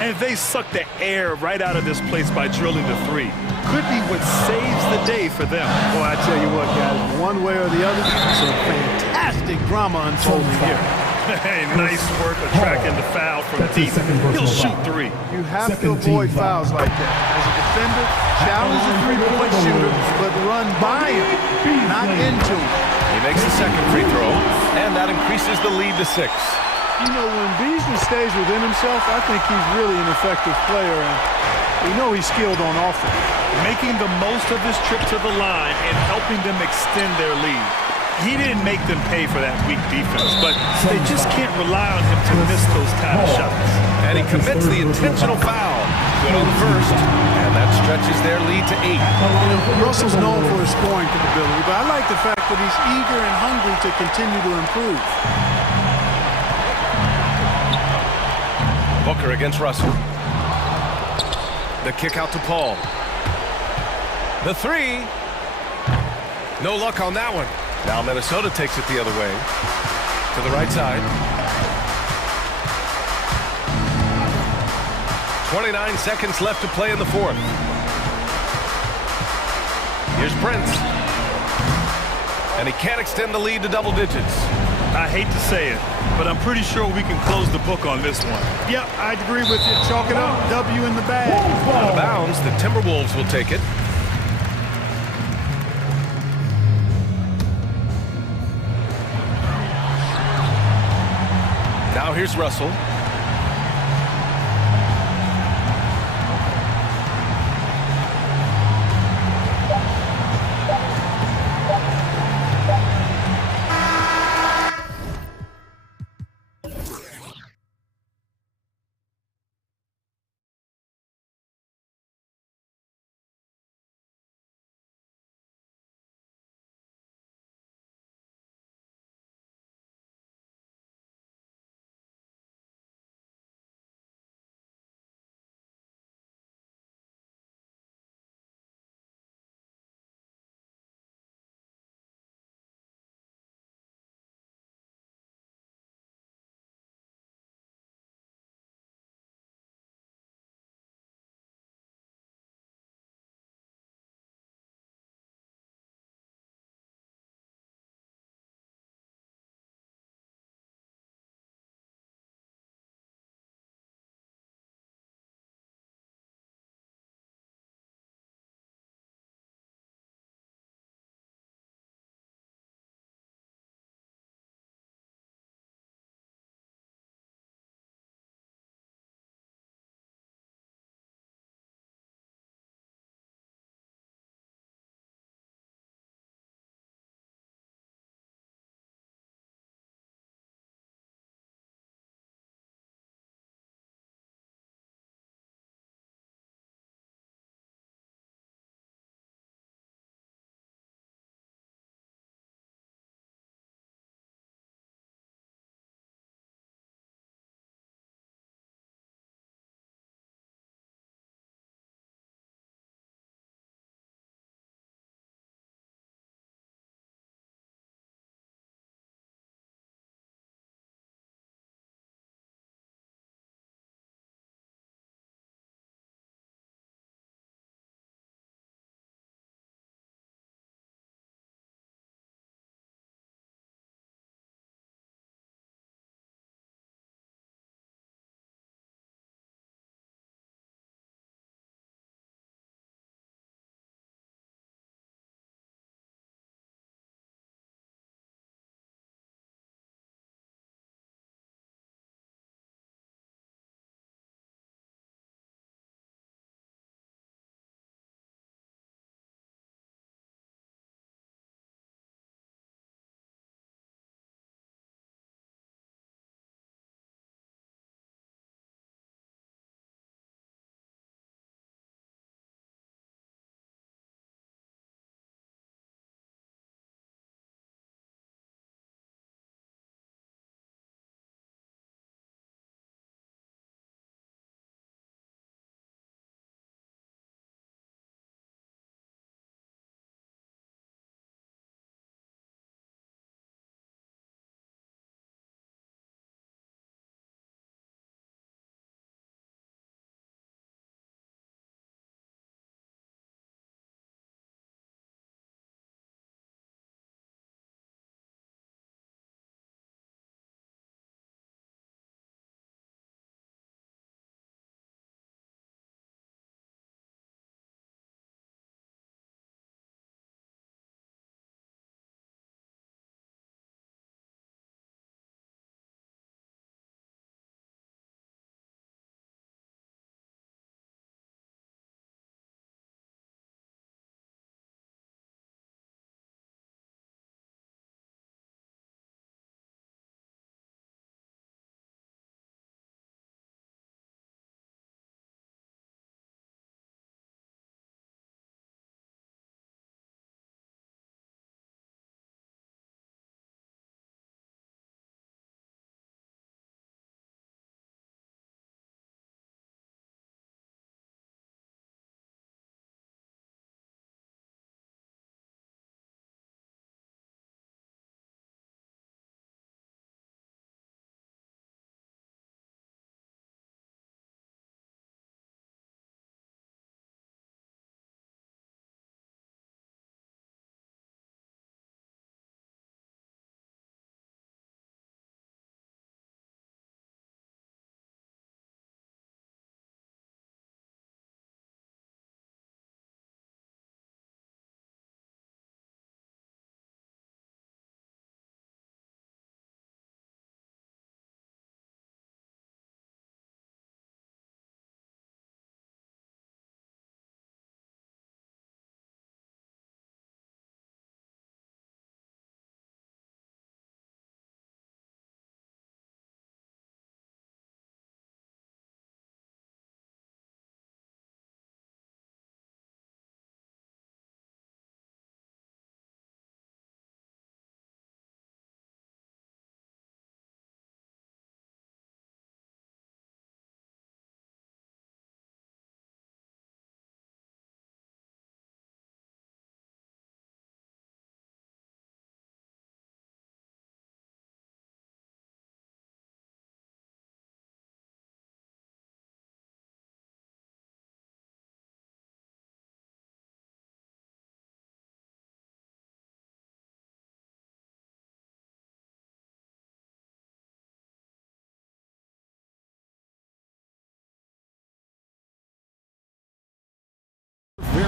And they suck the air right out of this place by drilling the 3. Could be what saves the day for them. Boy, I tell you what, guys, one way or the other, some fantastic drama unfolding here. Hey, nice work attracting the foul from deep. He'll shoot 3. You have to avoid fouls like that. As a defender, challenge the three-point shooter, but run by him, not into him. He makes the second free throw, and that increases the lead to 6. You know, when Beasley stays within himself, I think he's really an effective player, and we know he's skilled on offense. Making the most of this trip to the line and helping them extend their lead. He didn't make them pay for that weak defense, but they just can't rely on him to miss those kind of shots. And he commits the intentional foul. Good on the first, and that stretches their lead to 8. Russell's known for his scoring capability, but I like the fact that he's eager and hungry to continue to improve. Booker against Russell. The kick out to Paul. The 3. No luck on that one. Now Minnesota takes it the other way. To the right side. 29 seconds left to play in the 4th. Here's Prince. And he can't extend the lead to double digits. I hate to say it, but I'm pretty sure we can close the book on this one. Yep, I'd agree with you. Chalk it up. W in the bag. Out of bounds, the Timberwolves will take it. Now here's Russell.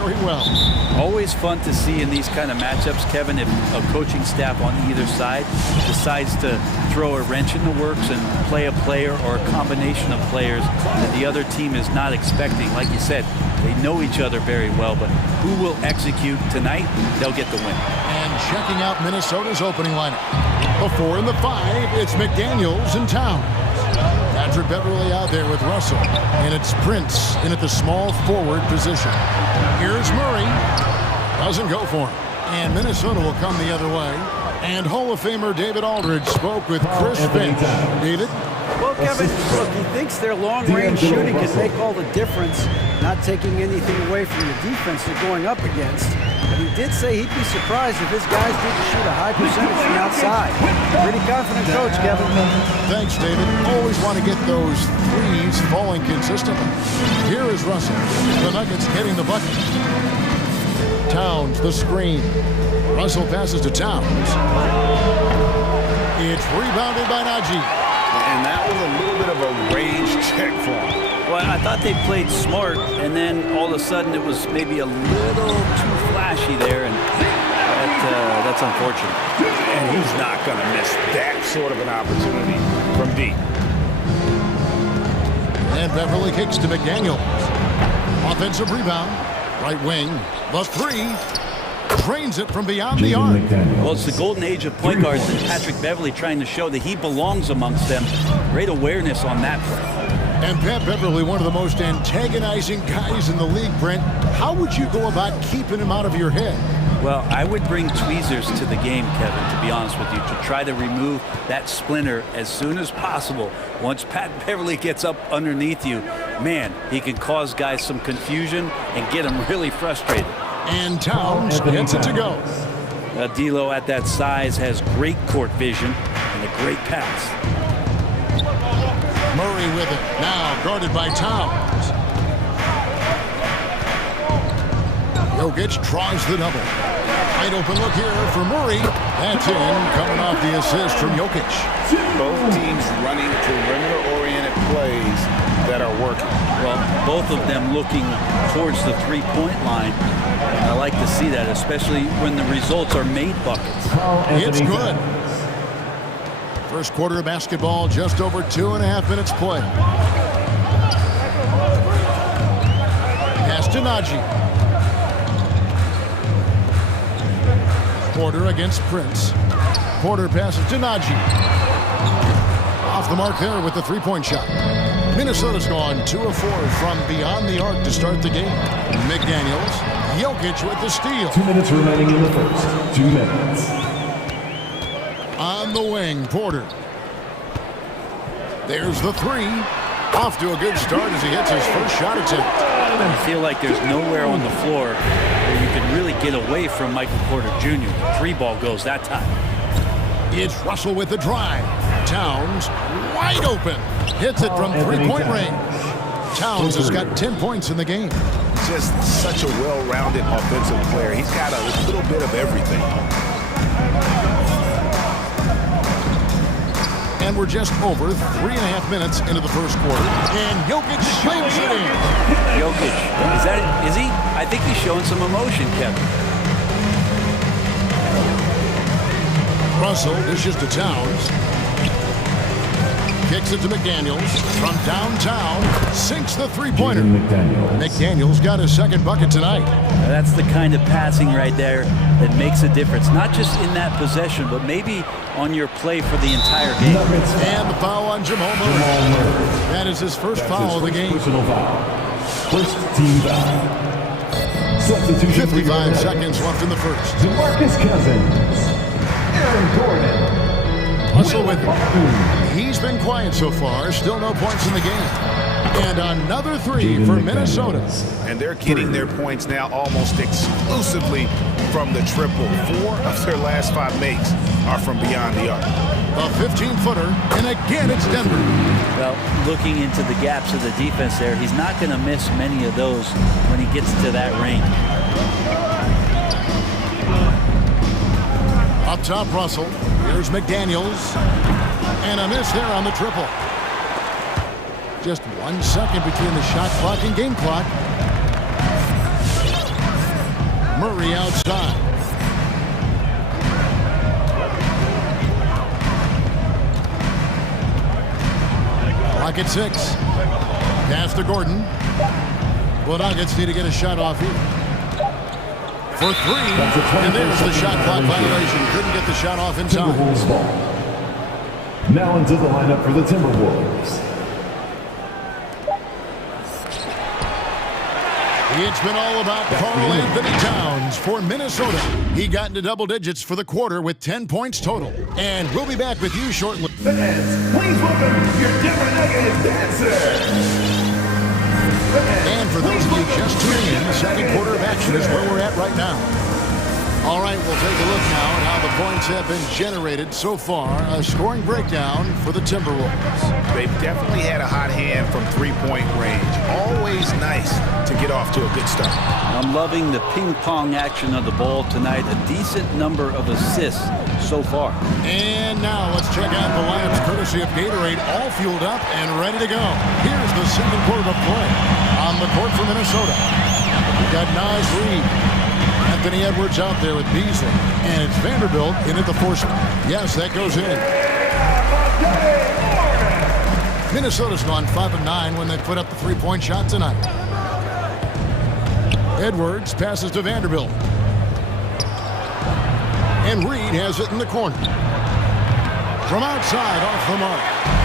very well. Always fun to see in these kind of matchups, Kevin, if a coaching staff on either side decides to throw a wrench in the works and play a player or a combination of players that the other team is not expecting. Like you said, they know each other very well, but who will execute tonight, they'll get the win. And checking out Minnesota's opening lineup. The 4 and the 5, it's McDaniels and Towns. Patrick Beverly out there with Russell, and it's Prince in at the small forward position. Here's Murray. Doesn't go for him. And Minnesota will come the other way. And Hall of Famer David Aldridge spoke with Chris Finch. David? Well, Kevin, look, he thinks their long-range shooting can make all the difference, not taking anything away from the defense they're going up against. But he did say he'd be surprised if his guys didn't shoot a high percentage from outside. Pretty confident coach, Kevin. Thanks, David. Always want to get those threes falling consistently. Here is Russell. The Nuggets hitting the bucket. Towns, the screen. Russell passes to Towns. It's rebounded by Najee. And that was a little bit of a rage check for him. Well, I thought they played smart, and then all of a sudden it was maybe a little too flashy there, and that's unfortunate. And he's not going to miss that sort of an opportunity from deep. And Beverly kicks to McDaniels. Offensive rebound. Right wing. The 3. Drains it from beyond the arc. Well, it's the golden age of point guards, and Patrick Beverly trying to show that he belongs amongst them. Great awareness on that play. And Pat Beverly, one of the most antagonizing guys in the league, Brent. How would you go about keeping him out of your head? Well, I would bring tweezers to the game, Kevin, to be honest with you, to try to remove that splinter as soon as possible. Once Pat Beverly gets up underneath you, man, he can cause guys some confusion and get them really frustrated. And Towns gets it to go. D'Lo at that size has great court vision and a great pass. Murray with it, now guarded by Towns. Jokic tries the double. Wide open look here for Murray. That's in, coming off the assist from Jokic. Both teams running perimeter-oriented plays that are working. Well, both of them looking towards the three-point line. I like to see that, especially when the results are made buckets. It's good. First quarter of basketball, just over 2.5 minutes play. Pass to Najee. Porter against Prince. Porter passes to Najee. Off the mark there with the three-point shot. Minnesota's gone 2 of 4 from beyond the arc to start the game. McDaniels, Jokic with the steal. 2 minutes remaining in the first. 2 minutes. On the wing, Porter. There's the 3. Off to a good start as he hits his first shot attempt. I feel like there's nowhere on the floor where you can really get away from Michael Porter Jr. The 3 ball goes that time. It's Russell with the drive. Towns wide open. Hits it from three-point range. Towns has got 10 points in the game. Just such a well-rounded offensive player. He's got a little bit of everything. And we're just over 3.5 minutes into the first quarter. And Jokic slams it in. Jokic, is he? I think he's showing some emotion, Kevin. Russell dishes to Towns. Kicks it to McDaniels. From downtown, sinks the three-pointer. McDaniels got his second bucket tonight. That's the kind of passing right there that makes a difference. Not just in that possession, but maybe on your play for the entire game. And the foul on Jamal Murray. That is his first foul of the game. First team foul. Substitution. 55 seconds left in the first. DeMarcus Cousins. Aaron Gordon. Russell with it. He's been quiet so far. Still no points in the game. And another 3 for Minnesota. And they're getting their points now almost exclusively from the triple. 4 of their last 5 makes are from beyond the arc. A 15-footer, and again it's Denver. Well, looking into the gaps of the defense there, he's not going to miss many of those when he gets to that range. Up top, Russell. Here's McDaniels. And a miss there on the triple. Just 1 second between the shot clock and game clock. Murray outside. Clock at 6. Pass to Gordon. Well, Nuggets need to get a shot off here. For 3. And there's the shot clock violation. Couldn't get the shot off in time. Timberwolves ball. Now into the lineup for the Timberwolves. It's been all about Karl Anthony Towns for Minnesota. He got into double digits for the quarter with 10 points total. And we'll be back with you shortly. Fans, please welcome your Denver Nuggets dancer. And for those of you just tuning in, the second quarter of action is where we're at right now. All right, we'll take a look now at how the points have been generated so far. A scoring breakdown for the Timberwolves. They've definitely had a hot hand from three-point range. Always nice to get off to a good start. I'm loving the ping-pong action of the ball tonight. A decent number of assists so far. And now let's check out the lineups courtesy of Gatorade, all fueled up and ready to go. Here's the second quarter of play on the court for Minnesota. We've got Nas Reed. Anthony Edwards out there with Beasley. And it's Vanderbilt in at the fourth spot. Yes, that goes in. Minnesota's gone 5 of 9 when they put up the three-point shot tonight. Edwards passes to Vanderbilt. And Reed has it in the corner. From outside, off the mark.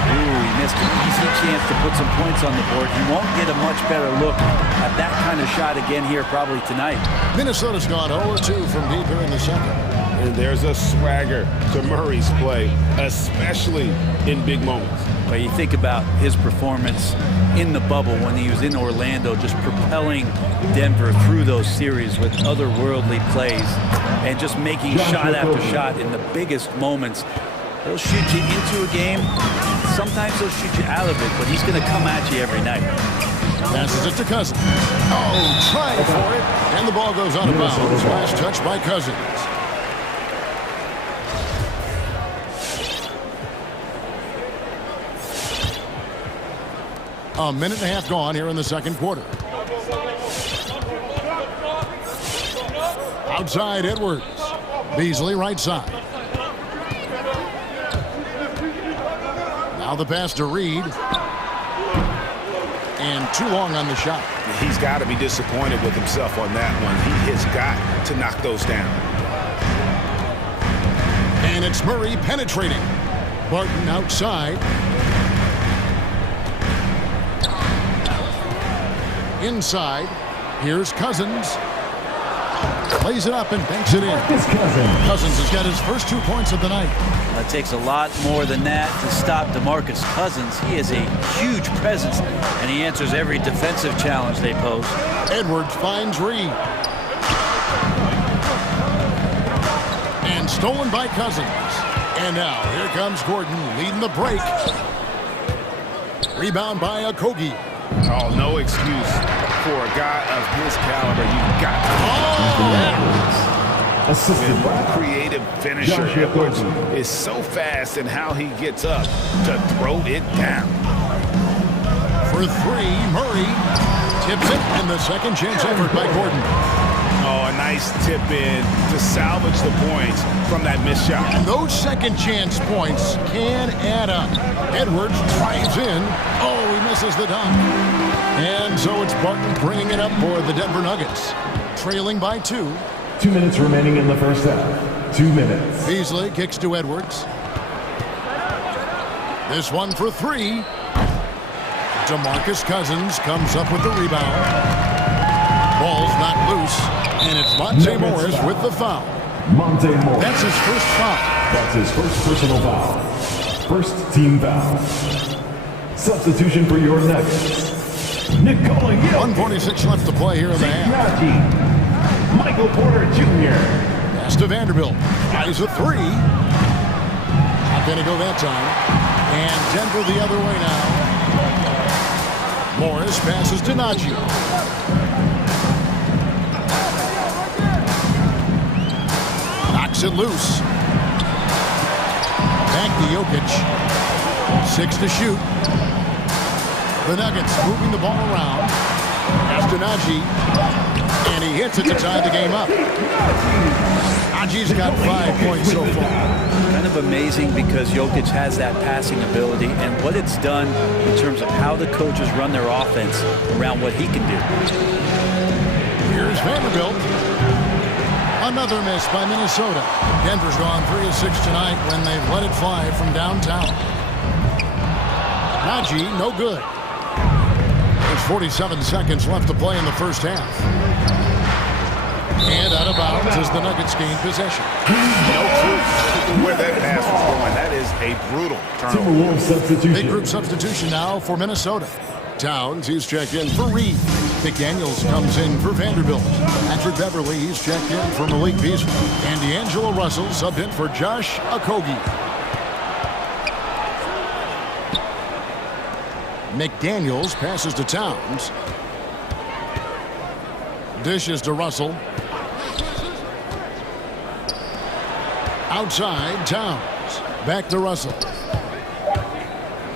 Ooh, he missed an easy chance to put some points on the board. He won't get a much better look at that kind of shot again here probably tonight. Minnesota's gone 0-2 from deep here in the second. And there's a swagger to Murray's play, especially in big moments. But you think about his performance in the bubble when he was in Orlando, just propelling Denver through those series with otherworldly plays and just making shot after shot in the biggest moments. They'll shoot you into a game. Sometimes they'll shoot you out of it, but he's going to come at you every night. Passes it to Cousins. Oh, trying for it. And the ball goes out of bounds. Last touch by Cousins. A minute and a half gone here in the second quarter. Outside Edwards. Beasley right side. Now the pass to Reed. And too long on the shot. He's got to be disappointed with himself on that one. He has got to knock those down. And it's Murray penetrating. Barton outside. Inside. Here's Cousins. Plays it up and banks it in. Cousins has got his first 2 points of the night. It takes a lot more than that to stop DeMarcus Cousins. He is a huge presence, and he answers every defensive challenge they pose. Edwards finds Reed. And stolen by Cousins. And now here comes Gordon leading the break. Rebound by Okogie. Oh, no excuse for a guy of his caliber. You've got to. Assisted by creative finisher. Edwards is so fast in how he gets up to throw it down. For 3, Murray tips it, and the second chance effort by Gordon. Oh, a nice tip in to salvage the points from that missed shot. And those second chance points can add up. Edwards drives in. Oh, he misses the dunk. And so it's Barton bringing it up for the Denver Nuggets. Trailing by 2. 2 minutes remaining in the first half. 2 minutes. Beasley kicks to Edwards. This one for 3. DeMarcus Cousins comes up with the rebound. Ball's not loose. And it's Monte Morris with the foul. Monte Morris. That's his first foul. That's his first personal foul. First team foul. Substitution for your Nuggets. Nikola Jokic. 1:46 left to play here in the half. Michael Porter Jr. Pass to Vanderbilt. Eyes a 3. Not going to go that time. And Denver the other way now. Morris passes to Najee. Knocks it loose. Back to Jokic. 6 to shoot. The Nuggets moving the ball around. Pass to Najee. And he hits it to tie the game up. Naji's got 5 points so far. Kind of amazing because Jokic has that passing ability and what it's done in terms of how the coaches run their offense around what he can do. Here's Vanderbilt. Another miss by Minnesota. Denver's gone 3 of 6 tonight when they've let it fly from downtown. Naji, no good. There's 47 seconds left to play in the first half. And out of bounds as the Nuggets gain possession. No clue where that pass was going. That is a brutal turnover. Big group substitution now for Minnesota. Towns, he's checked in for Reed. McDaniels comes in for Vanderbilt. Patrick Beverly, he's checked in for Malik Beasley. And D'Angelo Russell subbed in for Josh Okogie. McDaniels passes to Towns. Dishes to Russell. Outside, Towns. Back to Russell.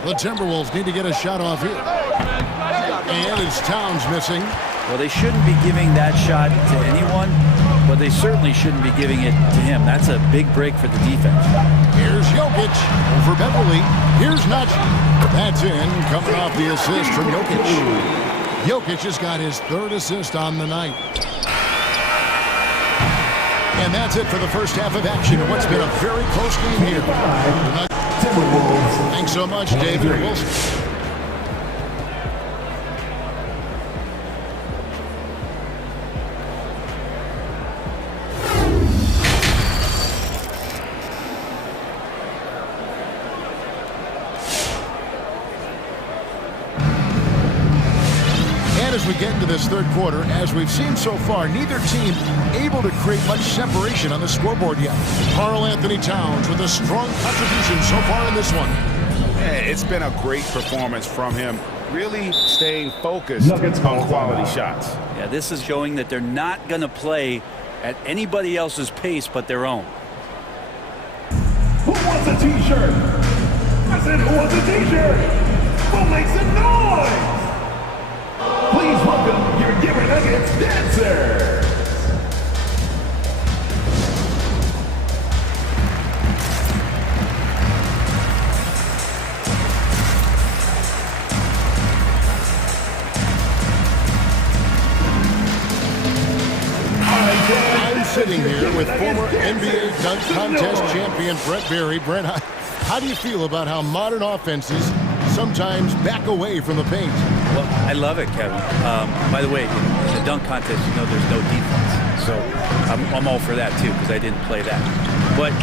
The Timberwolves need to get a shot off here. And it's Towns missing. Well, they shouldn't be giving that shot to anyone, but they certainly shouldn't be giving it to him. That's a big break for the defense. Here's Jokic over Beverly. Here's Naji. That's in, coming off the assist from Jokic. Jokic has got his 3rd assist on the night. And that's it for the first half of action in what's been a very close game here. Thanks so much, David Wilson. As we get into this third quarter, as we've seen so far, neither team able to create much separation on the scoreboard yet. Karl Anthony Towns with a strong contribution so far in this one. Yeah, it's been a great performance from him, really staying focused on quality shots. Yeah, this is showing that they're not going to play at anybody else's pace but their own. Who wants a t-shirt? I said who wants a t-shirt? Who makes some noise? Please welcome your Giver Nuggets dancers. I'm sitting here with former NBA dunk contest champion Brett Berry. Brett, how do you feel about how modern offenses sometimes back away from the paint? Well, I love it, Kevin. By the way, in the dunk contest, you know there's no defense. So I'm all for that, too, because I didn't play that. But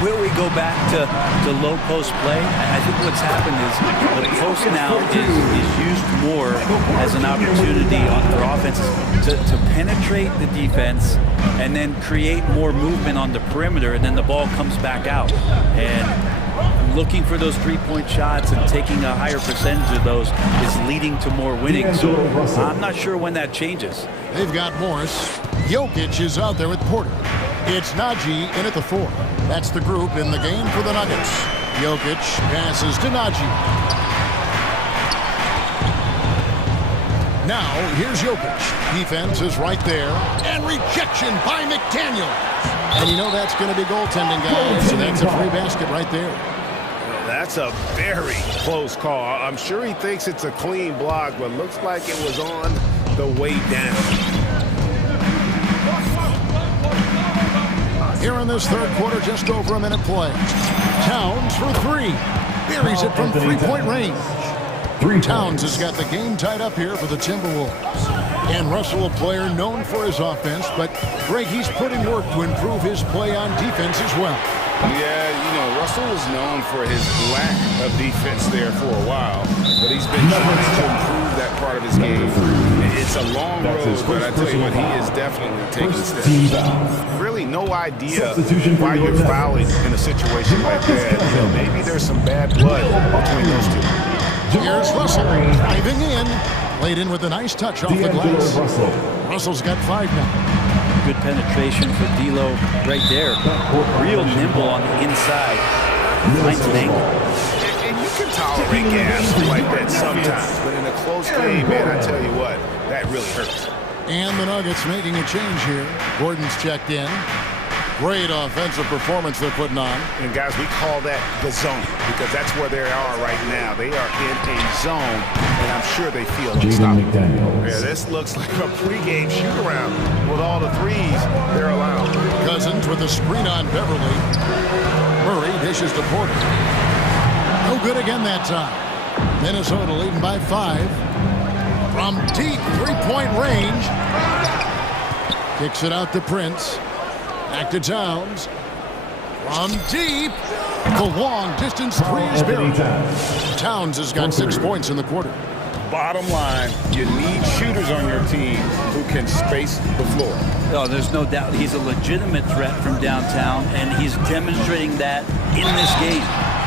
will we go back to low post play? I think what's happened is the post now is used more as an opportunity for offenses to penetrate the defense and then create more movement on the perimeter, and then the ball comes back out. And looking for those three-point shots and taking a higher percentage of those is leading to more winning. So I'm not sure when that changes. They've got Morris. Jokic is out there with Porter. It's Naji in at the 4. That's the group in the game for the Nuggets. Jokic passes to Naji. Now, here's Jokic. Defense is right there. And rejection by McDaniels. And you know that's going to be goaltending, guys. So that's a free basket right there. That's a very close call. I'm sure he thinks it's a clean block, but looks like it was on the way down. Here in this third quarter, just over a minute play. Towns for 3. Buries it from three-point range. Towns has got the game tied up here for the Timberwolves. And Russell, a player known for his offense, but Greg, he's put in work to improve his play on defense as well. Yeah, you know, Russell was known for his lack of defense there for a while, but he's been trying to improve that part of his game. It's a long road, but I tell you what, he is definitely taking steps. Really no idea why you're fouling in a situation like that. You know, maybe there's some bad blood between those two. Here's Russell diving in. Played in with a nice touch off the glass. Russell's got 5 now. Good penetration for D'Lo right there. Real nimble on the inside. Finds an angle. And you can tolerate gas like that sometimes, but in a close game, man, I tell you what, that really hurts. And the Nuggets making a change here. Gordon's checked in. Great offensive performance they're putting on. And guys, we call that the zone because that's where they are right now. They are in a zone, and I'm sure they feel unstoppable. Yeah, this looks like a pregame shoot-around with all the threes they're allowed. Cousins with a screen on Beverly. Murray dishes to Porter. No good again that time. Minnesota leading by 5. From deep three-point range. Kicks it out to Prince. Back to Towns. From deep. The long-distance three is buried. Towns has got 6 points in the quarter. Bottom line, you need shooters on your team who can space the floor. Oh, there's no doubt he's a legitimate threat from downtown, and he's demonstrating that in this game.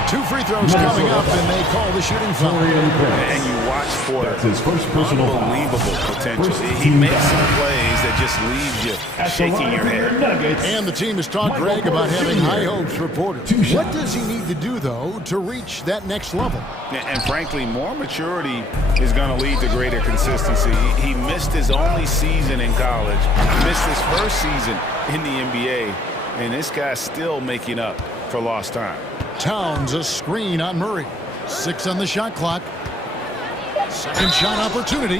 2 free throws coming up, and they call the shooting foul. And you watch Porter. That's his first personal foul. Unbelievable potential. He makes some plays that just leaves you shaking your head. And the team has talked Greg about having high hopes for Porter. What does he need to do, though, to reach that next level? And frankly, more maturity is going to lead to greater consistency. He missed his only season in college, missed his first season in the NBA, and this guy's still making up for lost time. Towns a screen on Murray. 6 on the shot clock. Second shot opportunity.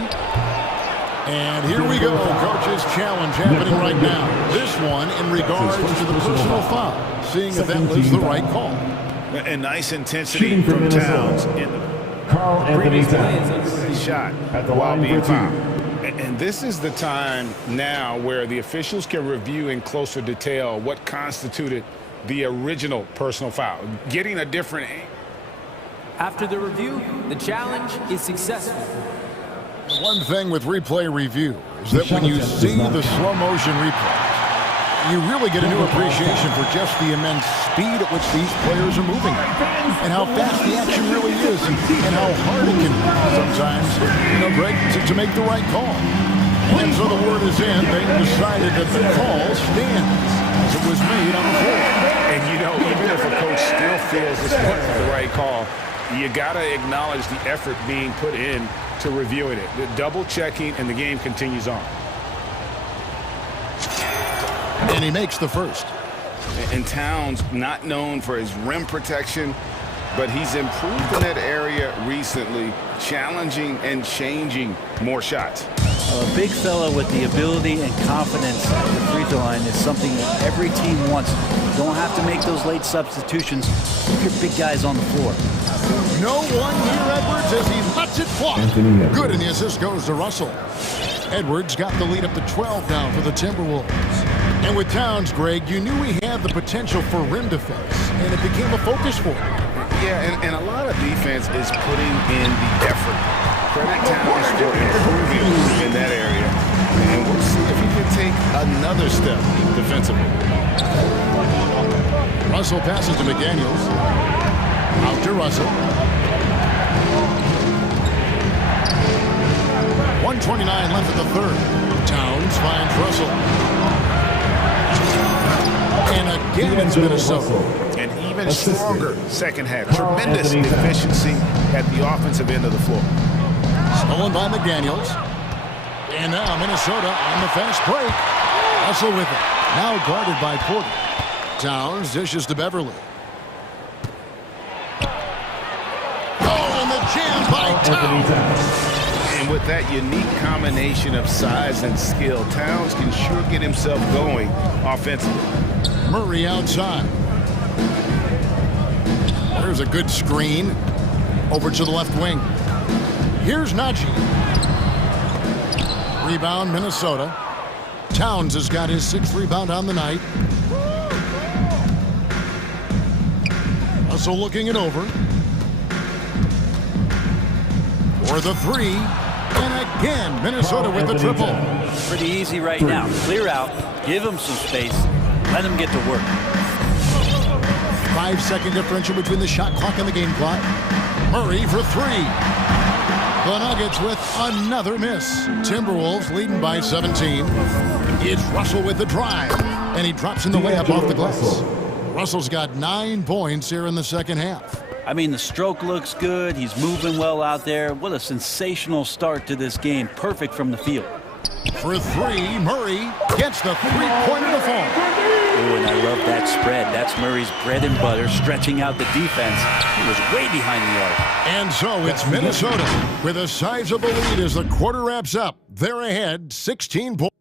And here we go. Coach's challenge happening right now. This one in regards to the personal foul. Seeing if that was the right call. And nice intensity from Towns in the Carl Anthony Towns shot while being fouled. And this is the time now where the officials can review in closer detail what constituted the original personal foul, getting a different aim. After the review, the challenge is successful. One thing with replay review is that when you see the slow motion replays, you really get a new appreciation for just the immense speed at which these players are moving and how fast the action really is and how hard it can be sometimes, Greg, to make the right call. And so the word is in. They decided that the call stands as it was made on the floor. And even if a coach still feels this wasn't the right call, you got to acknowledge the effort being put in to reviewing it. The double checking, and the game continues on. And he makes the first. And Towns, not known for his rim protection, but he's improved in that area recently, challenging and changing more shots. A big fella with the ability and confidence at the free throw line is something that every team wants. You don't have to make those late substitutions. Keep your big guys on the floor. No one near Edwards as he lets it fly. Good, and the assist goes to Russell. Edwards got the lead up to 12 now for the Timberwolves. And with Towns, Greg, you knew he had the potential for rim defense, and it became a focus for him. Yeah, and a lot of defense is putting in the effort. Credit Towns for improving in that area. And we'll see if he can take another step defensively. Russell passes to McDaniels. Out to Russell. 1:29 left at the third. Towns finds Russell. And again it's Minnesota. And even stronger second half. Tremendous efficiency at the offensive end of the floor. Stolen by McDaniels. And now Minnesota on the fast break. Russell with it. Now guarded by Porter. Towns dishes to Beverly. Oh, and the jam by Towns. And with that unique combination of size and skill, Towns can sure get himself going offensively. Murray outside. There's a good screen. Over to the left wing. Here's Najee. Rebound, Minnesota. Towns has got his 6th rebound on the night. Russell looking it over. For the 3. And again, Minnesota with the triple. Pretty easy right now. Clear out. Give him some space. Let him get to work. 5-second differential between the shot clock and the game clock. Murray for 3. The Nuggets with another miss. Timberwolves leading by 17. It's Russell with the drive. And he drops in the layup off the glass. Russell's got 9 points here in the second half. I mean, the stroke looks good. He's moving well out there. What a sensational start to this game. Perfect from the field. For three, Murray gets the three-pointer to fall. Oh, and I love that spread. That's Murray's bread and butter, stretching out the defense. He was way behind the arc. And so it's Minnesota with a sizable lead as the quarter wraps up. They're ahead, 16 points.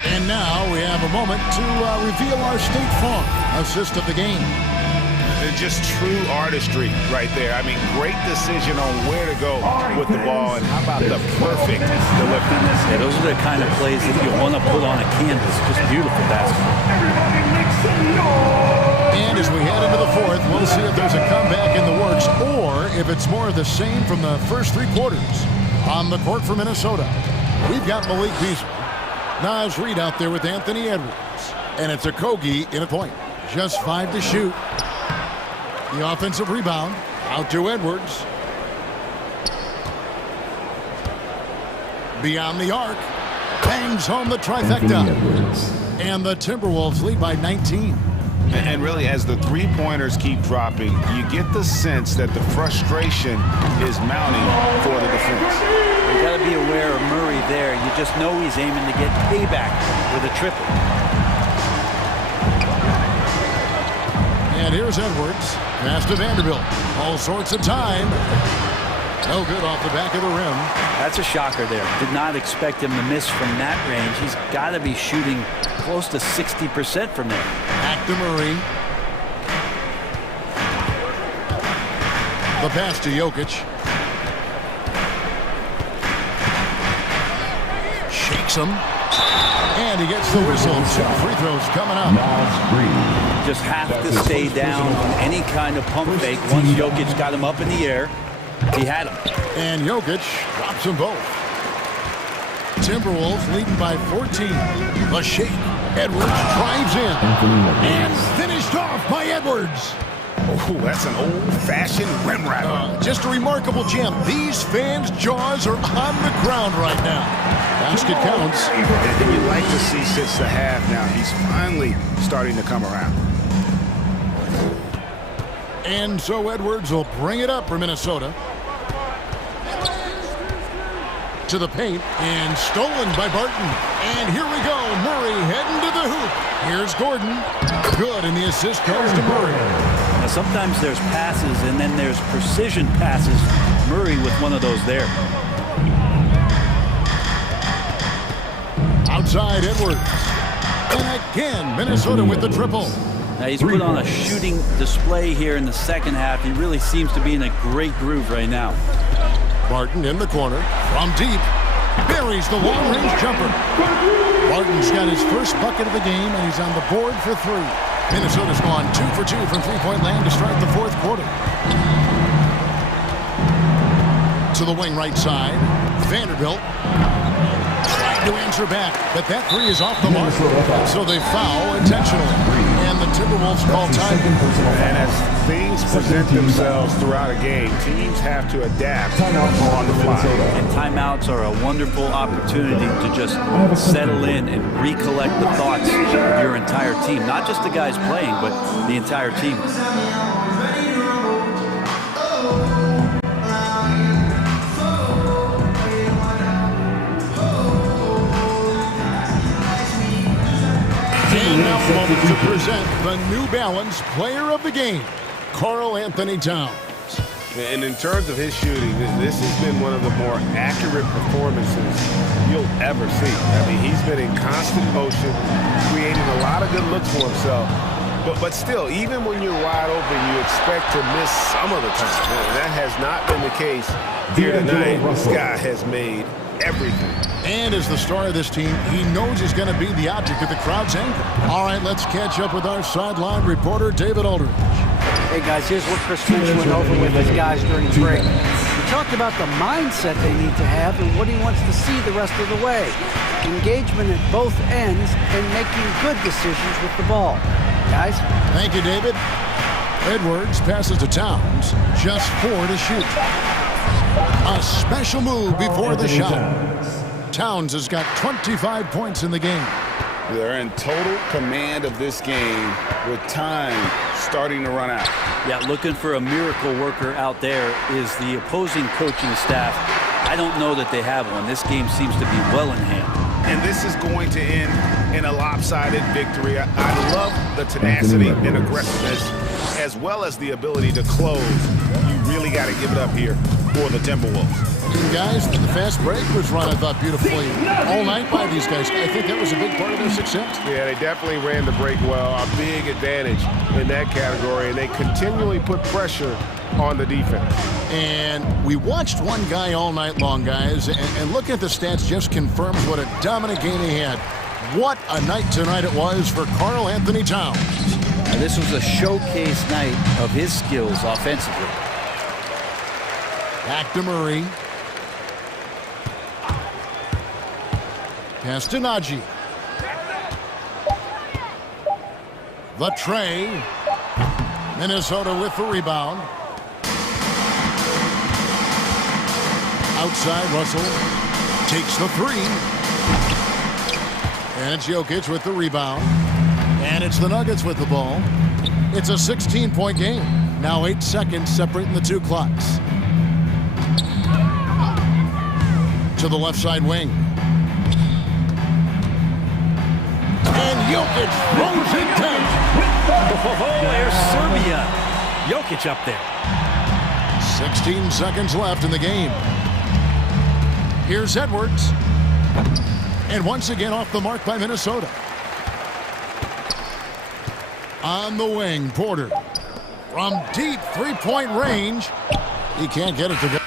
And now we have a moment to reveal our State Farm assist of the game. Just true artistry right there. I mean, great decision on where to go with the ball, and how about the perfect delivery. Yeah, those are the kind of plays that you want to put on a canvas. Just beautiful basketball. And as we head into the fourth, we'll see if there's a comeback in the works or if it's more of the same from the first three quarters. On the court for Minnesota, we've got Malik Beasley. Naz Reid out there with Anthony Edwards. And it's a Kogi in a point. Just 5 to shoot. The offensive rebound out to Edwards. Beyond the arc. Bangs home the trifecta. And the Timberwolves lead by 19. And really, as the three-pointers keep dropping, you get the sense that the frustration is mounting for the defense. You got to be aware of Murray there. You just know he's aiming to get payback with a triple. And here's Edwards. Pass to Vanderbilt. All sorts of time. No good off the back of the rim. That's a shocker there. Did not expect him to miss from that range. He's got to be shooting close to 60% from there. Back to Murray. The pass to Jokic. Shakes him. And he gets the whistle. 2 free throws coming up. Just have to stay down on any kind of pump fake. Once Jokic got him up in the air, he had him. And Jokic drops them both. Timberwolves leading by 14. The shake. Edwards drives in. And finished off by Edwards. Oh, that's an old-fashioned rim wrapper. Just a remarkable gem. These fans' jaws are on the ground right now. Basket counts. And you like to see since the half now. He's finally starting to come around. And so Edwards will bring it up for Minnesota. To the paint, and stolen by Barton. And here we go, Murray heading to the hoop. Here's Gordon. Good, and the assist goes to Murray. Now sometimes there's passes, and then there's precision passes. Murray with one of those there. Outside Edwards. And again, Minnesota with the triple. Now he's put on a shooting display here in the second half. He really seems to be in a great groove right now. Barton in the corner, from deep, buries the long-range jumper. Barton's got his first bucket of the game, and he's on the board for 3. Minnesota's gone 2 for 2 from three-point land to start the fourth quarter. To the wing right side, Vanderbilt trying to answer back, but that 3 is off the mark, so they foul intentionally. And the Timberwolves call time. And as things present themselves throughout a game, teams have to adapt on the fly. And timeouts are a wonderful opportunity to just settle in and recollect the thoughts of your entire team. Not just the guys playing, but the entire team. And now a moment to present the New Balance Player of the Game, Karl Anthony Towns. And in terms of his shooting, this has been one of the more accurate performances you'll ever see. I mean, he's been in constant motion, creating a lot of good looks for himself. But still, even when you're wide open, you expect to miss some of the time. And that has not been the case here tonight. This guy has made everything. And as the star of this team, he knows he's going to be the object of the crowd's anger. All right, let's catch up with our sideline reporter, David Aldridge. Hey, guys, here's what Chris Finch went over with his guys during the break. He talked about the mindset they need to have and what he wants to see the rest of the way. Engagement at both ends and making good decisions with the ball. Guys? Thank you, David. Edwards passes to Towns. Just 4 to shoot. A special move before the shot. Towns has got 25 points in the game. They're in total command of this game with time starting to run out. Yeah, looking for a miracle worker out there is the opposing coaching staff. I don't know that they have one. This game seems to be well in hand. And this is going to end in a lopsided victory. I love the tenacity and aggressiveness, as well as the ability to close. You really got to give it up here for the Timberwolves. And guys, the fast break was run, I thought, beautifully all night by these guys. I think that was a big part of their success. Yeah, they definitely ran the break well. A big advantage in that category, and they continually put pressure on the defense. And we watched one guy all night long, guys, and looking at the stats just confirms what a dominant game he had. What a night tonight it was for Karl Anthony Towns. Now, this was a showcase night of his skills offensively. Back to Murray. Pass to Najee. The tray. Minnesota with the rebound. Outside, Russell takes the three. And it's Jokic with the rebound. And it's the Nuggets with the ball. It's a 16-point game. Now 8 seconds separating the two clocks. To the left side wing. And Jokic throws it down. Oh, there's Serbia. Jokic up there. 16 seconds left in the game. Here's Edwards. And once again off the mark by Minnesota. On the wing, Porter. From deep three-point range. He can't get it to go.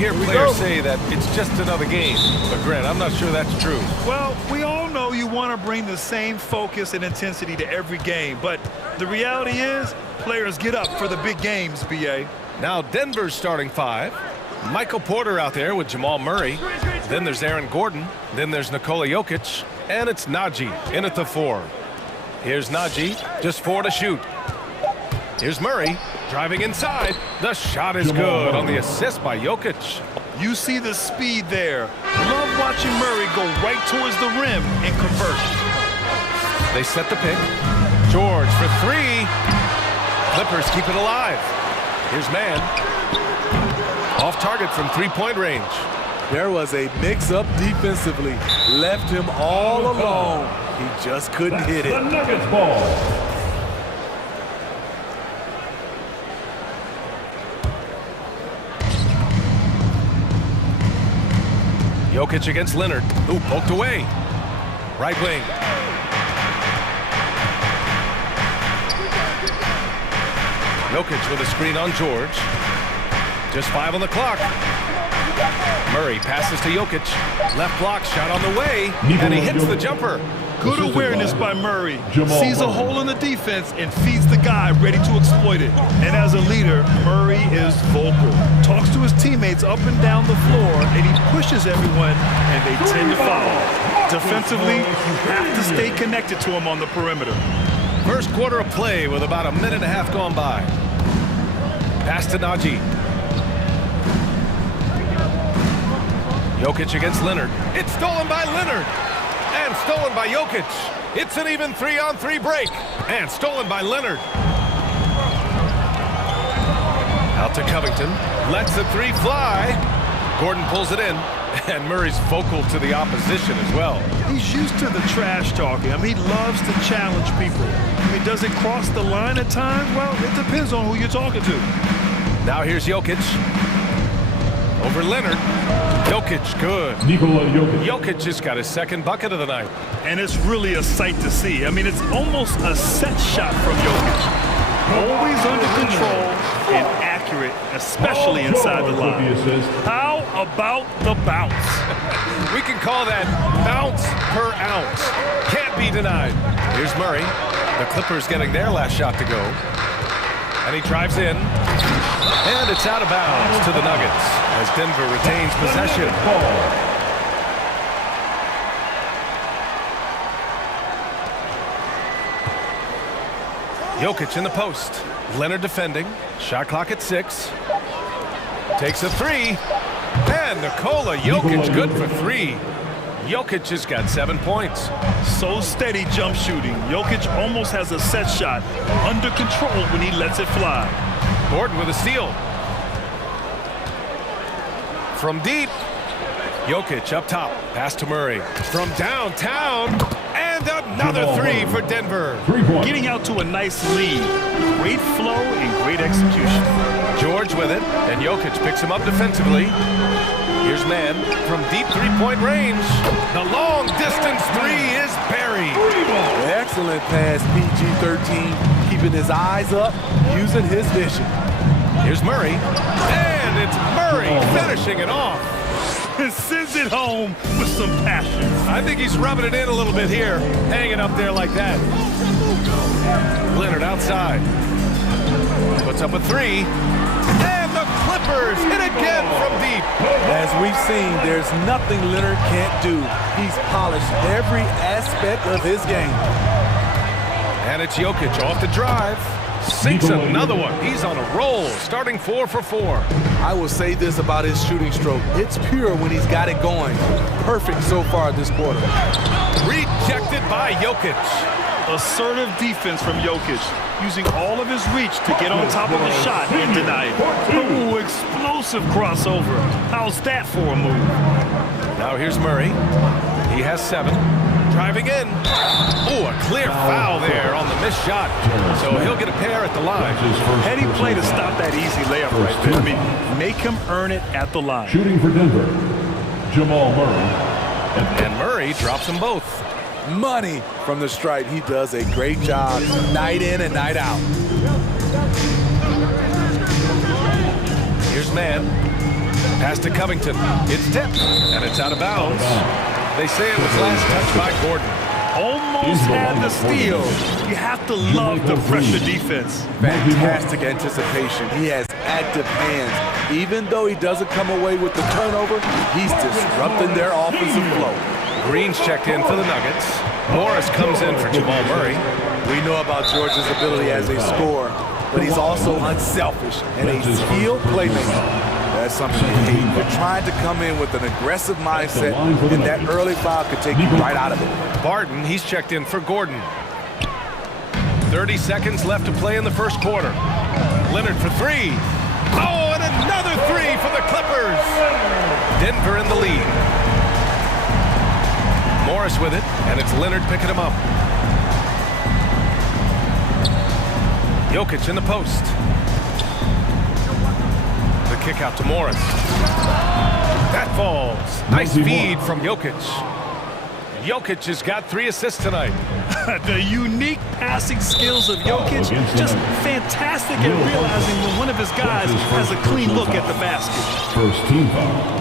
hear players say that it's just another game. But, Grant, I'm not sure that's true. Well, we all know you want to bring the same focus and intensity to every game. But the reality is, players get up for the big games, B.A. Now Denver's starting five. Michael Porter out there with Jamal Murray. Then there's Aaron Gordon. Then there's Nikola Jokic. And it's Najee in at the 4. Here's Najee, just 4 to shoot. Here's Murray, driving inside. The shot is good on the assist by Jokic. You see the speed there. Love watching Murray go right towards the rim and convert. They set the pick. George for 3. Clippers keep it alive. Here's Mann. Off target from 3-point range. There was a mix-up defensively. Left him all alone. He just couldn't hit it. The Nuggets ball. Jokic against Leonard. Ooh, poked away. Right wing. Jokic with a screen on George. Just 5 on the clock. Murray passes to Jokic. Left block shot on the way. And he hits the jumper. Good awareness by Murray. Sees a hole in the defense and feeds the guy ready to exploit it. And as a leader, Murray is vocal. Talks to his teammates up and down the floor, and he pushes everyone, and they tend to follow. Defensively, you have to stay connected to him on the perimeter. First quarter of play with about a minute and a half gone by. Pass to Najee. Jokic against Leonard. It's stolen by Leonard. And stolen by Jokic. It's an even 3-on-3 break. And stolen by Leonard. Out to Covington. Lets the 3 fly. Gordon pulls it in. And Murray's vocal to the opposition as well. He's used to the trash talking. I mean, he loves to challenge people. I mean, does it cross the line at times? Well, it depends on who you're talking to. Now here's Jokic. Over Leonard. Jokic, good. Nikola Jokic. Jokic just got his second bucket of the night. And it's really a sight to see. I mean, it's almost a set shot from Jokic. Always under control and accurate, especially inside the line. How about the bounce? We can call that bounce per ounce. Can't be denied. Here's Murray. The Clippers getting their last shot to go. And he drives in. And it's out of bounds to the Nuggets as Denver retains possession. Jokic in the post. Leonard defending. Shot clock at 6. Takes a 3. And Nikola Jokic good for 3. Jokic has got 7 points. So steady jump shooting. Jokic almost has a set shot under control when he lets it fly. Gordon with a steal. From deep. Jokic up top. Pass to Murray. From downtown. And another 3 for Denver. Getting out to a nice lead. Great flow and great execution. George with it. And Jokic picks him up defensively. Here's Mann from deep 3-point range. The long distance 3 is buried. Excellent pass, PG-13. Keeping his eyes up, using his vision. Here's Murray. And it's Murray finishing it off. Sends it home with some passion. I think he's rubbing it in a little bit here. Hanging up there like that. Leonard outside. Puts up a 3. And the Clippers hit again from deep. As we've seen, there's nothing Leonard can't do. He's polished every aspect of his game. And it's Jokic off the drive. Sinks another one. He's on a roll, starting 4 for 4. I will say this about his shooting stroke. It's pure when he's got it going. Perfect so far this quarter. Rejected by Jokic. Assertive defense from Jokic, using all of his reach to get on top of the shot and deny it. Ooh, explosive crossover. How's that for a move? Now here's Murray. He has 7. Driving in. Oh, a clear foul there on the missed shot. So he'll get a pair at the line. Heady play to stop that easy layup right there. I mean, make him earn it at the line. Shooting for Denver, Jamal Murray. And Murray drops them both. Money from the stripe. He does a great job night in and night out. Here's Mann. Pass to Covington. It's tipped, and it's out of bounds. They say it was last touched by Gordon. Almost had the steal. You have to love the pressure defense. Fantastic anticipation. He has active hands. Even though he doesn't come away with the turnover, he's disrupting their offensive flow. Green's checked in for the Nuggets. Morris comes in for Jamal Murray. We know about George's ability as a scorer, but he's also unselfish and a skilled playmaker. That's something you hate. You're trying to come in with an aggressive mindset, and that early foul could take you right out of it. Barton, he's checked in for Gordon. 30 seconds left to play in the first quarter. Leonard for three. Oh, and another three for the Clippers. Denver in the lead. Morris with it, and it's Leonard picking him up. Jokic in the post. The kick out to Morris. That falls. Nice feed from Jokic. Jokic has got 3 assists tonight. The unique passing skills of Jokic, just fantastic at realizing when one of his guys has a clean look at the basket. First team foul.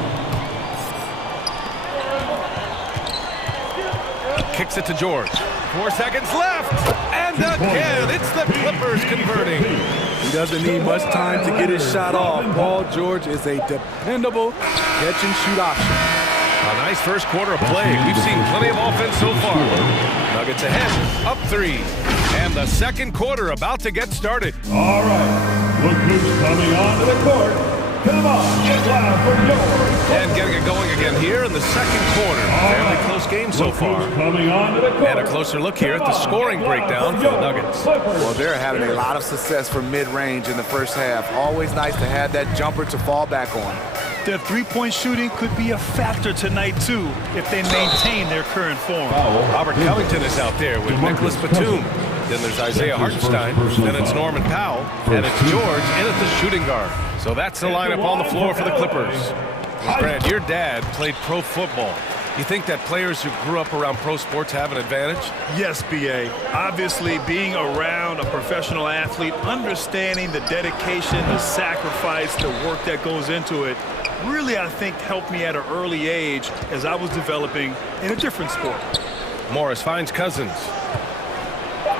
Kicks it to George. 4 seconds left. And again, it's the Clippers converting. He doesn't need much time to get his shot off. Paul George is a dependable catch-and-shoot option. A nice first quarter of play. We've seen plenty of offense so far. Nuggets ahead, up 3. And the second quarter about to get started. All right, look who's coming onto the court. Come on, get loud for yours. And getting it going again here in the second quarter. Fairly close game so far. Coming onto the court. And a closer look here at the scoring breakdown for the Nuggets. Well, they're having a lot of success from mid-range in the first half. Always nice to have that jumper to fall back on. Their three-point shooting could be a factor tonight, too, if they maintain their current form. Robert Covington is out there with Nicholas Batum. Then there's Isaiah Hartenstein. Then it's Norman Powell. And it's George in at the shooting guard. So that's the lineup on the floor for the Clippers. Grant, your dad played pro football. You think that players who grew up around pro sports have an advantage? Yes, B.A. Obviously, being around a professional athlete, understanding the dedication, the sacrifice, the work that goes into it, really, I think, helped me at an early age as I was developing in a different sport. Morris finds Cousins.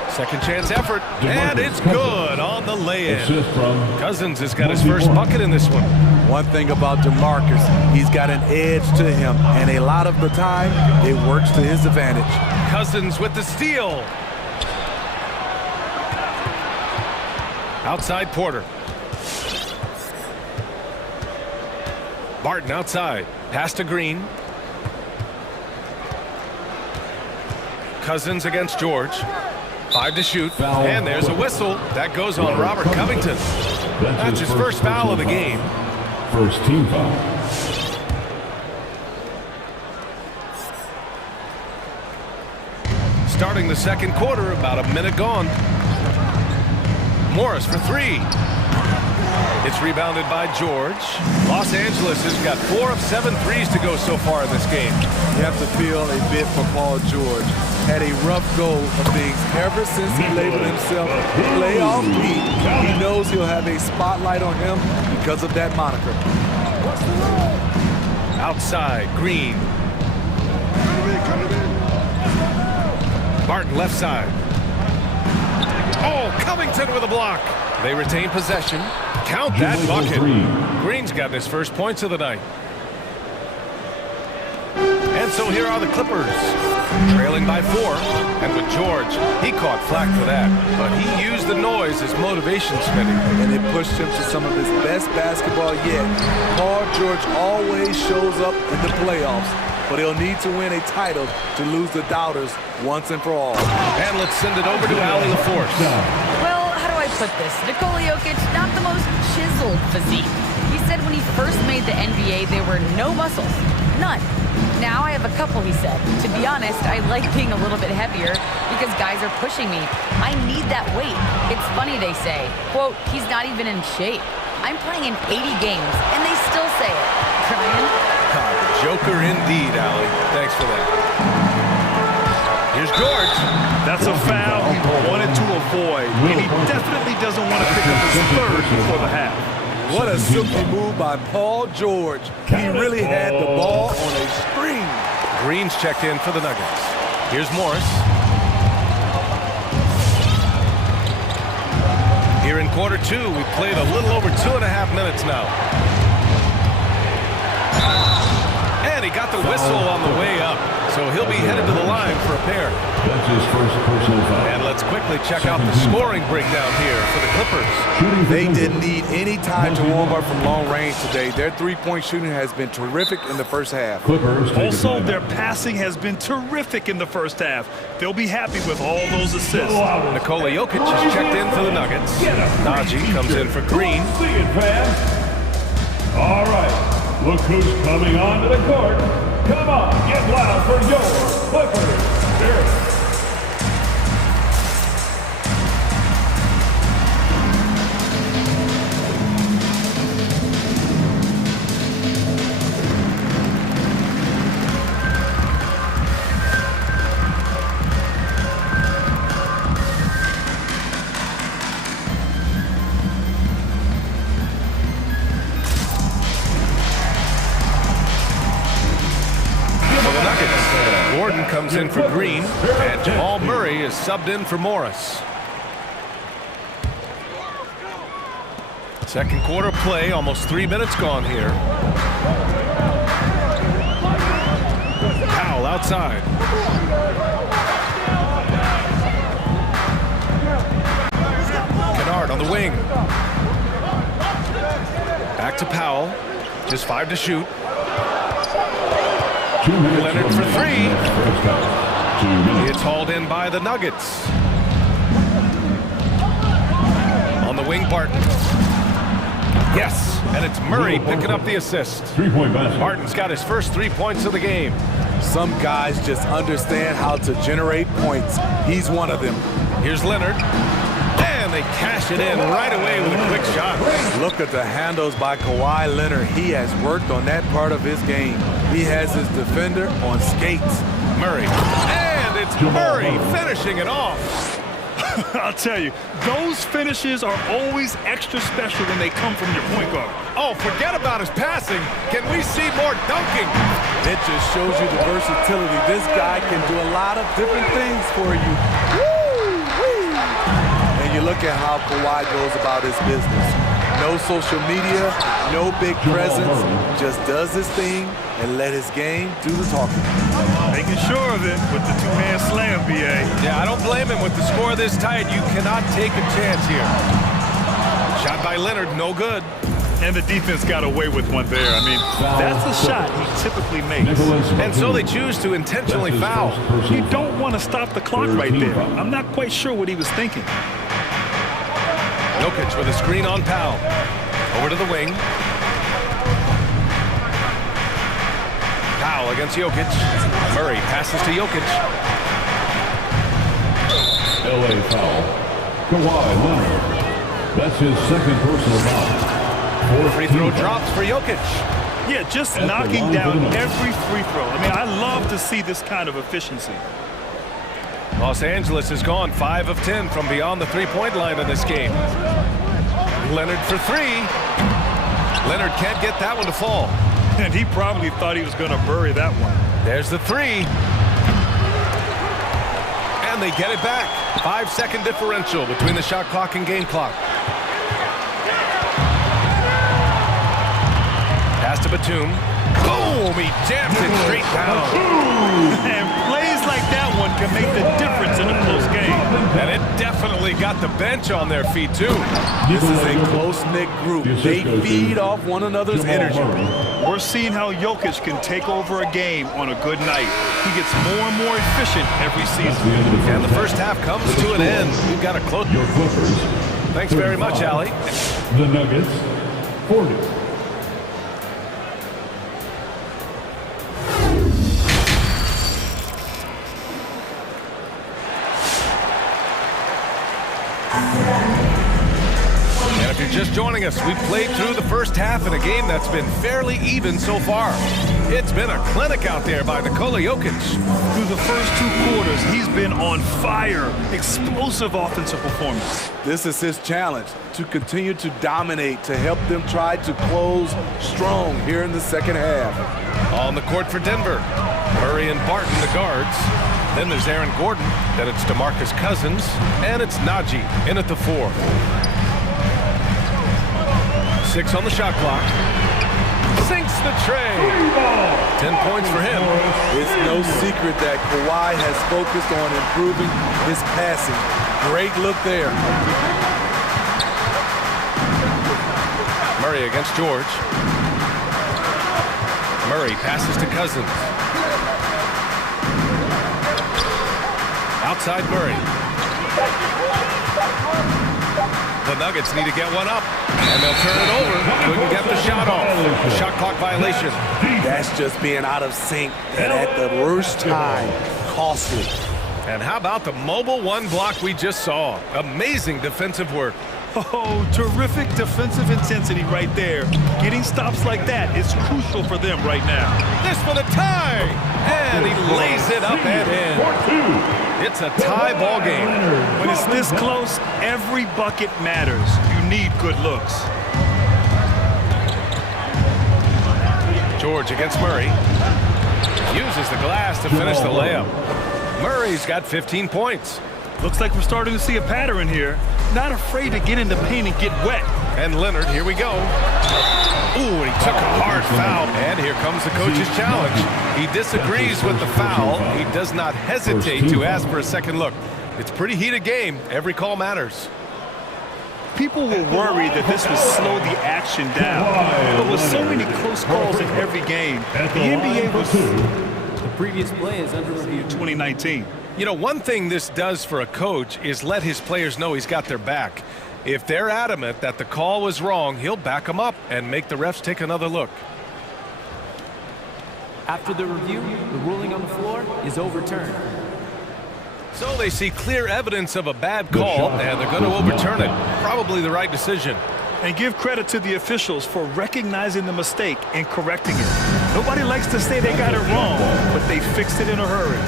Second chance effort, and it's good on the lay-in. Cousins has got his first bucket in this one. One thing about DeMarcus, he's got an edge to him, and a lot of the time, it works to his advantage. Cousins with the steal. Outside Porter. Barton outside. Pass to Green. Cousins against George. 5 to shoot. And there's a whistle. That goes on Robert Covington. That's his first foul of the game. First team foul. Starting the second quarter, about a minute gone. Morris for 3. It's rebounded by George. Los Angeles has got 4 of 7 threes to go so far in this game. You have to feel a bit for Paul George. Had a rough go of things ever since he labeled himself Playoff Pete. He knows he'll have a spotlight on him because of that moniker. Outside, Green. Barton left side. Oh, Covington with a block. They retain possession. Count that bucket. Green's got his first points of the night. And so here are the Clippers, trailing by 4. And with George, he caught flack for that. But he used the noise as motivation spinning. And it pushed him to some of his best basketball yet. Paul George always shows up in the playoffs, but he'll need to win a title to lose the doubters once and for all. And let's send it over to Allie LaForce. Well, how do I put this? Nikola Jokic, not the most chiseled physique. He said when he first made the NBA, there were no muscles. None. Now I have a couple, he said. To be honest, I like being a little bit heavier because guys are pushing me. I need that weight. It's funny they say, quote, he's not even in shape. I'm playing in 80 games, and they still say it. Trying. Joker indeed, Allie. Thanks for that. Here's George. That's a foul he wanted to avoid, and he definitely doesn't want to pick up his third before the half. What a silky move by Paul George. He really had the ball on a string. Green's checked in for the Nuggets. Here's Morris. Here in quarter two, we've played a little over 2.5 minutes now. And he got the whistle on the way up, so he'll be headed to the line for a pair. That's his first personal foul. And let's quickly check out the scoring breakdown here for the Clippers. They didn't need any time to warm up from long range today. Their three-point shooting has been terrific in the first half. Clippers. Also, their passing has been terrific in the first half. They'll be happy with all those assists. Nikola Jokic is checked in for the Nuggets. Najee comes in for Green. See it, fans. All right. Look who's coming onto the court. Come on, get loud for your Clippers. Here. Comes in for Green, and Jamal Murray is subbed in for Morris. Second quarter play, almost 3 minutes gone here. Powell outside. Kennard on the wing. Back to Powell. Just 5 to shoot. Leonard for 3. It's hauled in by the Nuggets. On the wing, Barton. Yes, and it's Murray picking up the assist. 3-point basket. Barton's got his first 3 points of the game. Some guys just understand how to generate points. He's one of them. Here's Leonard. And they cash it in right away with a quick shot. Look at the handles by Kawhi Leonard. He has worked on that part of his game. He has his defender on skates. Murray. And it's Murray finishing it off. I'll tell you, those finishes are always extra special when they come from your point guard. Oh, forget about his passing. Can we see more dunking? It just shows you the versatility. This guy can do a lot of different things for you. Woo! And you look at how Kawhi goes about his business. No social media, no big presence, just does his thing and let his game do the talking. Making sure of it with the two-hand slam, B.A. Yeah, I don't blame him. With the score this tight, you cannot take a chance here. Shot by Leonard, no good. And the defense got away with one there. I mean, that's a shot he typically makes. And so they choose to intentionally foul. You don't want to stop the clock right there. I'm not quite sure what he was thinking. Jokic with a screen on Powell. Over to the wing. Powell against Jokic. Murray passes to Jokic. LA foul. Kawhi Leonard. That's his second personal foul. 4 free throw drops for Jokic. Yeah, just knocking down every free throw. I mean, I love to see this kind of efficiency. Los Angeles has gone 5 of 10 from beyond the three-point line in this game. Leonard for 3. Leonard can't get that one to fall. And he probably thought he was going to bury that one. There's the 3. And they get it back. 5-second differential between the shot clock and game clock. Pass to Batum. Boom! He jams it straight down. And plays like that one can make the difference in a close game. And it definitely got the bench on their feet, too. This is a close-knit group. They feed off one another's energy. We're seeing how Jokic can take over a game on a good night. He gets more and more efficient every season. And the first half comes to an end. We've got a close. Your Clippers. Thanks very much, Allie. The Nuggets, 40. And if you're just joining us, we played through the first half in a game that's been fairly even so far. It's been a clinic out there by Nikola Jokic. Through the first 2 quarters, he's been on fire. Explosive offensive performance. This is his challenge, to continue to dominate, to help them try to close strong here in the second half. On the court for Denver, Murray and Barton, the guards. Then there's Aaron Gordon, then it's DeMarcus Cousins, and it's Najee in at the 4. 6 on the shot clock. Sinks the tray. 10 points for him. It's no secret that Kawhi has focused on improving his passing. Great look there. Murray against George. Murray passes to Cousins. Outside Murray. The Nuggets need to get one up, and they'll turn it over. Couldn't get the shot off. Shot clock violation. That's just being out of sync, and at the worst time, costly. And how about the mobile 1 block we just saw? Amazing defensive work. Oh, terrific defensive intensity right there. Getting stops like that is crucial for them right now. This for the tie, and he lays it up and in. It's a tie ball game. When it's this close, every bucket matters. You need good looks. George against Murray. Uses the glass to finish the layup. Murray's got 15 points. Looks like we're starting to see a pattern here. Not afraid to get in the paint and get wet. And Leonard, here we go. Ooh, and he took a hard foul. And here comes the coach's challenge. He disagrees with the foul. He does not hesitate to ask for a second look. It's a pretty heated game. Every call matters. People were worried that this would slow the action down. But with so many close calls in every game, the NBA was... The previous play is under review. 2019. You know, one thing this does for a coach is let his players know he's got their back. If they're adamant that the call was wrong, he'll back them up and make the refs take another look. After the review, the ruling on the floor is overturned. So they see clear evidence of a bad call, and they're going to overturn it. Probably the right decision. And give credit to the officials for recognizing the mistake and correcting it. Nobody likes to say they got it wrong, but they fixed it in a hurry.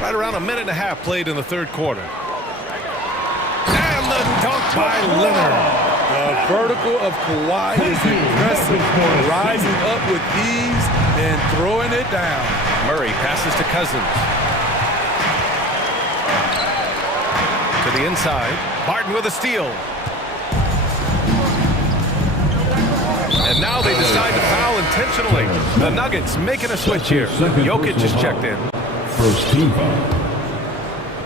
Right around a minute and a half played in the third quarter. And the dunk by Leonard. The vertical of Kawhi is impressive. Rising up with ease and throwing it down. Murray passes to Cousins. To the inside. Barton with a steal. And now they decide to foul intentionally. The Nuggets making a switch here. Jokic is checked in. First team foul.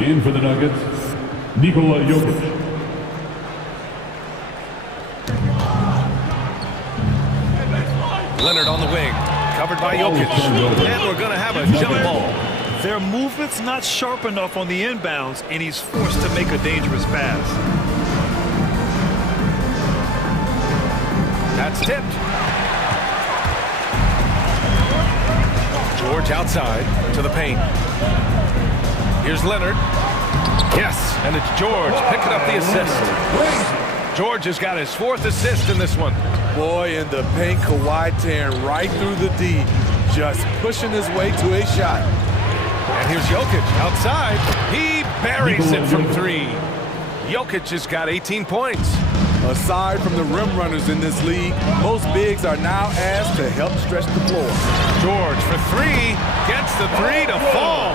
In for the Nuggets, Nikola Jokic. Leonard on the wing, covered by Jokic. And we're going to have a jump ball. Their movement's not sharp enough on the inbounds, and he's forced to make a dangerous pass. That's tipped. George outside to the paint. Here's Leonard. Yes, and it's George picking up the assist. George has got his 4th assist in this one. Boy, in the paint, Kawhi tearing right through the D, just pushing his way to a shot. And here's Jokic outside. He buries it from 3. Jokic has got 18 points. Aside from the rim runners in this league, most bigs are now asked to help stretch the floor. George for 3, gets the 3 to fall.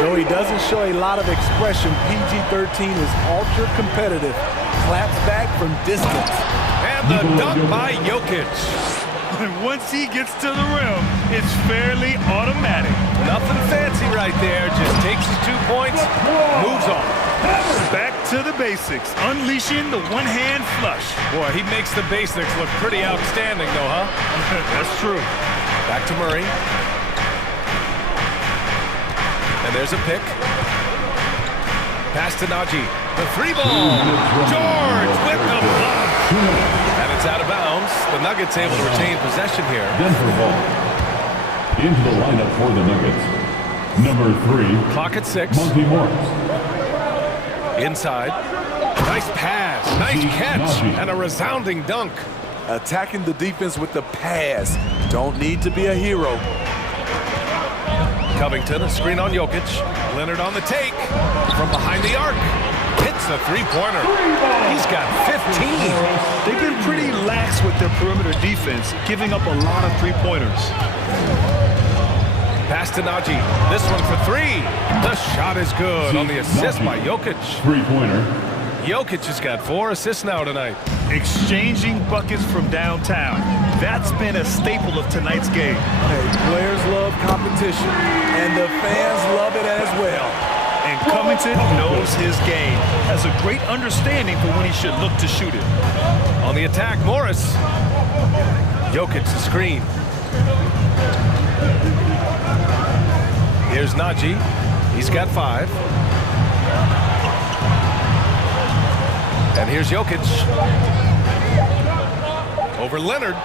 Though he doesn't show a lot of expression, PG-13 is ultra competitive. Claps back from distance. And the dunk by Jokic. Once he gets to the rim, it's fairly automatic. Nothing fancy right there. Just takes his 2 points, moves on. Back to the basics, unleashing the one-hand flush. Boy, he makes the basics look pretty outstanding, though, huh? That's true. Back to Murray. And there's a pick. Pass to Najee. The 3 ball. George with the block. And it's out of bounds. The Nuggets able to retain possession here. Denver ball. Into the lineup for the Nuggets. Number 3. Clock at 6. Monty Morris. Inside. Nice pass, nice catch, and a resounding dunk. Attacking the defense with the pass. Don't need to be a hero. Covington, a screen on Jokic. Leonard on the take. From behind the arc. Hits the three-pointer. He's got 15. They've been pretty lax with their perimeter defense, giving up a lot of three-pointers. Pass to Najee. This one for three. The shot is good on the assist by Jokic. Three-pointer. Jokic has got 4 assists now tonight. Exchanging buckets from downtown. That's been a staple of tonight's game. Hey, players love competition, and the fans love it as well. And Covington knows his game, has a great understanding for when he should look to shoot it. On the attack, Morris. Jokic the screen. Here's Najee. He's got 5. And here's Jokic. Over Leonard.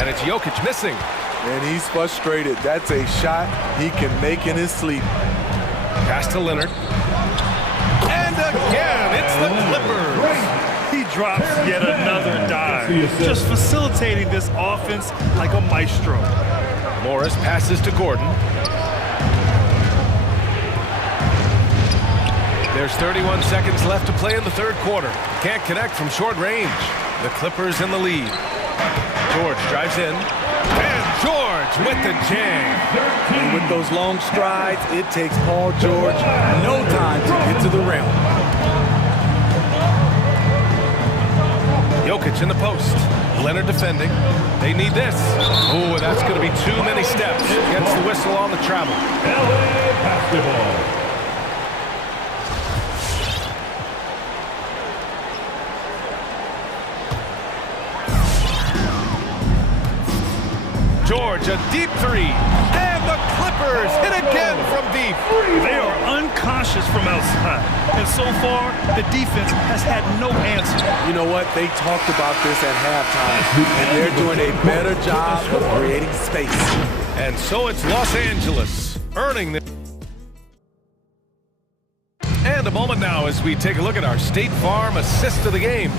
And it's Jokic missing. And he's frustrated. That's a shot he can make in his sleep. Pass to Leonard. And again, it's the Clippers. He drops yet another dive. Just facilitating this offense like a maestro. Morris passes to Gordon. There's 31 seconds left to play in the third quarter. Can't connect from short range. The Clippers in the lead. George drives in. And George with the jam. And with those long strides, it takes Paul George no time to get to the rim. Jokic in the post. Leonard defending. They need this. Oh, that's going to be too many steps. Gets the whistle on the travel. LA basketball. George, a deep 3. And the Clippers hit again from deep. They are uncautious from outside. And so far, the defense has had no answer. You know what? They talked about this at halftime, and they're doing a better job of creating space. And so it's Los Angeles earning the... And a moment now as we take a look at our State Farm assist of the game.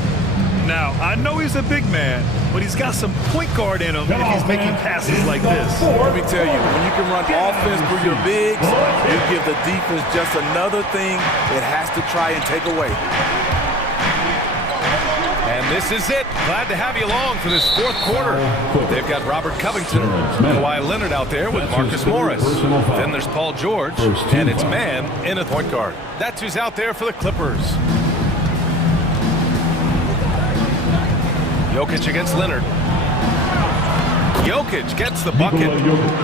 Now, I know he's a big man, but he's got some point guard in him if he's making passes like this. Let me tell you, when you can run offense through your bigs, you give the defense just another thing it has to try and take away. And this is it. Glad to have you along for this fourth quarter. They've got Robert Covington, Kawhi Leonard out there with Marcus Morris. Then there's Paul George, and it's man in a point guard. That's who's out there for the Clippers. Jokic against Leonard. Jokic gets the bucket.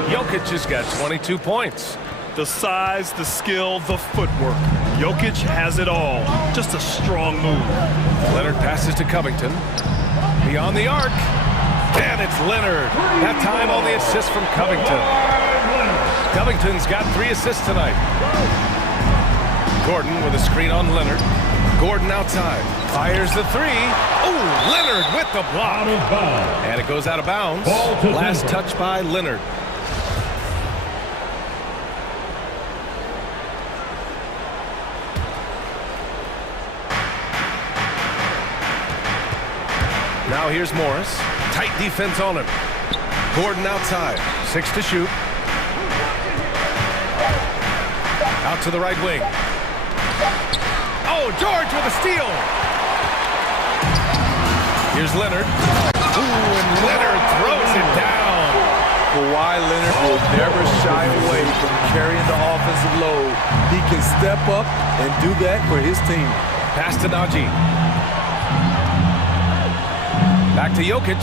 Jokic has got 22 points. The size, the skill, the footwork. Jokic has it all. Just a strong move. Leonard passes to Covington. Beyond the arc. And it's Leonard. That time on the assist from Covington. Covington's got 3 assists tonight. Gordon with a screen on Leonard. Gordon outside. Fires the 3. Oh, Leonard with the block. And it goes out of bounds. Last touch by Leonard. Now here's Morris. Tight defense on him. Gordon outside. 6 to shoot. Out to the right wing. Oh, George with a steal. Here's Leonard. Ooh, and Leonard throws it down. Kawhi Leonard will never shy away from carrying the offensive load. He can step up and do that for his team. Pass to Najee. Back to Jokic.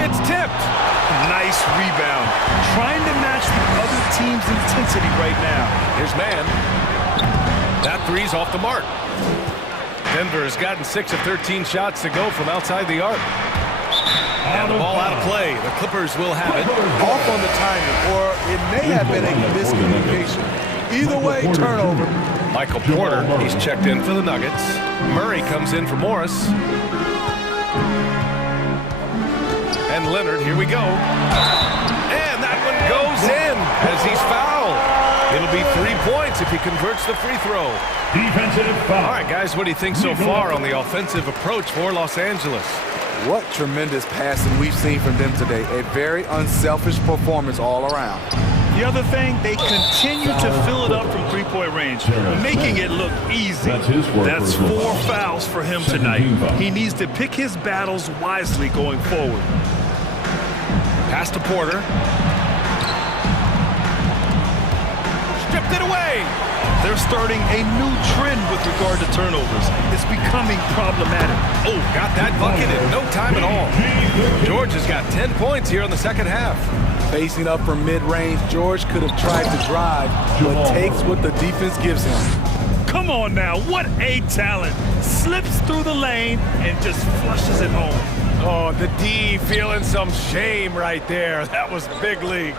It's tipped. Nice rebound. Trying to match the other team's intensity right now. Here's man. That 3's off the mark. Denver has gotten 6 of 13 shots to go from outside the arc. And the ball out of play. The Clippers will have it. Off on the timing, or it may have been a miscommunication. Either way, turnover. Michael Porter, he's checked in for the Nuggets. Murray comes in for Morris. And Leonard, here we go. And that one goes if he converts the free throw. Defensive foul. All right, guys, what do you think so far on the offensive approach for Los Angeles? What tremendous passing we've seen from them today. A very unselfish performance all around. The other thing, they continue to fill it up from three-point range, making it look easy. That's 4 fouls for him tonight. He needs to pick his battles wisely going forward. Pass to Porter. Stripped it away. They're starting a new trend with regard to turnovers. It's becoming problematic. Oh, got that bucket in no time at all. George has got 10 points here in the second half. Facing up from mid-range, George could have tried to drive, but takes what the defense gives him. Come on now, what a talent. Slips through the lane and just flushes it home. Oh, the D feeling some shame right there. That was big league.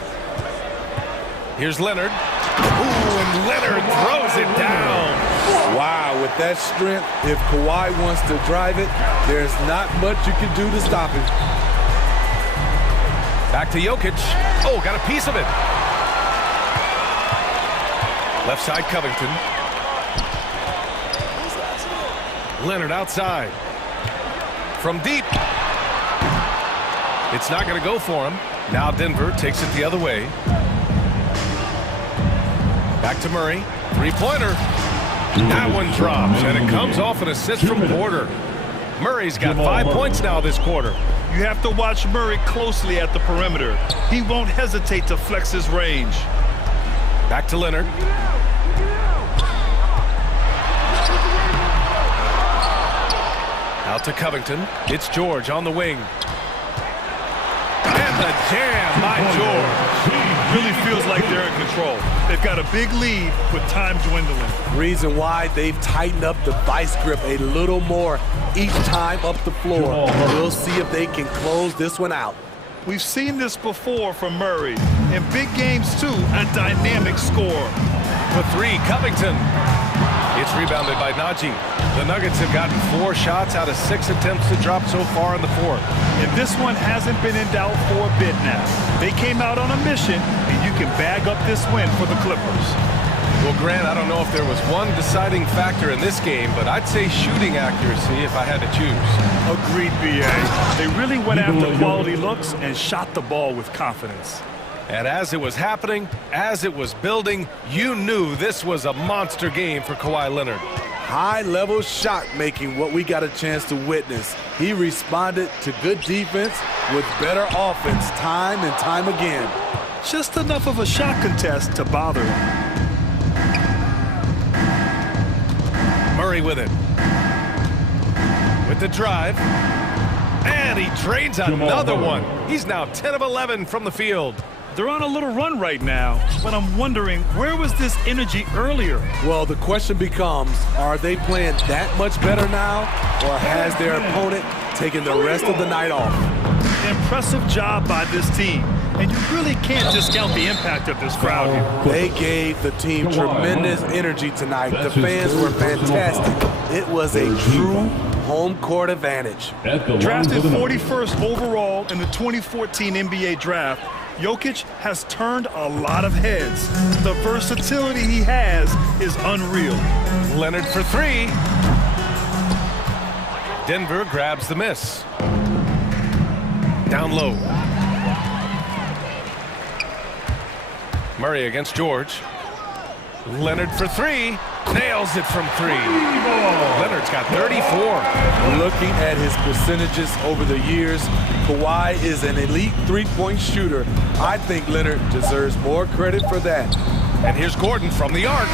Here's Leonard. Ooh, and Leonard throws it down. Wow, with that strength, if Kawhi wants to drive it, there's not much you can do to stop him. Back to Jokic. Oh, got a piece of it. Left side, Covington. Leonard outside. From deep. It's not going to go for him. Now Denver takes it the other way. Back to Murray. Three-pointer. That one drops, and it comes off an assist from Porter. Murray's got 5 points now this quarter. You have to watch Murray closely at the perimeter. He won't hesitate to flex his range. Back to Leonard. Out to Covington. It's George on the wing. And the jam by George. Really feels like they're in control. They've got a big lead with time dwindling. Reason why they've tightened up the vice grip a little more each time up the floor. We'll see if they can close this one out. We've seen this before from Murray. In big games, too, a dynamic score. For 3, Covington. It's rebounded by Najee. The Nuggets have gotten 4 shots out of 6 attempts to drop so far in the fourth. And this one hasn't been in doubt for a bit now. They came out on a mission, and you can bag up this win for the Clippers. Well, Grant, I don't know if there was one deciding factor in this game, but I'd say shooting accuracy if I had to choose. Agreed, B.A. They really went after quality looks and shot the ball with confidence. And as it was happening, as it was building, you knew this was a monster game for Kawhi Leonard. High-level shot making, what we got a chance to witness. He responded to good defense with better offense time and time again. Just enough of a shot contest to bother him. Murray with it. With the drive. And he drains another one. He's now 10 of 11 from the field. They're on a little run right now, but I'm wondering, where was this energy earlier? Well, the question becomes, are they playing that much better now, or has their opponent taken the rest of the night off? Impressive job by this team, and you really can't discount the impact of this crowd here. They gave the team tremendous energy tonight. The fans were fantastic. It was a true home court advantage. Drafted 41st overall in the 2014 NBA draft, Jokic has turned a lot of heads. The versatility he has is unreal. Leonard for 3. Denver grabs the miss. Down low. Murray against George. Leonard for 3. Nails it from 3. Leonard's got 34. Looking at his percentages over the years, Kawhi is an elite three-point shooter. I think Leonard deserves more credit for that. And here's Gordon from the arc.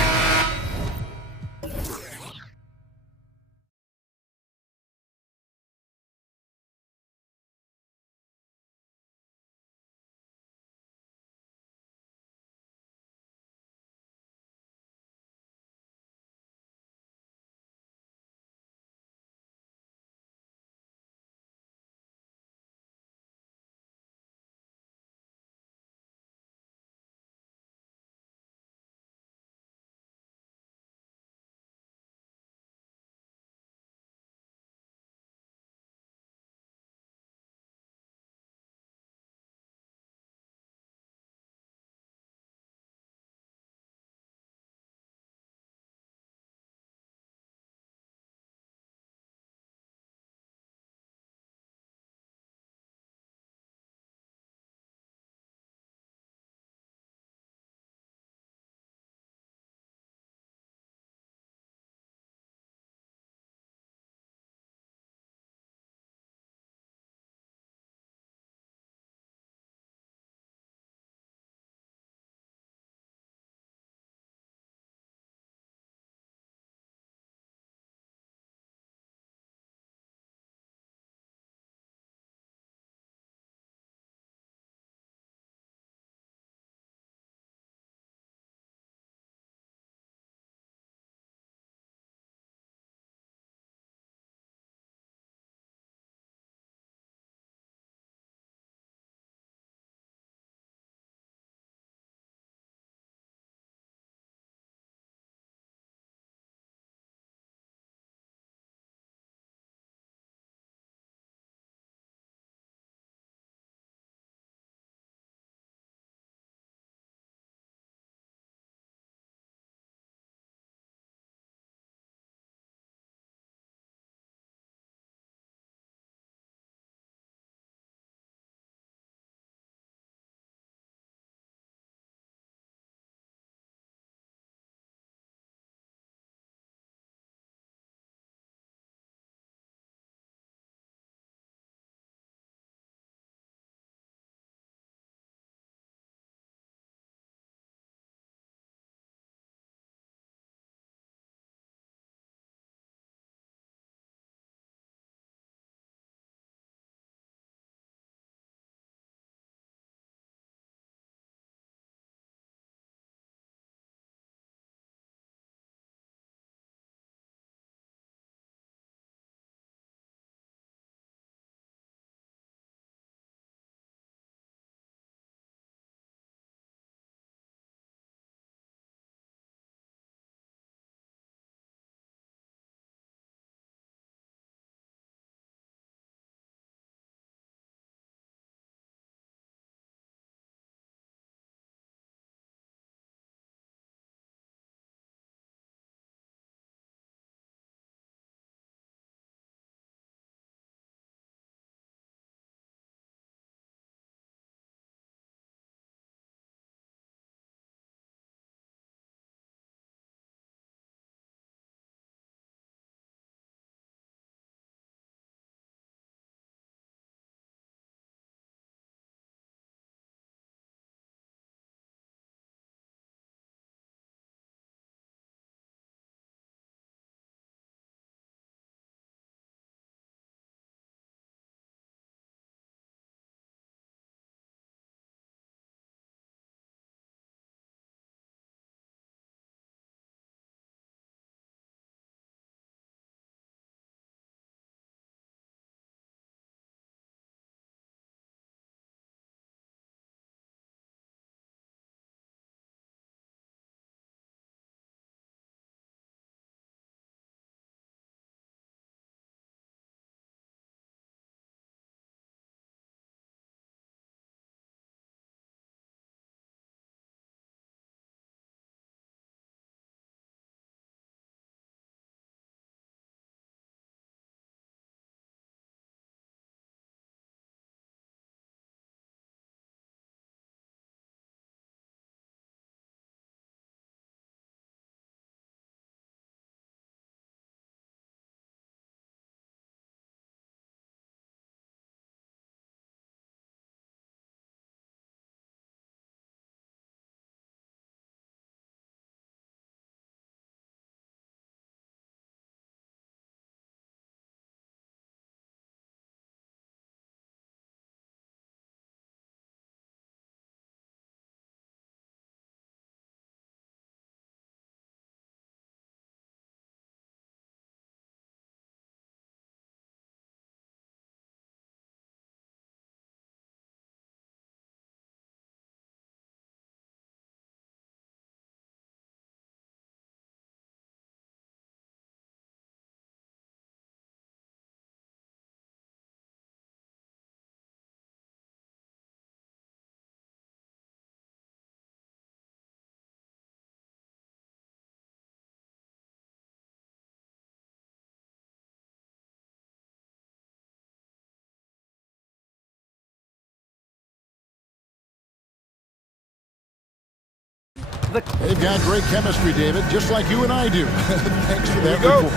the... They've got great chemistry, David, just like you and I do. Thanks for that report.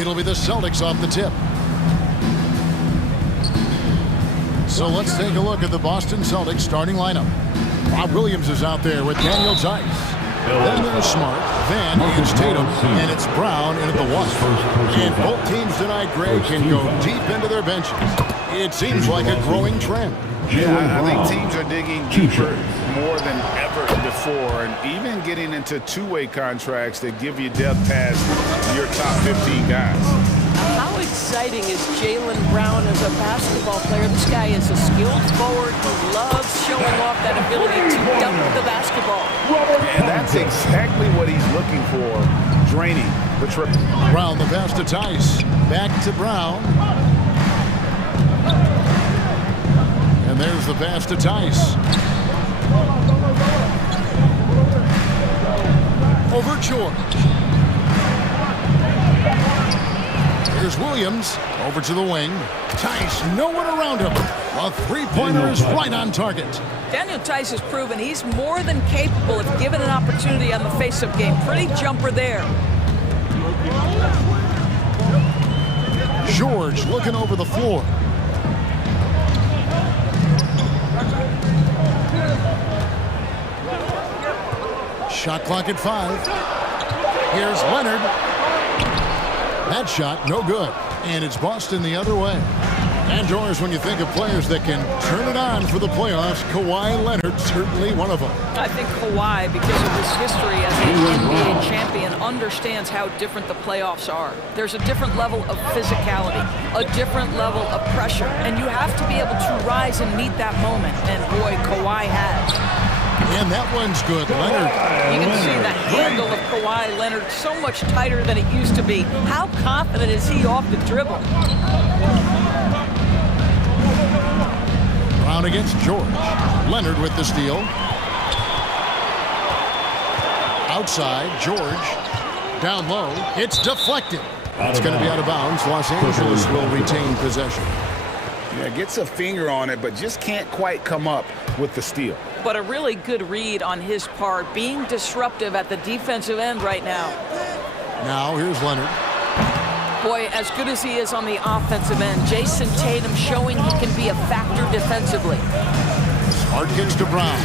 It'll be the Celtics off the tip. So let's take a look at the Boston Celtics starting lineup. Rob Williams is out there with Daniel Tice. Then there's Smart, Van against Tatum, and it's Brown in at the one. And both teams tonight, Greg, can go deep into their benches. It seems like a growing trend. Yeah, I think teams are digging deeper more than ever before, and even getting into two-way contracts that give you depth past your top 15 guys. How exciting is Jaylen Brown as a basketball player? This guy is a skilled forward who loves showing off that ability to dunk the basketball. And that's exactly what he's looking for, draining the triple. Brown, the pass to Tice. Back to Brown. And there's the pass to Tice. Over George. Here's Williams. Over to the wing. Tice, no one around him. A three-pointer is right on target. Daniel Tice has proven he's more than capable if given an opportunity on the face-up game. Pretty jumper there. George looking over the floor. Shot clock at 5. Here's Leonard. That shot, no good. And it's Boston the other way. And Doris, when you think of players that can turn it on for the playoffs, Kawhi Leonard certainly one of them. I think Kawhi, because of his history as an NBA champion, understands how different the playoffs are. There's a different level of physicality, a different level of pressure, and you have to be able to rise and meet that moment. And boy, Kawhi has. And that one's good, Leonard. You can see the handle of Kawhi Leonard so much tighter than it used to be. How confident is he off the dribble? Brown against George. Leonard with the steal. Outside, George. Down low. It's deflected. It's going to be out of bounds. Los Angeles will retain possession. Yeah, gets a finger on it, but just can't quite come up with the steal. But a really good read on his part, being disruptive at the defensive end right now. Now here's Leonard. Boy, as good as he is on the offensive end, Jason Tatum showing he can be a factor defensively. Smart gets to Brown.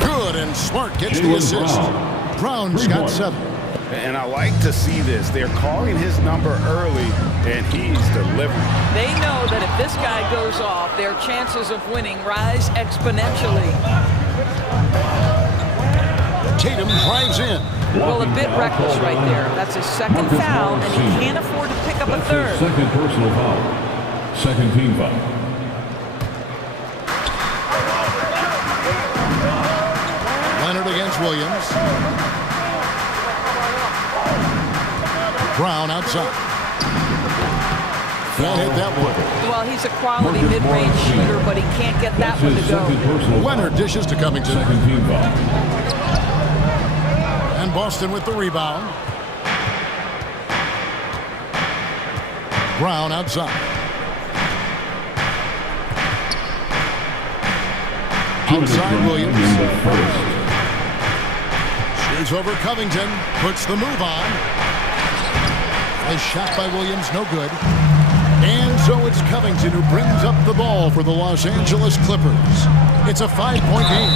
Good, and Smart gets the assist. Brown's got 7. And I like to see this. They're calling his number early, and he's delivering. They know that if this guy goes off, their chances of winning rise exponentially. Tatum drives in. Well, a bit reckless right there. That's his second foul, and he can't afford to pick up a third. Second personal foul. Second team foul. Leonard against Williams. Brown outside. Can't hit that one. Well, he's a quality mid-range shooter, but he can't get that one to go. Leonard dishes to Covington. Second team foul. And Boston with the rebound. Brown outside. Outside Williams. She's over Covington. Puts the move on. A shot by Williams, no good. And so it's Covington who brings up the ball for the Los Angeles Clippers. It's a 5-point game.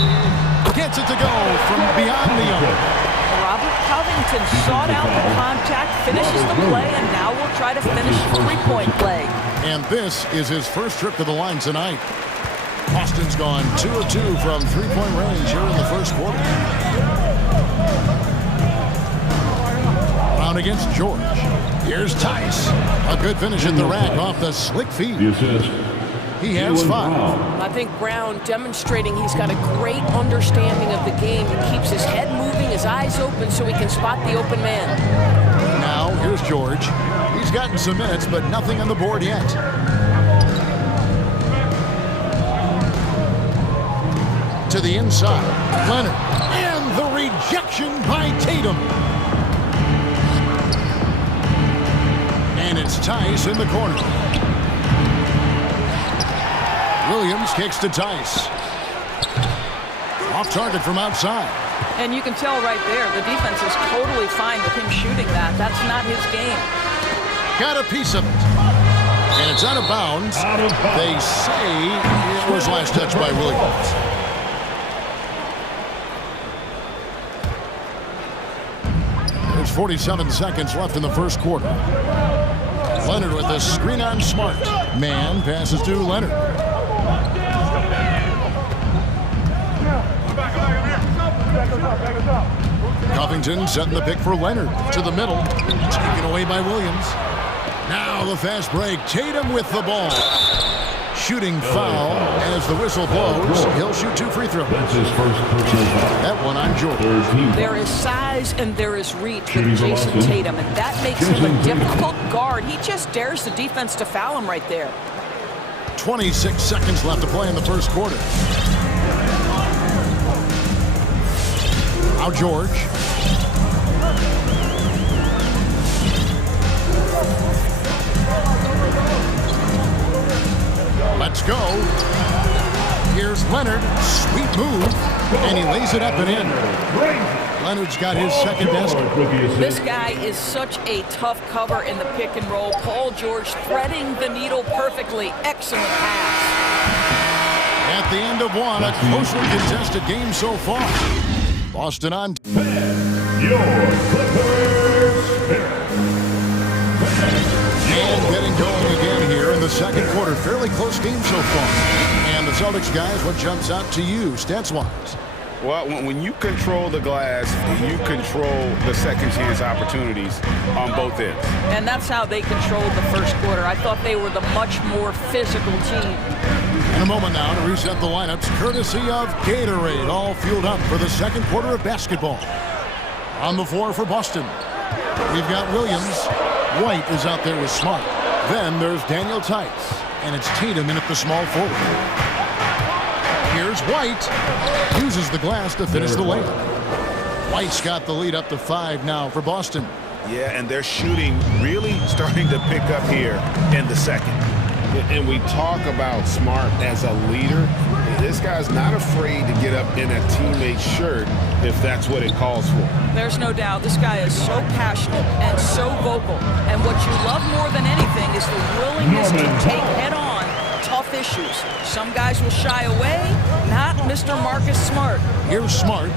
Gets it to go from beyond the arc. Robert Covington sought out the contact, finishes the play, and now will try to finish the three-point play. And this is his first trip to the line tonight. Boston's gone 2 of 2 from three-point range here in the first quarter. Brown against George. Here's Tice. A good finish at the rack off the slick feed. He has 5. I think Brown demonstrating he's got a great understanding of the game. He keeps his head moving, his eyes open so he can spot the open man. Now here's George. He's gotten some minutes, but nothing on the board yet. To the inside. Leonard. And the rejection by Tatum. And it's Tice in the corner. Williams kicks to Tice. Off target from outside. And you can tell right there, the defense is totally fine with him shooting that. That's not his game. Got a piece of it. And it's out of bounds. They say it was last touched by Williams. There's 47 seconds left in the first quarter. Leonard with a screen on Smart. Man passes to Leonard. Covington setting the pick for Leonard. To the middle. Taken away by Williams. Now the fast break. Tatum with the ball. Shooting foul as the whistle blows. He'll shoot 2 free throws. That's his first personal foul. That one on George. There is size and there is reach with Jason Tatum, and that makes him a difficult guard. He just dares the defense to foul him right there. 26 seconds left to play in the first quarter. Now George. Let's go. Here's Leonard. Sweet move. And he lays it up and in. Leonard's got his second basket. This guy is such a tough cover in the pick and roll. Paul George threading the needle perfectly. Excellent pass. At the end of one, a closely contested game so far. Boston on. Your Clippers Spirit. And getting going again here in the second quarter. Fairly close game so far. And the Celtics guys, what jumps out to you stats-wise? Well, when you control the glass, you control the second chance opportunities on both ends. And that's how they controlled the first quarter. I thought they were the much more physical team. In a moment now to reset the lineups, courtesy of Gatorade, all fueled up for the second quarter of basketball. On the floor for Boston, we've got Williams. White is out there with Smart. Then there's Daniel Tice, and it's Tatum in at the small forward. Here's White. Uses the glass to finish the layup. White's got the lead up to 5 now for Boston. Yeah, and their shooting really starting to pick up here in the second. And we talk about Smart as a leader. This guy's not afraid to get up in a teammate's shirt if that's what it calls for. There's no doubt. This guy is so passionate and so vocal. And what you love more than anything is the willingness to take head-on tough issues. Some guys will shy away, not Mr. Marcus Smart. Here's Smart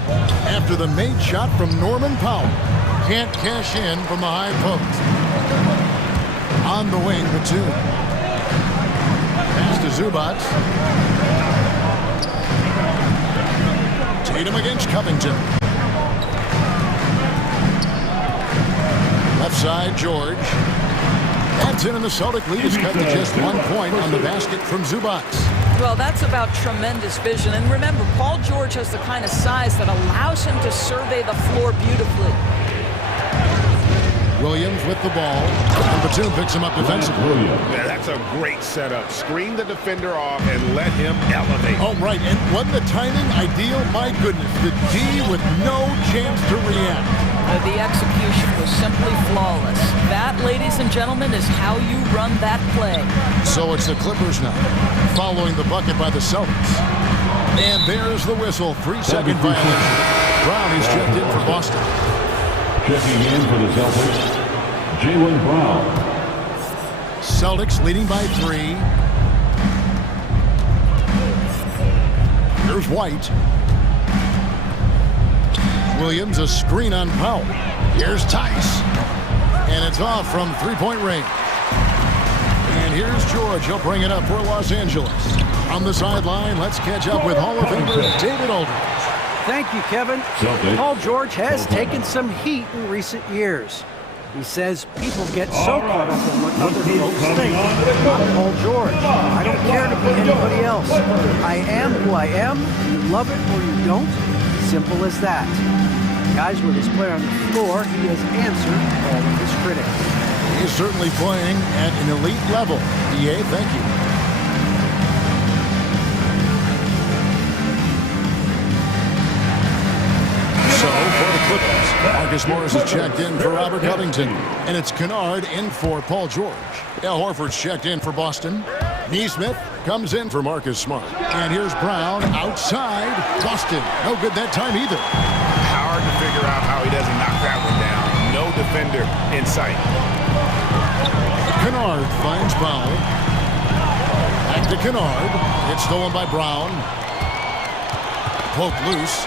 after the made shot from Norman Powell. Can't cash in from the high post. On the wing, Batum. Pass to Zubac. Tatum against Covington. Left side, George. That's in, and the Celtic lead is cut to just 1 point on the basket from Zubac. Well, that's about tremendous vision. And remember, Paul George has the kind of size that allows him to survey the floor beautifully. Williams with the ball. And Batum picks him up defensively. Yeah, that's a great setup. Screen the defender off and let him elevate. Oh, right. And wasn't the timing ideal? My goodness. The D with no chance to react. The execution was simply flawless. That, ladies and gentlemen, is how you run that play. So it's the Clippers now, following the bucket by the Celtics. And there's the whistle. 3-second violation. Brown is checked in for Boston. Checking in for the Celtics, Jaylen Brown. Celtics leading by 3. Here's White. Williams, a screen on Powell. Here's Tice. And it's off from three-point range. And here's George. He'll bring it up for Los Angeles. On the sideline, let's catch up with Hall of Famer David Aldridge. Thank you, Kevin. Paul George has taken some heat in recent years. He says people get so caught up in what other folks think. I'm Paul George. I don't care to be anybody else. I am who I am. You love it or you don't. Simple as that. Guys, with his play on the floor, he has answered all of his critics. He's certainly playing at an elite level. EA, thank you. So, for the Clippers, Marcus Morris is checked in for Robert Covington. And it's Kennard in for Paul George. Al Horford's checked in for Boston. Neesmith comes in for Marcus Smart. And here's Brown outside Boston. No good that time either. Hard to figure out how he doesn't knock that one down. No defender in sight. Kennard finds Brown. Back to Kennard. It's stolen by Brown. Poke loose.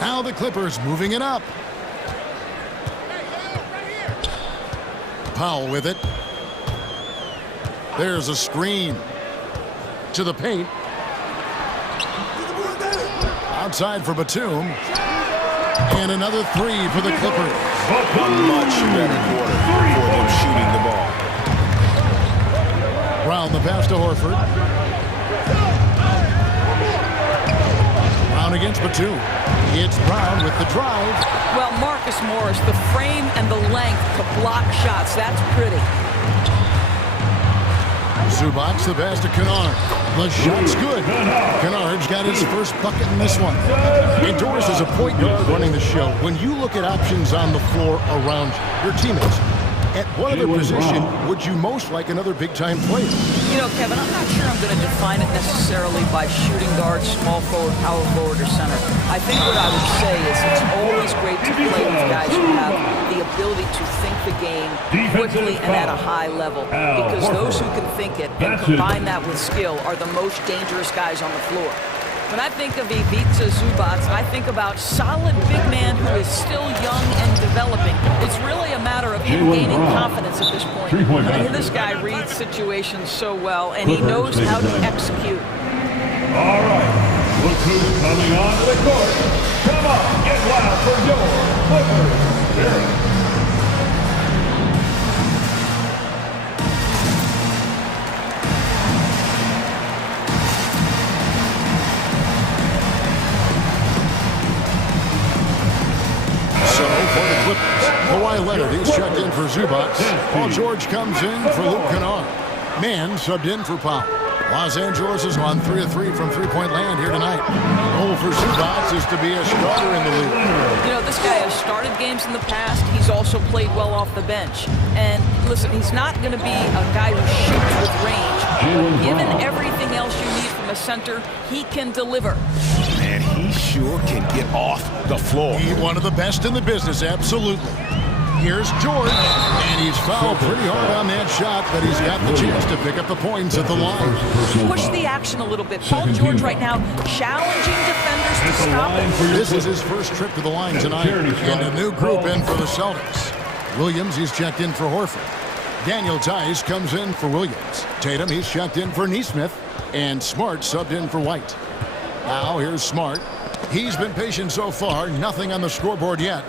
Now the Clippers moving it up. Powell with it. There's a screen to the paint. Outside for Batum. And another three for the Clippers. A much better quarter for them shooting the ball. Brown the pass to Horford. Brown against Batum. It's Brown with the drive. Well, Marcus Morris, the frame and the length to block shots. That's pretty. Zubac the pass to Kennard. The shot's good. Kennard's got his first bucket in this one. Endorse as a point guard running the show. When you look at options on the floor around your teammates, at what other position would you most like another big-time player? You know, Kevin, I'm not sure I'm going to define it necessarily by shooting guard, small forward, power forward, or center. I think what I would say is it's always great to play with guys who have the ability to think the game quickly and at a high level. Because those who can think it and combine that with skill are the most dangerous guys on the floor. When I think of Ivica Zubac, I think about solid big man who is still young and developing. It's really a matter of him gaining confidence at this point. I mean, this guy reads situations so well, and he knows how to execute. All right, look who's coming onto the court. Come on, get loud for your Clippers. For the Clippers, Kawhi Leonard, he's checked in for Zubac. Paul George comes in for Luke Kennard. Mann subbed in for Powell. Los Angeles has gone 3 of 3 from three-point land here tonight. The goal for Zubac is to be a starter in the league. You know, this guy has started games in the past. He's also played well off the bench. And listen, he's not going to be a guy who shoots with range. But given everything else you need from a center, he can deliver. Man, he sure can get off the floor. He's one of the best in the business, absolutely. Here's George, and he's fouled pretty hard on that shot, but he's got the chance to pick up the points at the line. Push the action a little bit. Paul George right now challenging defenders to stop him. This is his first trip to the line tonight, and a new group in for the Celtics. Williams, he's checked in for Horford. Daniel Tice comes in for Williams. Tatum, he's checked in for Neesmith, and Smart subbed in for White. Now here's Smart. He's been patient so far, nothing on the scoreboard yet.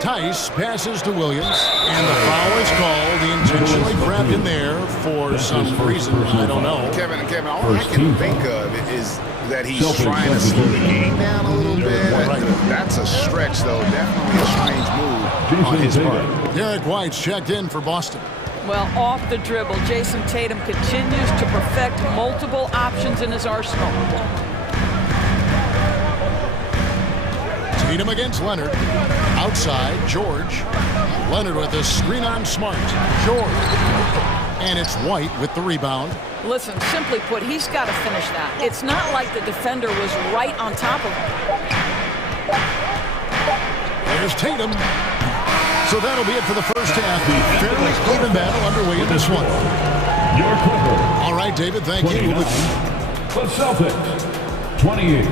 Tice passes to Williams, and the foul is called. He intentionally grabbed him there for some reason. I don't know. Kevin, all I can think of is that he's trying to slow the game down a little bit. That's a stretch, though. Definitely a strange move on his part. Derek White's checked in for Boston. Well, off the dribble, Jason Tatum continues to perfect multiple options in his arsenal. Tatum against Leonard. Outside, George. Leonard with a screen on Smart. George. And it's White with the rebound. Listen, simply put, he's got to finish that. It's not like the defender was right on top of him. There's Tatum. So that'll be it for the first half. Fairly even battle underway in this one. Your Clippers. All right, David, thank you. The Celtics, 28.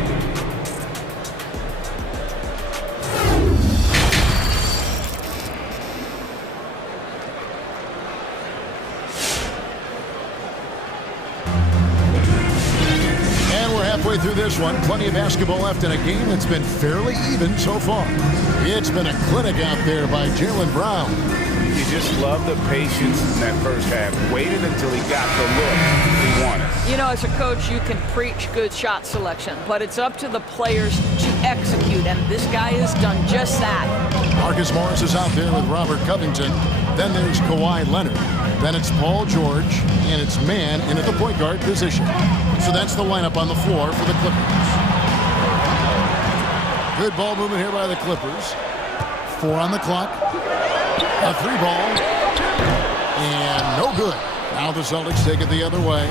Through this one, plenty of basketball left in a game that's been fairly even so far. It's been a clinic out there by Jaylen Brown. You just love the patience in that first half. Waited until he got the look he wanted. You know, as a coach, you can preach good shot selection, but it's up to the players to execute, and this guy has done just that. Marcus Morris is out there with Robert Covington. Then there's Kawhi Leonard. Then it's Paul George, and it's Mann in at the point guard position. So that's the lineup on the floor for the Clippers. Good ball movement here by the Clippers. 4 on the clock. A 3 ball. And no good. Now the Celtics take it the other way.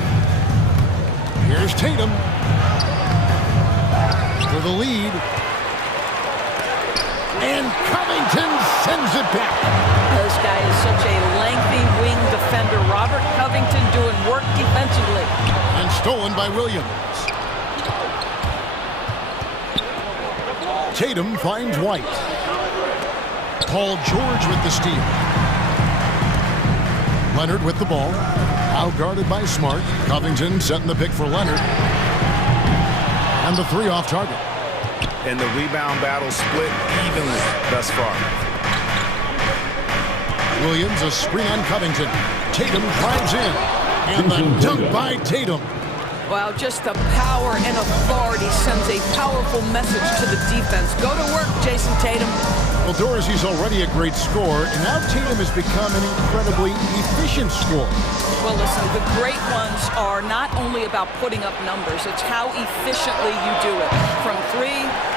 Here's Tatum for the lead. And Covington sends it back. This guy is such a lengthy wing defender. Robert Covington doing work defensively. And stolen by Williams. Tatum finds White. Paul George with the steal. Leonard with the ball. Out guarded by Smart. Covington setting the pick for Leonard. And the 3 off target. And the rebound battle split evenly thus far. Williams, a screen on Covington. Tatum drives in. And the dunk by Tatum. Wow, just the power and authority sends a powerful message to the defense. Go to work, Jason Tatum. Well, Dorsey's already a great scorer, and now Tatum has become an incredibly efficient scorer. Well, listen, the great ones are not only about putting up numbers, it's how efficiently you do it. From 3,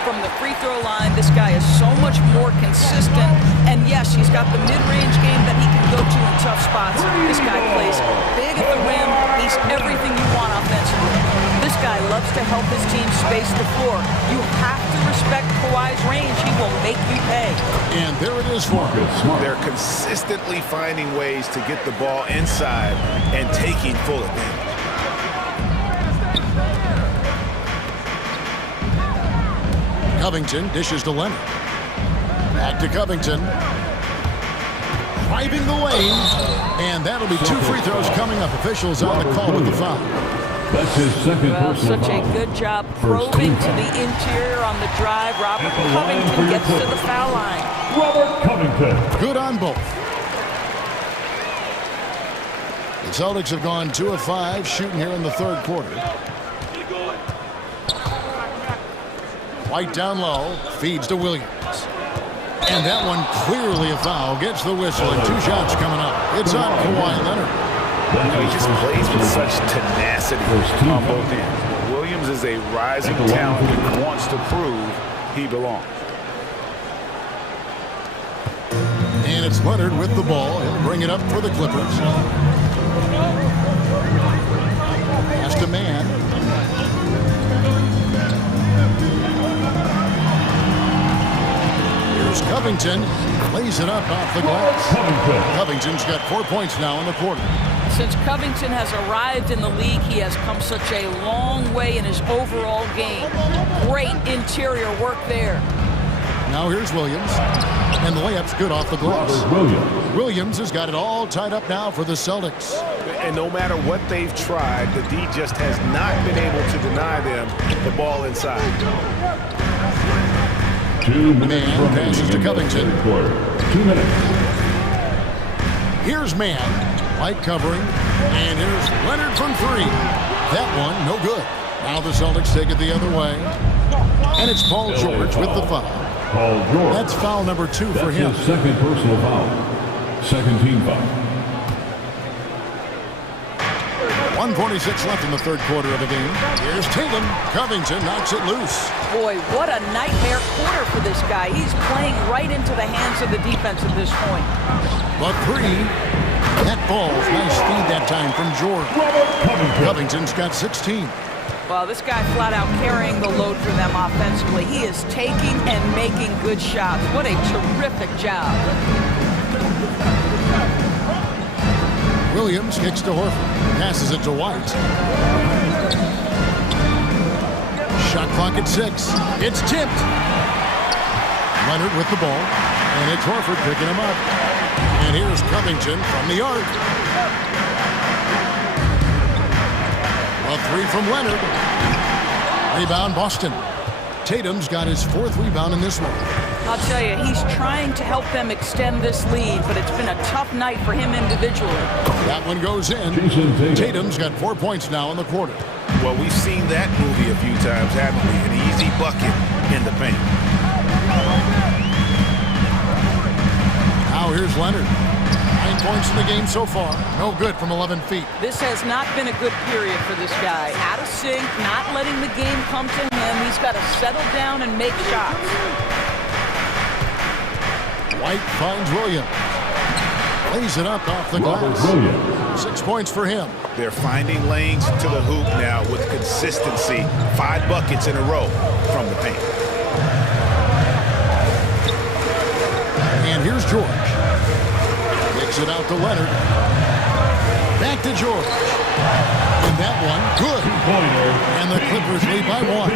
from the free throw line, this guy is so much more consistent. And yes, he's got the mid-range game that he can go to in tough spots. This guy plays big at the rim. He's everything you want offensively. This guy loves to help his team space the floor. You have to respect Kawhi's range. He will make you pay. And there it is for him. They're consistently finding ways to get the ball inside and taking full advantage. Covington dishes to Leonard. Back to Covington. Driving the lane. And that'll be 2 free throws coming up. Officials on the call with the foul. That's his second well, personal such a foul. good job probing to the interior on the drive. Robert Covington gets to the foul line. Robert Covington. Good on both. The Celtics have gone 2 of 5 shooting here in the 3rd quarter. White down low, feeds to Williams. And that one clearly a foul. Gets the whistle and 2 shots coming up. It's on Kawhi Leonard. He just plays with such tenacity on both ends. Williams is a rising talent who wants to prove he belongs. And it's Leonard with the ball. He'll bring it up for the Clippers. Pass to Man. Here's Covington. Lays it up off the glass. Covington's got 4 points now in the quarter. Since Covington has arrived in the league, he has come such a long way in his overall game. Great interior work there. Now here's Williams. And the layup's good off the glass. Williams has got it all tied up now for the Celtics. And no matter what they've tried, the D just has not been able to deny them the ball inside. 2 minutes Man passes to Covington. 2 minutes. Here's Man. White covering. And here's Leonard from 3. That one, no good. Now the Celtics take it the other way. And it's Paul George with the foul. Paul George. That's foul number 2 for him. That's his second personal foul. Second team foul. 1:46 left in the 3rd quarter of the game. Here's Tatum. Covington knocks it loose. Boy, what a nightmare quarter for this guy. He's playing right into the hands of the defense at this point. But 3. That ball's nice feed that time from George. Covington's got 16. Well, this guy flat out carrying the load for them offensively. He is taking and making good shots. What a terrific job. Williams kicks to Horford. Passes it to White. Shot clock at 6. It's tipped. Leonard with the ball. And it's Horford picking him up. And here's Covington from the arc. A 3 from Leonard. Rebound Boston. Tatum's got his 4th rebound in this one. I'll tell you, he's trying to help them extend this lead, but it's been a tough night for him individually. That one goes in. Tatum's got 4 points now in the quarter. Well, we've seen that movie a few times, haven't we? An easy bucket in the paint. Now here's Leonard. points in the game so far. No good from 11 feet. This has not been a good period for this guy. Out of sync, not letting the game come to him. He's got to settle down and make shots. White finds Williams. Lays it up off the glass. 6 points for him. They're finding lanes to the hoop now with consistency. 5 buckets in a row from the paint. And here's George. Takes it out to Leonard. Back to George. And that one, good. And the Clippers lead by 1.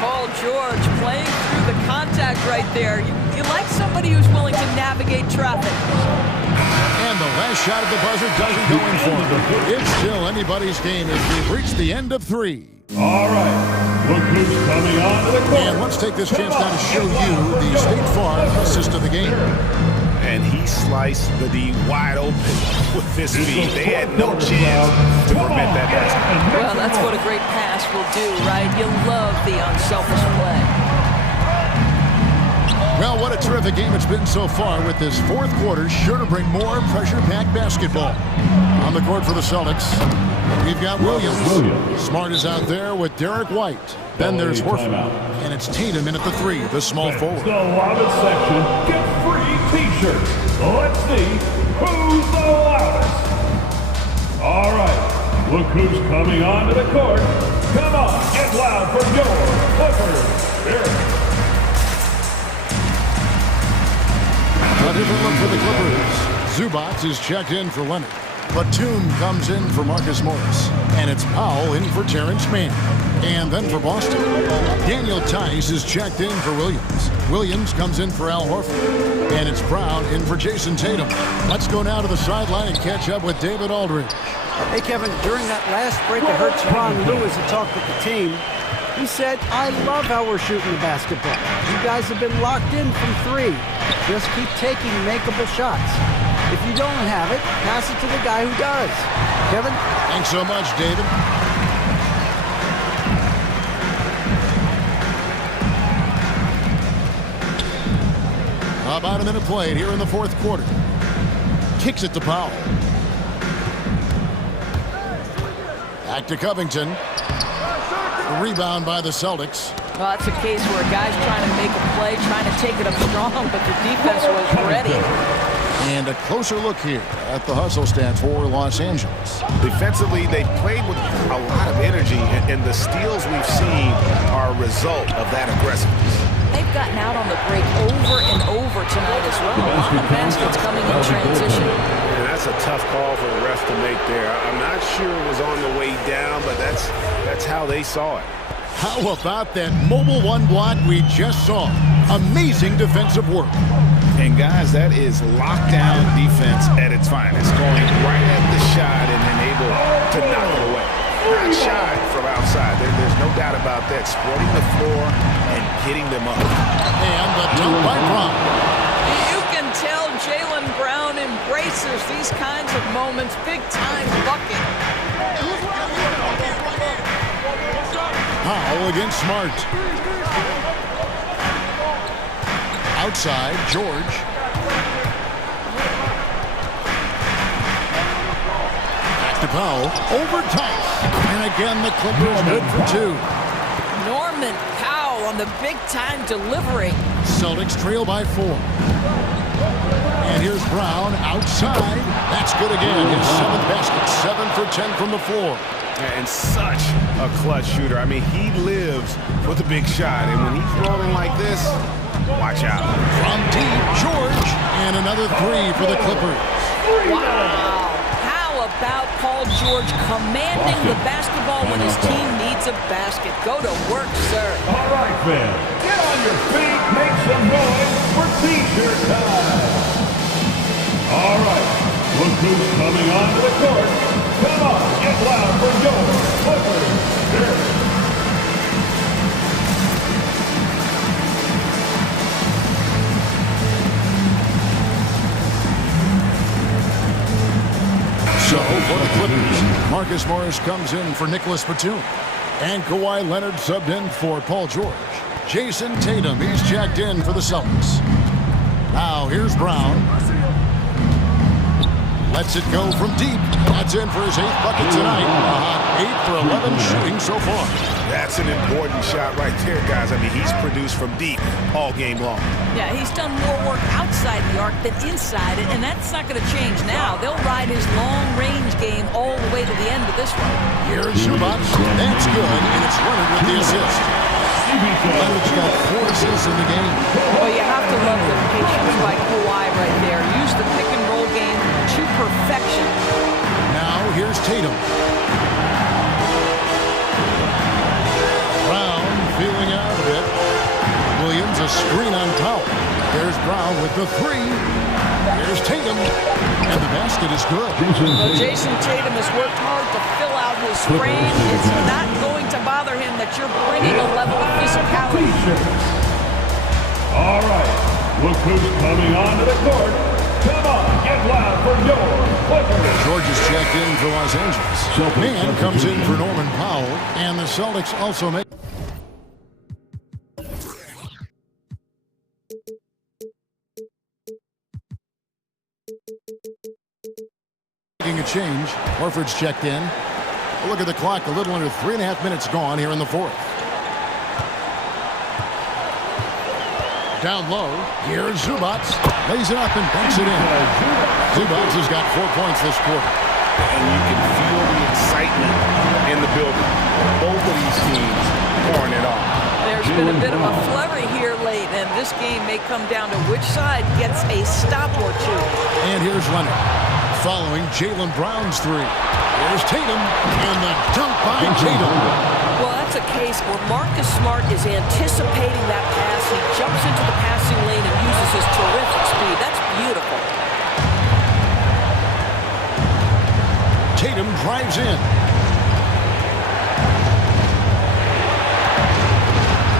Paul George playing through the contact right there. You like somebody who's willing to navigate traffic. And the last shot of the buzzer doesn't go in for him. It's still anybody's game as we've reached the end of 3. All right, look who's coming onto the court. And let's take this chance now to show you the State Farm assist of the game. And he sliced the D wide open with this feed. They had no chance to prevent that basket. Well, that's what a great pass will do, right? You love the unselfish play. Well, what a terrific game it's been so far, with this fourth quarter sure to bring more pressure-packed basketball. On the court for the Celtics, we've got Williams. Smart is out there with Derek White. Then there's Horford. And it's Tatum in at the 3, the small forward. The loudest section, get free T-shirts. Let's see who's the loudest. All right, look who's coming onto the court. Come on, get loud for your Clippers. Here. A different look for the Clippers. Zubac is checked in for Leonard. Batum comes in for Marcus Morris. And it's Powell in for Terrence Mann. And then for Boston, Daniel Tice is checked in for Williams. Williams comes in for Al Horford. And it's Brown in for Jason Tatum. Let's go now to the sideline and catch up with David Aldridge. Hey, Kevin, during that last break, I heard Teron Lewis talk with the team. He said, I love how we're shooting the basketball. You guys have been locked in from 3. Just keep taking makeable shots. If you don't have it, pass it to the guy who does. Kevin? Thanks so much, David. About a minute played here in the fourth quarter. Kicks it to Powell. Back to Covington. A rebound by the Celtics. Well, that's a case where a guy's trying to make a play, trying to take it up strong, but the defense was ready. And a closer look here at the hustle stats for Los Angeles. Defensively, they played with a lot of energy, and the steals we've seen are a result of that aggressiveness. They've gotten out on the break over and over tonight as well. A lot of baskets coming in transition. And that's a tough call for the refs to make there. I'm not sure it was on the way down, but that's how they saw it. How about that mobile one block we just saw? Amazing defensive work. And guys, that is lockdown defense at its finest. Going right at the shot and then able to knock it away. Not shy from outside. There's no doubt about that. Spreading the floor and getting them up. And the dunk by Brown. You can tell Jaylen Brown embraces these kinds of moments. Big time bucket. Powell against Smart. Outside, George. Back to Powell. Over Tice. And again, the Clippers good for 2. Norman Powell on the big-time delivery. Celtics trail by 4. And here's Brown outside. That's good again. His 7th basket. 7 for 10 from the floor. And such a clutch shooter. I mean, he lives with a big shot. And when he's rolling like this, watch out. From deep, George. And another 3 for the Clippers. Wow. How about Paul George commanding the basketball when his team needs a basket? Go to work, sir. All right, fans. Get on your feet. Make some noise for T-shirt time. All right. Look who's coming onto the court. Come on, get loud for your Clippers. So for the Clippers, Marcus Morris comes in for Nicholas Batum. And Kawhi Leonard subbed in for Paul George. Jason Tatum, he's checked in for the Celtics. Now here's Brown. Lets it go from deep. That's in for his 8th bucket tonight. 8 for 11 shooting so far. That's an important shot right there, guys. I mean, he's produced from deep all game long. Yeah, he's done more work outside the arc than inside it, and that's not going to change now. They'll ride his long-range game all the way to the end of this one. Here's Zubac. That's good, and it's Leonard with the assist. Leonard's got 4 assists in the game. Well, you have to love the patience by Kawhi right there. Use the pick-and-roll game to perfection. Now, here's Tatum. Brown feeling out a bit. Williams a screen on Powell. There's Brown with the 3. There's Tatum. And the basket is good. Well, Jason Tatum has worked hard to fill out his frame. It's not going to bother him that you're bringing a level of physicality. All right, look who's coming onto the court. Come on, get loud for your Clippers. George is checked in for Los Angeles. Man comes in for Norman Powell. And the Celtics also make a change. Horford's checked in. Look at the clock. A little under 3.5 minutes gone here in the 4th. Down low. Here's Zubac. Lays it up and banks it in. Zubac has got 4 points this quarter. And you can feel the excitement in the building. Both of these teams pouring it on. There's been a bit of a flurry here late, and this game may come down to which side gets a stop or two. And here's Leonard. Following Jaylen Brown's 3. Here's Tatum, and the dunk by Tatum. Well, that's a case where Marcus Smart is anticipating that pass. He jumps into the passing lane and uses his terrific speed. That's beautiful. Tatum drives in.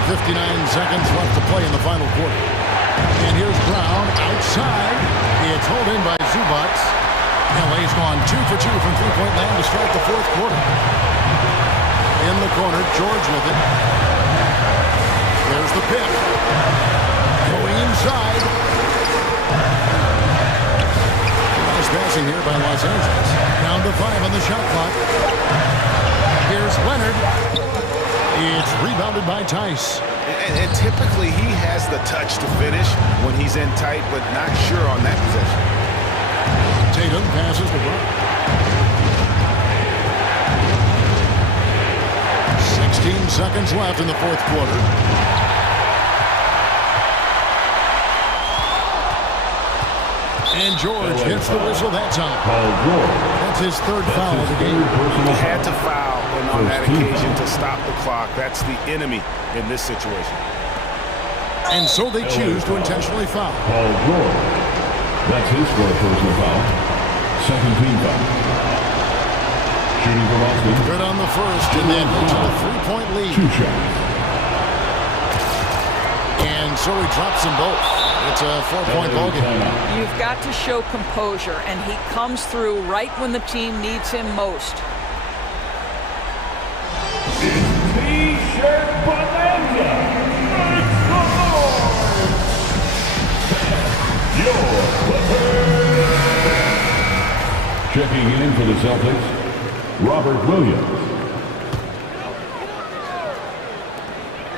59 seconds left to play in the final quarter. And here's Brown outside. It's held in by Zubac. LA's gone 2 for 2 from three-point land to start the 4th quarter. In the corner, George with it. There's the pick. Going inside. Nice passing here by Los Angeles. Down to 5 on the shot clock. Here's Leonard. It's rebounded by Tice. And typically he has the touch to finish when he's in tight, but not sure on that possession. Tatum passes to Brown. 16 seconds left in the 4th quarter. And George hits the whistle that time. That's his 3rd foul of the game. He had to foul, and on that occasion to stop the clock. That's the enemy in this situation. And so they choose to intentionally foul. Paul George. That's his 4th personal foul. 2nd team foul. Shooting from Austin. Good on the first, and then into a 3-point lead. 2 shots. And so he drops them both. It's a 4-point ball game. You've got to show composure, and he comes through right when the team needs him most. T-shirt bonanza. Make some noise. Your Clippers. Checking in for the Celtics, Robert Williams.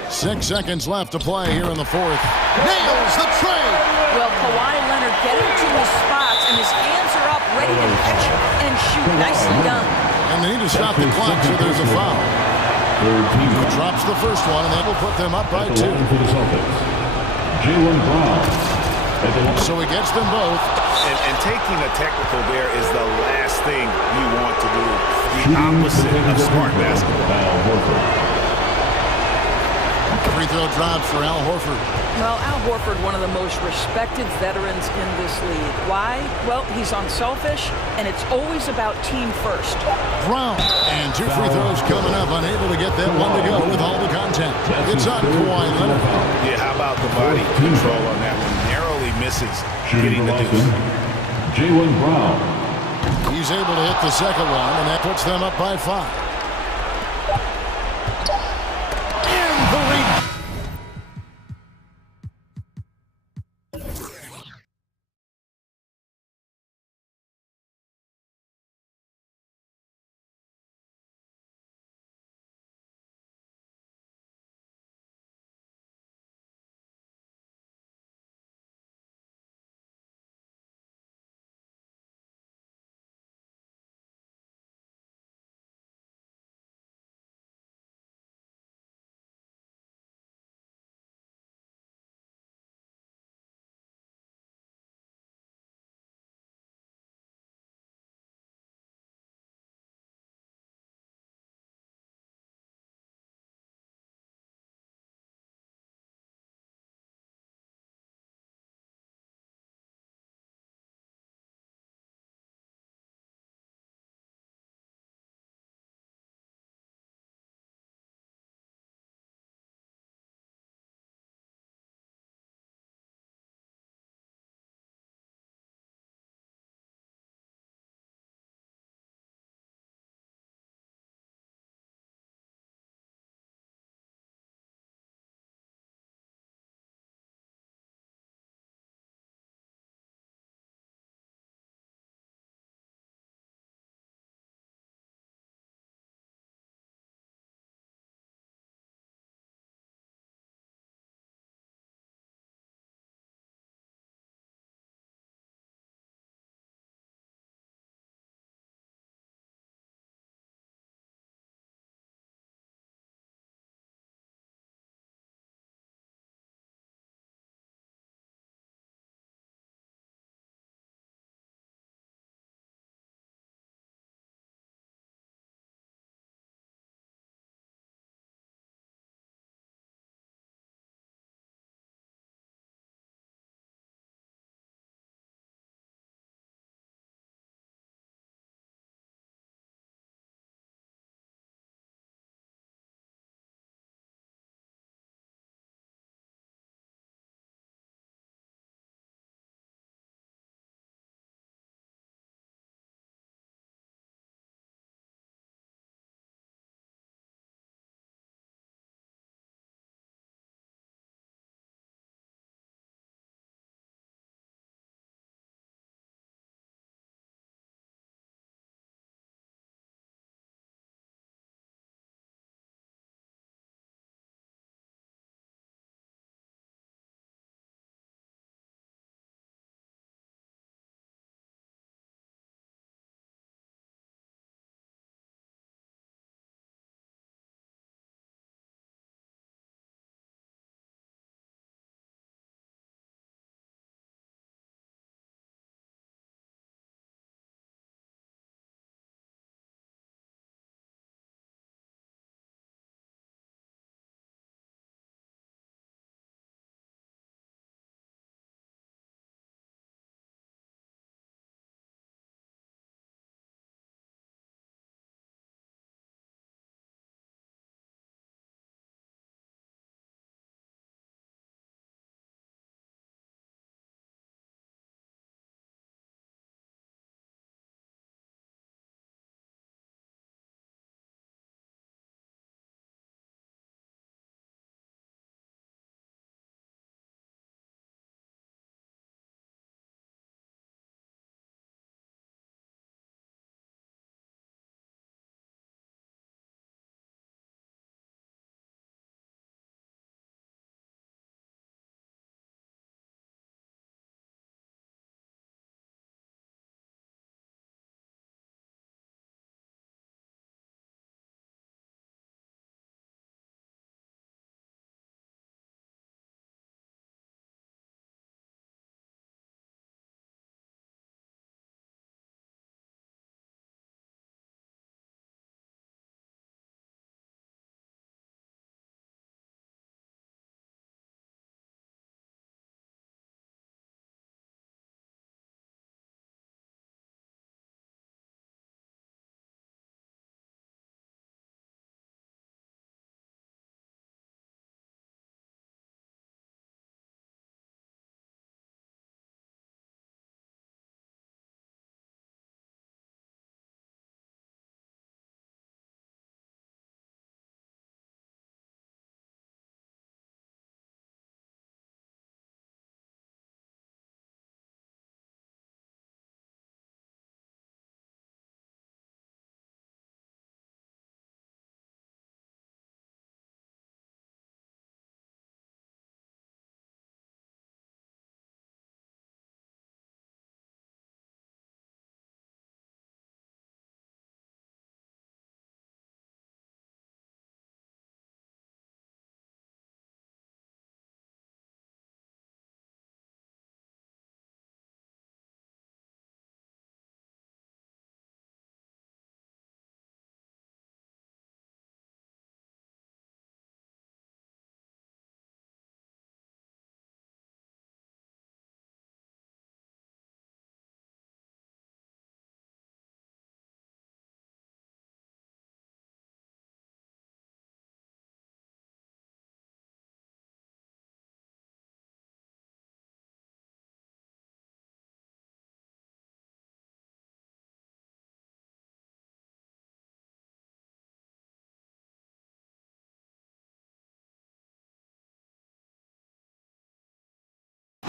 6 seconds left to play here in the 4th. Nails the trade! Well, Kawhi Leonard getting to his spots, and his hands are up, ready to catch and shoot. Nicely done. And they need to stop the clock, so there's a foul. He drops the first one, and that will put them up by 2. For the Celtics, Jaylen Brown. So he gets them both. And taking a technical there is the last thing you want to do. The opposite of smart basketball. Free throw drops for Al Horford. Well, Al Horford, one of the most respected veterans in this league. Why? Well, he's unselfish, and it's always about team first. Brown. And 2 free throws coming up, unable to get that one to go with all the content. It's on Kawhi Leonard. Yeah, how about the body control on that one? Narrowly misses getting the deuce. Jaylen Brown. He's able to hit the second one, and that puts them up by 5.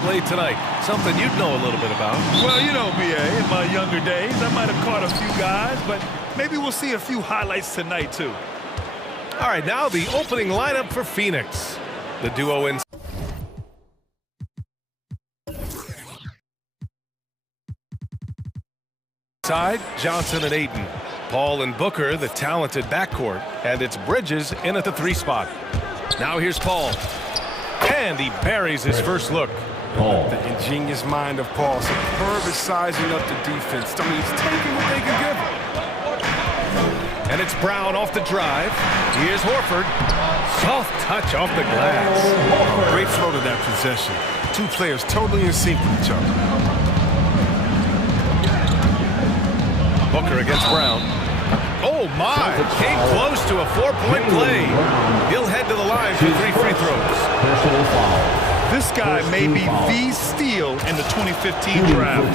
play tonight. Something you'd know a little bit about. Well, you know, B.A., in my younger days, I might have caught a few guys, but maybe we'll see a few highlights tonight, too. All right, now the opening lineup for Phoenix. The duo inside, Johnson and Ayton. Paul and Booker, the talented backcourt. And it's Bridges in at the 3 spot. Now here's Paul. And he buries his first look. The ingenious mind of Paul. Superb at sizing up the defense. I mean, he's taking what they can give him. And it's Brown off the drive. Here's Horford. Soft touch off the glass. Great flow to that possession. 2 players totally in sync with each other. Booker against Brown. Oh, my. Came close to a 4-point play. He'll head to the line for 3 free throws. Personal foul. This guy may be the steal in the 2015 draft.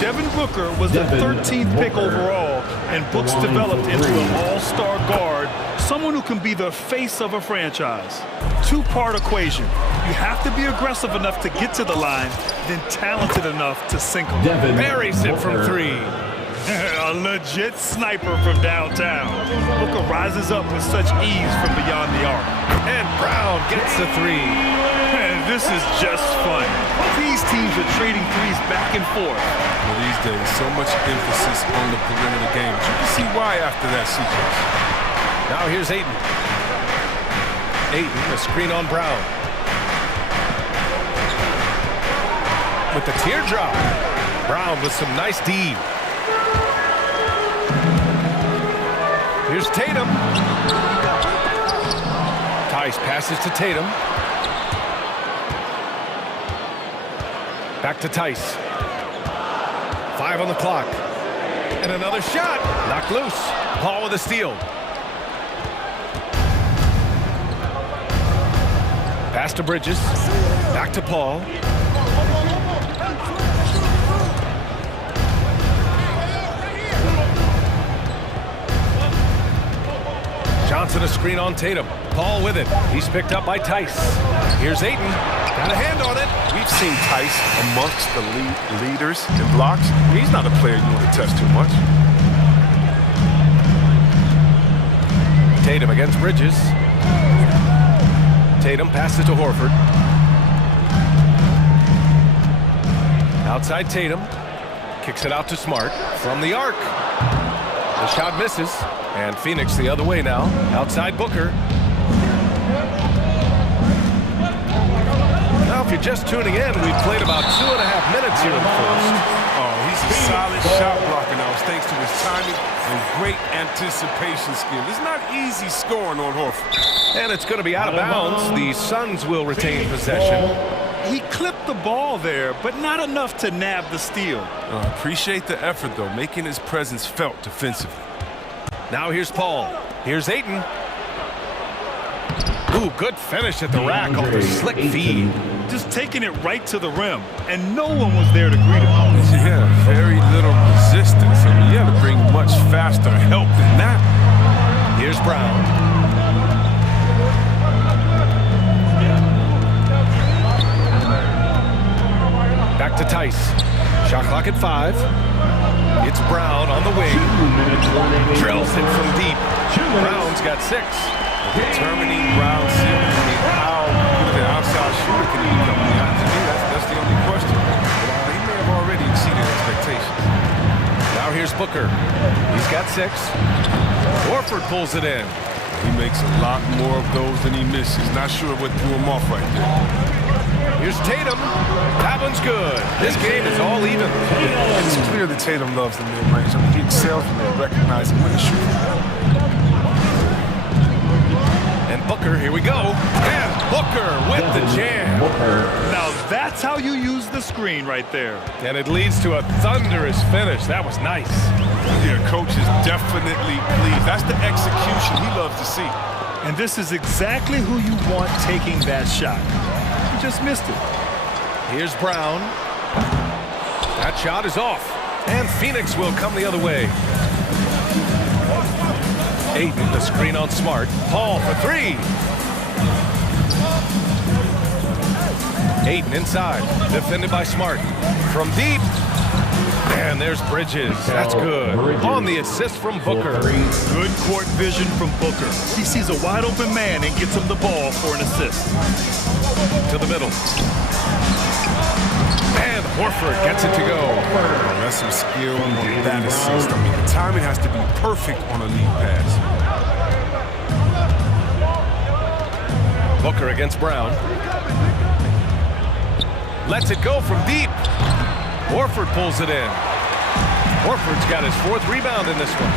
Devin Booker was the 13th pick overall, and Book's developed into an all-star guard, someone who can be the face of a franchise. 2-part equation. You have to be aggressive enough to get to the line, then talented enough to sink them. Buries it from 3. A legit sniper from downtown. Booker rises up with such ease from beyond the arc. And Brown gets the 3. And this is just fun. These teams are trading threes back and forth. Well, these days, so much emphasis on the perimeter game. You can see why after that sequence. Now here's Ayton. Ayton, a screen on Brown. With the teardrop. Brown with some nice D. Here's Tatum. Tice passes to Tatum. Back to Tice. 5 on the clock. And another shot. Knocked loose. Paul with a steal. Pass to Bridges. Back to Paul. Johnson a screen on Tatum. Paul with it. He's picked up by Tice. Here's Ayton. Got a hand on it. We've seen Tice amongst the leaders in blocks. He's not a player you want to test too much. Tatum against Bridges. Tatum passes to Horford. Outside Tatum. Kicks it out to Smart. From the arc. The shot misses. And Phoenix the other way now. Outside Booker. Now, if you're just tuning in, we've played about 2.5 minutes here in the first. Oh, he's a solid shot blocker now, thanks to his timing and great anticipation skill. It's not easy scoring on Horford. And it's going to be out of bounds. The Suns will retain possession. He clipped the ball there, but not enough to nab the steal. Appreciate the effort, though, making his presence felt defensively. Now here's Paul. Here's Ayton. Ooh, good finish at the rack off the slick feed. Just taking it right to the rim, and no one was there to greet him. Yeah, very little resistance. I mean, you had to bring much faster help than that. Here's Brown. Back to Tice. Shot clock at 5. It's Brown on the wing. Drills it from deep. Brown's got 6. Determining Brown's ceiling. I mean, how good an outside shooter can he become? To me, that's the only question. But he may have already exceeded expectations. Now here's Booker. He's got 6. Horford pulls it in. He makes a lot more of those than he misses. Not sure what threw him off right there. Here's Tatum. That one's good. This game is all even. It's clear that Tatum loves the mid-range. I mean, he excels when they recognize him when he's shooting. And Booker, here we go. And Booker with the jam. Now that's how you use the screen right there. And it leads to a thunderous finish. That was nice. Yeah, coach is definitely pleased. That's the execution he loves to see. And this is exactly who you want taking that shot. He just missed it. Here's Brown. That shot is off. And Phoenix will come the other way. Ayton, the screen on Smart. Paul for 3. Ayton inside, defended by Smart. From deep, and there's Bridges. That's good. On the assist from Booker. Good court vision from Booker. He sees a wide open man and gets him the ball for an assist. To the middle. And Horford gets it to go. Oh, that's some skill on that assist. I mean, the timing has to be perfect on a lead pass. Booker against Brown. Lets it go from deep. Horford pulls it in. Horford's got his 4th rebound in this one.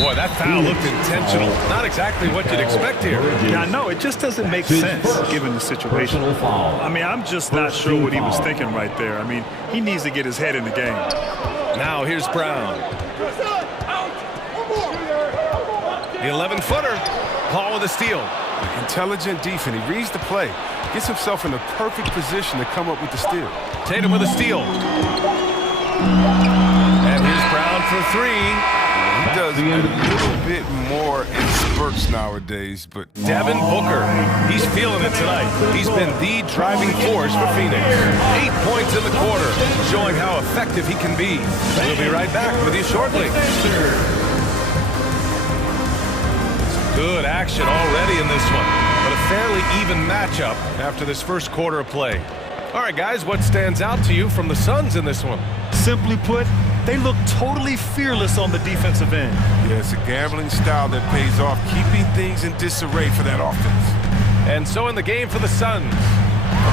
Boy, that foul looked intentional. Not exactly what you'd expect here. Yeah, I know. It just doesn't make sense given the situation. I mean, I'm just not sure what he was thinking right there. I mean, he needs to get his head in the game. Now here's Brown. The 11-footer. Paul with a steal. Intelligent defense. He reads the play. Gets himself in the perfect position to come up with the steal. Tatum with a steal. And here's Brown for 3. He does a little bit more in spurts nowadays, but Devin Booker, he's feeling it tonight. He's been the driving force for Phoenix. 8 points in the quarter, showing how effective he can be. We'll be right back with you shortly. Good action already in this one, but a fairly even matchup after this first quarter of play. All right, guys, what stands out to you from the Suns in this one? Simply put, they look totally fearless on the defensive end. Yeah, it's a gambling style that pays off, keeping things in disarray for that offense. And so in the game for the Suns,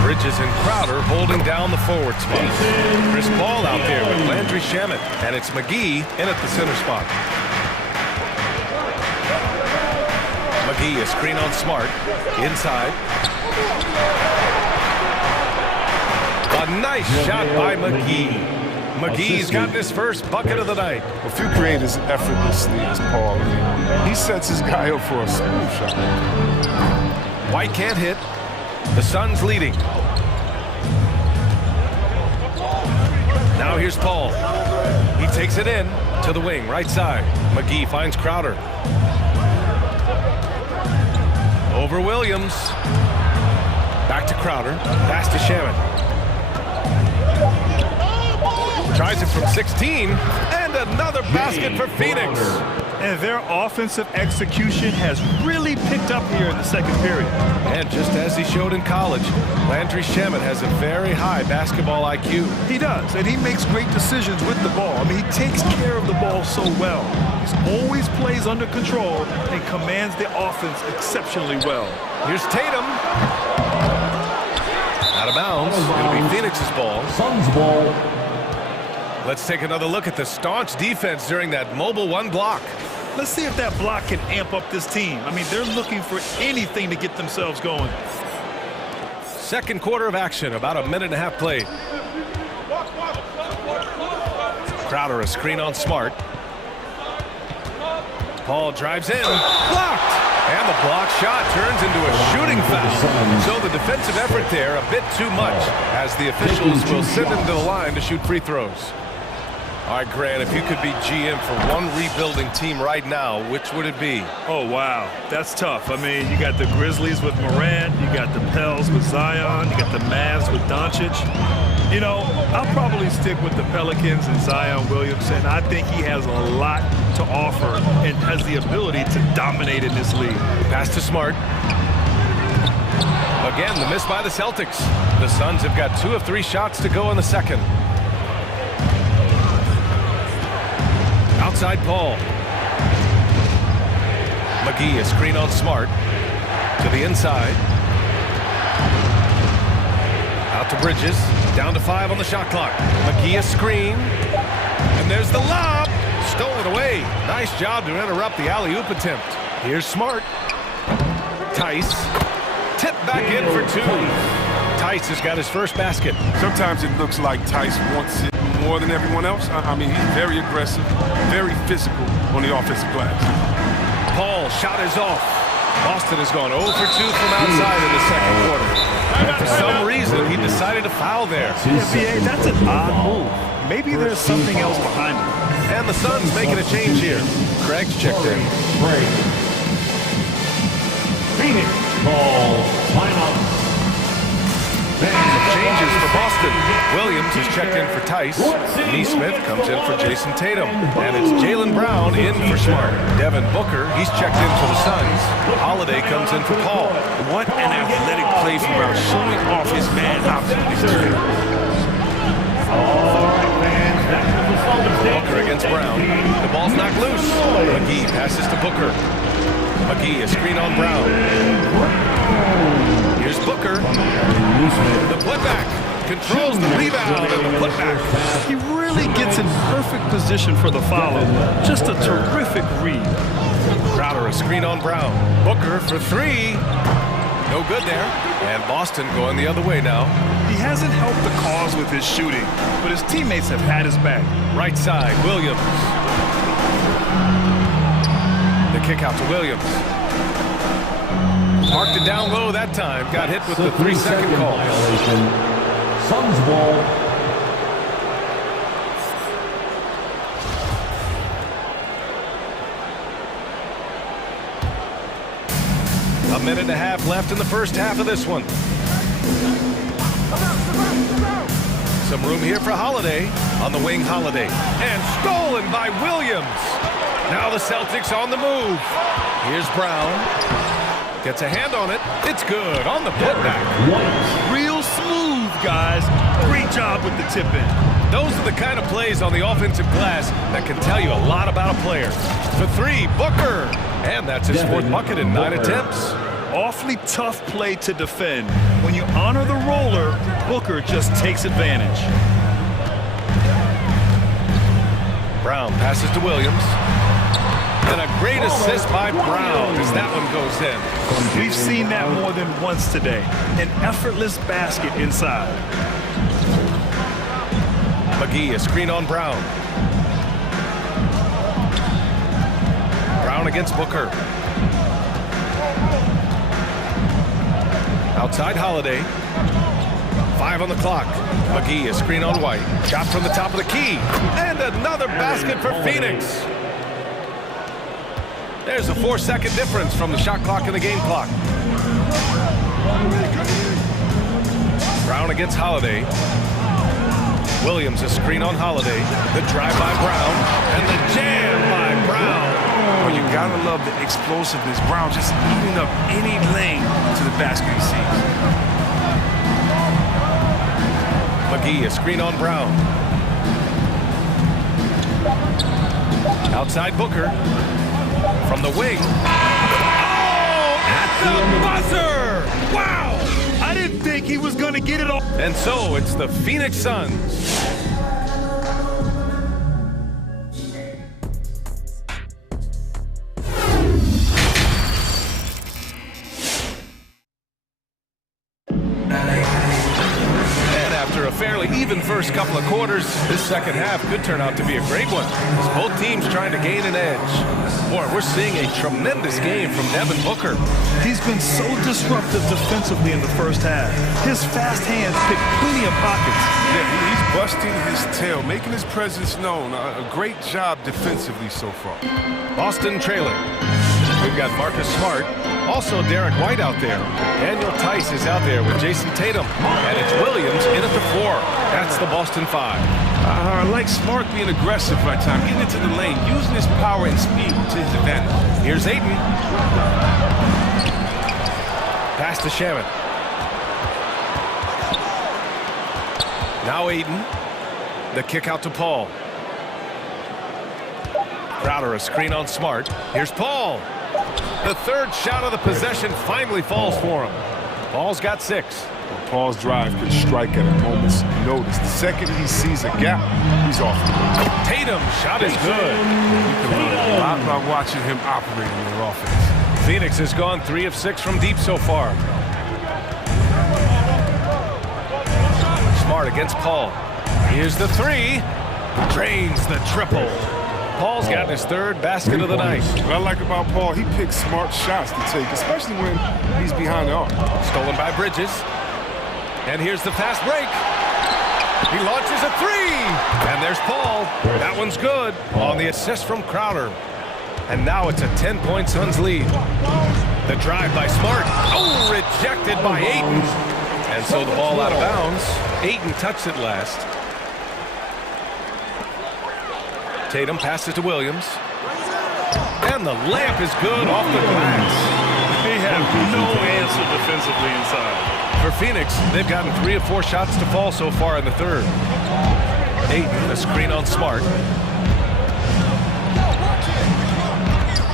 Bridges and Crowder holding down the forward spot. Chris Paul out there with Landry Shamet, and it's McGee in at the center spot. McGee, a screen on Smart, inside. A nice shot by McGee. McGee's gotten his first bucket of the night. A few create as effortlessly as Paul. He sets his guy up for a smooth shot. White can't hit. The Suns leading. Now here's Paul. He takes it in to the wing, right side. McGee finds Crowder. Over Williams. Back to Crowder. Pass to Shaman. Tries it from 16, and another basket for Phoenix. And their offensive execution has really picked up here in the second period. And just as he showed in college, Landry Shamet has a very high basketball IQ. He does, and he makes great decisions with the ball. I mean, he takes care of the ball so well. He always plays under control and commands the offense exceptionally well. Here's Tatum. Out of bounds. It'll be Phoenix's ball. Suns ball. Let's take another look at the staunch defense during that mobile 1 block. Let's see if that block can amp up this team. I mean, they're looking for anything to get themselves going. Second quarter of action, about a minute and a half played. Crowder, a screen on Smart. Paul drives in, blocked! And the block shot turns into a shooting foul. So the defensive effort there a bit too much, as the officials will send him to the line to shoot free throws. All right, Grant, if you could be GM for one rebuilding team right now, which would it be? Oh, wow. That's tough. I mean, you got the Grizzlies with Morant, you got the Pels with Zion, you got the Mavs with Doncic. You know, I'll probably stick with the Pelicans and Zion Williamson. I think he has a lot to offer and has the ability to dominate in this league. Pass to Smart. Again, the miss by the Celtics. The Suns have got 2 of 3 shots to go in the second. Outside Paul. McGee, a screen on Smart. To the inside. Out to Bridges. Down to 5 on the shot clock. McGee, a screen. And there's the lob. Stolen away. Nice job to interrupt the alley-oop attempt. Here's Smart. Tice. Tipped back in for 2. Tice has got his first basket. Sometimes it looks like Tice wants it more than everyone else. I mean, he's very aggressive, very physical on the offensive glass. Paul, shot is off. Boston has gone 0 for 2 from outside in the second quarter. And for some reason, he decided to foul there. NBA, that's an odd move. Maybe there's something else behind it. And the Suns making a change here. Craig's checked in. Phoenix ball, timeout. Changes for Boston. Williams is checked in for Tice. Neesmith comes in for Jason Tatum. And it's Jaylen Brown in for Smart. Devin Booker, he's checked in for the Suns. Holiday comes in for Paul. What an athletic play from Brown, showing off his man opportunity. Booker against Brown. The ball's knocked loose. McGee passes to Booker. McGee, a screen on Brown. Here's Booker. The putback. Controls the rebound and the putback. He really gets in perfect position for the follow. Just a terrific read. Crowder, a screen on Brown. Booker for three. No good there. And Boston going the other way now. He hasn't helped the cause with his shooting, but his teammates have had his back. Right side, Williams. The kick out to Williams. Marked it down low that time. Got hit with the 3-second call. Suns ball. A minute and a half left in the first half of this one. Some room here for Holiday. On the wing, Holiday. And stolen by Williams. Now the Celtics on the move. Here's Brown. Gets a hand on it. It's good on the putback. Real smooth, guys. Great job with the tip-in. Those are the kind of plays on the offensive glass that can tell you a lot about a player. For three, Booker. And that's his fourth bucket in 9 attempts. Awfully tough play to defend. When you honor the roller, Booker just takes advantage. Brown passes to Williams. And a great assist by Brown as that one goes in. We've seen that more than once today. An effortless basket inside. McGee, a screen on Brown. Brown against Booker. Outside Holiday. 5 on the clock. McGee, a screen on White. Shot from the top of the key. And another basket for Phoenix. There's a 4-second difference from the shot clock and the game clock. Brown against Holiday. Williams, a screen on Holiday. The drive by Brown. And the jam by Brown. Oh, you gotta love the explosiveness. Brown just eating up any lane to the basket he sees. McGee, a screen on Brown. Outside Booker. From the wing. Oh, at the buzzer! Wow! I didn't think he was going to get it all. And so it's the Phoenix Suns. Even first couple of quarters, this second half could turn out to be a great one, as both teams trying to gain an edge. Boy, we're seeing a tremendous game from Devin Booker. He's been so disruptive defensively in the first half. His fast hands pick plenty of pockets. Yeah, he's busting his tail, making his presence known. A great job defensively so far. Boston trailing. We've got Marcus Smart. Also Derek White out there. Daniel Tice is out there with Jason Tatum. And it's Williams in at the 4. That's the Boston 5. I like Smart being aggressive right time, getting into the lane, using his power and speed to his advantage. Here's Ayton. Pass to Shaman. Now Ayton. The kick out to Paul. Crowder, a screen on Smart. Here's Paul. The third shot of the possession finally falls for him. Paul's got 6. Well, Paul's drive can strike at a moment's notice. The second he sees a gap, he's off. Tatum, shot is good. You can learn a lot by watching him operate in their offense. Phoenix has gone 3 of 6 from deep so far. Smart against Paul. Here's the 3. Drains the triple. Paul's gotten his 3rd basket of the night. What I like about Paul, he picks smart shots to take, especially when he's behind the arc. Stolen by Bridges. And here's the fast break. He launches a 3. And there's Paul. That one's good on the assist from Crowder. And now it's a 10-point Suns lead. The drive by Smart. Oh, rejected by Ayton. And so the ball out of bounds. Ayton touched it last. Tatum passes to Williams. And the layup is good off the glass. They have no answer defensively inside. For Phoenix, they've gotten 3 of 4 shots to fall so far in the third. Ayton, a screen on Smart.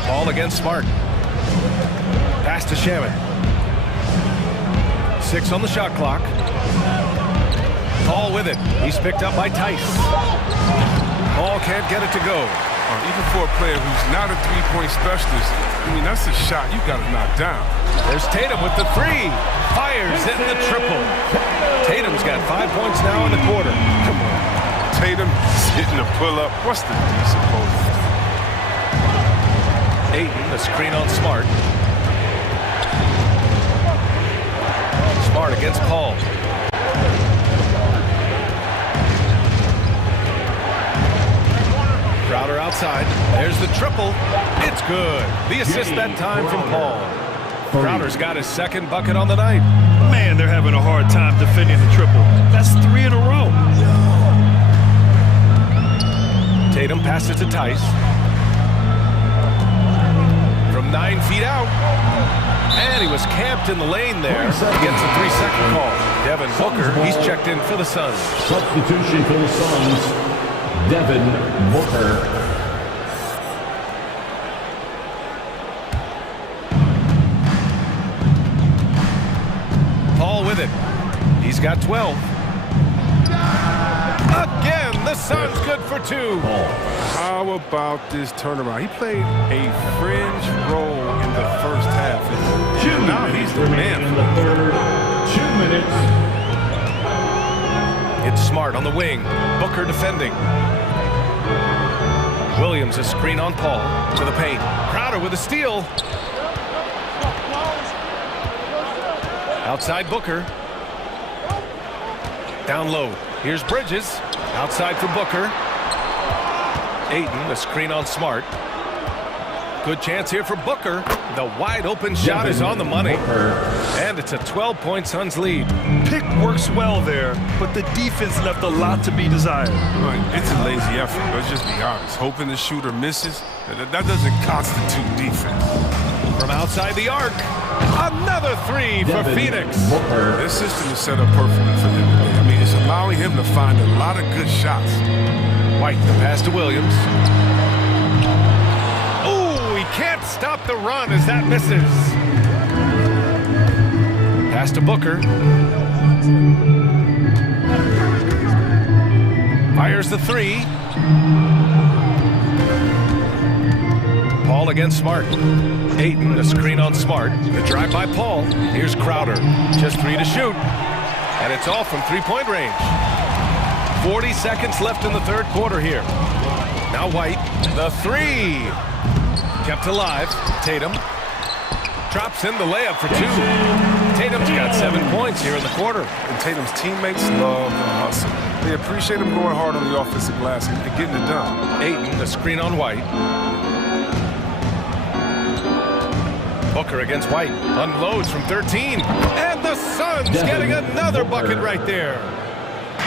Ball against Smart. Pass to Shaman. 6 on the shot clock. Paul with it. He's picked up by Tice. Paul can't get it to go. Even for a player who's not a three-point specialist, I mean, that's a shot you got to knock down. There's Tatum with the 3. Fires in the triple. Tatum's got 5 points now in the quarter. Come on. Tatum hitting a pull-up. What's the D supposed to be? Ayton, the screen on Smart. Smart against Paul. Crowder outside. There's the triple. It's good. The assist that time from Paul. Crowder's got his second bucket on the night. Man, they're having a hard time defending the triple. That's 3 in a row. Tatum passes to Tice. From 9 feet out. And he was camped in the lane there. He gets a 3-second call. Devin Booker, he's checked in for the Suns. Substitution for the Suns. Devin Booker. Paul with it. He's got 12. Again, the Suns good for 2. How about this turnaround? He played a fringe role in the first half. And now he's the man. In the third, 2 minutes. It's Smart on the wing. Booker defending. Williams a screen on Paul to the paint. Crowder with a steal. Outside Booker. Down low. Here's Bridges. Outside for Booker. Ayton, a screen on Smart. Good chance here for Booker. The wide open shot is on the money. And it's a 12-point Suns lead. Pick works well there, but the defense left a lot to be desired. It's a lazy effort. Let's just be honest. Hoping the shooter misses, that doesn't constitute defense. From outside the arc, another 3 for Phoenix. This system is set up perfectly for him today. I mean, it's allowing him to find a lot of good shots. White, the pass to Williams. Oh, he can't stop the run as that misses. Pass to Booker. Fires the 3. Paul against Smart. Ayton, the screen on Smart. The drive by Paul. Here's Crowder. Just 3 to shoot. And it's all from 3-point range. 40 seconds left in the third quarter here. Now White, the 3. Kept alive. Tatum. Drops in the layup for 2. Tatum's got 7 points here in the quarter. And Tatum's teammates love the hustle. They appreciate him going hard on the offensive glass and getting it done. Ayton, the screen on White. Booker against White. Unloads from 13. And the Suns getting another bucket right there.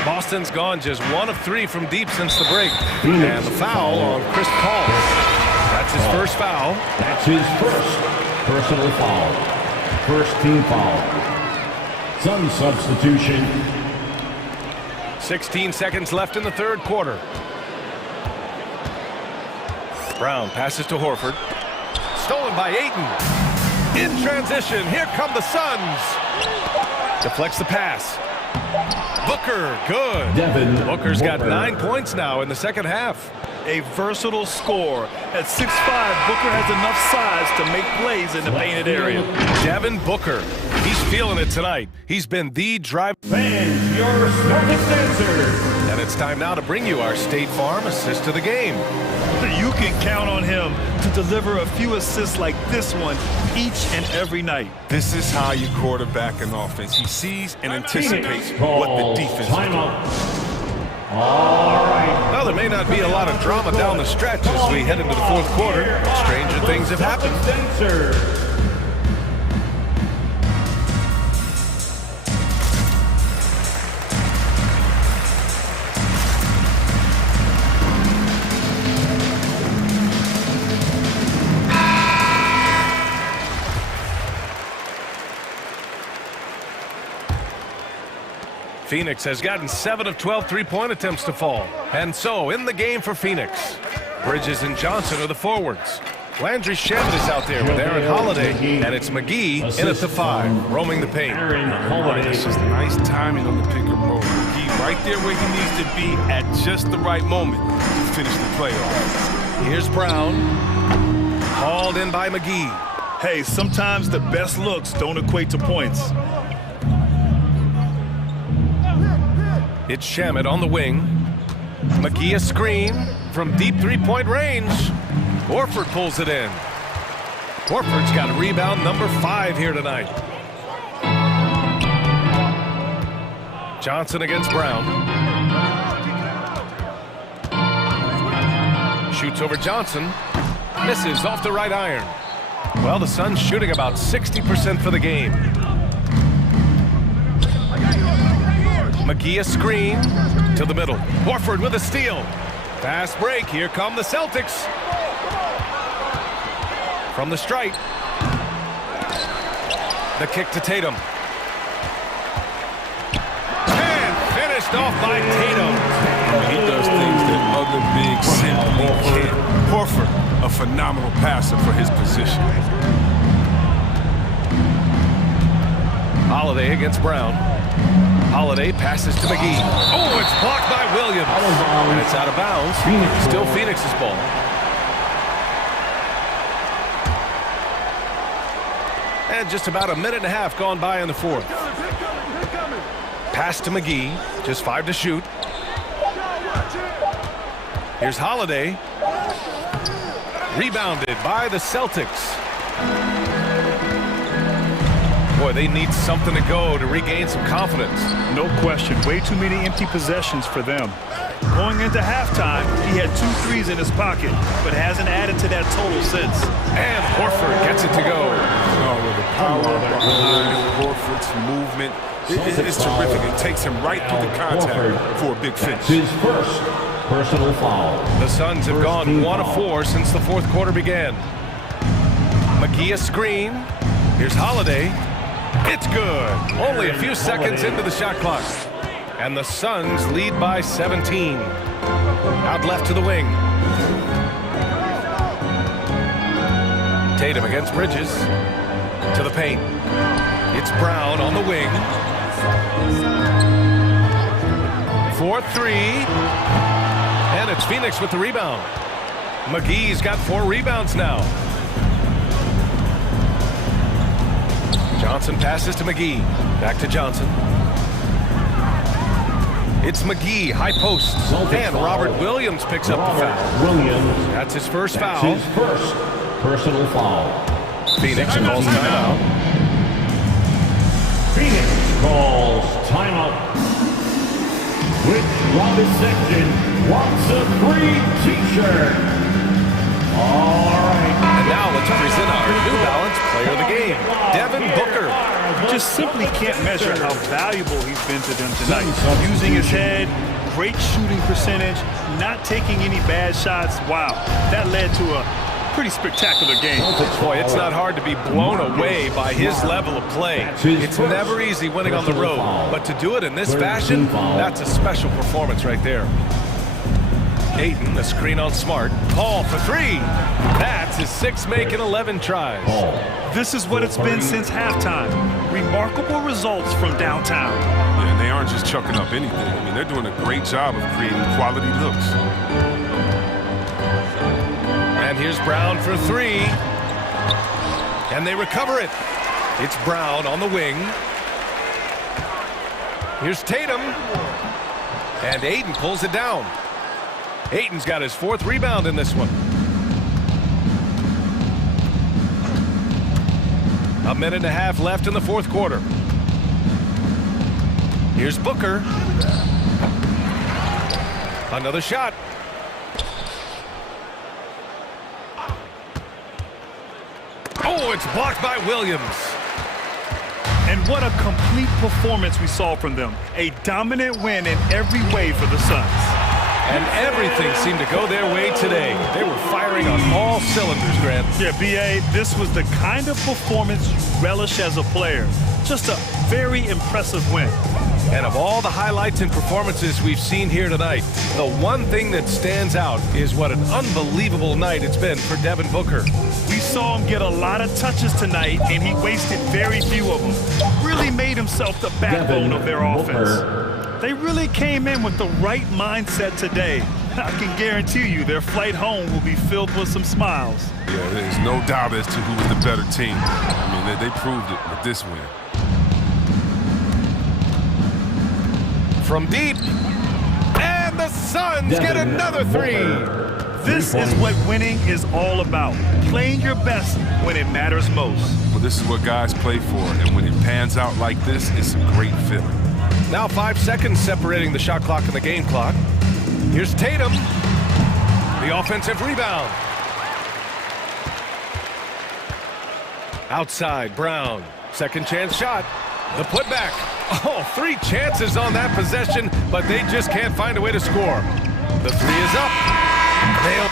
Boston's gone just 1 of 3 from deep since the break. And the foul on Chris Paul. That's his first foul. That's his first personal foul. First team foul. Sun substitution. 16 seconds left in the third quarter. Brown passes to Horford. Stolen by Ayton. In transition, here come the Suns. Deflects the pass. Booker, good. Booker's got 9 points now in the second half. A versatile scorer. At 6'5", Booker has enough size to make plays in the painted area. Devin Booker, he's feeling it tonight. He's been the drive. Fans, your Celtics answer. And it's time now to bring you our State Farm assist of the game. You can count on him to deliver a few assists like this one each and every night. This is how you quarterback an offense. He sees and anticipates what the defense is doing. All right. Well, there may not be a lot of drama down the stretch as we head into the fourth quarter. Stranger things have happened. Phoenix has gotten 7 of 12 three-point attempts to fall. And so, in the game for Phoenix, Bridges and Johnson are the forwards. Landry Shamet is out there with Aaron Holiday, and it's McGee in at the 5, roaming the paint. It's just nice timing on the pick and roll. McGee right there where he needs to be at just the right moment to finish the play off. Here's Brown, hauled in by McGee. Hey, sometimes the best looks don't equate to points. It's Shamet on the wing. McGee a screen from deep three-point range. Horford pulls it in. Horford's got rebound number 5 here tonight. Johnson against Brown. Shoots over Johnson. Misses off the right iron. Well, the Suns shooting about 60% for the game. McGee a screen to the middle. Horford with a steal. Fast break. Here come the Celtics. From the stripe. The kick to Tatum. And finished off by Tatum. He does things that other bigs simply can't. Horford, a phenomenal passer for his position. Holiday against Brown. Holiday passes to McGee. Oh, it's blocked by Williams. And it's out of bounds. Still Phoenix's ball. And just about a minute and a half gone by in the fourth. Pass to McGee. Just 5 to shoot. Here's Holiday. Rebounded by the Celtics. Boy, they need something to go to regain some confidence. No question. Way too many empty possessions for them. Going into halftime, he had 2 threes in his pocket, but hasn't added to that total since. And Horford gets it to go. Oh, with the power behind Horford's movement, it's terrific. It takes him right through the contact for a big finish. His first personal foul. The Suns have gone 1 of 4 since the fourth quarter began. McGee a screen. Here's Holiday. It's good. Only a few seconds into the shot clock. And the Suns lead by 17. Out left to the wing. Tatum against Bridges. To the paint. It's Brown on the wing. 4-3. And it's Phoenix with the rebound. McGee's got 4 rebounds now. Johnson passes to McGee. Back to Johnson. It's McGee, high post. And Robert Williams picks up the foul. That's his first foul. His first personal foul. Phoenix calls timeout. Phoenix calls timeout. Which Robin section wants a free t-shirt? All right. And now let's present our New Balance player of the game, Devin Booker. Just simply can't measure how valuable he's been to them tonight. Using his head, great shooting percentage, not taking any bad shots. Wow, that led to a pretty spectacular game. Boy, it's not hard to be blown away by his level of play. It's never easy winning on the road, but to do it in this fashion, that's a special performance right there. Ayton, a screen on Smart. Paul for 3. That's his 6th make in 11 tries. This is what it's been since halftime. Remarkable results from downtown. Yeah, and they aren't just chucking up anything. I mean, they're doing a great job of creating quality looks. And here's Brown for 3. And they recover it. It's Brown on the wing. Here's Tatum. And Ayton pulls it down. Ayton's got his 4th rebound in this one. A minute and a half left in the fourth quarter. Here's Booker. Another shot. Oh, it's blocked by Williams. And what a complete performance we saw from them. A dominant win in every way for the Suns. And everything seemed to go their way today. They were firing on all cylinders, Grant. Yeah, B.A., this was the kind of performance you relish as a player. Just a very impressive win. And of all the highlights and performances we've seen here tonight, the one thing that stands out is what an unbelievable night it's been for Devin Booker. We saw him get a lot of touches tonight, and he wasted very few of them. Really made himself the backbone of their offense. They really came in with the right mindset today. I can guarantee you their flight home will be filled with some smiles. Yeah, there's no doubt as to who was the better team. I mean, they proved it with this win. From deep, and the Suns get another three. This is what winning is all about. Playing your best when it matters most. Well, this is what guys play for, and when it pans out like this, it's a great feeling. Now 5 seconds separating the shot clock and the game clock. Here's Tatum, the offensive rebound. Outside, Brown, second chance shot. The putback. Oh, 3 chances on that possession, but they just can't find a way to score. The three is up. They'll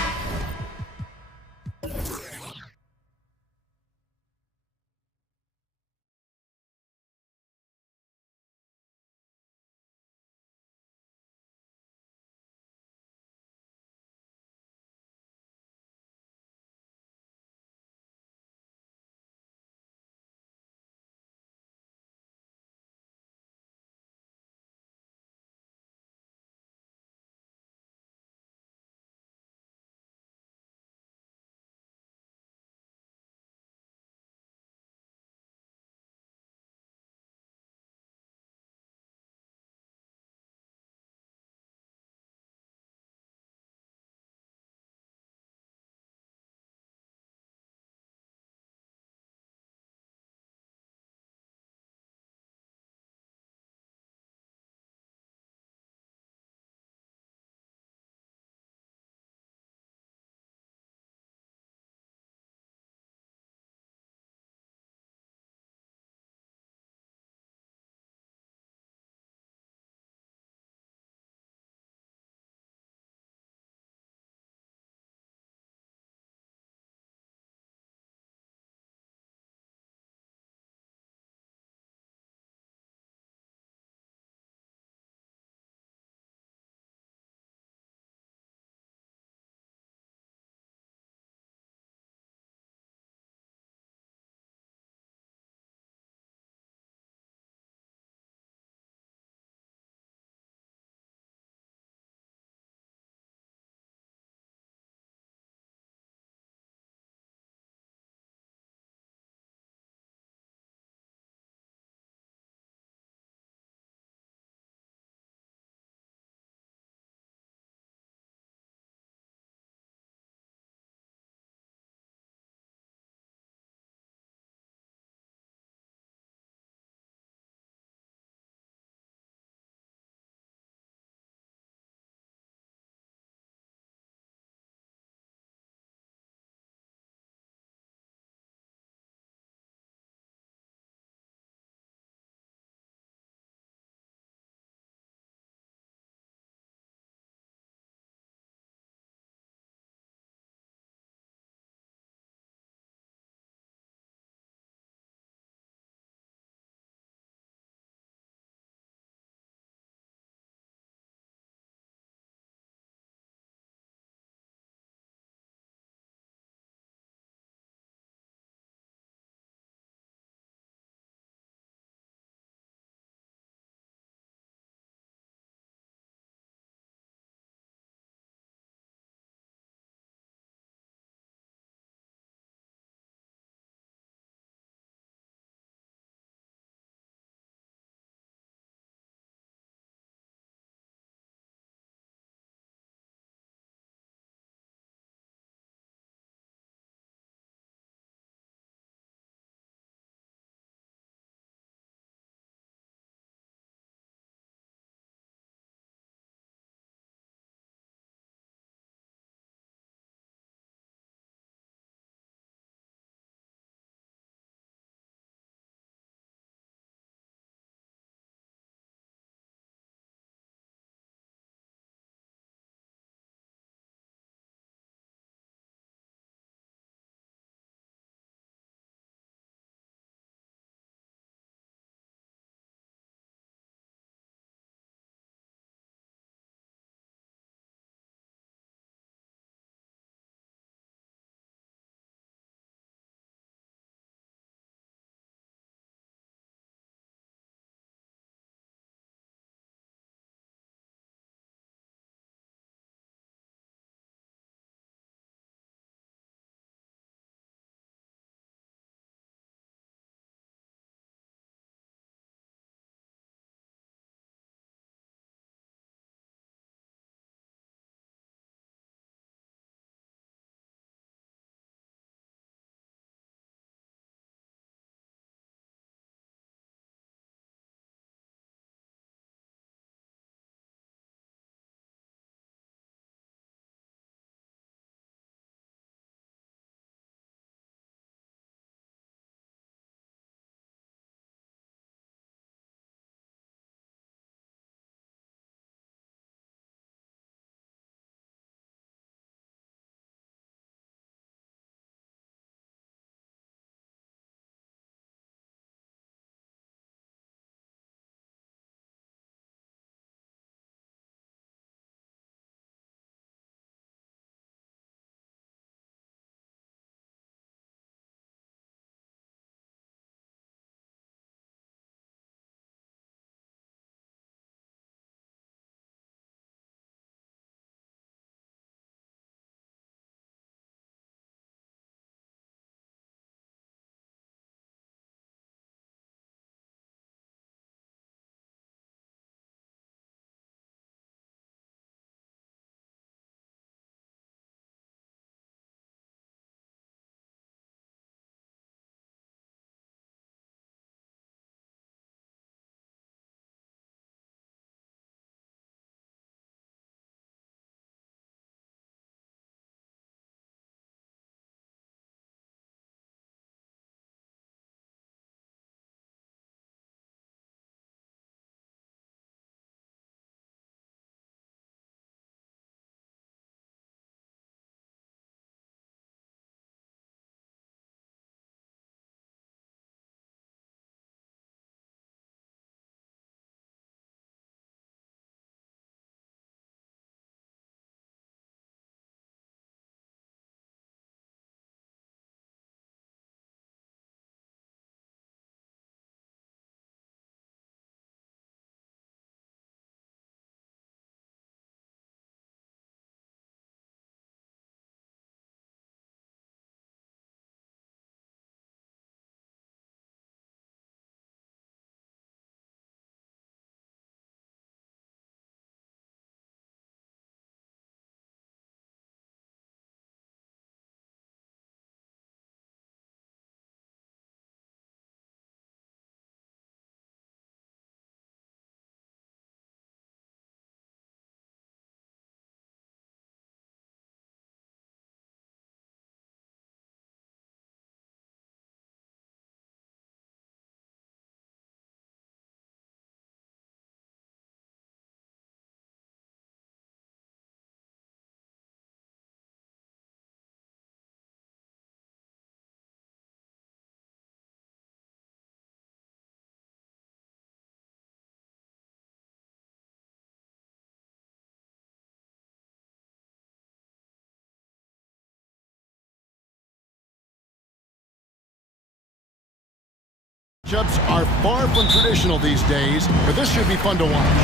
Matchups are far from traditional these days, but this should be fun to watch.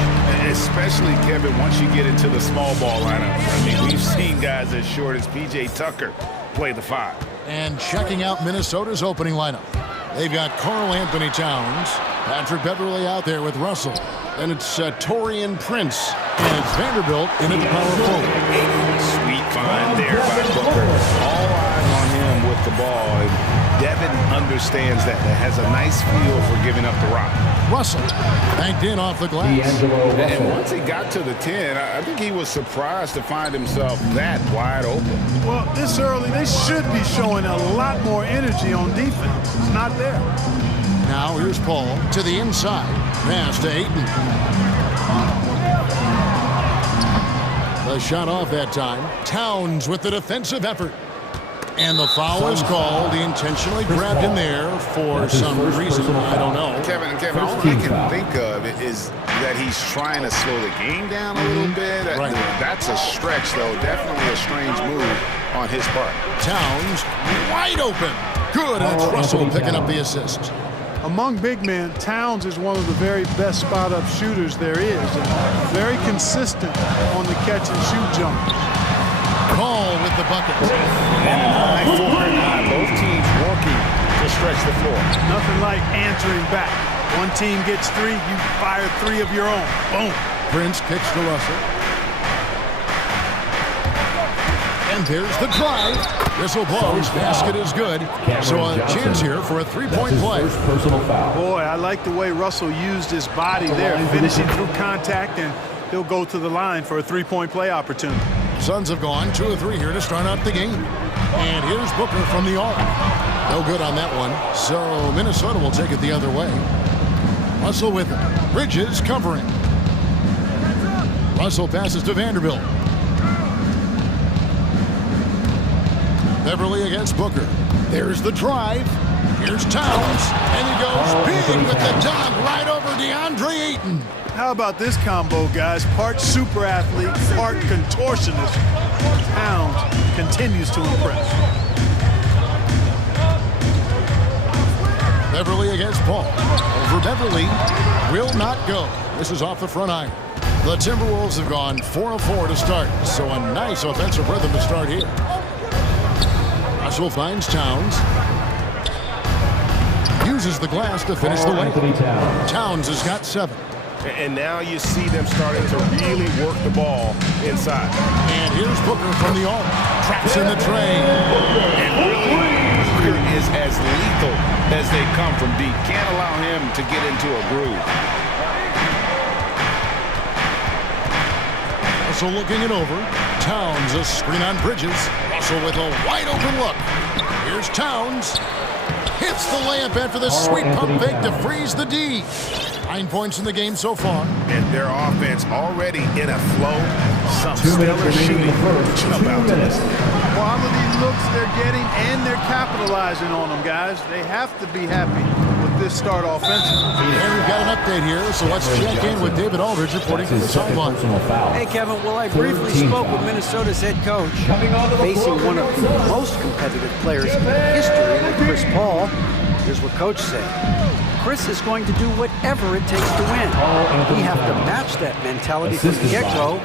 Especially, Kevin, once you get into the small ball lineup. I mean, we've seen guys as short as P.J. Tucker play the 5. And checking out Minnesota's opening lineup. They've got Karl Anthony Towns, Patrick Beverley out there with Russell. And it's Taurean Prince, and it's Vanderbilt in at the power forward. Sweet find there by Booker. All eyes on him with the ball. And Devin understands that. Has a nice feel for giving up the rock. Russell banked in off the glass. And once he got to the 10, I think he was surprised to find himself that wide open. Well, this early, they should be showing a lot more energy on defense. It's not there. Now here's Paul to the inside. Pass to Ayton. The shot off that time. Towns with the defensive effort. And the foul is called. He intentionally grabbed him there for some reason. I don't know. Kevin, all I can think of is that he's trying to slow the game down a little bit. Right. That's a stretch, though. Definitely a strange move on his part. Towns wide open. Good. And it's Russell picking up the assist. Among big men, Towns is one of the very best spot-up shooters there is, and very consistent on the catch-and-shoot jumpers. Call with the bucket. And an eye for an eye. Both teams working to stretch the floor. Nothing like answering back. One team gets 3, you fire 3 of your own. Boom. Prince kicks to Russell. And there's the drive. Whistle blows. Basket is good. So a chance here for a three-point play. Boy, I like the way Russell used his body there, finishing through contact, and he'll go to the line for a three-point play opportunity. Suns have gone 2 of 3 here to start out the game. And here's Booker from the arc. No good on that one. So Minnesota will take it the other way. Russell with it. Bridges covering. Russell passes to Vanderbilt. Beverly against Booker. There's the drive. Here's Towns. And he goes big with the dunk right over DeAndre Ayton. How about this combo, guys? Part super athlete, part contortionist. Towns continues to impress. Beverly against Paul. Over Beverly. Will not go. This is off the front iron. The Timberwolves have gone 4 of 4 to start. So a nice offensive rhythm to start here. Russell finds Towns. Uses the glass to finish the way. Towns has got 7. And now you see them starting to really work the ball inside. And here's Booker from the arc. Traps in the tray. And really, Booker is as lethal as they come from deep. Can't allow him to get into a groove. Russell looking it over. Towns a screen on Bridges. Russell with a wide open look. Here's Towns. Hits the layup after the sweet pump fake to freeze the D. 9 points in the game so far. And their offense already in a flow. Some stellar shooting. Jump out to this. Quality looks they're getting, and they're capitalizing on them, guys. They have to be happy with this start offensively. And we've got an update here, so let's check in with David Aldridge reporting from the sideline. Hey, Kevin. Well, I briefly spoke with Minnesota's head coach, facing one of the most competitive players in history, like Chris Paul. Here's what Coach said. Chris is going to do whatever it takes to win. We have to match that mentality from the get-go.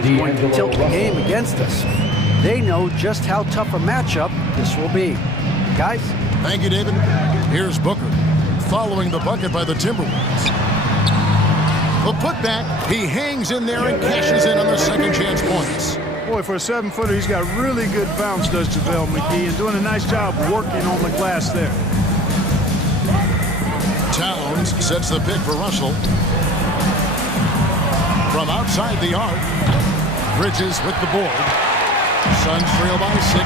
He's going to tilt the game against us. They know just how tough a matchup this will be. Guys? Thank you, David. Here's Booker, following the bucket by the Timberwolves. The putback, he hangs in there and cashes in on the second chance points. Boy, for a 7-footer, he's got really good bounce, does JaVale McGee, and doing a nice job working on the glass there. Towns sets the pick for Russell. From outside the arc, Bridges with the board. Suns trail by 6.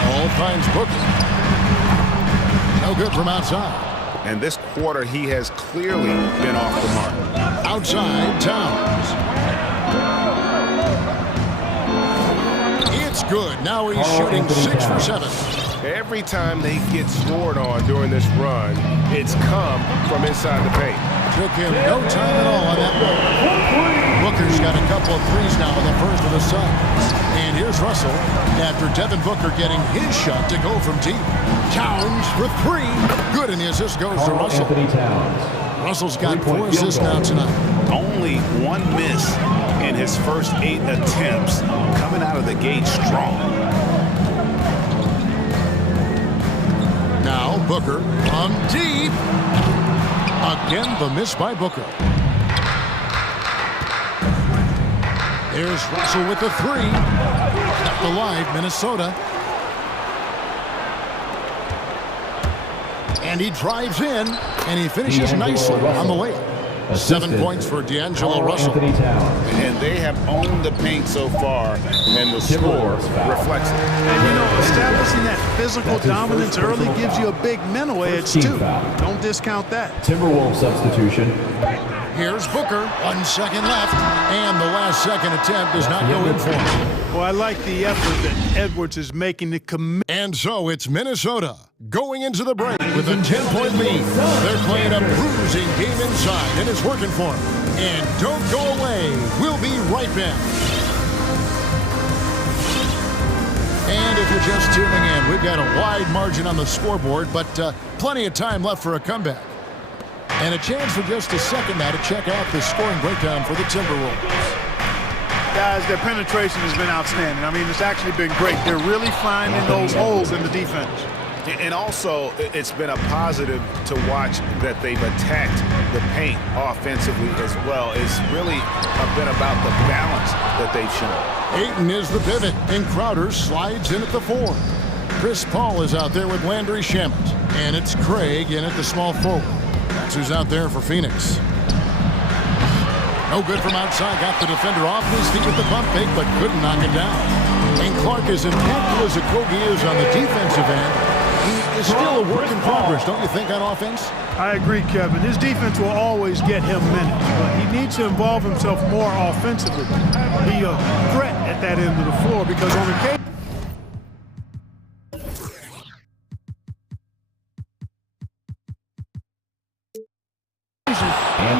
Paul finds Booker. No good from outside. And this quarter, he has clearly been off the mark. Outside, Towns. It's good. Now he's shooting 6 for 7. Every time they get scored on during this run, it's come from inside the paint. Took him no time at all on that one. Booker's got a couple of threes now in the first of the Suns. And here's Russell after Devin Booker getting his shot to go from deep. Towns for three. Good, and the assist goes to Russell. Russell's got 4 assists now tonight. Only 1 miss in his first 8 attempts. Coming out of the gate strong. Now Booker from deep. Again, the miss by Booker. There's Russell with the 3. Kept alive, Minnesota. And he drives in, and he finishes nicely on the layup. 7 points for D'Angelo Russell. And they have owned the paint so far, and the score reflects it. And you know, establishing that physical dominance early gives you a big mental edge too. Don't discount that. Timberwolves substitution. Here's Booker, 1 second left, and the last second attempt does not go in for him. Well, I like the effort that Edwards is making to commit. And so it's Minnesota going into the break with a 10-point lead. They're playing a bruising game inside, and it's working for them. And don't go away. We'll be right back. And if you're just tuning in, we've got a wide margin on the scoreboard, but plenty of time left for a comeback. And a chance for just a second now to check out the scoring breakdown for the Timberwolves. Guys, their penetration has been outstanding. I mean, it's actually been great. They're really finding those holes in the defense. And also, it's been a positive to watch that they've attacked the paint offensively as well. It's really been about the balance that they've shown. Ayton is the pivot, and Crowder slides in at the 4. Chris Paul is out there with Landry Shamet, and it's Craig in at the small forward. That's who's out there for Phoenix. No good from outside. Got the defender off his feet with the pump fake, but couldn't knock it down. And Clark, as impactful as Okogie is on the defensive end, he is still a work in progress, don't you think, on offense? I agree, Kevin. His defense will always get him minutes, but he needs to involve himself more offensively. Be a threat at that end of the floor, because on occasion,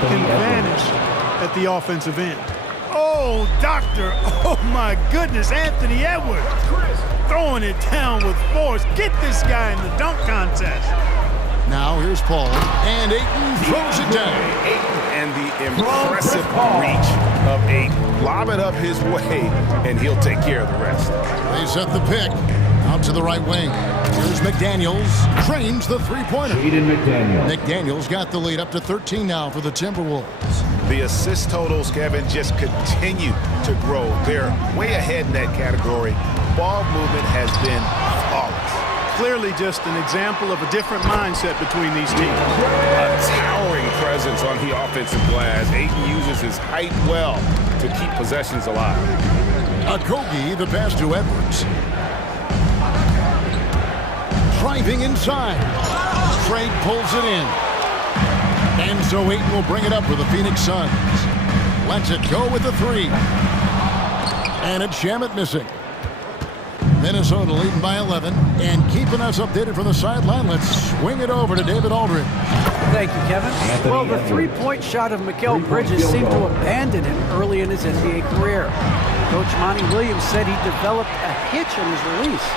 can vanish at the offensive end. Oh, doctor. Oh, my goodness. Anthony Edwards throwing it down with force. Get this guy in the dunk contest. Now here's Paul. And Ayton throws it down. And the impressive reach of Ayton. Lob it up his way, and he'll take care of the rest. They set the pick. Out to the right wing. Here's McDaniels. Trains the three-pointer. McDaniels got the lead up to 13 now for the Timberwolves. The assist totals, Kevin, just continue to grow. They're way ahead in that category. Ball movement has been flawless. Clearly just an example of a different mindset between these teams. A towering presence on the offensive glass. Ayton uses his height well to keep possessions alive. Okogie, the pass to Edwards. Driving inside. Trade pulls it in. And so Ayton will bring it up for the Phoenix Suns. Lets it go with the 3. And it's Shamet missing. Minnesota leading by 11. And keeping us updated from the sideline, let's swing it over to David Aldridge. Thank you, Kevin. Well, the three-point shot of Mikal Bridges seemed to abandon him early in his NBA career. Coach Monty Williams said he developed a hitch in his release.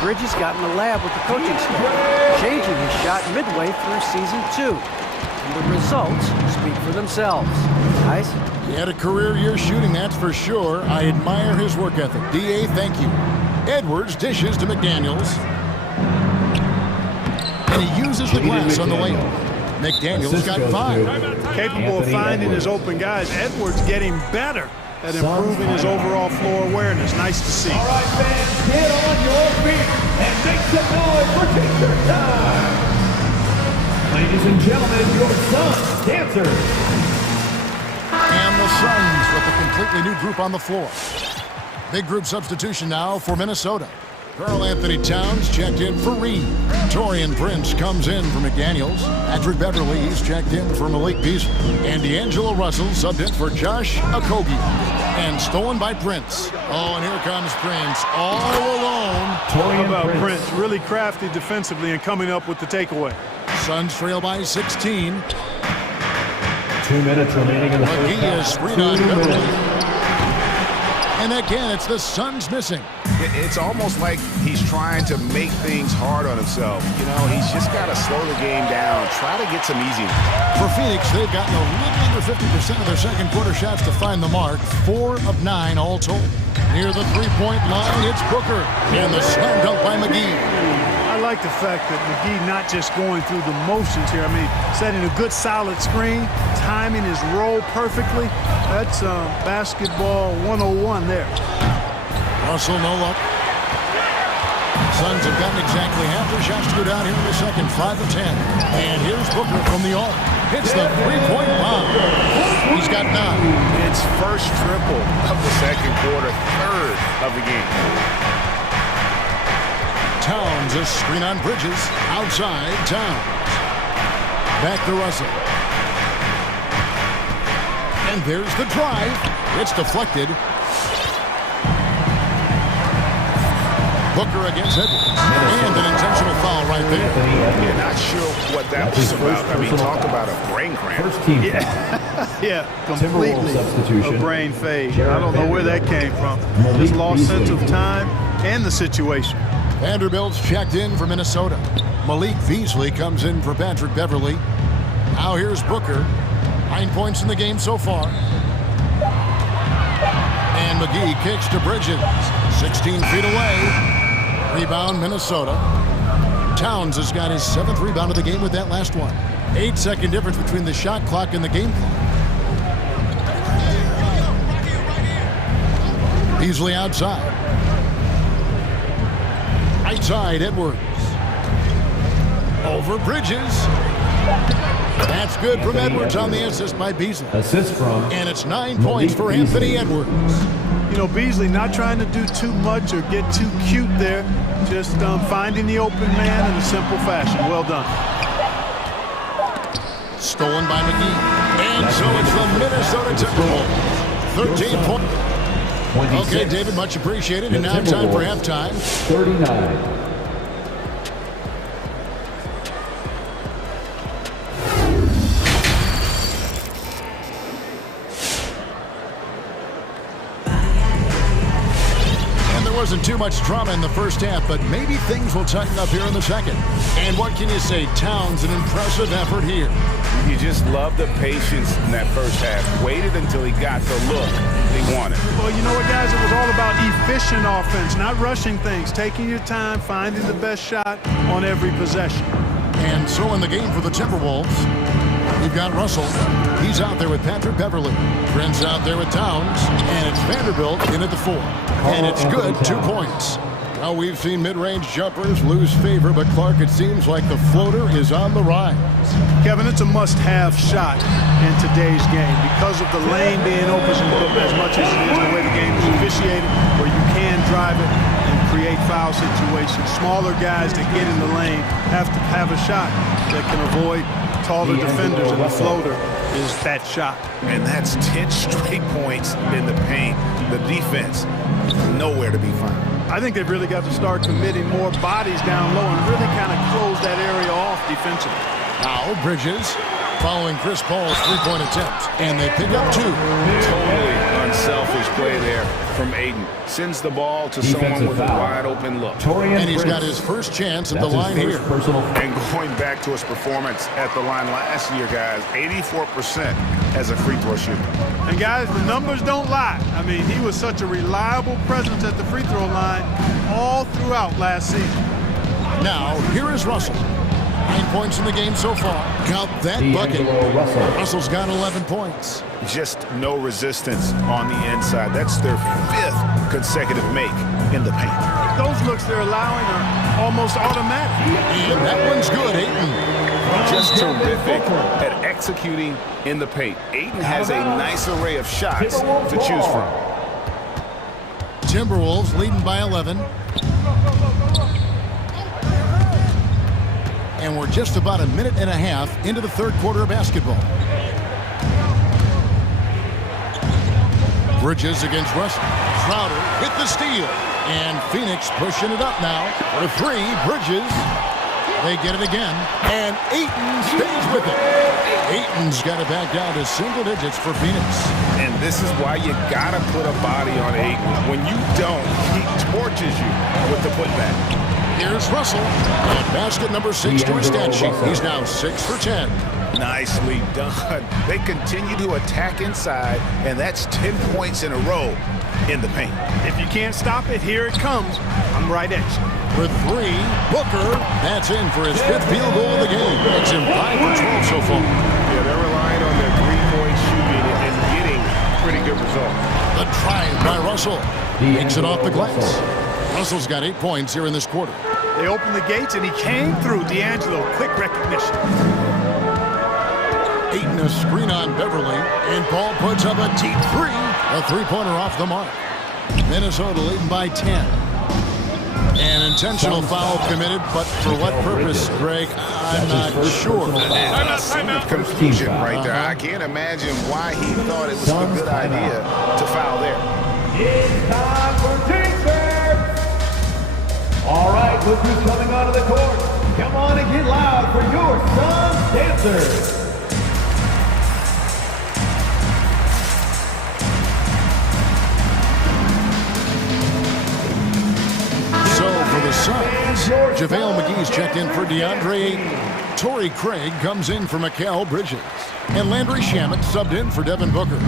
Bridges got in the lab with the coaching staff, changing his shot midway through season 2. And the results speak for themselves. Guys? He had a career year shooting, that's for sure. I admire his work ethic. D.A., thank you. Edwards dishes to McDaniels. And he uses the glass on the layup. McDaniels got 5. Capable of finding his open guys. Edwards getting better at improving his overall floor awareness. Nice to see. All right, fans, get on your feet and make some noise for teacher time. Ladies and gentlemen, your Suns dancers. And the Suns with a completely new group on the floor. Big group substitution now for Minnesota. Karl Anthony Towns checked in for Reed. Taurean Prince comes in for McDaniels. Patrick Beverly, he's checked in for Malik Beasley. And D'Angelo Russell subbed in for Josh Okogie. And stolen by Prince. Oh, and here comes Prince all alone. How about Prince? Really crafty defensively and coming up with the takeaway. Suns trail by 16. 2 minutes remaining in the first McGee half. is screen on Beverly. And again, it's the Suns missing. It's almost like he's trying to make things hard on himself. You know, he's just got to slow the game down, try to get some easy. For Phoenix, they've gotten a little under 50% of their second quarter shots to find the mark. 4 of 9 all told. Near the three-point line, it's Booker. And the slam dunk by McGee. I like the fact that McGee not just going through the motions here. I mean, setting a good solid screen, timing his roll perfectly. That's basketball 101 there. Russell, no luck. Suns have gotten exactly half their shots to go down here in the second, 5 of 10. And here's Booker from the arc. Hits the three-point bomb. He's got 9. It's first triple of the second quarter, third of the game. Towns, a screen on Bridges. Outside, Towns. Back to Russell. And there's the drive. It's deflected. Booker against Edwards. And an intentional foul right there. You're not sure what that was about. I mean, talk about a brain cramp. Yeah, completely a brain fade. I don't know where that came from. Just lost sense of time and the situation. Vanderbilt's checked in for Minnesota. Malik Beasley comes in for Patrick Beverly. Now here's Booker. 9 points in the game so far. And McGee kicks to Bridges. 16 feet away. Rebound Minnesota. Towns has got his 7th rebound of the game with that last one. 8-second difference between the shot clock and the game clock. Beasley outside. Right side, Edwards. Over Bridges. That's good from Edwards on the assist by Beasley. Assist from. And it's 9 points for Anthony Edwards. You know, Beasley not trying to do too much or get too cute there. Just finding the open man in a simple fashion. Well done. Stolen by McGee. And so it's the Minnesota Timberwolves. 13 points. Okay, David, much appreciated. And now time for halftime. 39. Wasn't too much drama in the first half, but maybe things will tighten up here in the second. And what can you say? Towns, an impressive effort here. You just love the patience in that first half. Waited until he got the look he wanted. Well, you know what, guys? It was all about efficient offense, not rushing things, taking your time, finding the best shot on every possession. And so in the game for the Timberwolves, we've got Russell. He's out there with Patrick Beverly. Prince out there with Towns. And it's Vanderbilt in at the 4. And it's good, 2 points. Well, we've seen mid-range jumpers lose favor, but Clark, it seems like the floater is on the rise. Kevin, it's a must-have shot in today's game because of the lane being open as much as it is, the way the game is officiated, where you can drive it and create foul situations. Smaller guys that get in the lane have to have a shot that can avoid taller defenders, and the floater is that shot. And that's 10 straight points in the paint. The defense, nowhere to be found. I think they've really got to start committing more bodies down low and really kind of close that area off defensively. Now Bridges following Chris Paul's three-point attempt. And they pick up 2. Totally unselfish play there from Aiden. Sends the ball to someone with a wide-open look. And he's got his first chance at the line here. And going back to his performance at the line last year, guys, 84% as a free throw shooter. And guys, the numbers don't lie. I mean, he was such a reliable presence at the free throw line all throughout last season. Now, here is Russell. 9 points in the game so far. Count that bucket. Russell's got 11 points. Just no resistance on the inside. That's their 5th consecutive make in the paint. Those looks they're allowing are almost automatic. And that one's good, Ayton. Just terrific at executing in the paint. Ayton has a nice array of shots to choose from. Timberwolves leading by 11. And we're just about a minute and a half into the third quarter of basketball. Bridges against Russell. Crowder hit the steal. And Phoenix pushing it up now. For 3, Bridges. They get it again. And Ayton stays with it. Ayton Aiton's got it back down to single digits for Phoenix. And this is why you got to put a body on Aiton. When you don't, he torches you with the putback. Here's Russell. And basket number 6 to his stat sheet. He's now 6 for 10. Nicely done. They continue to attack inside, and that's 10 points in a row in the paint. If you can't stop it, here it comes. I'm right at you. For 3, Booker. That's in for his 5th field goal of the game. Makes him 5 for 12 so far. Yeah, they're relying on their three-point shooting and getting pretty good results. The drive by Russell. Makes it off the glass. Russell's got 8 points here in this quarter. They opened the gates, and he came through. D'Angelo, quick recognition. Aiton a screen on Beverly, and Paul puts up a deep 3. A three-pointer off the mark. Minnesota leading by 10. An intentional foul committed, but for what purpose, Greg? I'm not sure. A scene of confusion right there. I can't imagine why he thought it was a good idea to foul there. It's time for defense. All right, look who's coming onto the court. Come on and get loud for your Suns dancers. The Suns. JaVale McGee's checked in for DeAndre Ayton. Torrey Craig comes in for Mikal Bridges. And Landry Shamet subbed in for Devin Booker.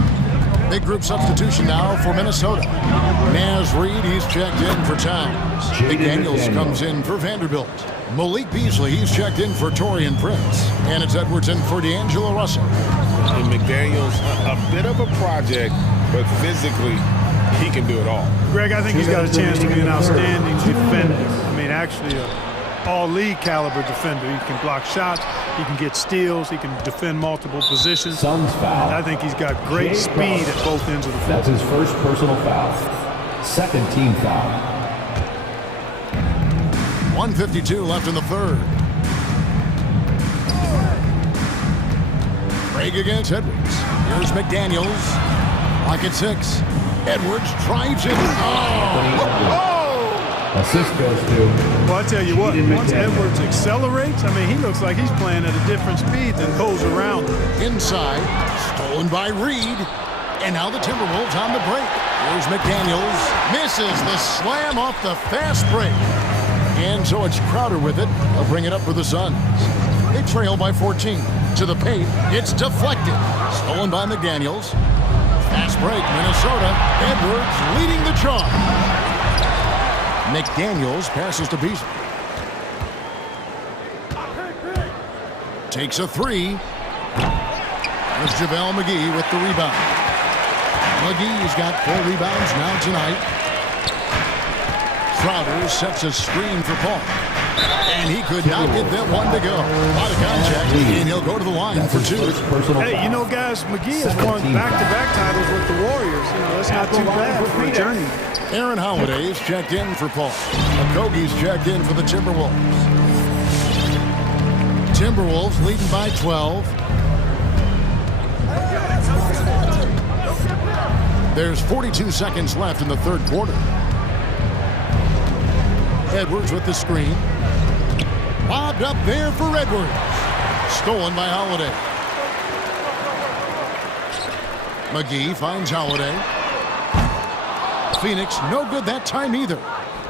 Big group substitution now for Minnesota. Naz Reid, he's checked in for Towns. McDaniels comes in for Vanderbilt. Malik Beasley, he's checked in for Taurean Prince. And it's Edwards in for D'Angelo Russell. And McDaniels, a bit of a project, but physically, he can do it all. Greg, I think he's got a chance to be an outstanding defender. I mean, actually, an all-league caliber defender. He can block shots, he can get steals, he can defend multiple positions. Suns foul. And I think he's got great speed at both ends of the floor. That's his first personal foul. Second team foul. 1:52 left in the third. Craig against Edwards. Here's McDaniels. Lock at 6. Edwards drives it. Assist goes to. Well, I tell you what, once Edwards accelerates, I mean, he looks like he's playing at a different speed than goes around. Inside, stolen by Reed. And now the Timberwolves on the break. Here's McDaniels. Misses the slam off the fast break. And so it's Crowder with it. They'll bring it up for the Suns. They trail by 14. To the paint. It's deflected. Stolen by McDaniels. Fast break, Minnesota. Edwards leading the charge. McDaniels passes to Beasley. Takes a 3. There's JaVale McGee with the rebound. McGee's got 4 rebounds now tonight. Crowder sets a screen for Paul. And he could not get that one to go. A lot of contact, and he'll go to the line for 2. Hey, you know, guys, McGee has won back-to-back titles with the Warriors. You know, that's not too bad for a journey. Aaron Holiday's checked in for Paul. Okogie's checked in for the Timberwolves. Timberwolves leading by 12. There's 42 seconds left in the third quarter. Edwards with the screen. Lobbed up there for Edwards. Stolen by Holiday. McGee finds Holiday. Phoenix, no good that time either.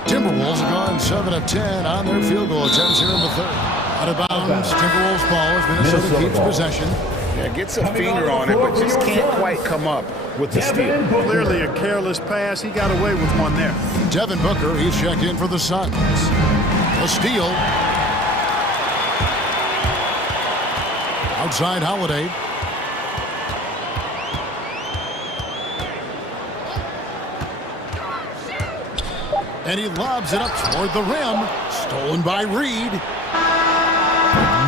Timberwolves have gone 7 of 10 on their field goal attempts here in the third. Out of bounds, Timberwolves ball as Minnesota keeps possession. Yeah, gets a finger on it, but just can't quite come up with the steal. Clearly a careless pass. He got away with one there. Devin Booker, he's checked in for the Suns. A steal. Outside Holiday. And he lobs it up toward the rim. Stolen by Reed.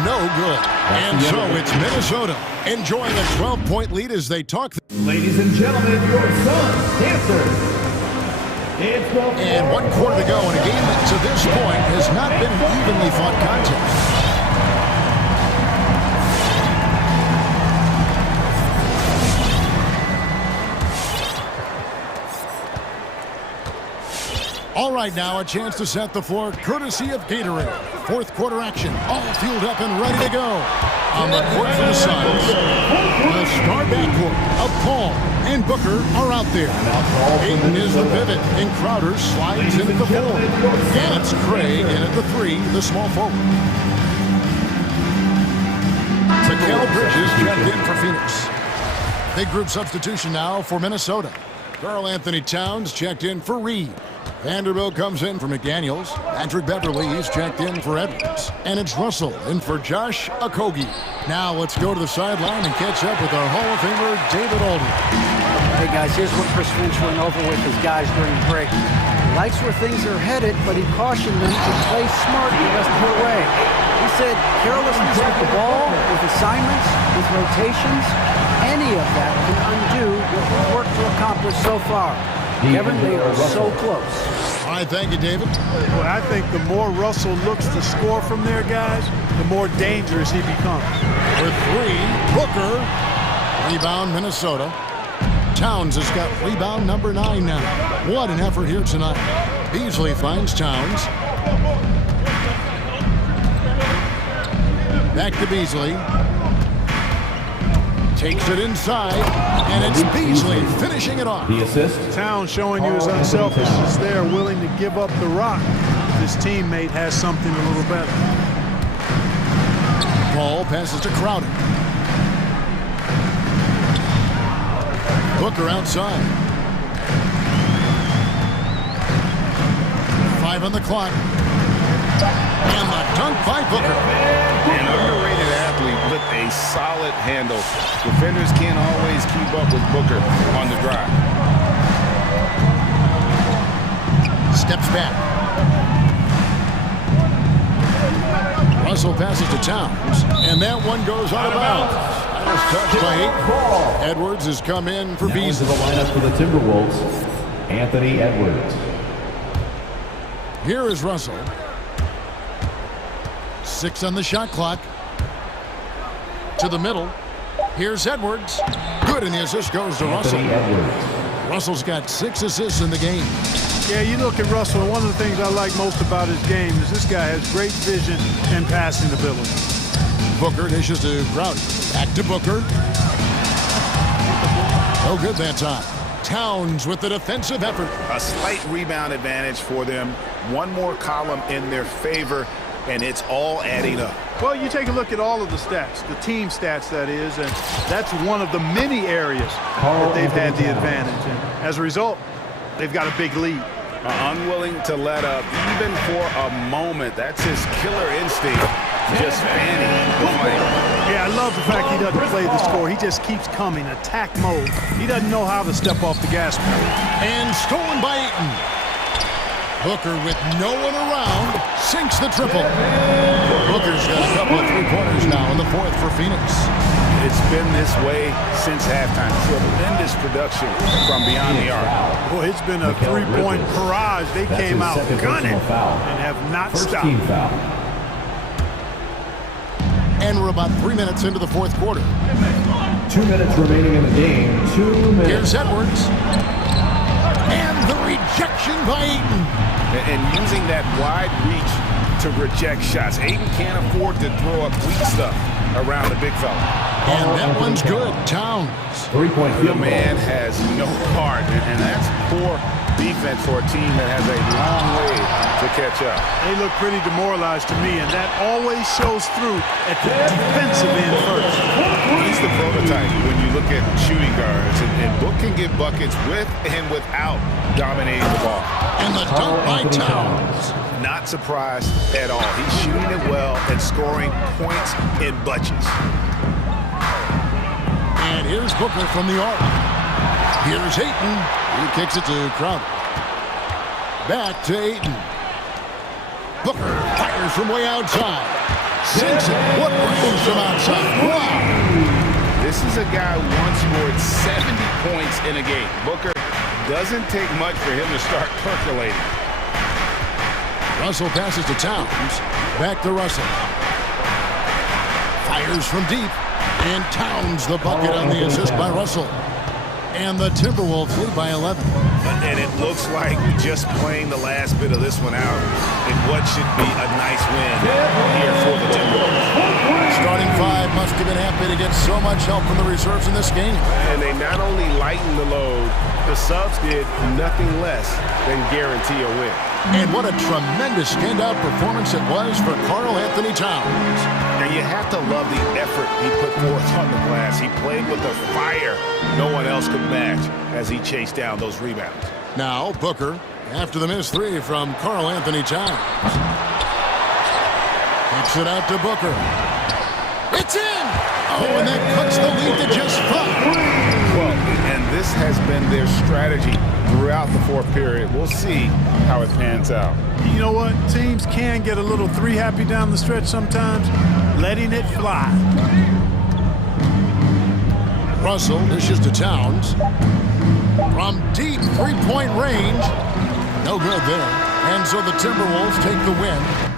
No good. And so it's Minnesota enjoying a 12-point lead as they talk. Ladies and gentlemen, your Suns dancers. And 1 quarter to go in a game that to this point has not been an evenly fought contest. All right, now a chance to set the floor courtesy of Gatorade. Fourth quarter action, all fueled up and ready to go. On the court for the Suns, the star backcourt of Paul and Booker are out there. Ayton is the pivot, and Crowder slides in at the 4. And it's Craig in at the 3, the small forward. Mikal Bridges checked in for Phoenix. Big group substitution now for Minnesota. Karl Anthony Towns checked in for Reed. Vanderbilt comes in for McDaniels. Patrick Beverly is checked in for Edwards. And it's Russell in for Josh Okogie. Now let's go to the sideline and catch up with our Hall of Famer, David Aldridge. Hey guys, here's what Chris Finch went over with his guys during the break. He likes where things are headed, but he cautioned them to play smart the rest of the way. He said carelessness with the ball, with assignments, with rotations, any of that can undo what we've worked to accomplish so far. Kevin, they are so close. All right, thank you, David. Well, I think the more Russell looks to score from there, guys, the more dangerous he becomes. With 3, Booker. Rebound, Minnesota. Towns has got rebound number 9 now. What an effort here tonight. Beasley finds Towns. Back to Beasley. Takes it inside, and it's Beasley finishing it off. The assist. Towns showing you his unselfishness there, willing to give up the rock. His teammate has something a little better. Ball passes to Crowder. Booker outside. 5 on the clock. And the dunk by Booker. An underrated athlete with a solid handle. Defenders can't always keep up with Booker on the drive. Steps back. Russell passes to Towns, and that one goes out of bounds. That was touched by Ayton. Edwards has come in for Beasley. The lineup for the Timberwolves, Anthony Edwards. Here is Russell. 6 on the shot clock. To the middle. Here's Edwards. Good, and the assist goes to Russell. Russell's got 6 assists in the game. Yeah, you look at Russell, and one of the things I like most about his game is this guy has great vision and passing ability. Booker dishes to Crowder. Back to Booker. No good that time. Towns with the defensive effort. A slight rebound advantage for them. One more column in their favor, and it's all adding up. Well, you take a look at all of the stats, the team stats that is, and that's one of the many areas that they've had the advantage. And as a result, they've got a big lead. Unwilling to let up even for a moment. That's his killer instinct, just fanning the flame. Yeah, I love the fact he doesn't play the score. He just keeps coming, attack mode. He doesn't know how to step off the gas pedal. And stolen by Ayton. Booker with no one around sinks the triple. Booker's got a couple of three-pointers now in the 4th for Phoenix. It's been this way since halftime. Tremendous production from beyond the arc. Well, it's been a three-point barrage. They came out gunning and have not stopped. And we're about 3 minutes into the 4th quarter. 2 minutes remaining in the game. 2 minutes. Here's Edwards. And the rejection by Ayton. And using that wide reach to reject shots. Ayton can't afford to throw up weak stuff around the big fella. And that one's good. Towns. 3-point The man has no heart, and that's poor defense for a team that has a long way to catch up. They look pretty demoralized to me, and that always shows through at the defensive end first. He's the prototype when you look at shooting guards, and Book can get buckets with and without dominating the ball. And the dunk by Towns. Not surprised at all. He's shooting it well and scoring points in bunches. And here's Booker from the arc. Here's Ayton. He kicks it to Crowder. Back to Ayton. Booker fires from way outside. Sinks it. What range from outside. Wow. This is a guy who once scored 70 points in a game. Booker doesn't take much for him to start percolating. Russell passes to Towns. Back to Russell. Fires from deep. And Towns the bucket on the assist by Russell. And the Timberwolves lead by 11. And it looks like just playing the last bit of this one out in what should be a nice win here for the Timberwolves. starting five must have been happy to get so much help from the reserves in this game. And they not only lightened the load, the subs did nothing less than guarantee a win. And what a tremendous standout performance it was for Karl Anthony Towns. And you have to love the effort he put forth on the glass. He played with a fire no one else could match as he chased down those rebounds. Now Booker, after the missed three from Karl Anthony Towns. Kicks it out to Booker. It's in! Oh, and that cuts the lead to just 5. Well, and this has been their strategy throughout the fourth period. We'll see how it pans out. You know what? Teams can get a little three happy down the stretch sometimes, letting it fly. Russell dishes to Towns. From deep three-point range. No good there. And so the Timberwolves take the win.